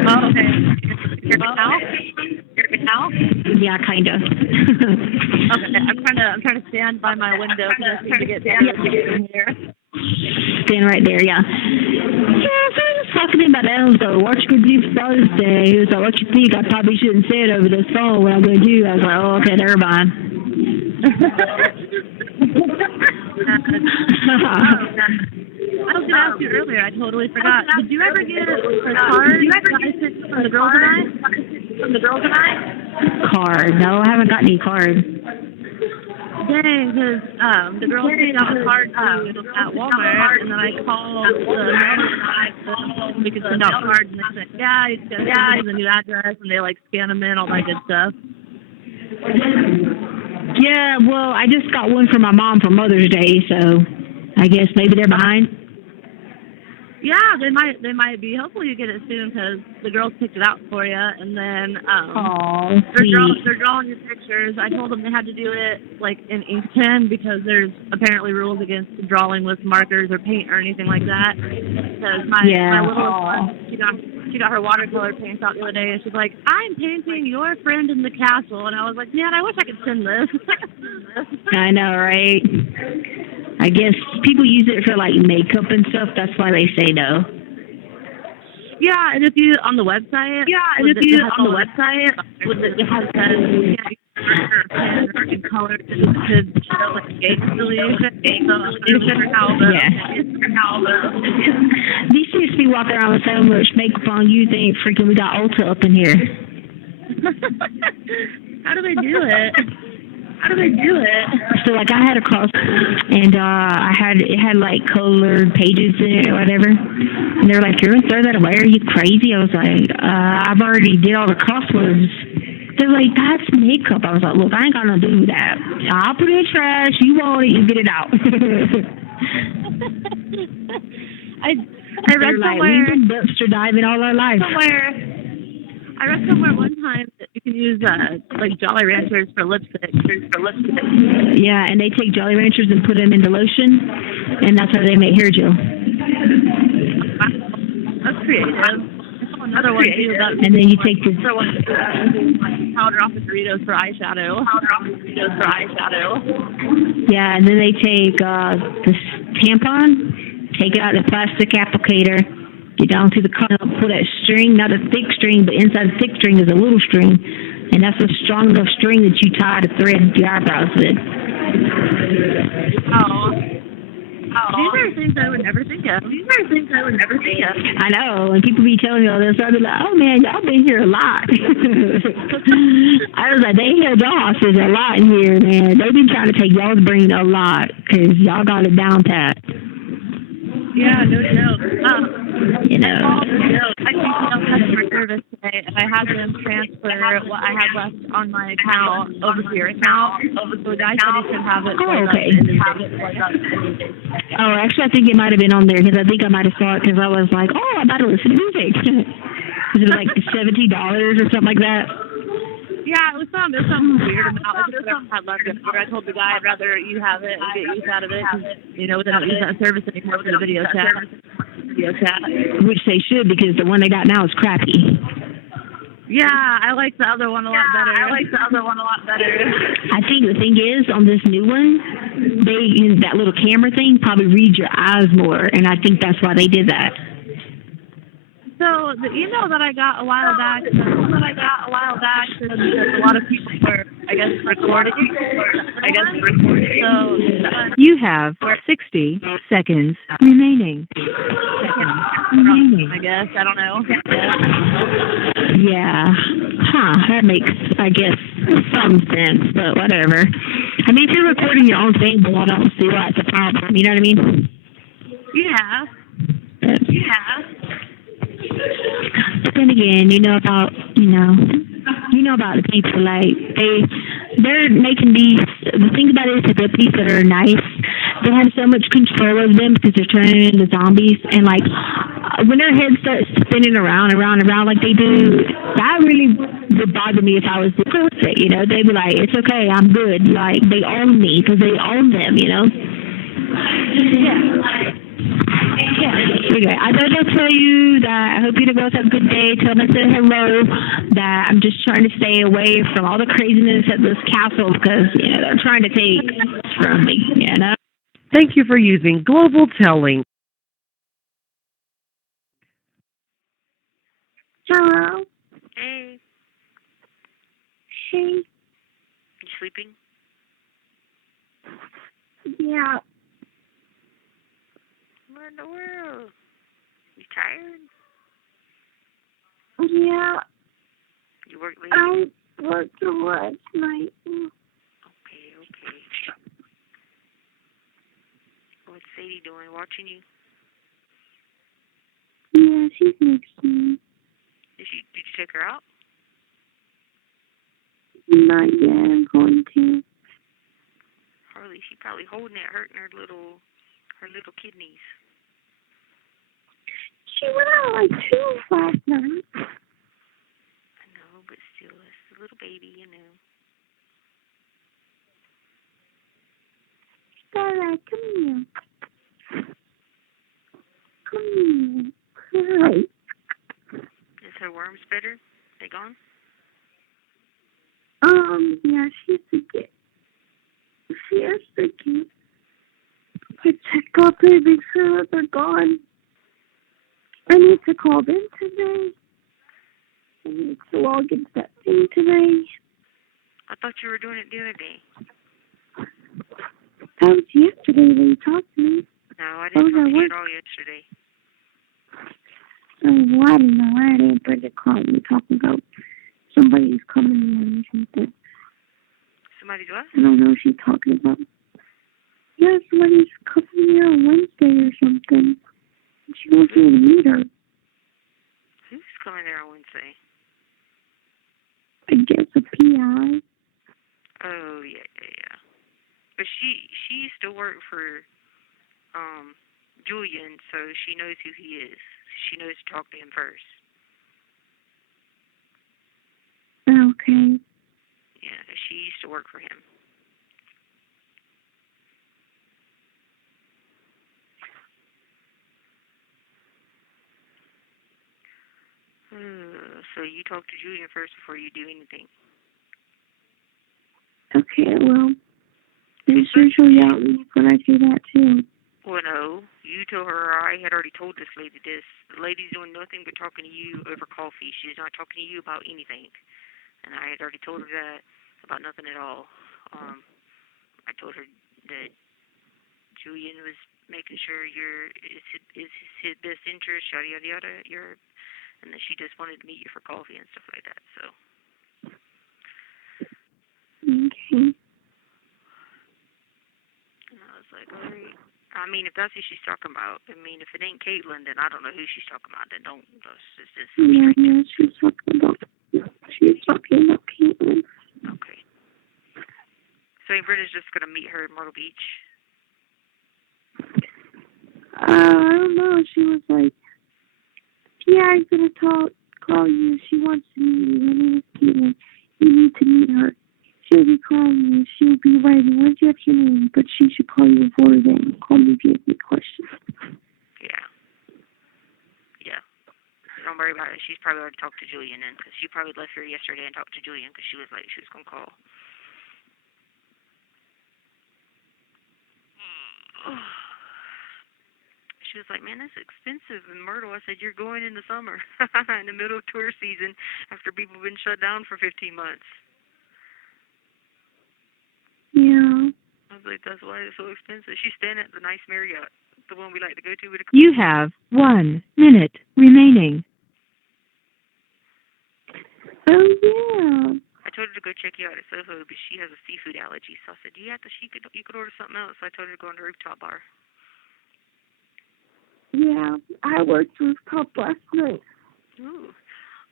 Oh, okay. Hear me now? Yeah, kind of. Okay, I'm trying to stand by my window because I'm trying to get in here. Stand right there, yeah. Yeah, so I was talking to him about that. I was like, what you gonna do for Father's Day? He was like, what you think? I probably shouldn't say it over this phone. What I'm gonna do? I was like, oh, okay, never mind. I was gonna ask you earlier. I totally forgot. Did you ever get a card from the girls and I? Card? No, I haven't got any card. Dang, because the girls picked out the card at Walmart, and then I called the mailman and we could send out cards, and they said, yeah, you can send the new address, and they like scan them in, all that good stuff. Yeah, well, I just got one for my mom for Mother's Day, so I guess maybe they're behind. Yeah, they might be. Hopefully you get it soon because the girls picked it out for you, and then they're drawing your pictures. I told them they had to do it like in ink pen because there's apparently rules against drawing with markers or paint or anything like that. Because my little one, she got her watercolor paints out the other day, and she's like, I'm painting your friend in the castle, and I was like, man, I wish I could send this. I know, right? I guess people use it for like makeup and stuff. That's why they say no. Yeah, and if you on the website, it has that color to show like gauge affiliation. These used to be walking around with so much makeup on. You think freaking we got Ulta up in here? How do they do it? So like I had a cross, and it had like colored pages in it or whatever, and they're like, you're gonna throw that away? Are you crazy? I was like, I've already did all the crosswords. They're like, that's makeup. I was like, look, I ain't gonna do that. I'll put it in the trash. You want it, you get it out. I read somewhere. We've been dumpster diving all our life. I read somewhere one time that you can use like Jolly Ranchers for lipstick. Yeah, and they take Jolly Ranchers and put them into lotion, and that's how they make hair gel. That's creative. Another one too. And then you take this. Powder off the Doritos for eyeshadow. Yeah, and then they take this tampon, take it out of the plastic applicator. Get down to the cup, pull that string, not a thick string, but inside the thick string is a little string, and that's a strong enough string that you tie to thread your eyebrows with. These are things I would never think of. I know, and people be telling me all this. I'd be like, oh man, y'all been here a lot. I was like, they had y'all hostage a lot in here, man. They've been trying to take y'all's brain a lot because y'all got it down pat. Yeah, no joke. You know. I called customer service today, and I had them transfer what I had left on my account over to your account. So the guy said he should have it. Oh, okay. Oh, actually, I think it might have been on there because I think I might have saw it because I was like, oh, I'm about to listen to music. Because it was like $70 or something like that. Yeah, it was something weird about it. I had left it. I told the guy I'd rather you have it and get use out of it. You know, they don't use that service anymore for the video chat. Which they should because the one they got now is crappy. Yeah, I like the other one a lot better. I think the thing is, on this new one, they use that little camera thing probably reads your eyes more, and I think that's why they did that. So the email that I got a while back said that a lot of people were, I guess, recording. So You have 60 seconds remaining. I guess, I don't know. Yeah. That makes, I guess, some sense, but whatever. I mean, if you're recording your own thing, well, I don't see why it's a problem. You know what I mean? Yeah. But then again, you know about the people, like, they're making these, the thing about it is that the people that are nice, they have so much control over them because they're turning into zombies, and like, when their heads start spinning around like they do, that really would bother me if I was the person, you know? They'd be like, it's okay, I'm good, like, they own me because they own them, you know? Yeah. Anyway, I thought I'd tell you that I hope you both have a good day. Tell them I said hello, that I'm just trying to stay away from all the craziness at this castle because, you know, they're trying to take from me, you know? Thank you for using Global Telling. Hello. Hey, Hey. you sleeping? Yeah. What in the world? You tired? Yeah. You work late? I worked last night. Okay. What's Sadie doing? Watching you? Yeah, she's next to me. Did you take her out? Not yet. I'm going to. Harley, she probably holding it, hurting her little kidneys. She went out like 2 last night. I know, but still, it's a little baby, you know. Starlight, come here. Come here. Hi. Is her worms better? They gone? Yeah, she has to get a checkup and make sure that they're gone. I need to call them today. I need to log into that thing today. I thought you were doing it the other day. That was yesterday when you talked to me. No, I didn't talk to you at all yesterday. Oh, well, I don't know. I didn't bring a call. You talking about somebody's coming in or something. Somebody's what? I don't know what she's talking about. Yeah, somebody's coming here on Wednesday or something. She wants me to meet her. Who's coming there on Wednesday? I guess a PI. Oh, yeah. But she used to work for Julian, so she knows who he is. She knows to talk to him first. Okay. Yeah, she used to work for him. So you talk to Julian first before you do anything. Okay, well, there's usually out when I do that too. Well, no, you told her I had already told this lady this. The lady's doing nothing but talking to you over coffee. She's not talking to you about anything. And I had already told her that about nothing at all. I told her that Julian was making sure is his best interest, yada yada yada. And that she just wanted to meet you for coffee and stuff like that. So. Okay. And I was like, all right. I mean, if that's who she's talking about, I mean, if it ain't Caitlin, then I don't know who she's talking about. Then don't. It's just Yeah, she's talking about Caitlin. Okay. So Britta's just gonna meet her in Myrtle Beach. I don't know. She was like, yeah, I'm gonna call you. She wants to meet you. Her name is Caitlin. You need to meet her. She'll be calling you. She'll be writing. When's your afternoon? But she should call you before then. Call me if you have any questions. Yeah. Yeah. Don't worry about it. She's probably already talked to Julian then, because she probably left here yesterday and talked to Julian because she was like she was gonna call. She was like, man, that's expensive in Myrtle. I said, you're going in the summer, in the middle of tour season, after people have been shut down for 15 months. Yeah. I was like, that's why it's so expensive. She's staying at the nice Marriott, the one we like to go to. You have 1 minute remaining. Oh, yeah. I told her to go check you out at Soho, but she has a seafood allergy. So I said, you could order something else. So I told her to go on the rooftop bar. Yeah, I worked rooftop last night. Ooh.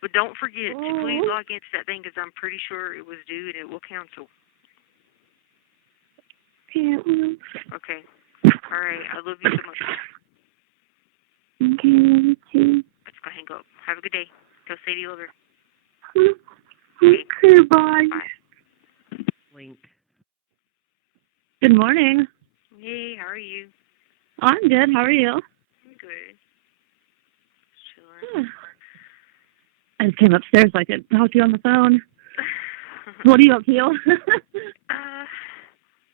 But don't forget to please log into that thing, because I'm pretty sure it was due and it will cancel. Yeah, well. Okay. All right. I love you so much. Okay, love you too. Let's go hang up. Have a good day. Tell Sadie you love her. Okay, bye. Bye. Link. Good morning. Hey, how are you? I'm good. How are you? I'm good. Chilling. I just came upstairs so I could talk to you on the phone. What are you up to?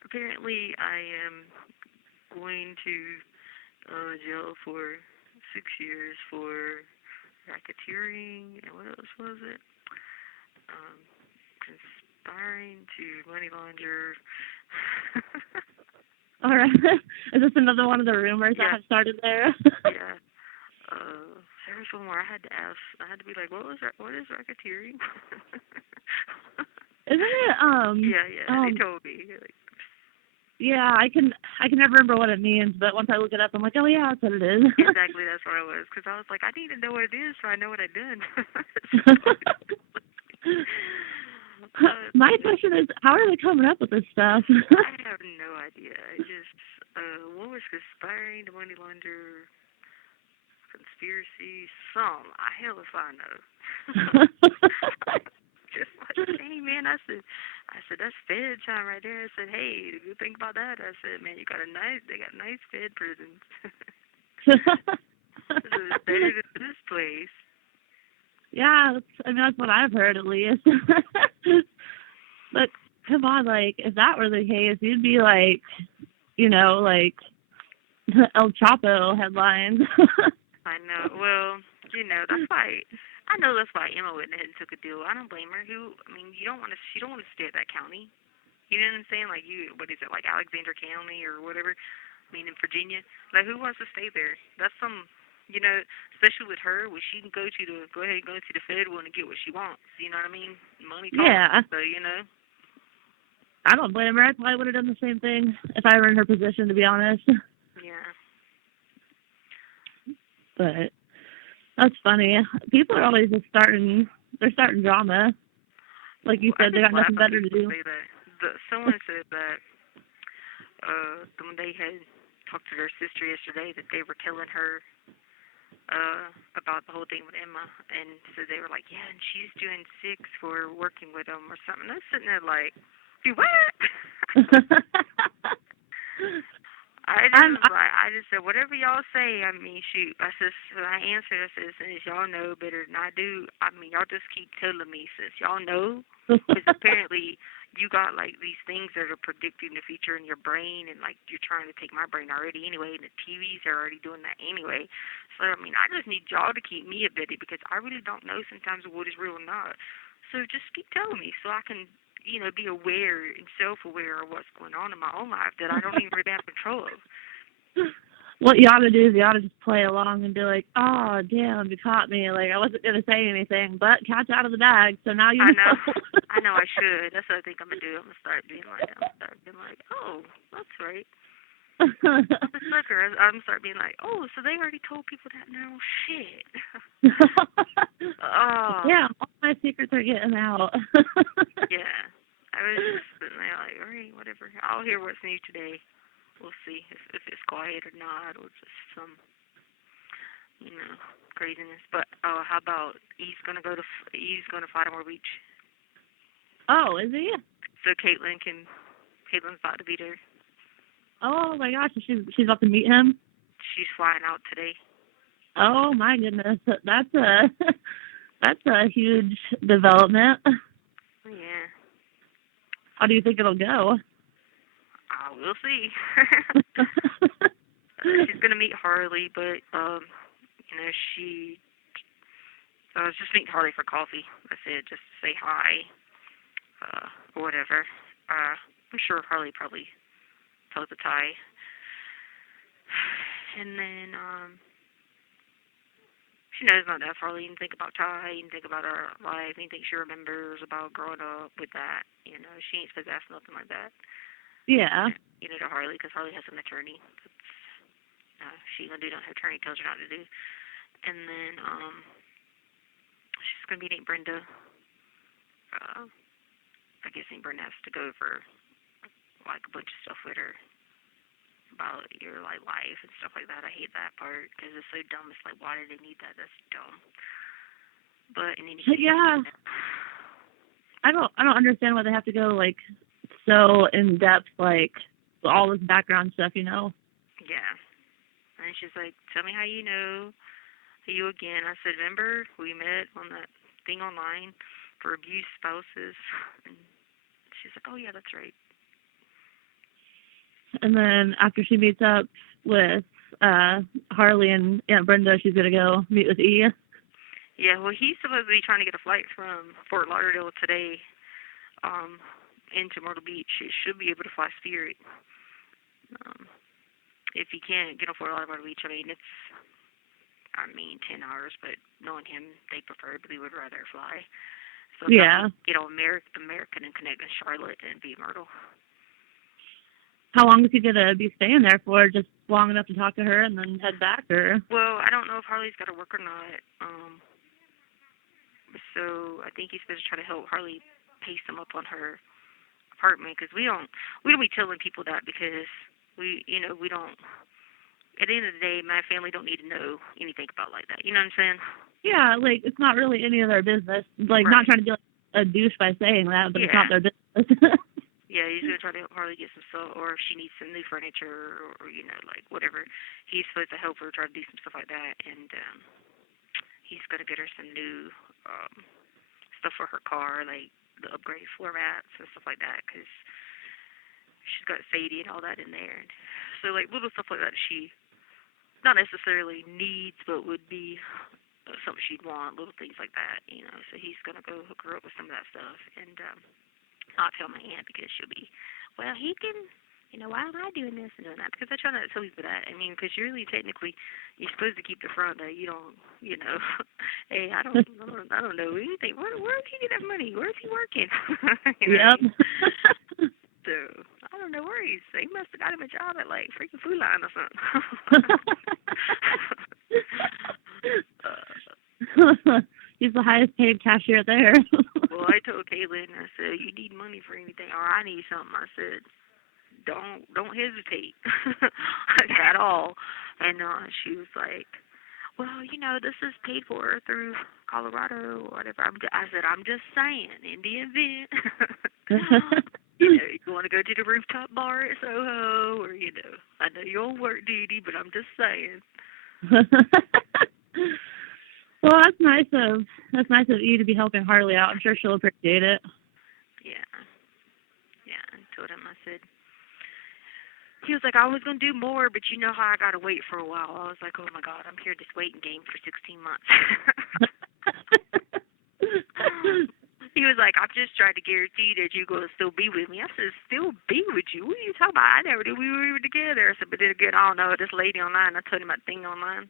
Apparently, I am going to jail for 6 years for racketeering, and what else was it? Conspiring to money launder. All right. Is this another one of the rumors that have started there? Yeah. There was one more I had to ask. I had to be like, what is racketeering? Isn't it? Yeah. They told me. Like, yeah, I can never remember what it means, but once I look it up, I'm like, oh yeah, that's what it is. Exactly, that's what I was, because I was like, I need to know what it is so I know what I've done. My question is, how are they coming up with this stuff? I have no idea. I just, what was conspiring to money launder, conspiracy, hell if I know. Just like, hey man, I said, that's Fed time right there. I said, hey, the good thing about that, I said, man, they got nice Fed prisons. This is better than this place. Yeah, that's what I've heard at least. But come on, like, if that were the case, you'd be like, like El Chapo headlines. I know. Well, that's why Emma went ahead and took a deal. I don't blame her. She don't want to stay at that county. You know what I'm saying? Like, what is it, like Alexander County or whatever? In Virginia. Like, who wants to stay there? That's some, especially with her, where she can go ahead and go to the Fed one and get what she wants. You know what I mean? Money talks. Yeah. So, I don't blame her. I probably would have done the same thing if I were in her position, to be honest. Yeah. But that's funny. People are always just starting drama. Like you said, they got nothing better to do. Someone said that when they had talked to their sister yesterday, that they were telling her about the whole thing with Emma, and so they were like, yeah, and she's doing 6 for working with them or something. I was sitting there like, you what? I just said, whatever y'all say, shoot. I answered, I said, since y'all know better than I do, y'all just keep telling me, since y'all know, because apparently you got, like, these things that are predicting the future in your brain, and, like, you're trying to take my brain already anyway, and the TVs are already doing that anyway. So, I just need y'all to keep me updated, because I really don't know sometimes what is real or not. So just keep telling me so I can, be aware and self-aware of what's going on in my own life that I don't even really have control of. What you ought to do is you ought to just play along and be like, oh, damn, you caught me. Like, I wasn't going to say anything, but cat's out of the bag, so now you know. I know I should. That's what I think I'm going to do. I'm going to start being like, oh, that's right. I'm going to start being like, oh, so they already told people that now? Shit. Oh. Yeah, all my secrets are getting out. Yeah. I was just sitting there like, all right, whatever. I'll hear what's new today. We'll see if it's quiet or not, or just some, craziness. But how about he's gonna fly to More Beach? Oh, is he? So Caitlin's about to be there. Oh my gosh, she's about to meet him. She's flying out today. Oh my goodness, that's a huge development. Yeah. How do you think it'll go? We'll see. She's gonna meet Harley, but she was just meeting Harley for coffee. That's it, just to say hi, or whatever. I'm sure Harley probably tells a tie, and then she knows about that. Harley, and think about Ty, and think about her life, and think she remembers about growing up with that. She ain't supposed to ask nothing like that. Yeah. To Harley, because Harley has an attorney. She's gonna do what her attorney tells her not to do. And then she's gonna be Aunt Brenda. I guess Aunt Brenda has to go over like a bunch of stuff with her about your life and stuff like that. I hate that part because it's so dumb. It's like, why did they need that? That's dumb. But in any case, yeah, I don't understand why they have to go like so in depth, like all this background stuff, Yeah. And she's like, tell me how you know you again. I said, remember we met on that thing online for abused spouses? And she's like, oh yeah, that's right. And then after she meets up with Harley and Aunt Brenda, she's gonna go meet with E. Yeah, well, he's supposed to be trying to get a flight from Fort Lauderdale today into Myrtle Beach. He should be able to fly Spirit. If he can't get on Fort Lauderdale Beach, it's 10 hours, but knowing him, they preferably would rather fly. So yeah, American and connect in Charlotte and be Myrtle. How long is he gonna be staying there for? Just long enough to talk to her and then head back, or? Well, I don't know if Harley's got to work or not. So I think he's supposed to try to help Harley pace them up on her apartment, because we don't be telling people that, because we don't. At the end of the day, my family don't need to know anything about like that. You know what I'm saying? Yeah, like it's not really any of their business. Like, right. Not trying to be like a douche by saying that, but yeah. It's not their business. Yeah, he's gonna try to help Harley get some stuff, or if she needs some new furniture, or like whatever. He's supposed to help her try to do some stuff like that, and he's gonna get her some new stuff for her car, like the upgraded floor mats and stuff like that, because she's got Sadie and all that in there. So like little stuff like that she not necessarily needs, but would be something she'd want, little things like that, So he's gonna go hook her up with some of that stuff, and I'll tell my aunt, because she'll be, well, he can, why am I doing this and doing that? Because I try not to tell people that. Because really, technically, you're supposed to keep the front that you don't, hey, I don't know anything. Where does he get that money? Where is he working? Yep. So I don't know where he must have got him a job at like freaking Food Line or something. He's the highest paid cashier there. Well, I told Caitlin, I said, you need money for anything, or I need something. I said, don't hesitate at all. And she was like, well, this is paid for through Colorado or whatever. I said, I'm just saying, in the event, you want to go to the rooftop bar at Soho, or, I know you're on work duty, but I'm just saying. Well, that's nice of you to be helping Harley out. I'm sure she'll appreciate it. Yeah. I told him, I said, he was like, I was going to do more, but you know how I got to wait for a while. I was like, oh my God, I'm here this waiting game for 16 months. He was like, I've just tried to guarantee that you're going to still be with me. I said, still be with you? What are you talking about? I never did. We were even together. I said, but then again, I don't know. This lady online, I told him about the thing online.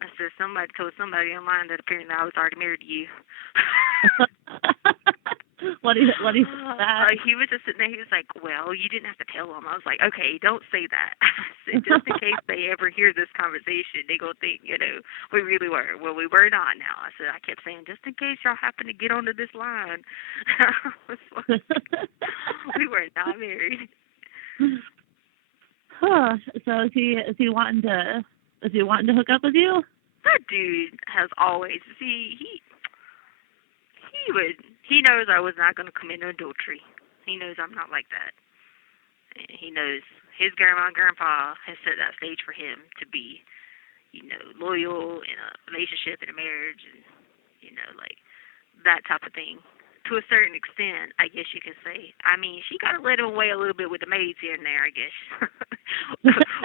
I said, somebody told somebody online that apparently I was already married to you. What do you say to that? He was just sitting there. He was like, well, you didn't have to tell him. I was like, okay, don't say that. I said, just in case they ever hear this conversation, they going to think, we really were. Well, we were not now. I said, I kept saying, just in case y'all happen to get onto this line. We were not married. Huh. So is he wanting to hook up with you? That dude has always, he knows I was not going to commit adultery. He knows I'm not like that. And he knows his grandma and grandpa has set that stage for him to be, loyal in a relationship, in a marriage, and, like that type of thing. To a certain extent, I guess you could say. I mean, she got to let him away a little bit with the maids here and there, I guess.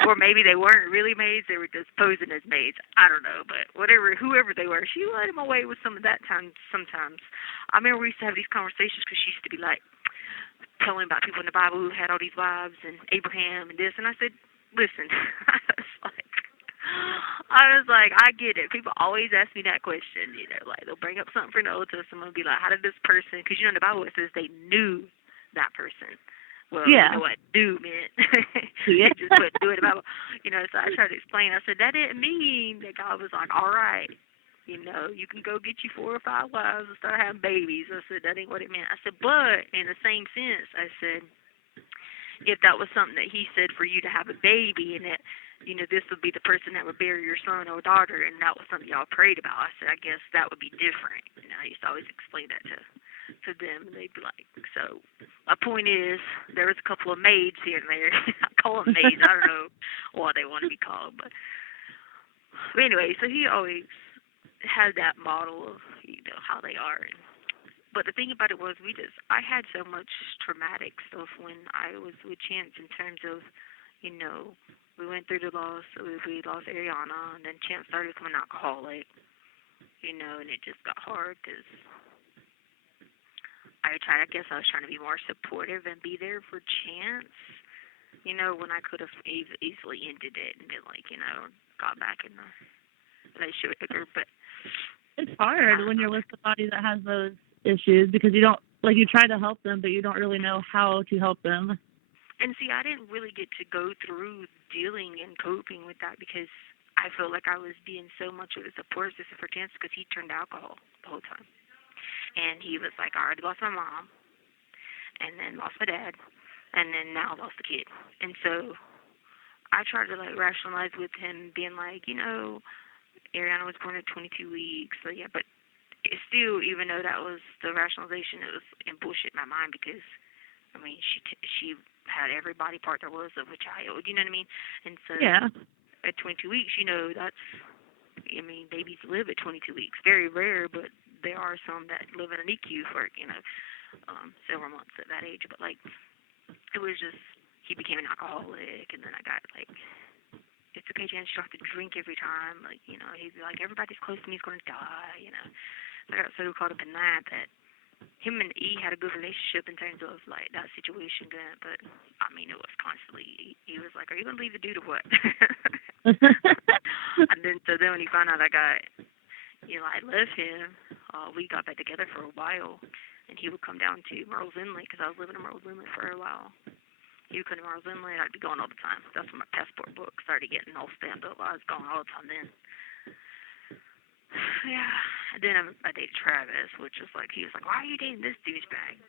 Or maybe they weren't really maids, they were just posing as maids. I don't know, but whoever they were, she let him away with some of that time sometimes. I remember we used to have these conversations because she used to be like, telling about people in the Bible who had all these wives and Abraham and this, and I said, listen, I was like, I get it. People always ask me that question, like they'll bring up something from the Old Testament and be like, how did this person, because in the Bible it says they knew that person. Well, yeah. You know what knew meant. Yeah. Just put do it in the Bible. So I tried to explain. I said, that didn't mean that God was like, all right, you can go get you 4 or 5 wives and start having babies. I said, that ain't what it meant. I said, but in the same sense, I said, if that was something that he said for you to have a baby and that, this would be the person that would bear your son or daughter, and that was something y'all prayed about, I said, I guess that would be different. I used to always explain that to them, and they'd be like, so my point is, there was a couple of maids here and there. I call them maids. I don't know what they want to be called, but anyway, so he always had that model of, how they are. But the thing about it was, I had so much traumatic stuff when I was with Chance in terms of, we went through the loss, we lost Ariana, and then Chance started becoming an alcoholic, and it just got hard because I guess I was trying to be more supportive and be there for Chance, when I could have easily ended it and been like, got back in the relationship with her. But it's hard when you're with somebody that has those issues because you don't, you try to help them, but you don't really know how to help them. And see, I didn't really get to go through dealing and coping with that because I felt like I was being so much of a support system for Chance because he turned to alcohol the whole time. And he was like, I already lost my mom, and then lost my dad, and then now lost the kid. And so I tried to, rationalize with him being like, Ariana was born at 22 weeks, so yeah, but it's still, even though that was the rationalization, it was in bullshit in my mind because, she had every body part there was of a child, you know what I mean? And so yeah. At 22 weeks, that's, babies live at 22 weeks. Very rare, but there are some that live in an NICU for, several months at that age. But, it was just, he became an alcoholic, and then I got, it's okay, Jan, you don't have to drink every time. He'd be like, everybody's close to me is going to die, I got so caught up in that him and E had a good relationship in terms of, that situation going, but, it was constantly, he was like, are you going to leave the dude or what? And then, so then when he found out I got, I left him, we got back together for a while, and he would come down to Merle's Inlet, because I was living in Merle's Inlet for a while. He would come to Merle's Inlet, I'd be going all the time. That's when my passport book started getting all stamped up. I was going all the time then. Yeah. And then I dated Travis, which was he was like, why are you dating this douchebag?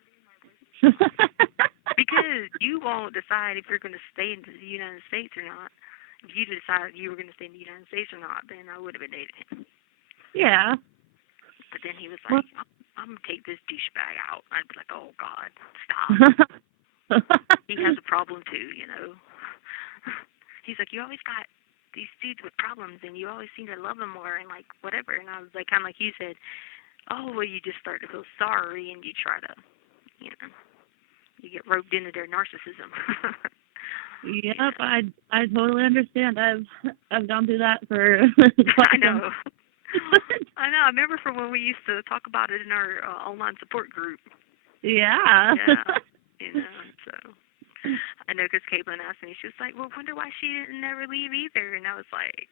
Because you won't decide if you're going to stay in the United States or not. If you decided you were going to stay in the United States or not, then I would have been dating him. Yeah. But then he was like, I'm going to take this douchebag out. I'd be like, oh, God, stop. He has a problem, too, He's like, you always got these dudes with problems, and you always seem to love them more, and, whatever. And I was like, kind of like you said, oh, well, you just start to feel sorry, and you try to, you get roped into their narcissism. Yep, I totally understand. I've gone through that for I know. I know. I remember from when we used to talk about it in our online support group. Yeah. Yeah. You know, so I know because Caitlin asked me, she was like, well, wonder why she didn't never leave either. And I was like,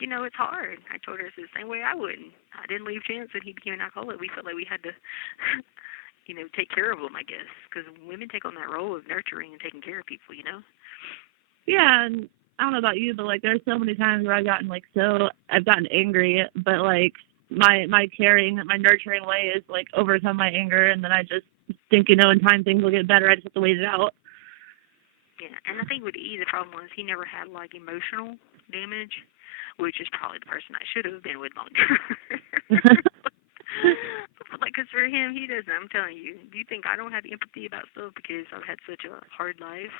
you know, it's hard. I told her it's the same way I wouldn't. I didn't leave Chance when he became an alcoholic. We felt like we had to, you know, take care of him, I guess, because women take on that role of nurturing and taking care of people, you know? Yeah, and I don't know about you, but like there's so many times where I've gotten angry, but like my caring, my nurturing way is like overcome my anger, and then I just think, you know, in time things will get better. I just have to wait it out. Yeah, and I think with E, the problem was he never had like emotional damage, which is probably the person I should have been with longer. Like, because for him, he doesn't. I'm telling you. Do you think I don't have empathy about stuff because I've had such a hard life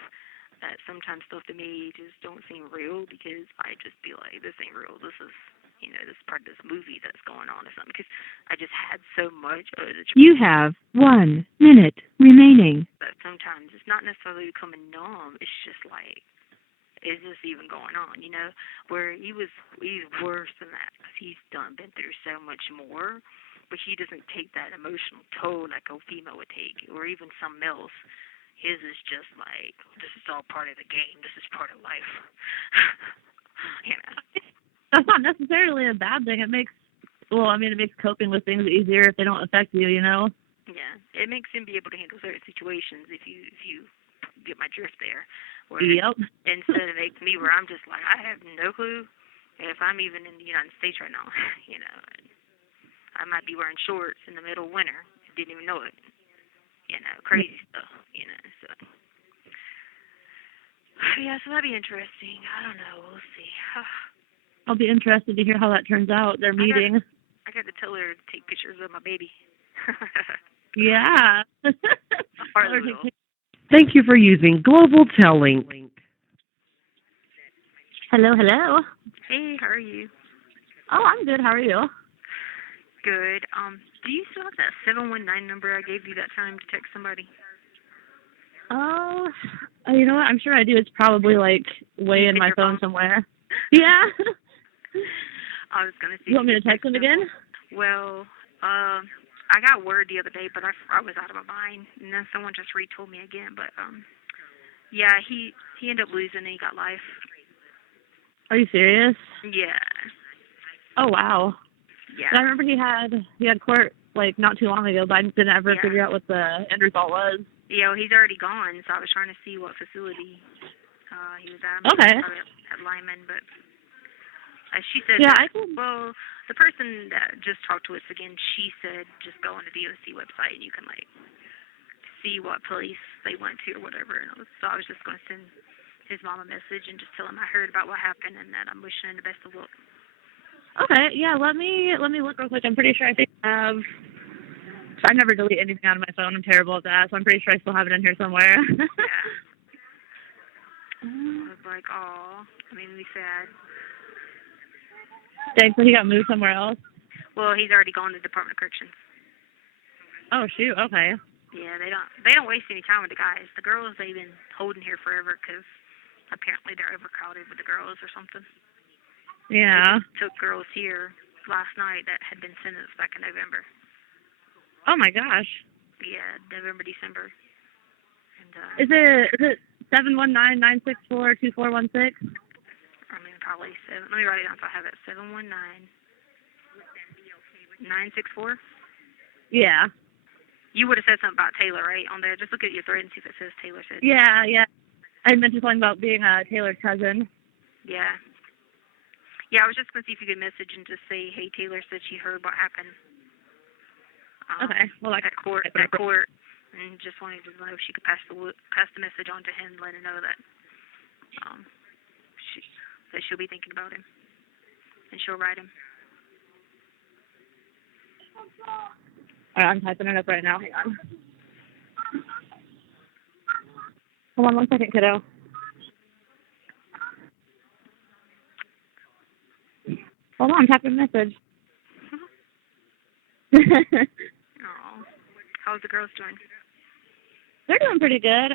that sometimes stuff to me just don't seem real because I just be like, this ain't real. This is, you know, this is part of this movie that's going on or something because I just had so much of the You have 1 minute remaining. But sometimes it's not necessarily becoming numb. It's just like, is this even going on, you know? Where he's worse than that because he's been through so much more, but he doesn't take that emotional toll like a female would take, or even some males. His is just like, this is all part of the game. This is part of life. You know? That's not necessarily a bad thing. It makes coping with things easier if they don't affect you, you know? Yeah. It makes him be able to handle certain situations if you get my drift there. Where Yep. Instead of making me where I'm just like, I have no clue if I'm even in the United States right now, you know. I might be wearing shorts in the middle of winter. Didn't even know it. You know, crazy stuff, you know, so. Yeah, so that'd be interesting. I don't know. We'll see. I'll be interested to hear how that turns out, their meeting. I got to tell her to take pictures of my baby. Yeah. Thank you for using Global Telling. Hello, hello. Hey, how are you? Oh, I'm good. How are you? Good. Do you still have that 719 number I gave you that time to text somebody? Oh, you know what? I'm sure I do. It's probably like way in my phone somewhere. Yeah. I was gonna see. You want me to text him again? Well, I got word the other day, but I was out of my mind, and then someone just retold me again. But yeah, he ended up losing, and he got life. Are you serious? Yeah. Oh wow. Yeah. I remember he had court like not too long ago, but I didn't ever figure out what the end result was. Yeah, well, he's already gone, so I was trying to see what facility he was at. Okay. At Lyman, but she said, yeah, well, the person that just talked to us again, she said just go on the DOC website and you can like see what police they went to or whatever. And so I was just going to send his mom a message and just tell him I heard about what happened and that I'm wishing him the best of luck. Okay, yeah, let me look real quick. I'm pretty sure I never delete anything out of my phone. I'm terrible at that, so I'm pretty sure I still have it in here somewhere. Yeah. I was like, aw, I mean, we sad. Dang, so he got moved somewhere else? Well, he's already gone to Department of Corrections. Oh, shoot, okay. Yeah, they don't waste any time with the guys. The girls, they've been holding here forever because apparently they're overcrowded with the girls or something. Yeah. They took girls here last night that had been sentenced back in November. Oh my gosh. Yeah, November, December. And Is it 719-964-2416? I mean, probably let me write it down so I have it. 719-964. Yeah. You would have said something about Taylor, right, on there. Just look at your thread and see if it says Taylor said. Yeah. I mentioned something about being Taylor's cousin. Yeah. Yeah, I was just going to see if you could message and just say, hey, Taylor said she heard what happened. Okay. Well, like at court, and just wanted to know if she could pass the message on to him, let him know that that she'll be thinking about him, and she'll write him. All right, I'm typing it up right now. Hang on. Hold on 1 second, kiddo. Hold on, I'm typing a message. Oh, how's the girls doing? They're doing pretty good.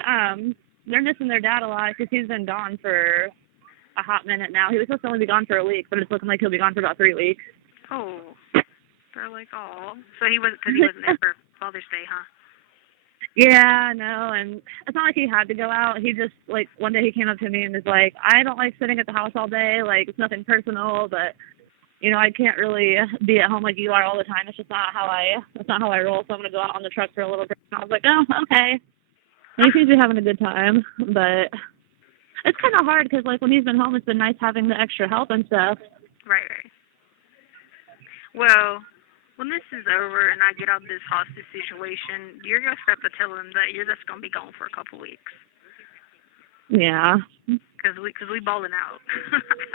They're missing their dad a lot because he's been gone for a hot minute now. He was supposed to only be gone for a week, but it's looking like he'll be gone for about 3 weeks. Oh, they're like, oh. So he wasn't there for Father's Day, huh? Yeah, no, and it's not like he had to go out. He just, like, one day he came up to me and was like, I don't like sitting at the house all day. Like, it's nothing personal, but, you know, I can't really be at home like you are all the time. It's just not how I roll, so I'm going to go out on the truck for a little bit. And I was like, oh, okay. And he seems to be having a good time, but it's kind of hard because, like, when he's been home, it's been nice having the extra help and stuff. Right. Well, when this is over and I get out of this hostage situation, you're going to have to tell him that you're just going to be gone for a couple weeks. Yeah. Because we balling out.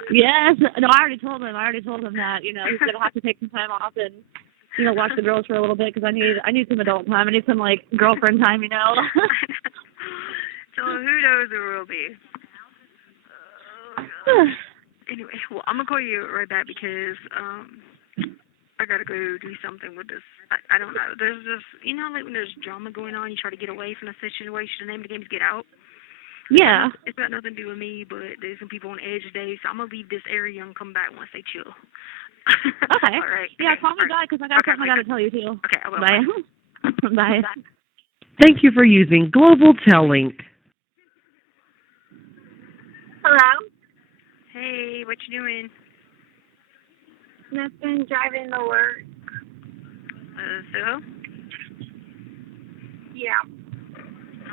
Yes. No, I already told him that, you know, he's going to have to take some time off and, you know, watch the girls for a little bit because I need some adult time. I need some, like, girlfriend time, you know. So who knows where we'll be. Anyway, well, I'm going to call you right back because I gotta go do something with this. I don't know. There's just, you know, like when there's drama going on, you try to get away from the situation. The name of the game is Get Out. Yeah. It's got nothing to do with me, but there's some people on edge today, so I'm gonna leave this area and come back once they chill. Okay. All right. Yeah, okay. call me back because I got something I gotta tell you too. Okay, I will. Bye. Bye. Thank you for using Global Tellink. Hello? Hey, what you doing? Nothing, driving to work. So? Yeah.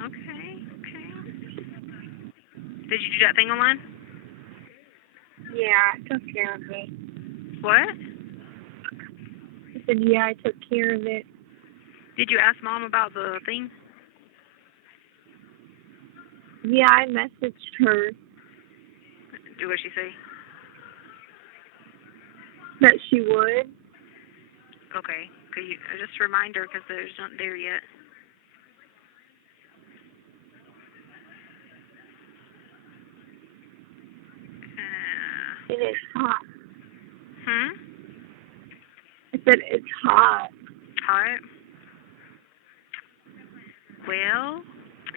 Okay. Did you do that thing online? Yeah, I took care of it. What? I said, yeah, I took care of it. Did you ask Mom about the thing? Yeah, I messaged her Do what she say? that she would. Okay. Could you just remind her because there's not there yet? It is hot. I said it's hot. Hot? Well,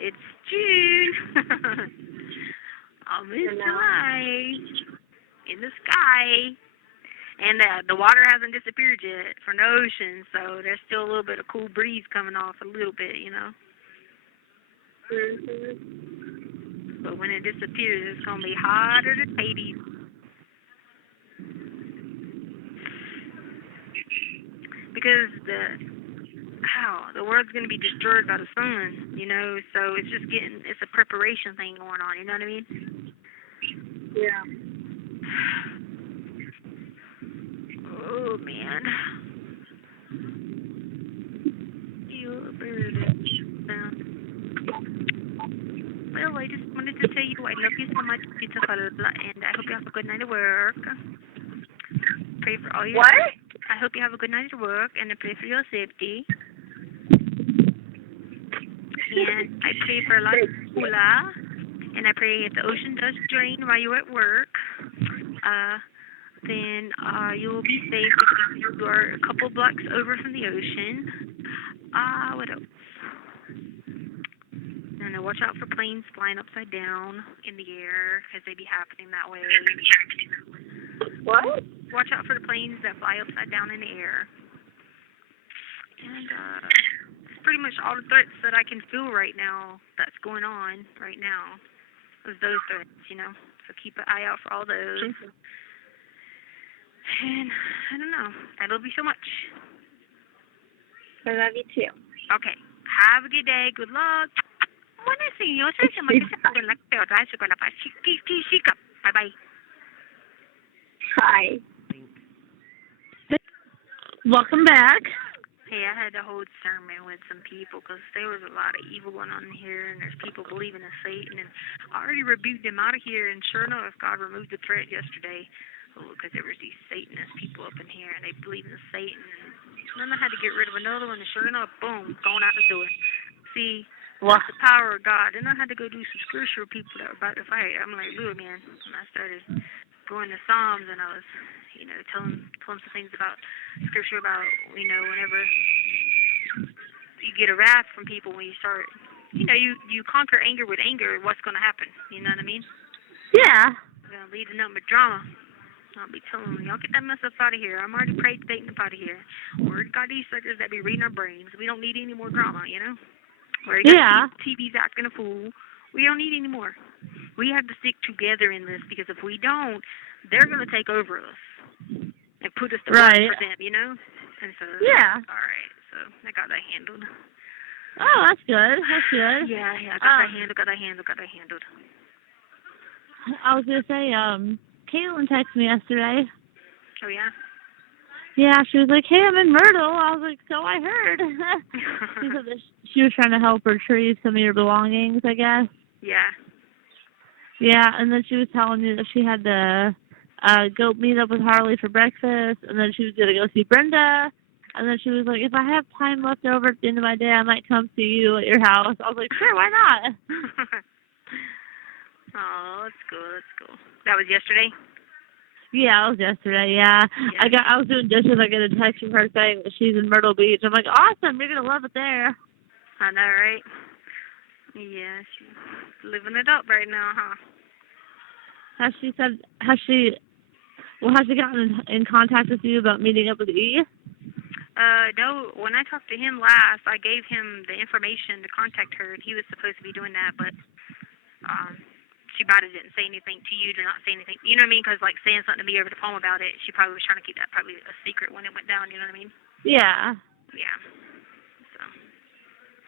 it's June. Almost July. In the sky. And the water hasn't disappeared yet from the ocean, so there's still a little bit of cool breeze coming off a little bit, you know. Mm-hmm. But when it disappears, it's going to be hotter than Hades. Because the world's going to be destroyed by the sun, you know, so it's a preparation thing going on, you know what I mean? Yeah. Oh, man. You're a bird. Well, I just wanted to tell you I love you so much, beautiful, and I hope you have a good night at work. Pray for all your... What? I hope you have a good night at work, and I pray for your safety. And I pray for a lot of hula, and I pray if the ocean does drain while you're at work, then you'll be safe because you are a couple blocks over from the ocean. What else? And watch out for planes flying upside down in the air because they be happening that way. What? Watch out for the planes that fly upside down in the air. And it's pretty much all the threats that I can feel right now that's going on right now. Is those threats, you know. So keep an eye out for all those. And I don't know. I love you so much. I love you too. Okay. Have a good day. Good luck. Bye-bye. Hi. Welcome back. Hey, I had to hold sermon with some people because there was a lot of evil going on here, and there's people believing in Satan, and I already rebuked them out of here, and sure enough, God removed the threat yesterday because there was these Satanist people up in here, and they believe in Satan, and then I had to get rid of another one, and sure enough, boom, going out the door. See, that's the power of God. Then I had to go do some scripture with people that were about to fight. I'm like, look, man, and I started going to Psalms, and I was, you know, telling some things about scripture about, you know, whenever you get a wrath from people, when you start, you know, you conquer anger with anger, what's going to happen? You know what I mean? Yeah. gonna lead to nothing but drama. I'll be telling them, y'all get that mess up out of here. I'm already prayed dating up out of here. We've got these suckers that be reading our brains. We don't need any more drama, you know? Where you got TV's acting a fool. We don't need any more. We have to stick together in this because if we don't, they're going to take over us and put us to work for them, you know? And so, all right. So I got that handled. Oh, that's good. That's good. Yeah, got that handled. I was going to say, Caitlin texted me yesterday. Oh, yeah? Yeah, she was like, hey, I'm in Myrtle. I was like, so I heard. She said that she was trying to help retrieve some of your belongings, I guess. Yeah. Yeah, and then she was telling me that she had to go meet up with Harley for breakfast, and then she was going to go see Brenda. And then she was like, if I have time left over at the end of my day, I might come see you at your house. I was like, sure, why not? Oh, that's cool. That was yesterday? Yeah, it was yesterday, yeah. I was doing dishes, I get a text from her saying that she's in Myrtle Beach. I'm like, awesome, you're going to love it there. I know, right? Yeah, she's living it up right now, huh? Has she gotten in contact with you about meeting up with E? No, when I talked to him last, I gave him the information to contact her, and he was supposed to be doing that, but, she probably didn't say anything to you, to not say anything. You know what I mean? Because, like, saying something to me over the phone about it, she probably was trying to keep that probably a secret when it went down, you know what I mean? Yeah. Yeah. So.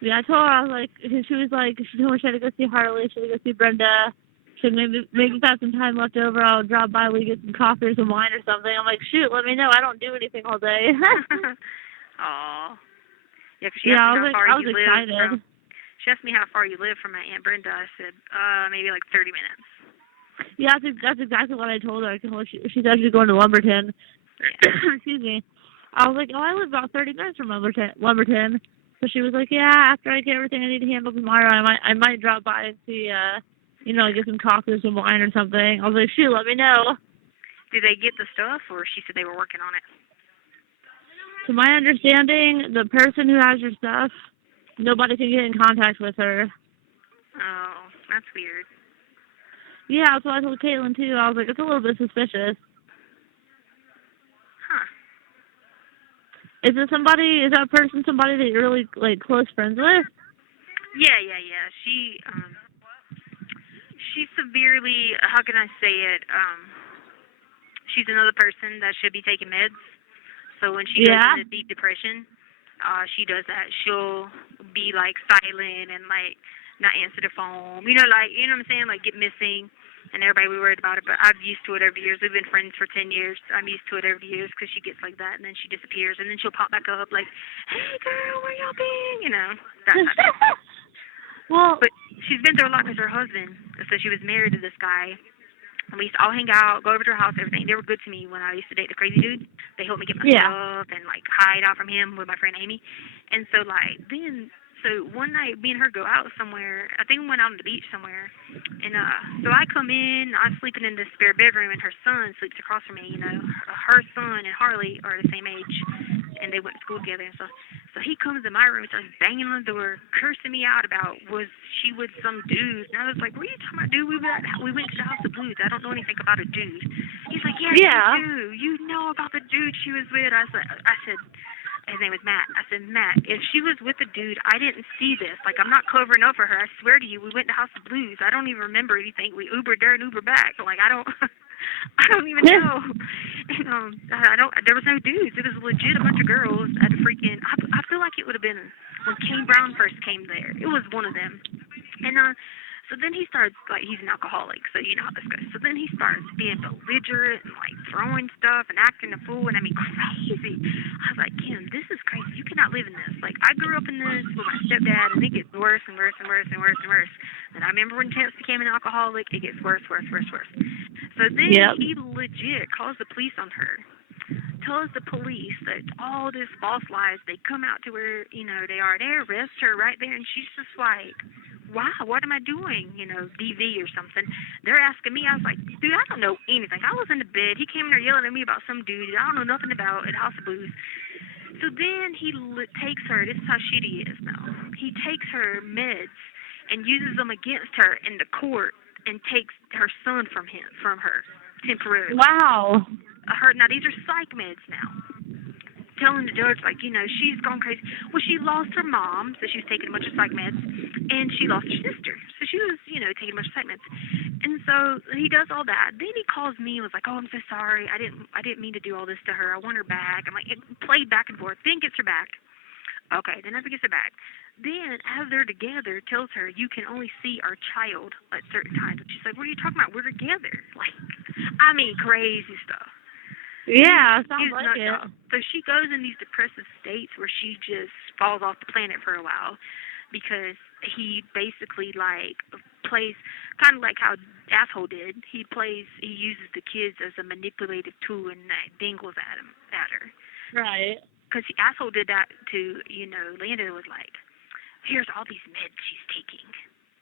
Yeah, I told her, I was like, she was like, she told me she had to go see Harley, she had to go see Brenda. She maybe if I have some time left over, I'll drop by, we get some coffee or some wine or something. I'm like, shoot, let me know. I don't do anything all day. Aw. Yeah, because she asked me how far I was you excited. live from. She asked me how far you live from my Aunt Brenda. I said, maybe like 30 minutes. Yeah, that's exactly what I told her. I told her she's actually going to Lumberton. Yeah. Excuse me. I was like, oh, I live about 30 minutes from Lumberton. So she was like, yeah, after I get everything I need to handle tomorrow, I might drop by and see, get some coffee or some wine or something. I was like, shoot, let me know. Did they get the stuff, or she said they were working on it? To my understanding, the person who has your stuff, nobody can get in contact with her. Oh, that's weird. Yeah, that's what I told Caitlin, too. I was like, it's a little bit suspicious. Huh. Is that person somebody that you're really, like, close friends with? Yeah. She's severely, how can I say it, she's another person that should be taking meds. So when she goes into deep depression, she does that. She'll be, like, silent and, like, not answer the phone. You know what I'm saying? Like, get missing, and everybody be worried about it. But I'm used to it over the years. We've been friends for 10 years. I'm used to it over the years because she gets like that, and then she disappears, and then she'll pop back up like, hey, girl, where y'all been? You know, that type of stuff. Well, but she's been through a lot because her husband, so she was married to this guy. And we used to all hang out, go over to her house, everything. They were good to me when I used to date the crazy dude. They helped me get my stuff and, like, hide out from him with my friend Amy. And so, like, so one night, me and her go out somewhere. I think we went out on the beach somewhere. And so I come in, I'm sleeping in the spare bedroom, and her son sleeps across from me, you know. Her son and Harley are the same age, and they went to school together and stuff. So he comes in my room and starts banging on the door, cursing me out about was she with some dude. And I was like, what are you talking about, dude? We went to the House of Blues. I don't know anything about a dude. He's like, yeah. You do. You know about the dude she was with. I said, his name was Matt. I said, Matt, if she was with a dude, I didn't see this. Like, I'm not covering up for her. I swear to you, we went to House of Blues. I don't even remember anything. We Ubered there and Ubered back. Like, I don't even know. And there was no dudes. It was legit a bunch of girls at a freaking, I feel like it would have been when Kane Brown first came there. It was one of them. And so then he starts, like, he's an alcoholic, so you know how this goes. So then he starts being belligerent and, like, throwing stuff and acting a fool, and I mean, crazy. I was like, Kim, this is crazy. You cannot live in this. Like, I grew up in this with my stepdad, and it gets worse and worse and worse and worse and worse. And I remember when Terrence became an alcoholic, it gets worse. So then he legit calls the police on her. Tells the police that all this false lies, they come out to where, you know, they arrest her right there, and she's just like, wow, what am I doing? You know, DV or something. They're asking me. I was like, dude, I don't know anything. I was in the bed. He came in there yelling at me about some dude I don't know nothing about at House of Blues. So then he takes her. This is how shitty he is now. He takes her meds and uses them against her in the court and takes her son from her temporarily. Wow. Now these are psych meds now. Telling the judge, like, she's gone crazy. Well, she lost her mom, so she was taking a bunch of psych meds, and she lost her sister, so she was, taking a bunch of psych meds. And so he does all that. Then he calls me and was like, "Oh, I'm so sorry. I didn't mean to do all this to her. I want her back." I'm like, it played back and forth. Then gets her back. Okay, then never gets her back. Then, as they're together, tells her, "You can only see our child at certain times." And she's like, "What are you talking about? We're together." Like, I mean, crazy stuff. Yeah, sounds He's like it. So she goes in these depressive states where she just falls off the planet for a while because he basically, like, plays kind of like how Asshole did. He uses the kids as a manipulative tool and dingles at her. Right. Because Asshole did that to, Landa was like, "Here's all these meds she's taking.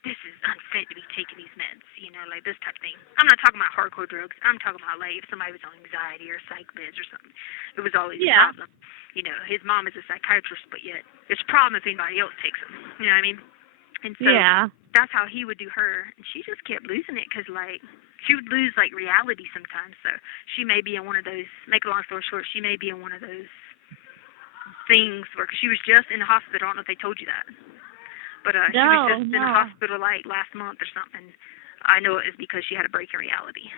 This is unfit to be taking these meds," like this type of thing. I'm not talking about hardcore drugs. I'm talking about, like, if somebody was on anxiety or psych meds or something. It was always a problem. His mom is a psychiatrist, but yet it's a problem if anybody else takes them. You know what I mean? And so that's how he would do her. And she just kept losing it because, like, she would lose, like, reality sometimes. So she may be in one of those, make a long story short, she may be in one of those things where she was just in the hospital. I don't know if they told you that. But she was just in the hospital, like, last month or something. I know it was because she had a break in reality.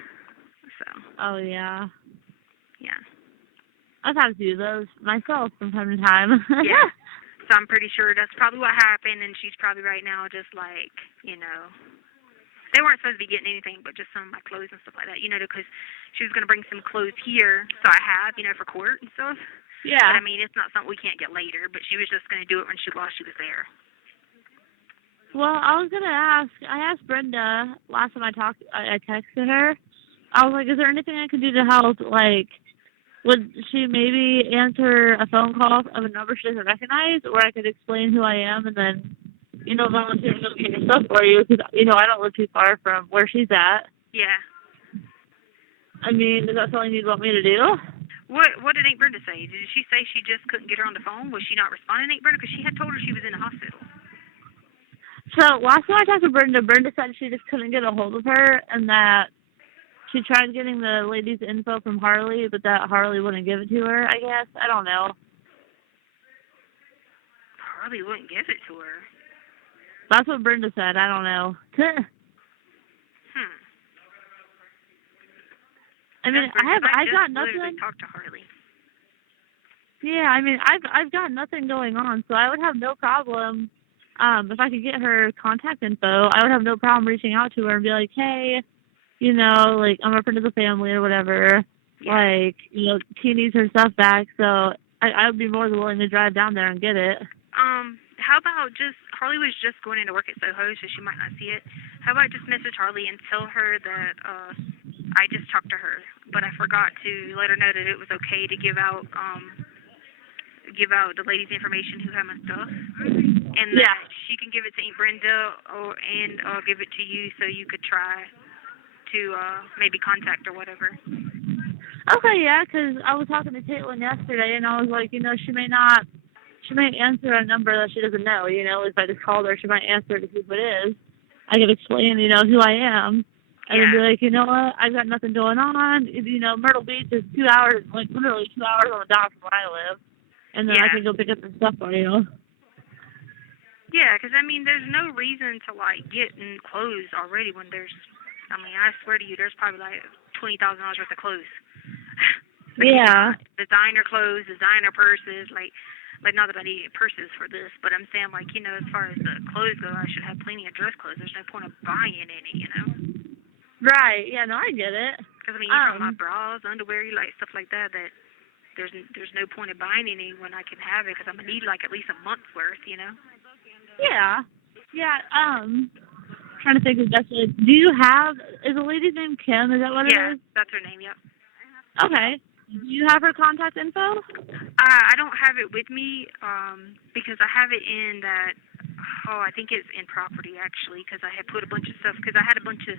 So. Oh, yeah. Yeah. I've had a few of those myself from time to time. Yeah. So I'm pretty sure that's probably what happened, and she's probably right now just like, they weren't supposed to be getting anything but just some of my clothes and stuff like that, because she was going to bring some clothes here, so I have, for court and stuff. Yeah. But, I mean, it's not something we can't get later, but she was just going to do it while she was there. Well, I was going to ask, I asked Brenda last time I texted her, I was like, is there anything I can do to help, like, would she maybe answer a phone call of a number she doesn't recognize, or I could explain who I am and then, volunteer to go get your stuff for you, because, I don't live too far from where she's at. Yeah. I mean, is that something you'd want me to do? What did Aunt Brenda say? Did she say she just couldn't get her on the phone? Was she not responding to Aunt Brenda? Because she had told her she was in the hospital. So, last time I talked to Brenda said she just couldn't get a hold of her, and that she tried getting the lady's info from Harley, but that Harley wouldn't give it to her, I guess. I don't know. Harley wouldn't give it to her? That's what Brenda said. I don't know. I mean, I've got nothing. I just talked to Harley. Yeah, I mean, I've got nothing going on, so I would have no problem. If I could get her contact info, I would have no problem reaching out to her and be like, hey, like, I'm a friend of the family or whatever. Yeah. Like, she needs her stuff back, so I would be more than willing to drive down there and get it. How about Harley was just going into work at Soho, so she might not see it. How about just message Harley and tell her that I just talked to her, but I forgot to let her know that it was okay to give out the lady's information who had my stuff, and that she can give it to Aunt Brenda, and I'll give it to you so you could try to maybe contact or whatever. Okay, yeah, 'cause I was talking to Caitlin yesterday, and I was like, she may answer a number that she doesn't know, if I just called her, she might answer to see who it is. I could explain, who I am, and then be like, you know what, I've got nothing going on, Myrtle Beach is 2 hours, like, literally 2 hours on the dock from where I live, and then I can go pick up the stuff for you. Yeah, 'cause I mean, there's no reason to, like, get in clothes already when I swear to you, there's probably, like, $20,000 worth of clothes. Yeah. Designer clothes, designer purses, like, not that I need purses for this, but I'm saying, like, as far as the clothes go, I should have plenty of dress clothes. There's no point of buying any, Right. Yeah, no, I get it. Because, I mean, you my bras, underwear, stuff like that, there's no point of buying any when I can have it, because I'm going to need, like, at least a month's worth, Yeah. Yeah, trying to think if that's it. Do you have, is the lady's name Kim? Is that what it is? Yeah, that's her name, yep. Okay. Do you have her contact info? I don't have it with me, because I have it in that, I think it's in property, actually, because I had put a bunch of stuff, because I had a bunch of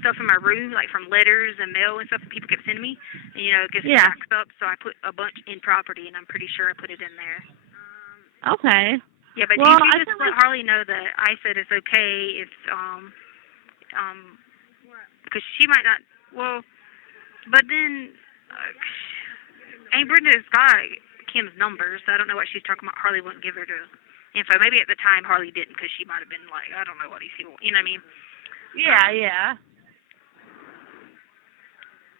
stuff in my room, like from letters and mail and stuff that people kept sending me, and, it gets stacked up, so I put a bunch in property, and I'm pretty sure I put it in there. Okay. Yeah, but you just let Harley know that I said it's okay if because she might not. Well, but then Aunt Brenda's got Kim's number, so I don't know what she's talking about. Harley wouldn't give her the info. Maybe at the time Harley didn't, because she might have been like, I don't know what these people. You know what I mean? Yeah.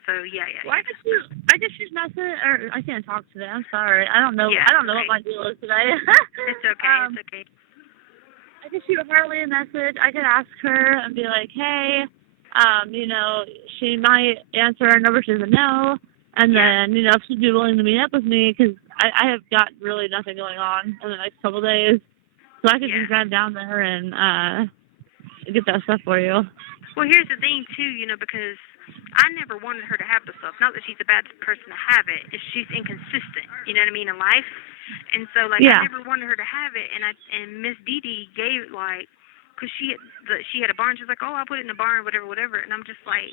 So yeah. Why did she's messing? Or I can't talk today. I'm sorry. I don't know. Yeah, I don't know what my deal is today. It's okay. It's okay. I could shoot Harley a message. I could ask her and be like, hey, she might answer our number. She doesn't know. And then, if she'd be willing to meet up with me, because I have got really nothing going on in the next couple of days. So I could just drive down there and get that stuff for you. Well, here's the thing, too, because I never wanted her to have the stuff. Not that she's a bad person to have it. It's she's inconsistent, you know what I mean, in life. And so, I never wanted her to have it. And Miss Dee Dee gave, because she had a barn. She was like, oh, I'll put it in the barn, whatever. And I'm just like,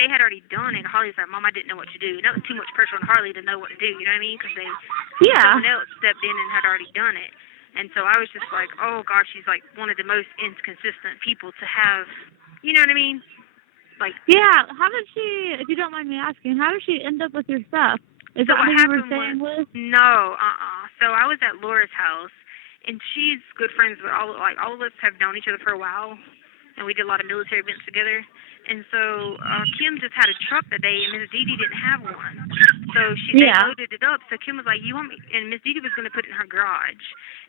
they had already done it. Harley's like, Mom, I didn't know what to do. And that was too much pressure on Harley to know what to do, you know what I mean? Because someone else stepped in and had already done it. And so I was just like, oh, God, she's like one of the most inconsistent people to have, you know what I mean? How did she, if you don't mind me asking, how did she end up with your stuff? Is that what you were saying with? No, So I was at Laura's house, and she's good friends with all of us have known each other for a while, and we did a lot of military events together. And so Kim just had a truck that day, and Miss Dee Dee didn't have one. So they loaded it up. So Kim was like, you want me? And Miss Dee Dee was going to put it in her garage.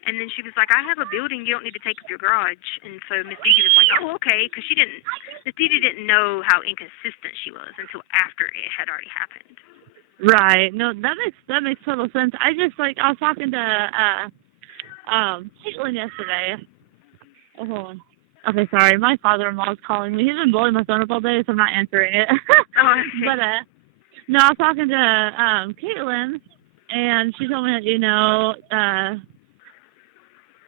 And then she was like, I have a building. You don't need to take up your garage. And so Miss Dee Dee was like, oh, okay. Because Miss Dee Dee didn't know how inconsistent she was until after it had already happened. Right. No, that makes total sense. I was talking to Caitlin yesterday. Oh, hold on. Okay, sorry. My father-in-law is calling me. He's been blowing my phone up all day, so I'm not answering it. Okay. But no, I was talking to Caitlin, and she told me that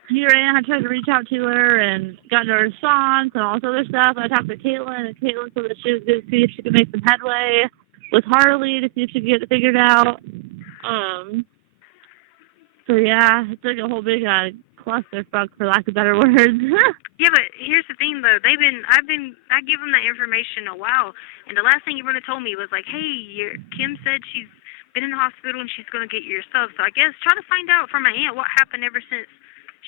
I tried to reach out to her and got no response and all this other stuff. I talked to Caitlin, and Caitlin said that she was going to see if she could make some headway with Harley to see if she could get it figured out. So yeah, it's like a whole big clusterfuck, for lack of better words. Yeah, but here's the thing though. I give them that information a while, and the last thing Brenda told me was like, hey, Kim said she's been in the hospital and she's going to get your stuff. So I guess try to find out from my aunt what happened ever since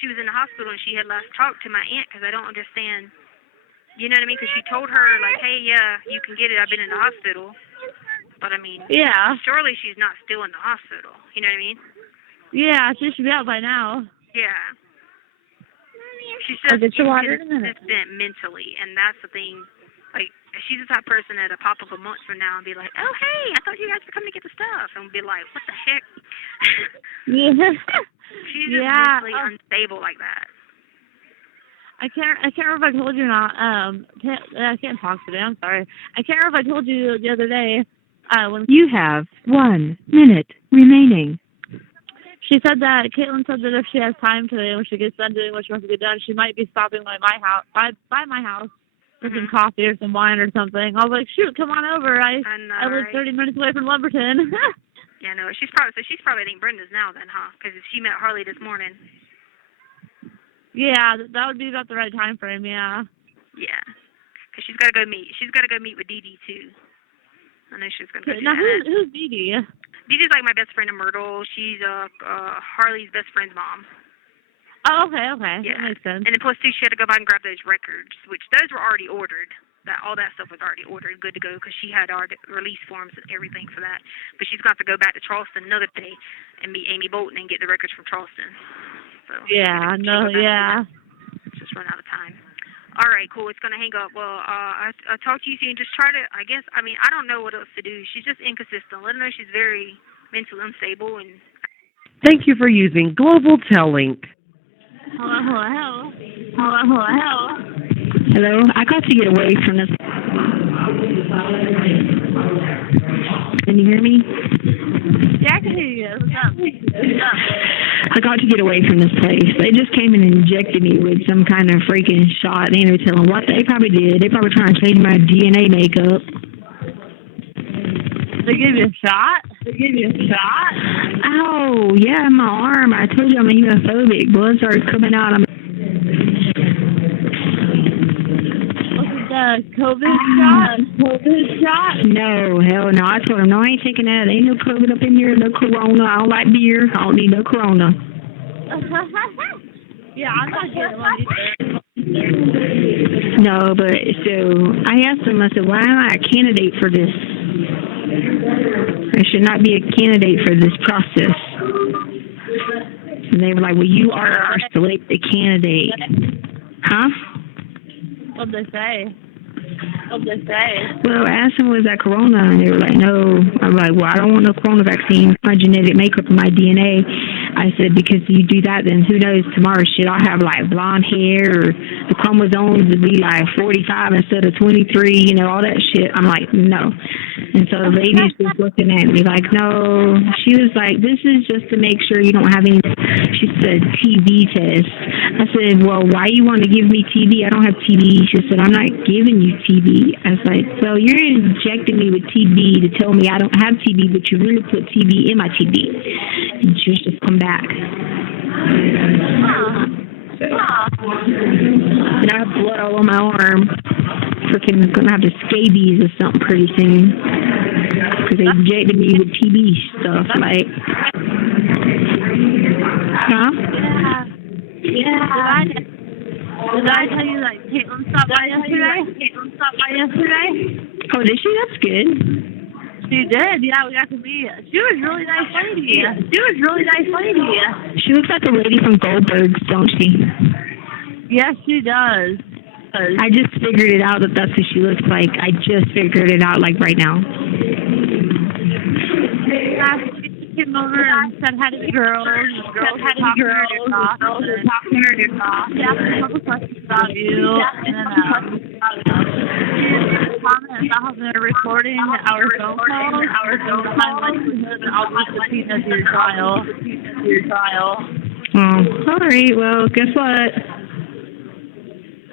she was in the hospital and she had last talked to my aunt, because I don't understand. You know what I mean? Because she told her like, hey, yeah, you can get it. I've been in the hospital. But I mean, surely she's not still in the hospital. You know what I mean? Yeah, she should be out by now. Yeah. She's just inconsistent mentally, and that's the thing. Like, she's the type of person that'll pop up a month from now and be like, oh, hey, I thought you guys were coming to get the stuff. And be like, what the heck? Yeah. She's just mentally unstable like that. I can't remember if I told you or not. I can't talk today. I'm sorry. I can't remember if I told you the other day. When You have 1 minute remaining. She said that Caitlin said that if she has time today, when she gets done doing what she wants to get done, she might be stopping by my house, by my house, for some coffee or some wine or something. I was like, shoot, come on over. I live 30 minutes away from Lumberton. Yeah, no, she's probably at Aunt Brenda's now then, huh? Because she met Harley this morning. Yeah, that would be about the right time frame. Yeah. Yeah, because she's got to go meet with Dee Dee too. I know she's gonna go do now, that. Who's Dee Dee? Dee Dee's like my best friend in Myrtle. She's Harley's best friend's mom. Oh, okay. Yeah. That makes sense. And then plus too, she had to go back and grab those records, which those were already ordered. All that stuff was already ordered, good to go, because she had our release forms and everything for that. But she's got to go back to Charleston another day and meet Amy Bolton and get the records from Charleston. So just run out of time. All right, cool. It's gonna hang up. Well, I'll talk to you soon. Just try to. I don't know what else to do. She's just inconsistent. Let her know she's very mentally unstable and. Thank you for using Global Tellink. Hello. Hello, I got to get away from this. Can you hear me? Yeah, I can hear you. What's up? I got to get away from this place. They just came and injected me with some kind of freaking shot. They ain't no telling what they probably did. They probably trying to change my DNA makeup. They give you a shot? Oh, yeah, my arm. I told you I'm hemophobic. Blood started coming out. What's it COVID shot? COVID shot? No, hell no. I told him, no, I ain't taking that. Ain't no COVID up in here, no corona. I don't like beer. I don't need no corona. Yeah, I'm not getting one either. No, but so I asked him, I said, why am I a candidate for this? I should not be a candidate for this process. And they were like, well, you are our selected candidate. Huh? What'd they say? Well, I asked them, was that corona? And they were like, no. I'm like, well, I don't want no corona vaccine. My genetic makeup and my DNA. I said, because you do that, then who knows, tomorrow shit, I'll have like blonde hair or the chromosomes would be like 45 instead of 23, all that shit. I'm like, no. And so the lady's just looking at me like, no. She was like, this is just to make sure you don't have any, she said, TB test. I said, well, why you want to give me TB? I don't have TB. She said, I'm not giving you TB. I was like, so you're injecting me with TB to tell me I don't have TB, but you really put TB in my TB. And she was just come back. So, and I have blood all on my arm. Freaking gonna have the scabies or something pretty soon. Because they injected me with TB stuff, like. Huh? Yeah. Did I tell you that Caitlin stopped by yesterday? Oh, did she? That's good. She did, yeah, we got to meet. She was a really nice lady. She looks like the lady from Goldberg's, don't she? Yes, she does. I just figured it out that that's who she looks like. I just figured it out, like, right now. She came over and said hi to the girls. Girls were talking to her. She asked a couple questions about you. And then, comment about how they're recording our phone calls. I'll be subpoena to your trial. Oh, all right. Well, guess what?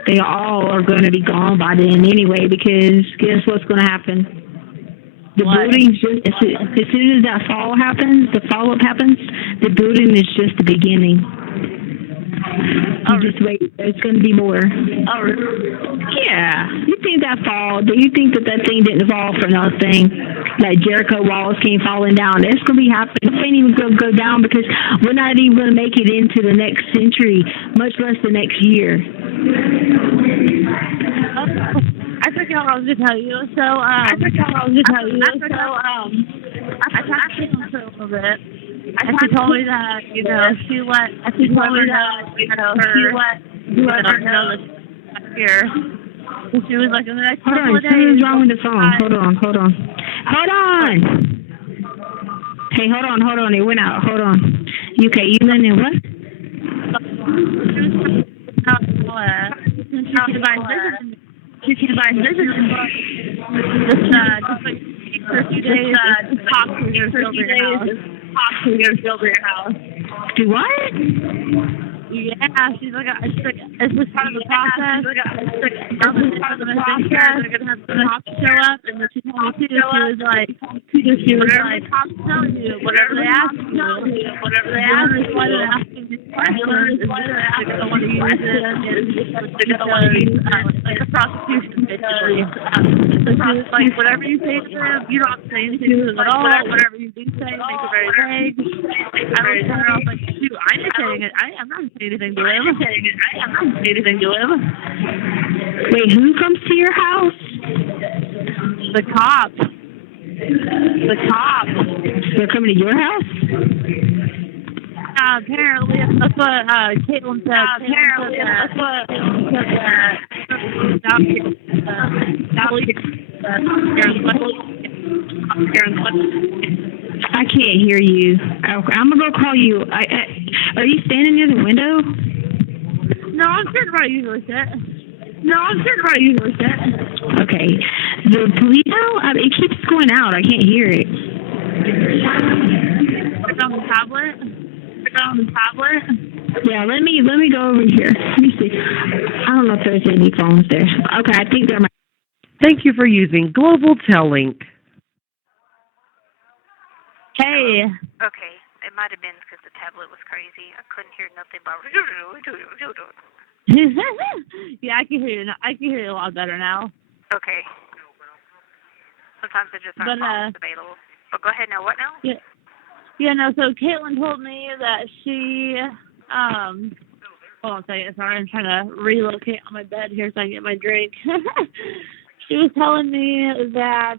They all are going to be gone by then anyway, because guess what's going to happen? The building's just, as soon as that follow-up happens, the building is just the beginning. Just wait. There's going to be more. Yeah. You think that thing didn't fall for nothing? That Jericho walls came falling down. It's going to be happening. It ain't even going to go down because we're not even going to make it into the next century, much less the next year. I forgot what I was going to tell you. I talked to him for a little bit. And she told me that, she let her know that here. And she was like, in the next couple of days. Something's wrong with the phone. Hold on. Hey, hold on. It went out. Hold on. Okay, you let in what? She can buy visiting books. Just like for a few days, talk to your builder your house. Do what? Yeah, she's like, it's just part of the process. They're going to have the cops show up, and then she told me too. She was like, cops tell you whatever they ask you. Why they're asking these questions is because they don't want to use it like a prosecution, basically. So she was like, whatever you say to them, you don't have to say anything to them at all. Whatever you do say, make it very vague. I was like, shoot, I'm not saying it. I'm not saying anything to him. Wait, who comes to your house? The cops. They're coming to your house? Apparently, that's what Caitlin said. I can't hear you. I'm gonna go call you. Are you standing near the window? No, I'm sitting where I usually sit. Okay. The police? No, it keeps going out. I can't hear it. Put it on the tablet. Yeah, let me go over here. Let me see. I don't know if there's any phones there. Okay, I think there might. Thank you for using Global Tellink. Hey. Okay, it might have been because the tablet was crazy. I couldn't hear nothing but. Yeah, I can hear you. I can hear you a lot better now. Okay. Sometimes they just aren't But phones available. But go ahead now. What now? yeah. Yeah, no, so Caitlin told me that she, hold on a second, sorry, I'm trying to relocate on my bed here so I can get my drink. She was telling me that,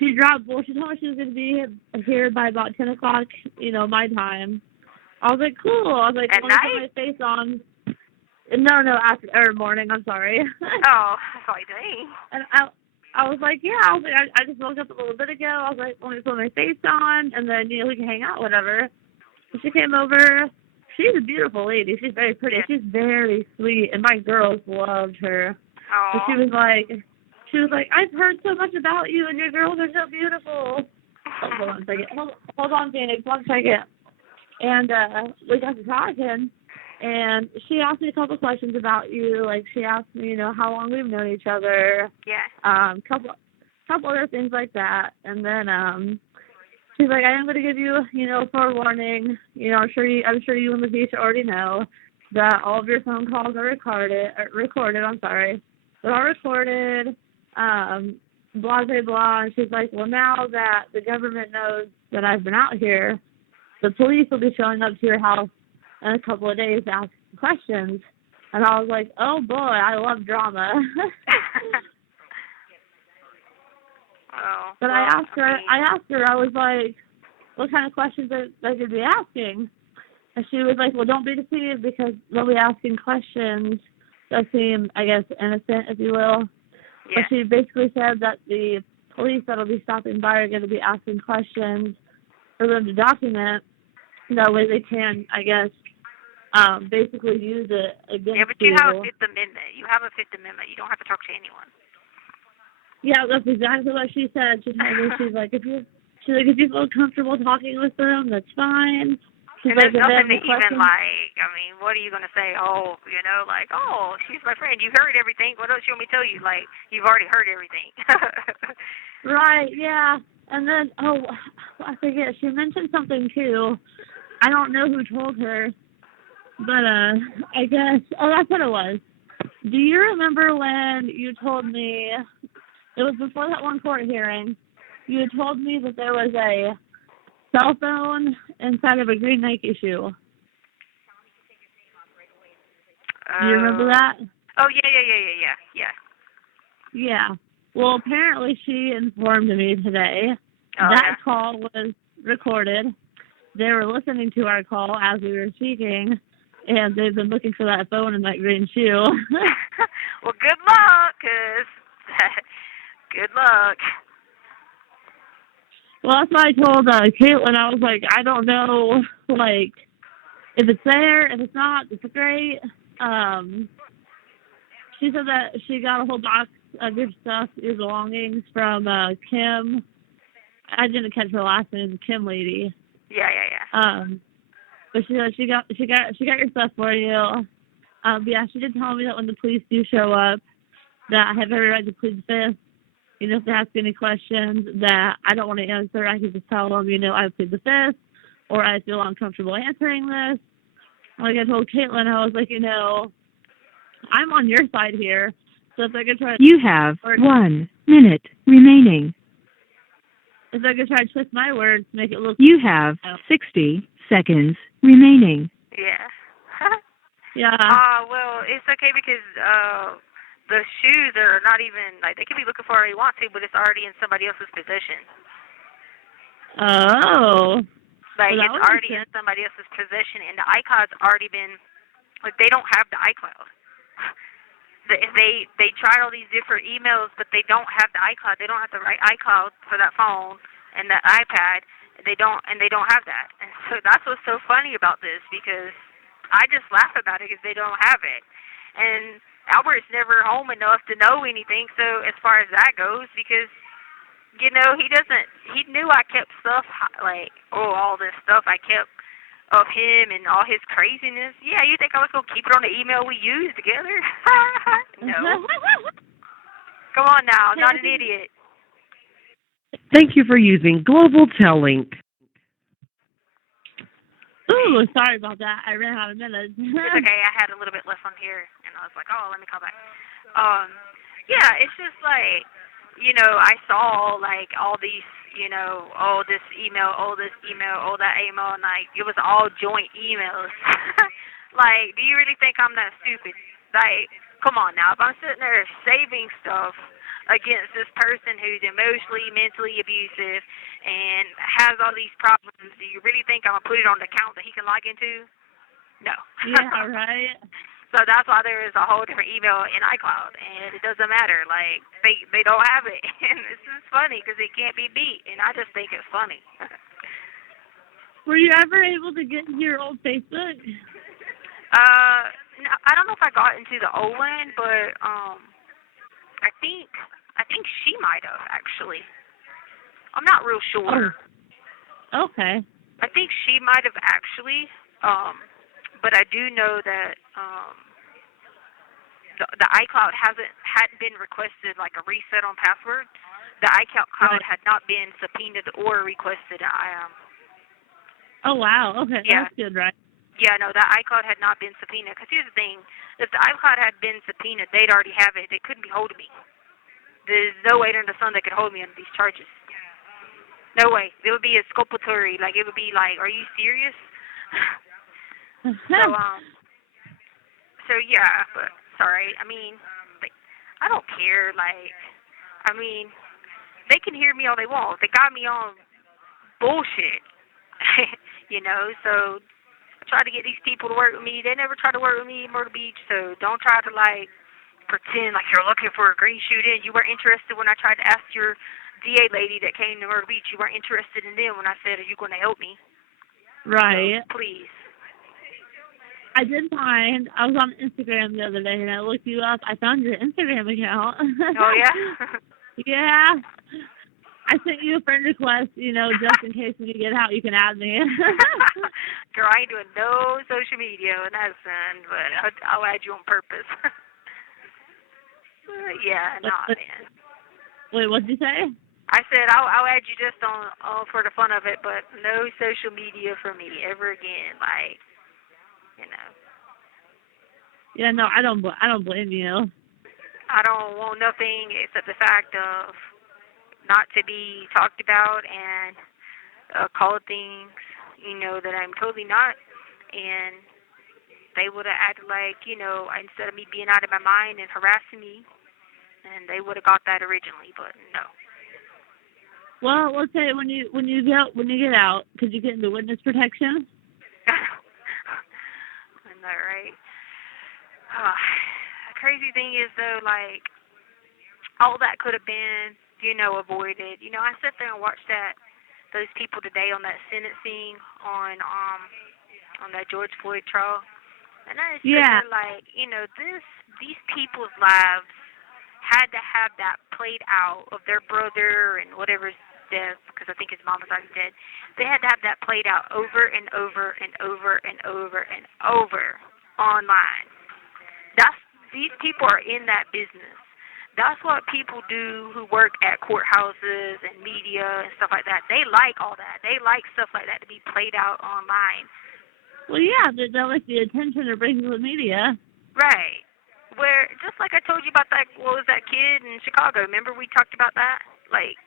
she dropped, well, she told me she was going to be here by about 10 o'clock, my time. I was like, cool. I was like, At let me put night? my face on. No, after, or morning, I'm sorry. Oh, I was like, dang. And I was like, yeah. I just woke up a little bit ago. I was like, let me put my face on, and then we can hang out, whatever. So she came over. She's a beautiful lady. She's very pretty. Yeah. She's very sweet, and my girls loved her. Oh. So she was like, I've heard so much about you, and your girls are so beautiful. Oh, hold on a second. Hold on, Phoenix. 1 second. And we got to talking. And she asked me a couple questions about you. Like, she asked me, how long we've known each other. Yeah. Couple other things like that. And then she's like, I am going to give you, forewarning. I'm sure you and Letecia already know that all of your phone calls are recorded. I'm sorry. They're all recorded. Blah, blah, blah. And she's like, well, now that the government knows that I've been out here, the police will be showing up to your house in a couple of days to ask questions. And I was like, oh boy, I love drama. Oh. But well, I asked her, I was like, what kind of questions they could be asking? And she was like, well, don't be deceived because they'll be asking questions that seem, I guess, innocent, if you will. Yeah. But she basically said that the police that'll be stopping by are going to be asking questions for them to document. That way they can, I guess, basically use it against Yeah, but you people. have a Fifth Amendment. You have a Fifth Amendment. You don't have to talk to anyone. Yeah, that's exactly what she said. She told me, she's like, if you feel comfortable talking with them, that's fine. She's And there's like, nothing to even like. I mean, what are you gonna say? Oh, she's my friend. You heard everything. What else you want me to tell you? Like, you've already heard everything. Right, yeah. And then, I forget, she mentioned something too. I don't know who told her, but I guess, that's what it was. Do you remember when you told me, it was before that one court hearing, you had told me that there was a cell phone inside of a green Nike shoe? Do you remember that? Oh, yeah. Yeah. Well, apparently she informed me today that call was recorded. They were listening to our call as we were speaking, and they've been looking for that phone in that green shoe. Well, good luck, 'cause good luck. Well, that's what I told Caitlin. I was like, I don't know, like, if it's there, if it's not, it's great. She said that she got a whole box of your stuff, your belongings from Kim. I didn't catch her last name, the Kim lady. Yeah. But she said she got your stuff for you. Yeah, she did tell me that when the police do show up, that I have every right to plead the fifth. If they ask any questions that I don't want to answer, I can just tell them, I plead the fifth, or I feel uncomfortable answering this. Like I told Caitlin, I was like, I'm on your side here. So if I could try, You have 1 minute remaining. If I could try to twist my words to make it look. You have 60 seconds remaining. Yeah. Yeah. Well, it's okay because the shoes are not even, like, they can be looking for where they want to, but it's already in somebody else's possession. Oh. Like, well, it's already in somebody else's possession, and the iCloud's already been, like, they don't have the iCloud. They tried all these different emails, but they don't have the iCloud. They don't have the right iCloud for that phone and that iPad. They don't have that. And so that's what's so funny about this, because I just laugh about it because they don't have it. And Albert's never home enough to know anything, so as far as that goes, because, he knew I kept stuff, like, all this stuff I kept of him and all his craziness. Yeah, you think I was going to keep it on the email we used together? No. Come on now, I'm not an idiot. Thank you for using Global Tellink. Ooh, sorry about that. I ran out of minutes. It's okay. I had a little bit left on here, and I was like, let me call back. Yeah, it's just like, I saw like all these, oh this email, oh this email, oh that email, and like it was all joint emails. Like, do you really think I'm that stupid? Like, come on now, if I'm sitting there saving stuff against this person who's emotionally, mentally abusive and has all these problems, do you really think I'm gonna put it on the account that he can log into? No. Yeah, right. So that's why there is a whole different email in iCloud, and it doesn't matter. Like they don't have it, and this is funny because it can't be beat, and I just think it's funny. Were you ever able to get into your old Facebook? No, I don't know if I got into the old one, but I think she might have actually. I'm not real sure. Oh. Okay. I think she might have actually. But I do know that the iCloud hadn't been requested like a reset on password. The iCloud had not been subpoenaed or requested. Oh wow. Okay, yeah. That's good, right? Yeah, no, that iCloud had not been subpoenaed. Because here's the thing: if the iCloud had been subpoenaed, they'd already have it. They couldn't be holding me. There's no way under the sun they could hold me under these charges. No way. It would be exculpatory. Like it would be like, are you serious? So yeah, but sorry. I mean, like, I don't care. Like, I mean, they can hear me all they want. They got me on bullshit, So I try to get these people to work with me. They never try to work with me in Myrtle Beach. So don't try to like pretend like you're looking for a green shoot in. You weren't interested when I tried to ask your DA lady that came to Myrtle Beach. You weren't interested in them when I said, "Are you going to help me?" Right. So, please. I was on Instagram the other day and I looked you up. I found your Instagram account. Oh, yeah? Yeah. I sent you a friend request, just in case when you get out you can add me. Girl, I ain't doing no social media in that sense, but I'll add you on purpose. Yeah, nah, man. Wait, what did you say? I said I'll add you just on for the fun of it, but no social media for me ever again. Like, Yeah, no, I don't blame you. I don't want nothing except the fact of not to be talked about and called things, that I'm totally not. And they would have acted like, instead of me being out of my mind and harassing me, and they would have got that originally, but no. Well, let's say when you get out, could you get into witness protection? Isn't that right? The crazy thing is though, like, all that could have been, avoided. I sat there and watched those people today on that sentencing on that George Floyd trial, and I was thinking, like, these people's lives had to have that played out of their brother and whatever's death, because I think his mom was already dead. They had to have that played out over and over and over and over and over online. These people are in that business. That's what people do who work at courthouses and media and stuff like that. They like all that. They like stuff like that to be played out online. Well, yeah, they like the attention it brings to the media. Right. Where, just like I told you about that, what was that kid in Chicago? Remember we talked about that? Like,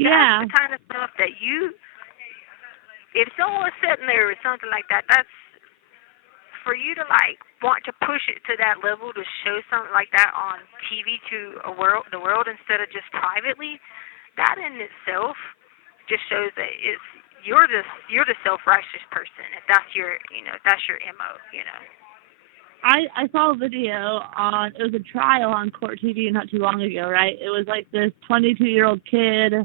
yeah. That's the kind of stuff that if someone was sitting there with something like that, that's for you to like want to push it to that level to show something like that on TV to the world instead of just privately. That in itself just shows that you're the self-righteous person if that's your MO. I saw a video it was a trial on Court TV not too long ago, right? It was like this 22-year-old kid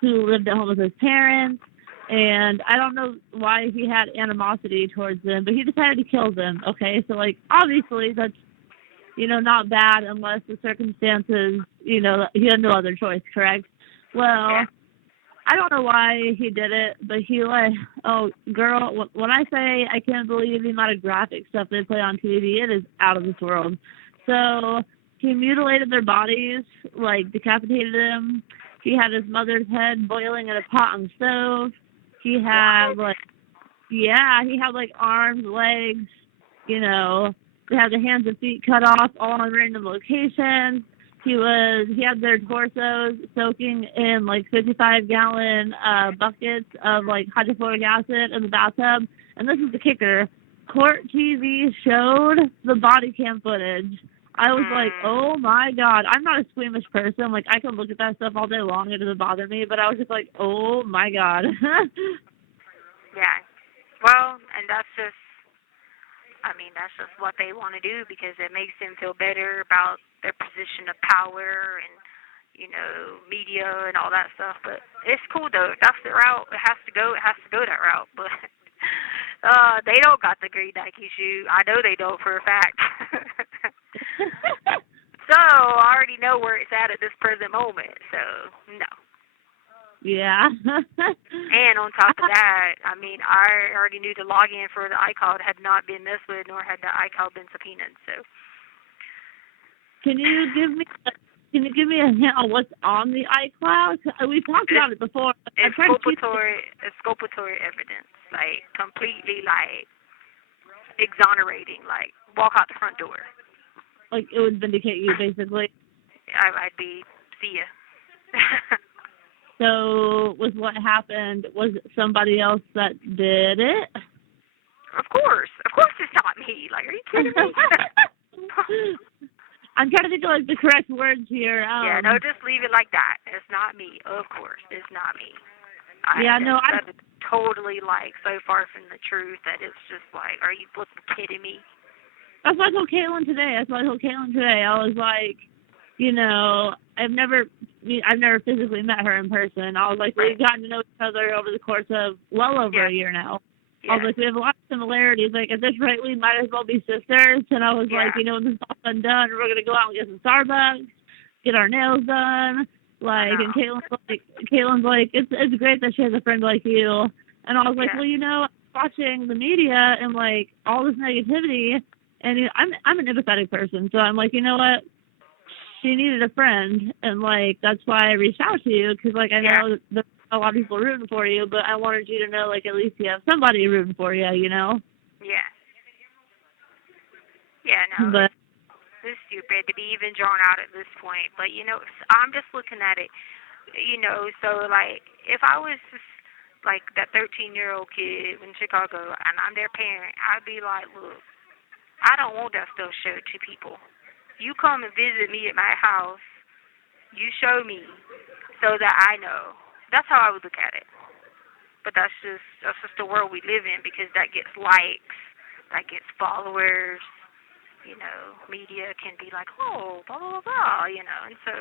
who lived at home with his parents. And I don't know why he had animosity towards them, but he decided to kill them, okay? So, like, obviously that's, not bad unless the circumstances, he had no other choice, correct? Well, yeah. I don't know why he did it, but he girl, when I say I can't believe the amount of graphic stuff they play on TV, it is out of this world. So he mutilated their bodies, like decapitated them. He had his mother's head boiling in a pot on the stove. He had he had arms, legs, they had the hands and feet cut off all in random locations. he had their torsos soaking in like 55-gallon buckets of like hydrofluoric acid in the bathtub. And this is the kicker. Court TV showed the body cam footage. I was like, oh my God. I'm not a squeamish person. Like, I can look at that stuff all day long. It doesn't bother me. But I was just like, oh my God. Yeah. Well, and that's just what they want to do because it makes them feel better about their position of power and, media and all that stuff. But it's cool, though. That's the route. It has to go that route. But they don't got the green Nike shoe. I know they don't for a fact. So I already know where it's at this present moment. So, no. Yeah. And on top of that, I already knew the login for the iCloud had not been messed with, nor had the iCloud been subpoenaed. So, can you give me a hint on what's on the iCloud? We talked about it before. Exculpatory evidence, like completely like exonerating, like walk out the front door. Like it would vindicate you, basically. I'd be see ya. So, with what happened, was it somebody else that did it? Of course it's not me. Like, are you kidding me? I'm trying to think of like the correct words here. Yeah, no, just leave it like that. It's not me. Of course, it's not me. That's totally like so far from the truth that it's just like, are you flipping kidding me? That's what I told Caitlin today. I was like, I've never physically met her in person. I was like, we've gotten to know each other over the course of well over a year now. Yeah. I was like, we have a lot of similarities. Like, at this rate, we might as well be sisters. And I was like, when this is all done, we're going to go out and get some Starbucks, get our nails done. Like, and Caitlin's like, it's great that she has a friend like you. And I was like, well, watching the media and, like, all this negativity, and I'm an empathetic person. So I'm like, you know what? She needed a friend, and, like, that's why I reached out to you, because, like, I know that a lot of people are rooting for you, but I wanted you to know, like, at least you have somebody rooting for you, Yeah. Yeah, no, but it's stupid to be even drawn out at this point. But, I'm just looking at it, so, like, if I was just, like, that 13-year-old kid in Chicago, and I'm their parent, I'd be like, look, I don't want that stuff showed to people. You come and visit me at my house. You show me so that I know. That's how I would look at it. But that's just the world we live in because that gets likes, that gets followers. Media can be like, oh, blah, blah, blah, and so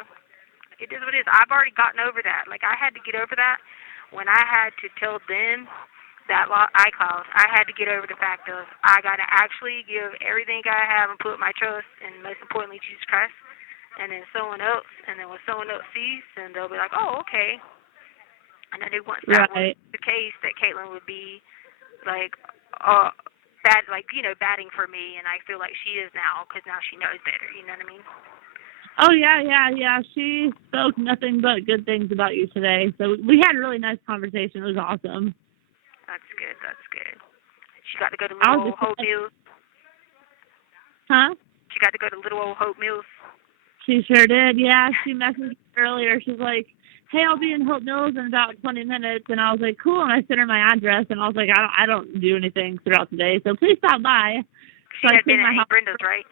it is what it is. I've already gotten over that. Like, I had to get over that when I had to tell them that iCloud. I had to get over the fact of I got to actually give everything I have and put my trust in, most importantly, Jesus Christ, and then someone else. And then when someone else sees, then they'll be like, oh, okay. And I knew once that was the case that Caitlin would be like, batting for me, and I feel like she is now because now she knows better. You know what I mean? Oh, yeah. She spoke nothing but good things about you today. So we had a really nice conversation. It was awesome. That's good. She got to go to Little Old Hope Mills. Huh? She got to go to Little Old Hope Mills. She sure did, yeah. She messaged me earlier. She's like, hey, I'll be in Hope Mills in about 20 minutes. And I was like, cool. And I sent her my address. And I was like, I don't do anything throughout the day, so please stop by. She had been at Aunt Brenda's, right?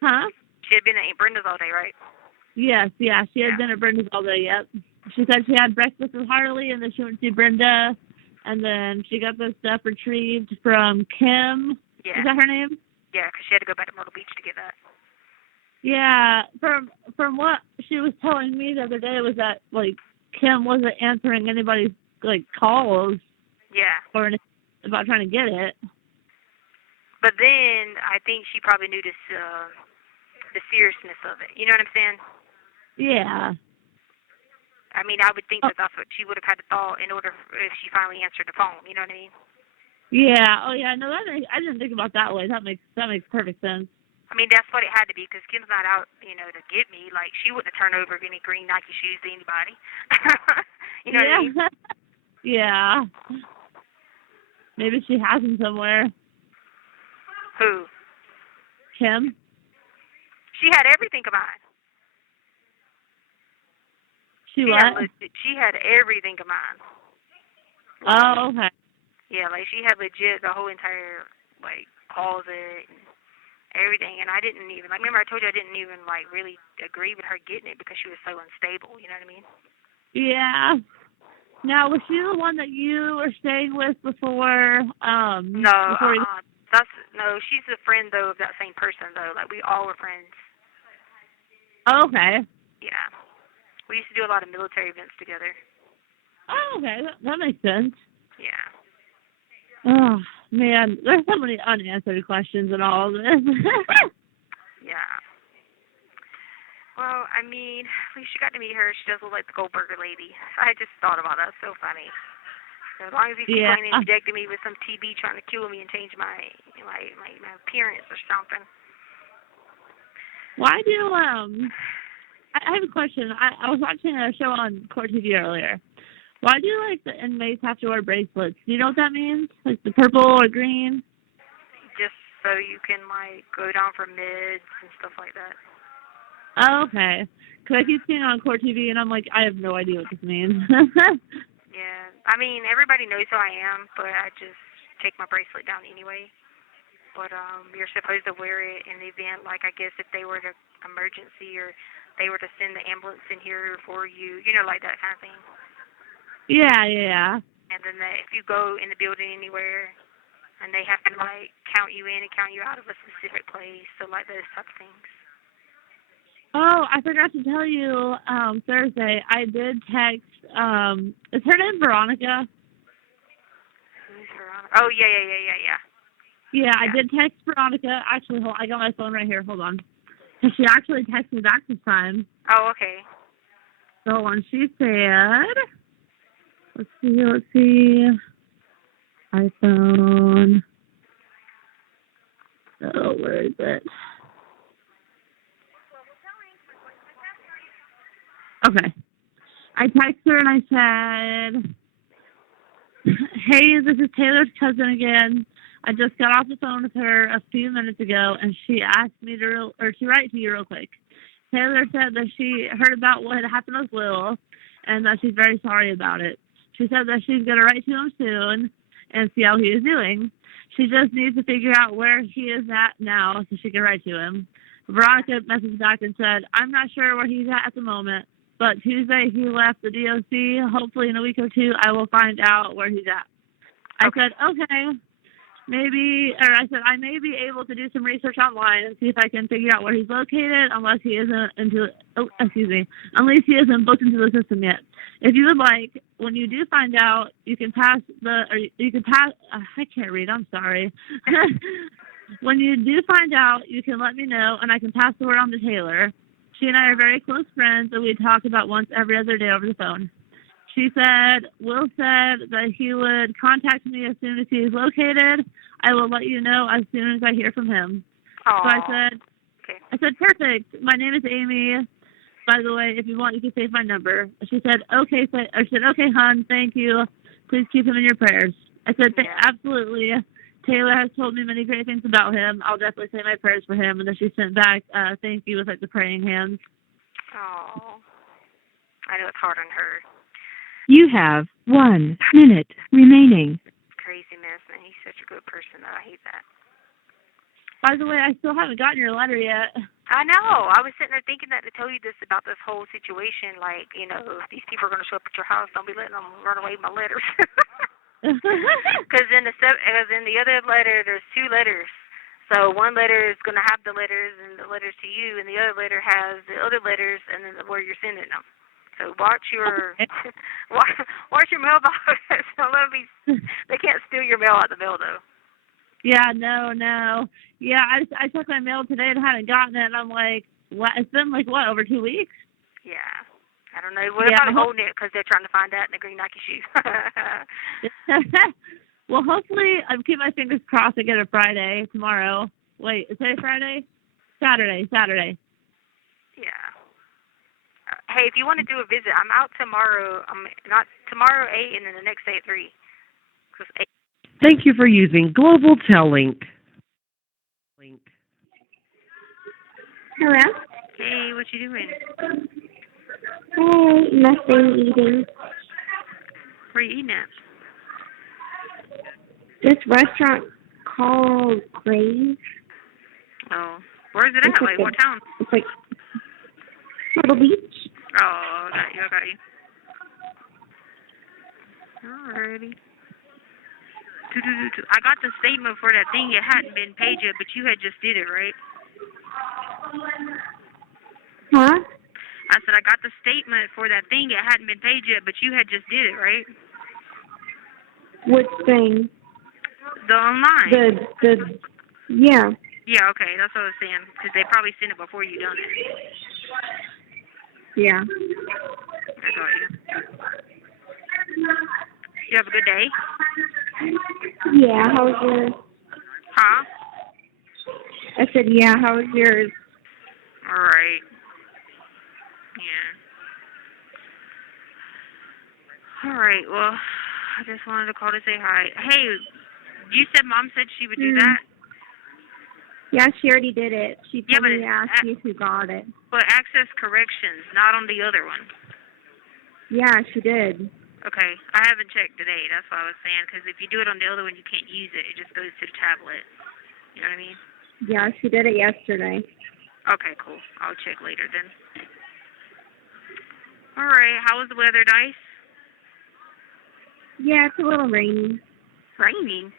Huh? She had been at Aunt Brenda's all day, right? Yes, yeah. She had been at Brenda's all day, yep. She said she had breakfast with Harley, and then she went to see Brenda. And then she got the stuff retrieved from Kim. Yeah. Is that her name? Yeah, because she had to go back to Myrtle Beach to get that. Yeah, from what she was telling me the other day was that, like, Kim wasn't answering anybody's, like, calls. Yeah. Or anything about trying to get it. But then I think she probably knew the seriousness of it. You know what I'm saying? Yeah. I mean, I would think that that's what she would have had to thought in order if she finally answered the phone. You know what I mean? Yeah. Oh, yeah. No, I didn't think about that way. That makes perfect sense. I mean, that's what it had to be because Kim's not out, to get me. Like, she wouldn't have turned over any green Nike shoes to anybody. You know what I mean? Yeah. Maybe she has them somewhere. Who? Kim. She had everything combined. She had what? she had everything of mine. Oh, okay. Yeah, like she had legit the whole entire like closet and everything, and I didn't even like. Remember, I told you I didn't even like really agree with her getting it because she was so unstable. You know what I mean? Yeah. Now, was she the one that you were staying with before? No, Before you... she's a friend though of that same person though. Like we all were friends. Oh, okay. Yeah, we used to do a lot of military events together. Oh, okay. That makes sense. Yeah. Oh, man. There's so many unanswered questions in all of this. Yeah. Well, I mean, at least you got to meet her. She does look like the Goldberger lady. I just thought about that. So funny. As long as he's complaining and injecting me with some TB trying to kill me and change my appearance or something. Why do, I have a question. I was watching a show on Court TV earlier. Why do, like, the inmates have to wear bracelets? Do you know what that means? Like the purple or green? Just so you can, like, go down for mids and stuff like that. Oh, okay. Because I keep seeing it on Court TV, and I'm like, I have no idea what this means. Yeah. I mean, everybody knows who I am, but I just take my bracelet down anyway. But you're supposed to wear it in the event, like, I guess if they were to emergency or they were to send the ambulance in here for you, you know, like that kind of thing. Yeah. And then if you go in the building anywhere and they have to, like, count you in and count you out of a specific place, so, like, those type of things. Oh, I forgot to tell you, Thursday, I did text, is her name Veronica? Who's Veronica? Oh, yeah. Yeah, I did text Veronica. Actually, I got my phone right here. Hold on. And she actually texted me back this time. Oh, okay. So hold on. She said, let's see. iPhone. Oh, where is it? Okay. I texted her and I said, hey, this is Taylor's cousin again. I just got off the phone with her a few minutes ago, and she asked me to write to you real quick. Taylor said that she heard about what had happened with Will, and that she's very sorry about it. She said that she's going to write to him soon and see how he is doing. She just needs to figure out where he is at now so she can write to him. Veronica messaged back and said, I'm not sure where he's at the moment, but Tuesday he left the DOC. Hopefully in a week or two I will find out where he's at. I said, okay. I may be able to do some research online and see if I can figure out where he's located, unless he isn't booked into the system yet. If you would like, when you do find out, I can't read, I'm sorry. When you do find out, you can let me know and I can pass the word on to Taylor. She and I are very close friends and we talk about once every other day over the phone. She said, Will said that he would contact me as soon as he is located. I will let you know as soon as I hear from him. Aww. So I said, perfect. My name is Amy. By the way, if you want, you can save my number. She said, okay, hon, thank you. Please keep him in your prayers. I said, absolutely. Taylor has told me many great things about him. I'll definitely say my prayers for him. And then she sent back, thank you, with like the praying hands. Oh, I know it's hard on her. You have 1 minute remaining. Crazy mess, man. He's such a good person, though. I hate that. By the way, I still haven't gotten your letter yet. I know. I was sitting there thinking that to tell you this about this whole situation. Like, you know, if these people are going to show up at your house, don't be letting them run away with my letters. Because in the other letter, there's 2 letters. So one letter is going to have the letters and the letters to you, and the other letter has the other letters and then where you're sending them. So watch your mailbox. They can't steal your mail out the mail, though. Yeah, no. Yeah, I checked my mail today and hadn't gotten it, and I'm like, what? It's been like, what, over 2 weeks? Yeah. I don't know. What about holding it because they're trying to find that in the green Nike shoes? Well, hopefully, I'm keeping my fingers crossed I get it Friday, tomorrow. Wait, is today Friday? Saturday. Yeah. Hey, if you want to do a visit, I'm out tomorrow. Not tomorrow 8 and then the next day at 3. Thank you for using Global Link. Hello? Hey, what you doing? Hey, nothing eating. Where you eating at? This restaurant called Crave. Oh, where's it at? It's Like, what town? It's like Myrtle Beach. Oh, I got you. Alrighty. I got the statement for that thing. It hadn't been paid yet, but you had just did it, right? Huh? I said I got the statement for that thing. It hadn't been paid yet, but you had just did it, right? Which thing? The online. Yeah. Yeah, okay, that's what I was saying. Because they probably sent it before you done it. Yeah. I got you. You have a good day? Yeah, how was yours? Huh? I said, yeah, how was yours? Alright. Yeah. Alright, well, I just wanted to call to say hi. Hey, you said Mom said she would do that? Yeah, she already did it. She told me to ask you who got it. But access corrections, not on the other one. Yeah, she did. Okay, I haven't checked today. That's what I was saying. Because if you do it on the other one, you can't use it. It just goes to the tablet. You know what I mean? Yeah, she did it yesterday. Okay, cool. I'll check later then. All right, how was the weather, Dice? Yeah, it's a little rainy. Raining?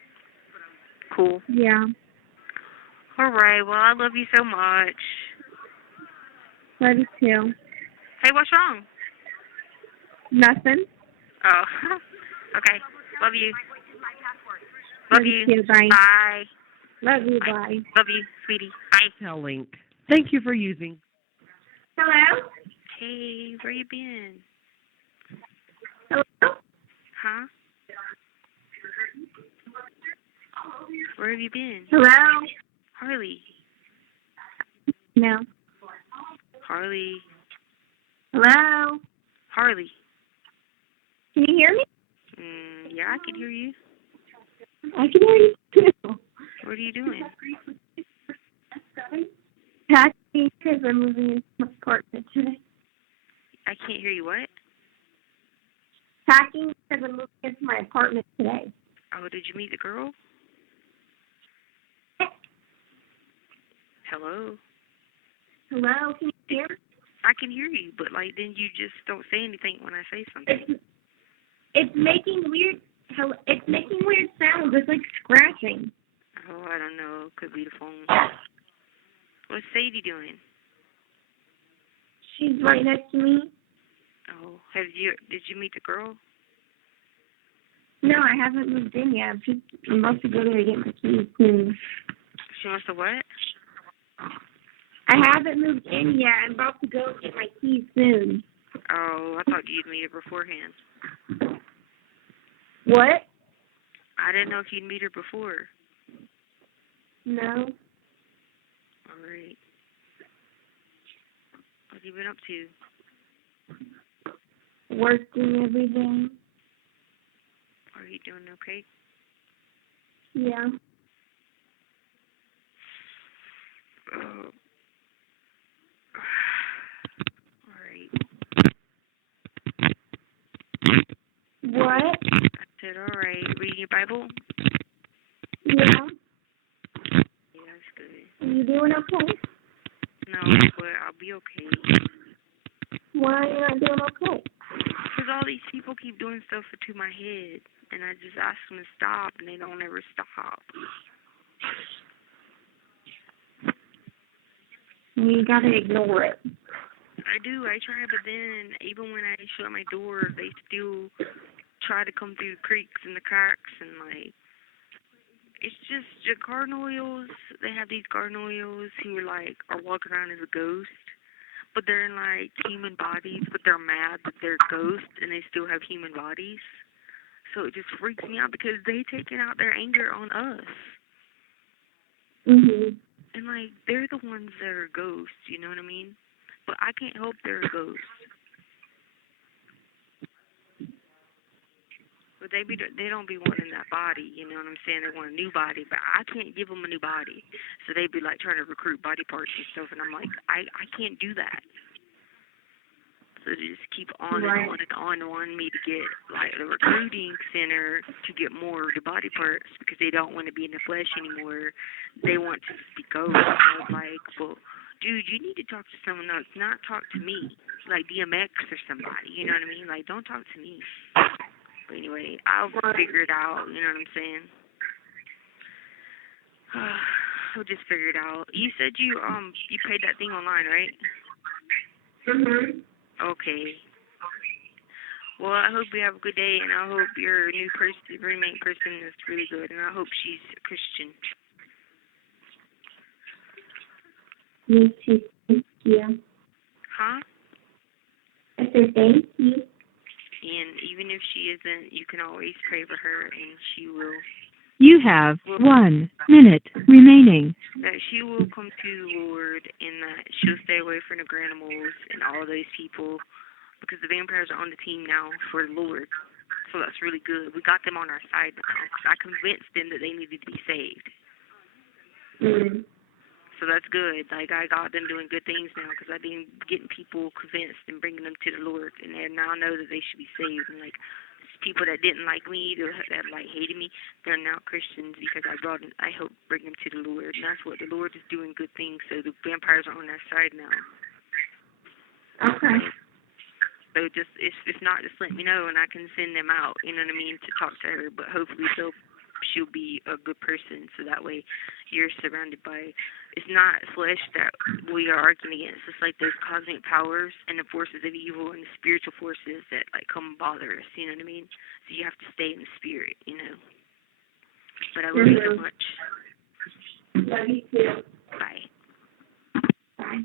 Cool. Yeah. All right, well, I love you so much. Love you too. Hey, what's wrong? Nothing. Oh, okay. Love you. Love you. Too. Bye. Bye. Love you. Bye. Love you, sweetie. Bye. Telling. Thank you for using. Hello? Hey, where you been? Hello? Huh? Where have you been? Hello? Harley. No. Harley. Hello? Harley. Can you hear me? Yeah, I can hear you. I can hear you too. What are you doing? Packing because I'm moving into my apartment today. I can't hear you. What? Packing because I'm moving into my apartment today. Oh, did you meet the girl? Hello? Hello? Can you hear me? I can hear you, but like then you just don't say anything when I say something. It's making weird. It's making weird sounds. It's like scratching. Oh, I don't know. Could be the phone. What's Sadie doing? She's right next to me. Oh, did you meet the girl? No, I haven't moved in yet. I'm about to go there to get my keys soon. She must have what? I haven't moved in yet. I'm about to go get my keys soon. Oh, I thought you'd meet her beforehand. What? I didn't know if you'd meet her before. No. All right. What have you been up to? Working every day. Are you doing okay? Yeah. Oh. What? I said, all right. Reading your Bible? Yeah. Yeah, that's good. Are you doing okay? No, but I'll be okay. Why are you not doing okay? Because all these people keep doing stuff to my head, and I just ask them to stop, and they don't ever stop. You gotta ignore it. I do. I try, but then even when I shut my door, they still try to come through creaks and the cracks, and like it's just the gargoyles. They have these gargoyles who are walking around as a ghost, but they're in like human bodies, but they're mad that they're ghosts and they still have human bodies. So it just freaks me out because they taking out their anger on us. Mhm. And like they're the ones that are ghosts, you know what I mean? But I can't help they're a ghost. But they don't be wanting that body, you know what I'm saying? They want a new body, but I can't give them a new body. So they be like trying to recruit body parts and stuff, and I'm like, I can't do that. So they just keep on and on and on and want me to get like the recruiting center to get more of the body parts because they don't want to be in the flesh anymore. They want to be ghosts. I was like, well, dude, you need to talk to someone else, not talk to me, like DMX or somebody. You know what I mean? Like, don't talk to me. But anyway, I'll figure it out. You know what I'm saying? I'll just figure it out. You said you paid that thing online, right? Mhm. Okay. Well, I hope you have a good day, and I hope your new roommate person is really good, and I hope she's a Christian. Me too. Thank you. Huh? I said thank you. And even if she isn't, you can always pray for her, and she will. You have 1 minute remaining. That she will come to the Lord, and that she'll stay away from the granimals and all those people, because the vampires are on the team now for the Lord. So that's really good. We got them on our side now. I convinced them that they needed to be saved. Mm. So that's good. Like, I got them doing good things now because I've been getting people convinced and bringing them to the Lord, and they now know that they should be saved. And, like, people that didn't like me, that, like, hated me, they're now Christians because I helped bring them to the Lord. And that's what the Lord is doing, good things. So the vampires are on our side now. Okay. So just, if not, just let me know, and I can send them out, you know what I mean, to talk to her. But hopefully she'll be a good person, so that way you're surrounded by, it's not flesh that we are arguing against. It's like those cosmic powers and the forces of evil and the spiritual forces that, like, come and bother us, you know what I mean? So you have to stay in the spirit, you know. But I love you so much. Love you too. Bye. Bye.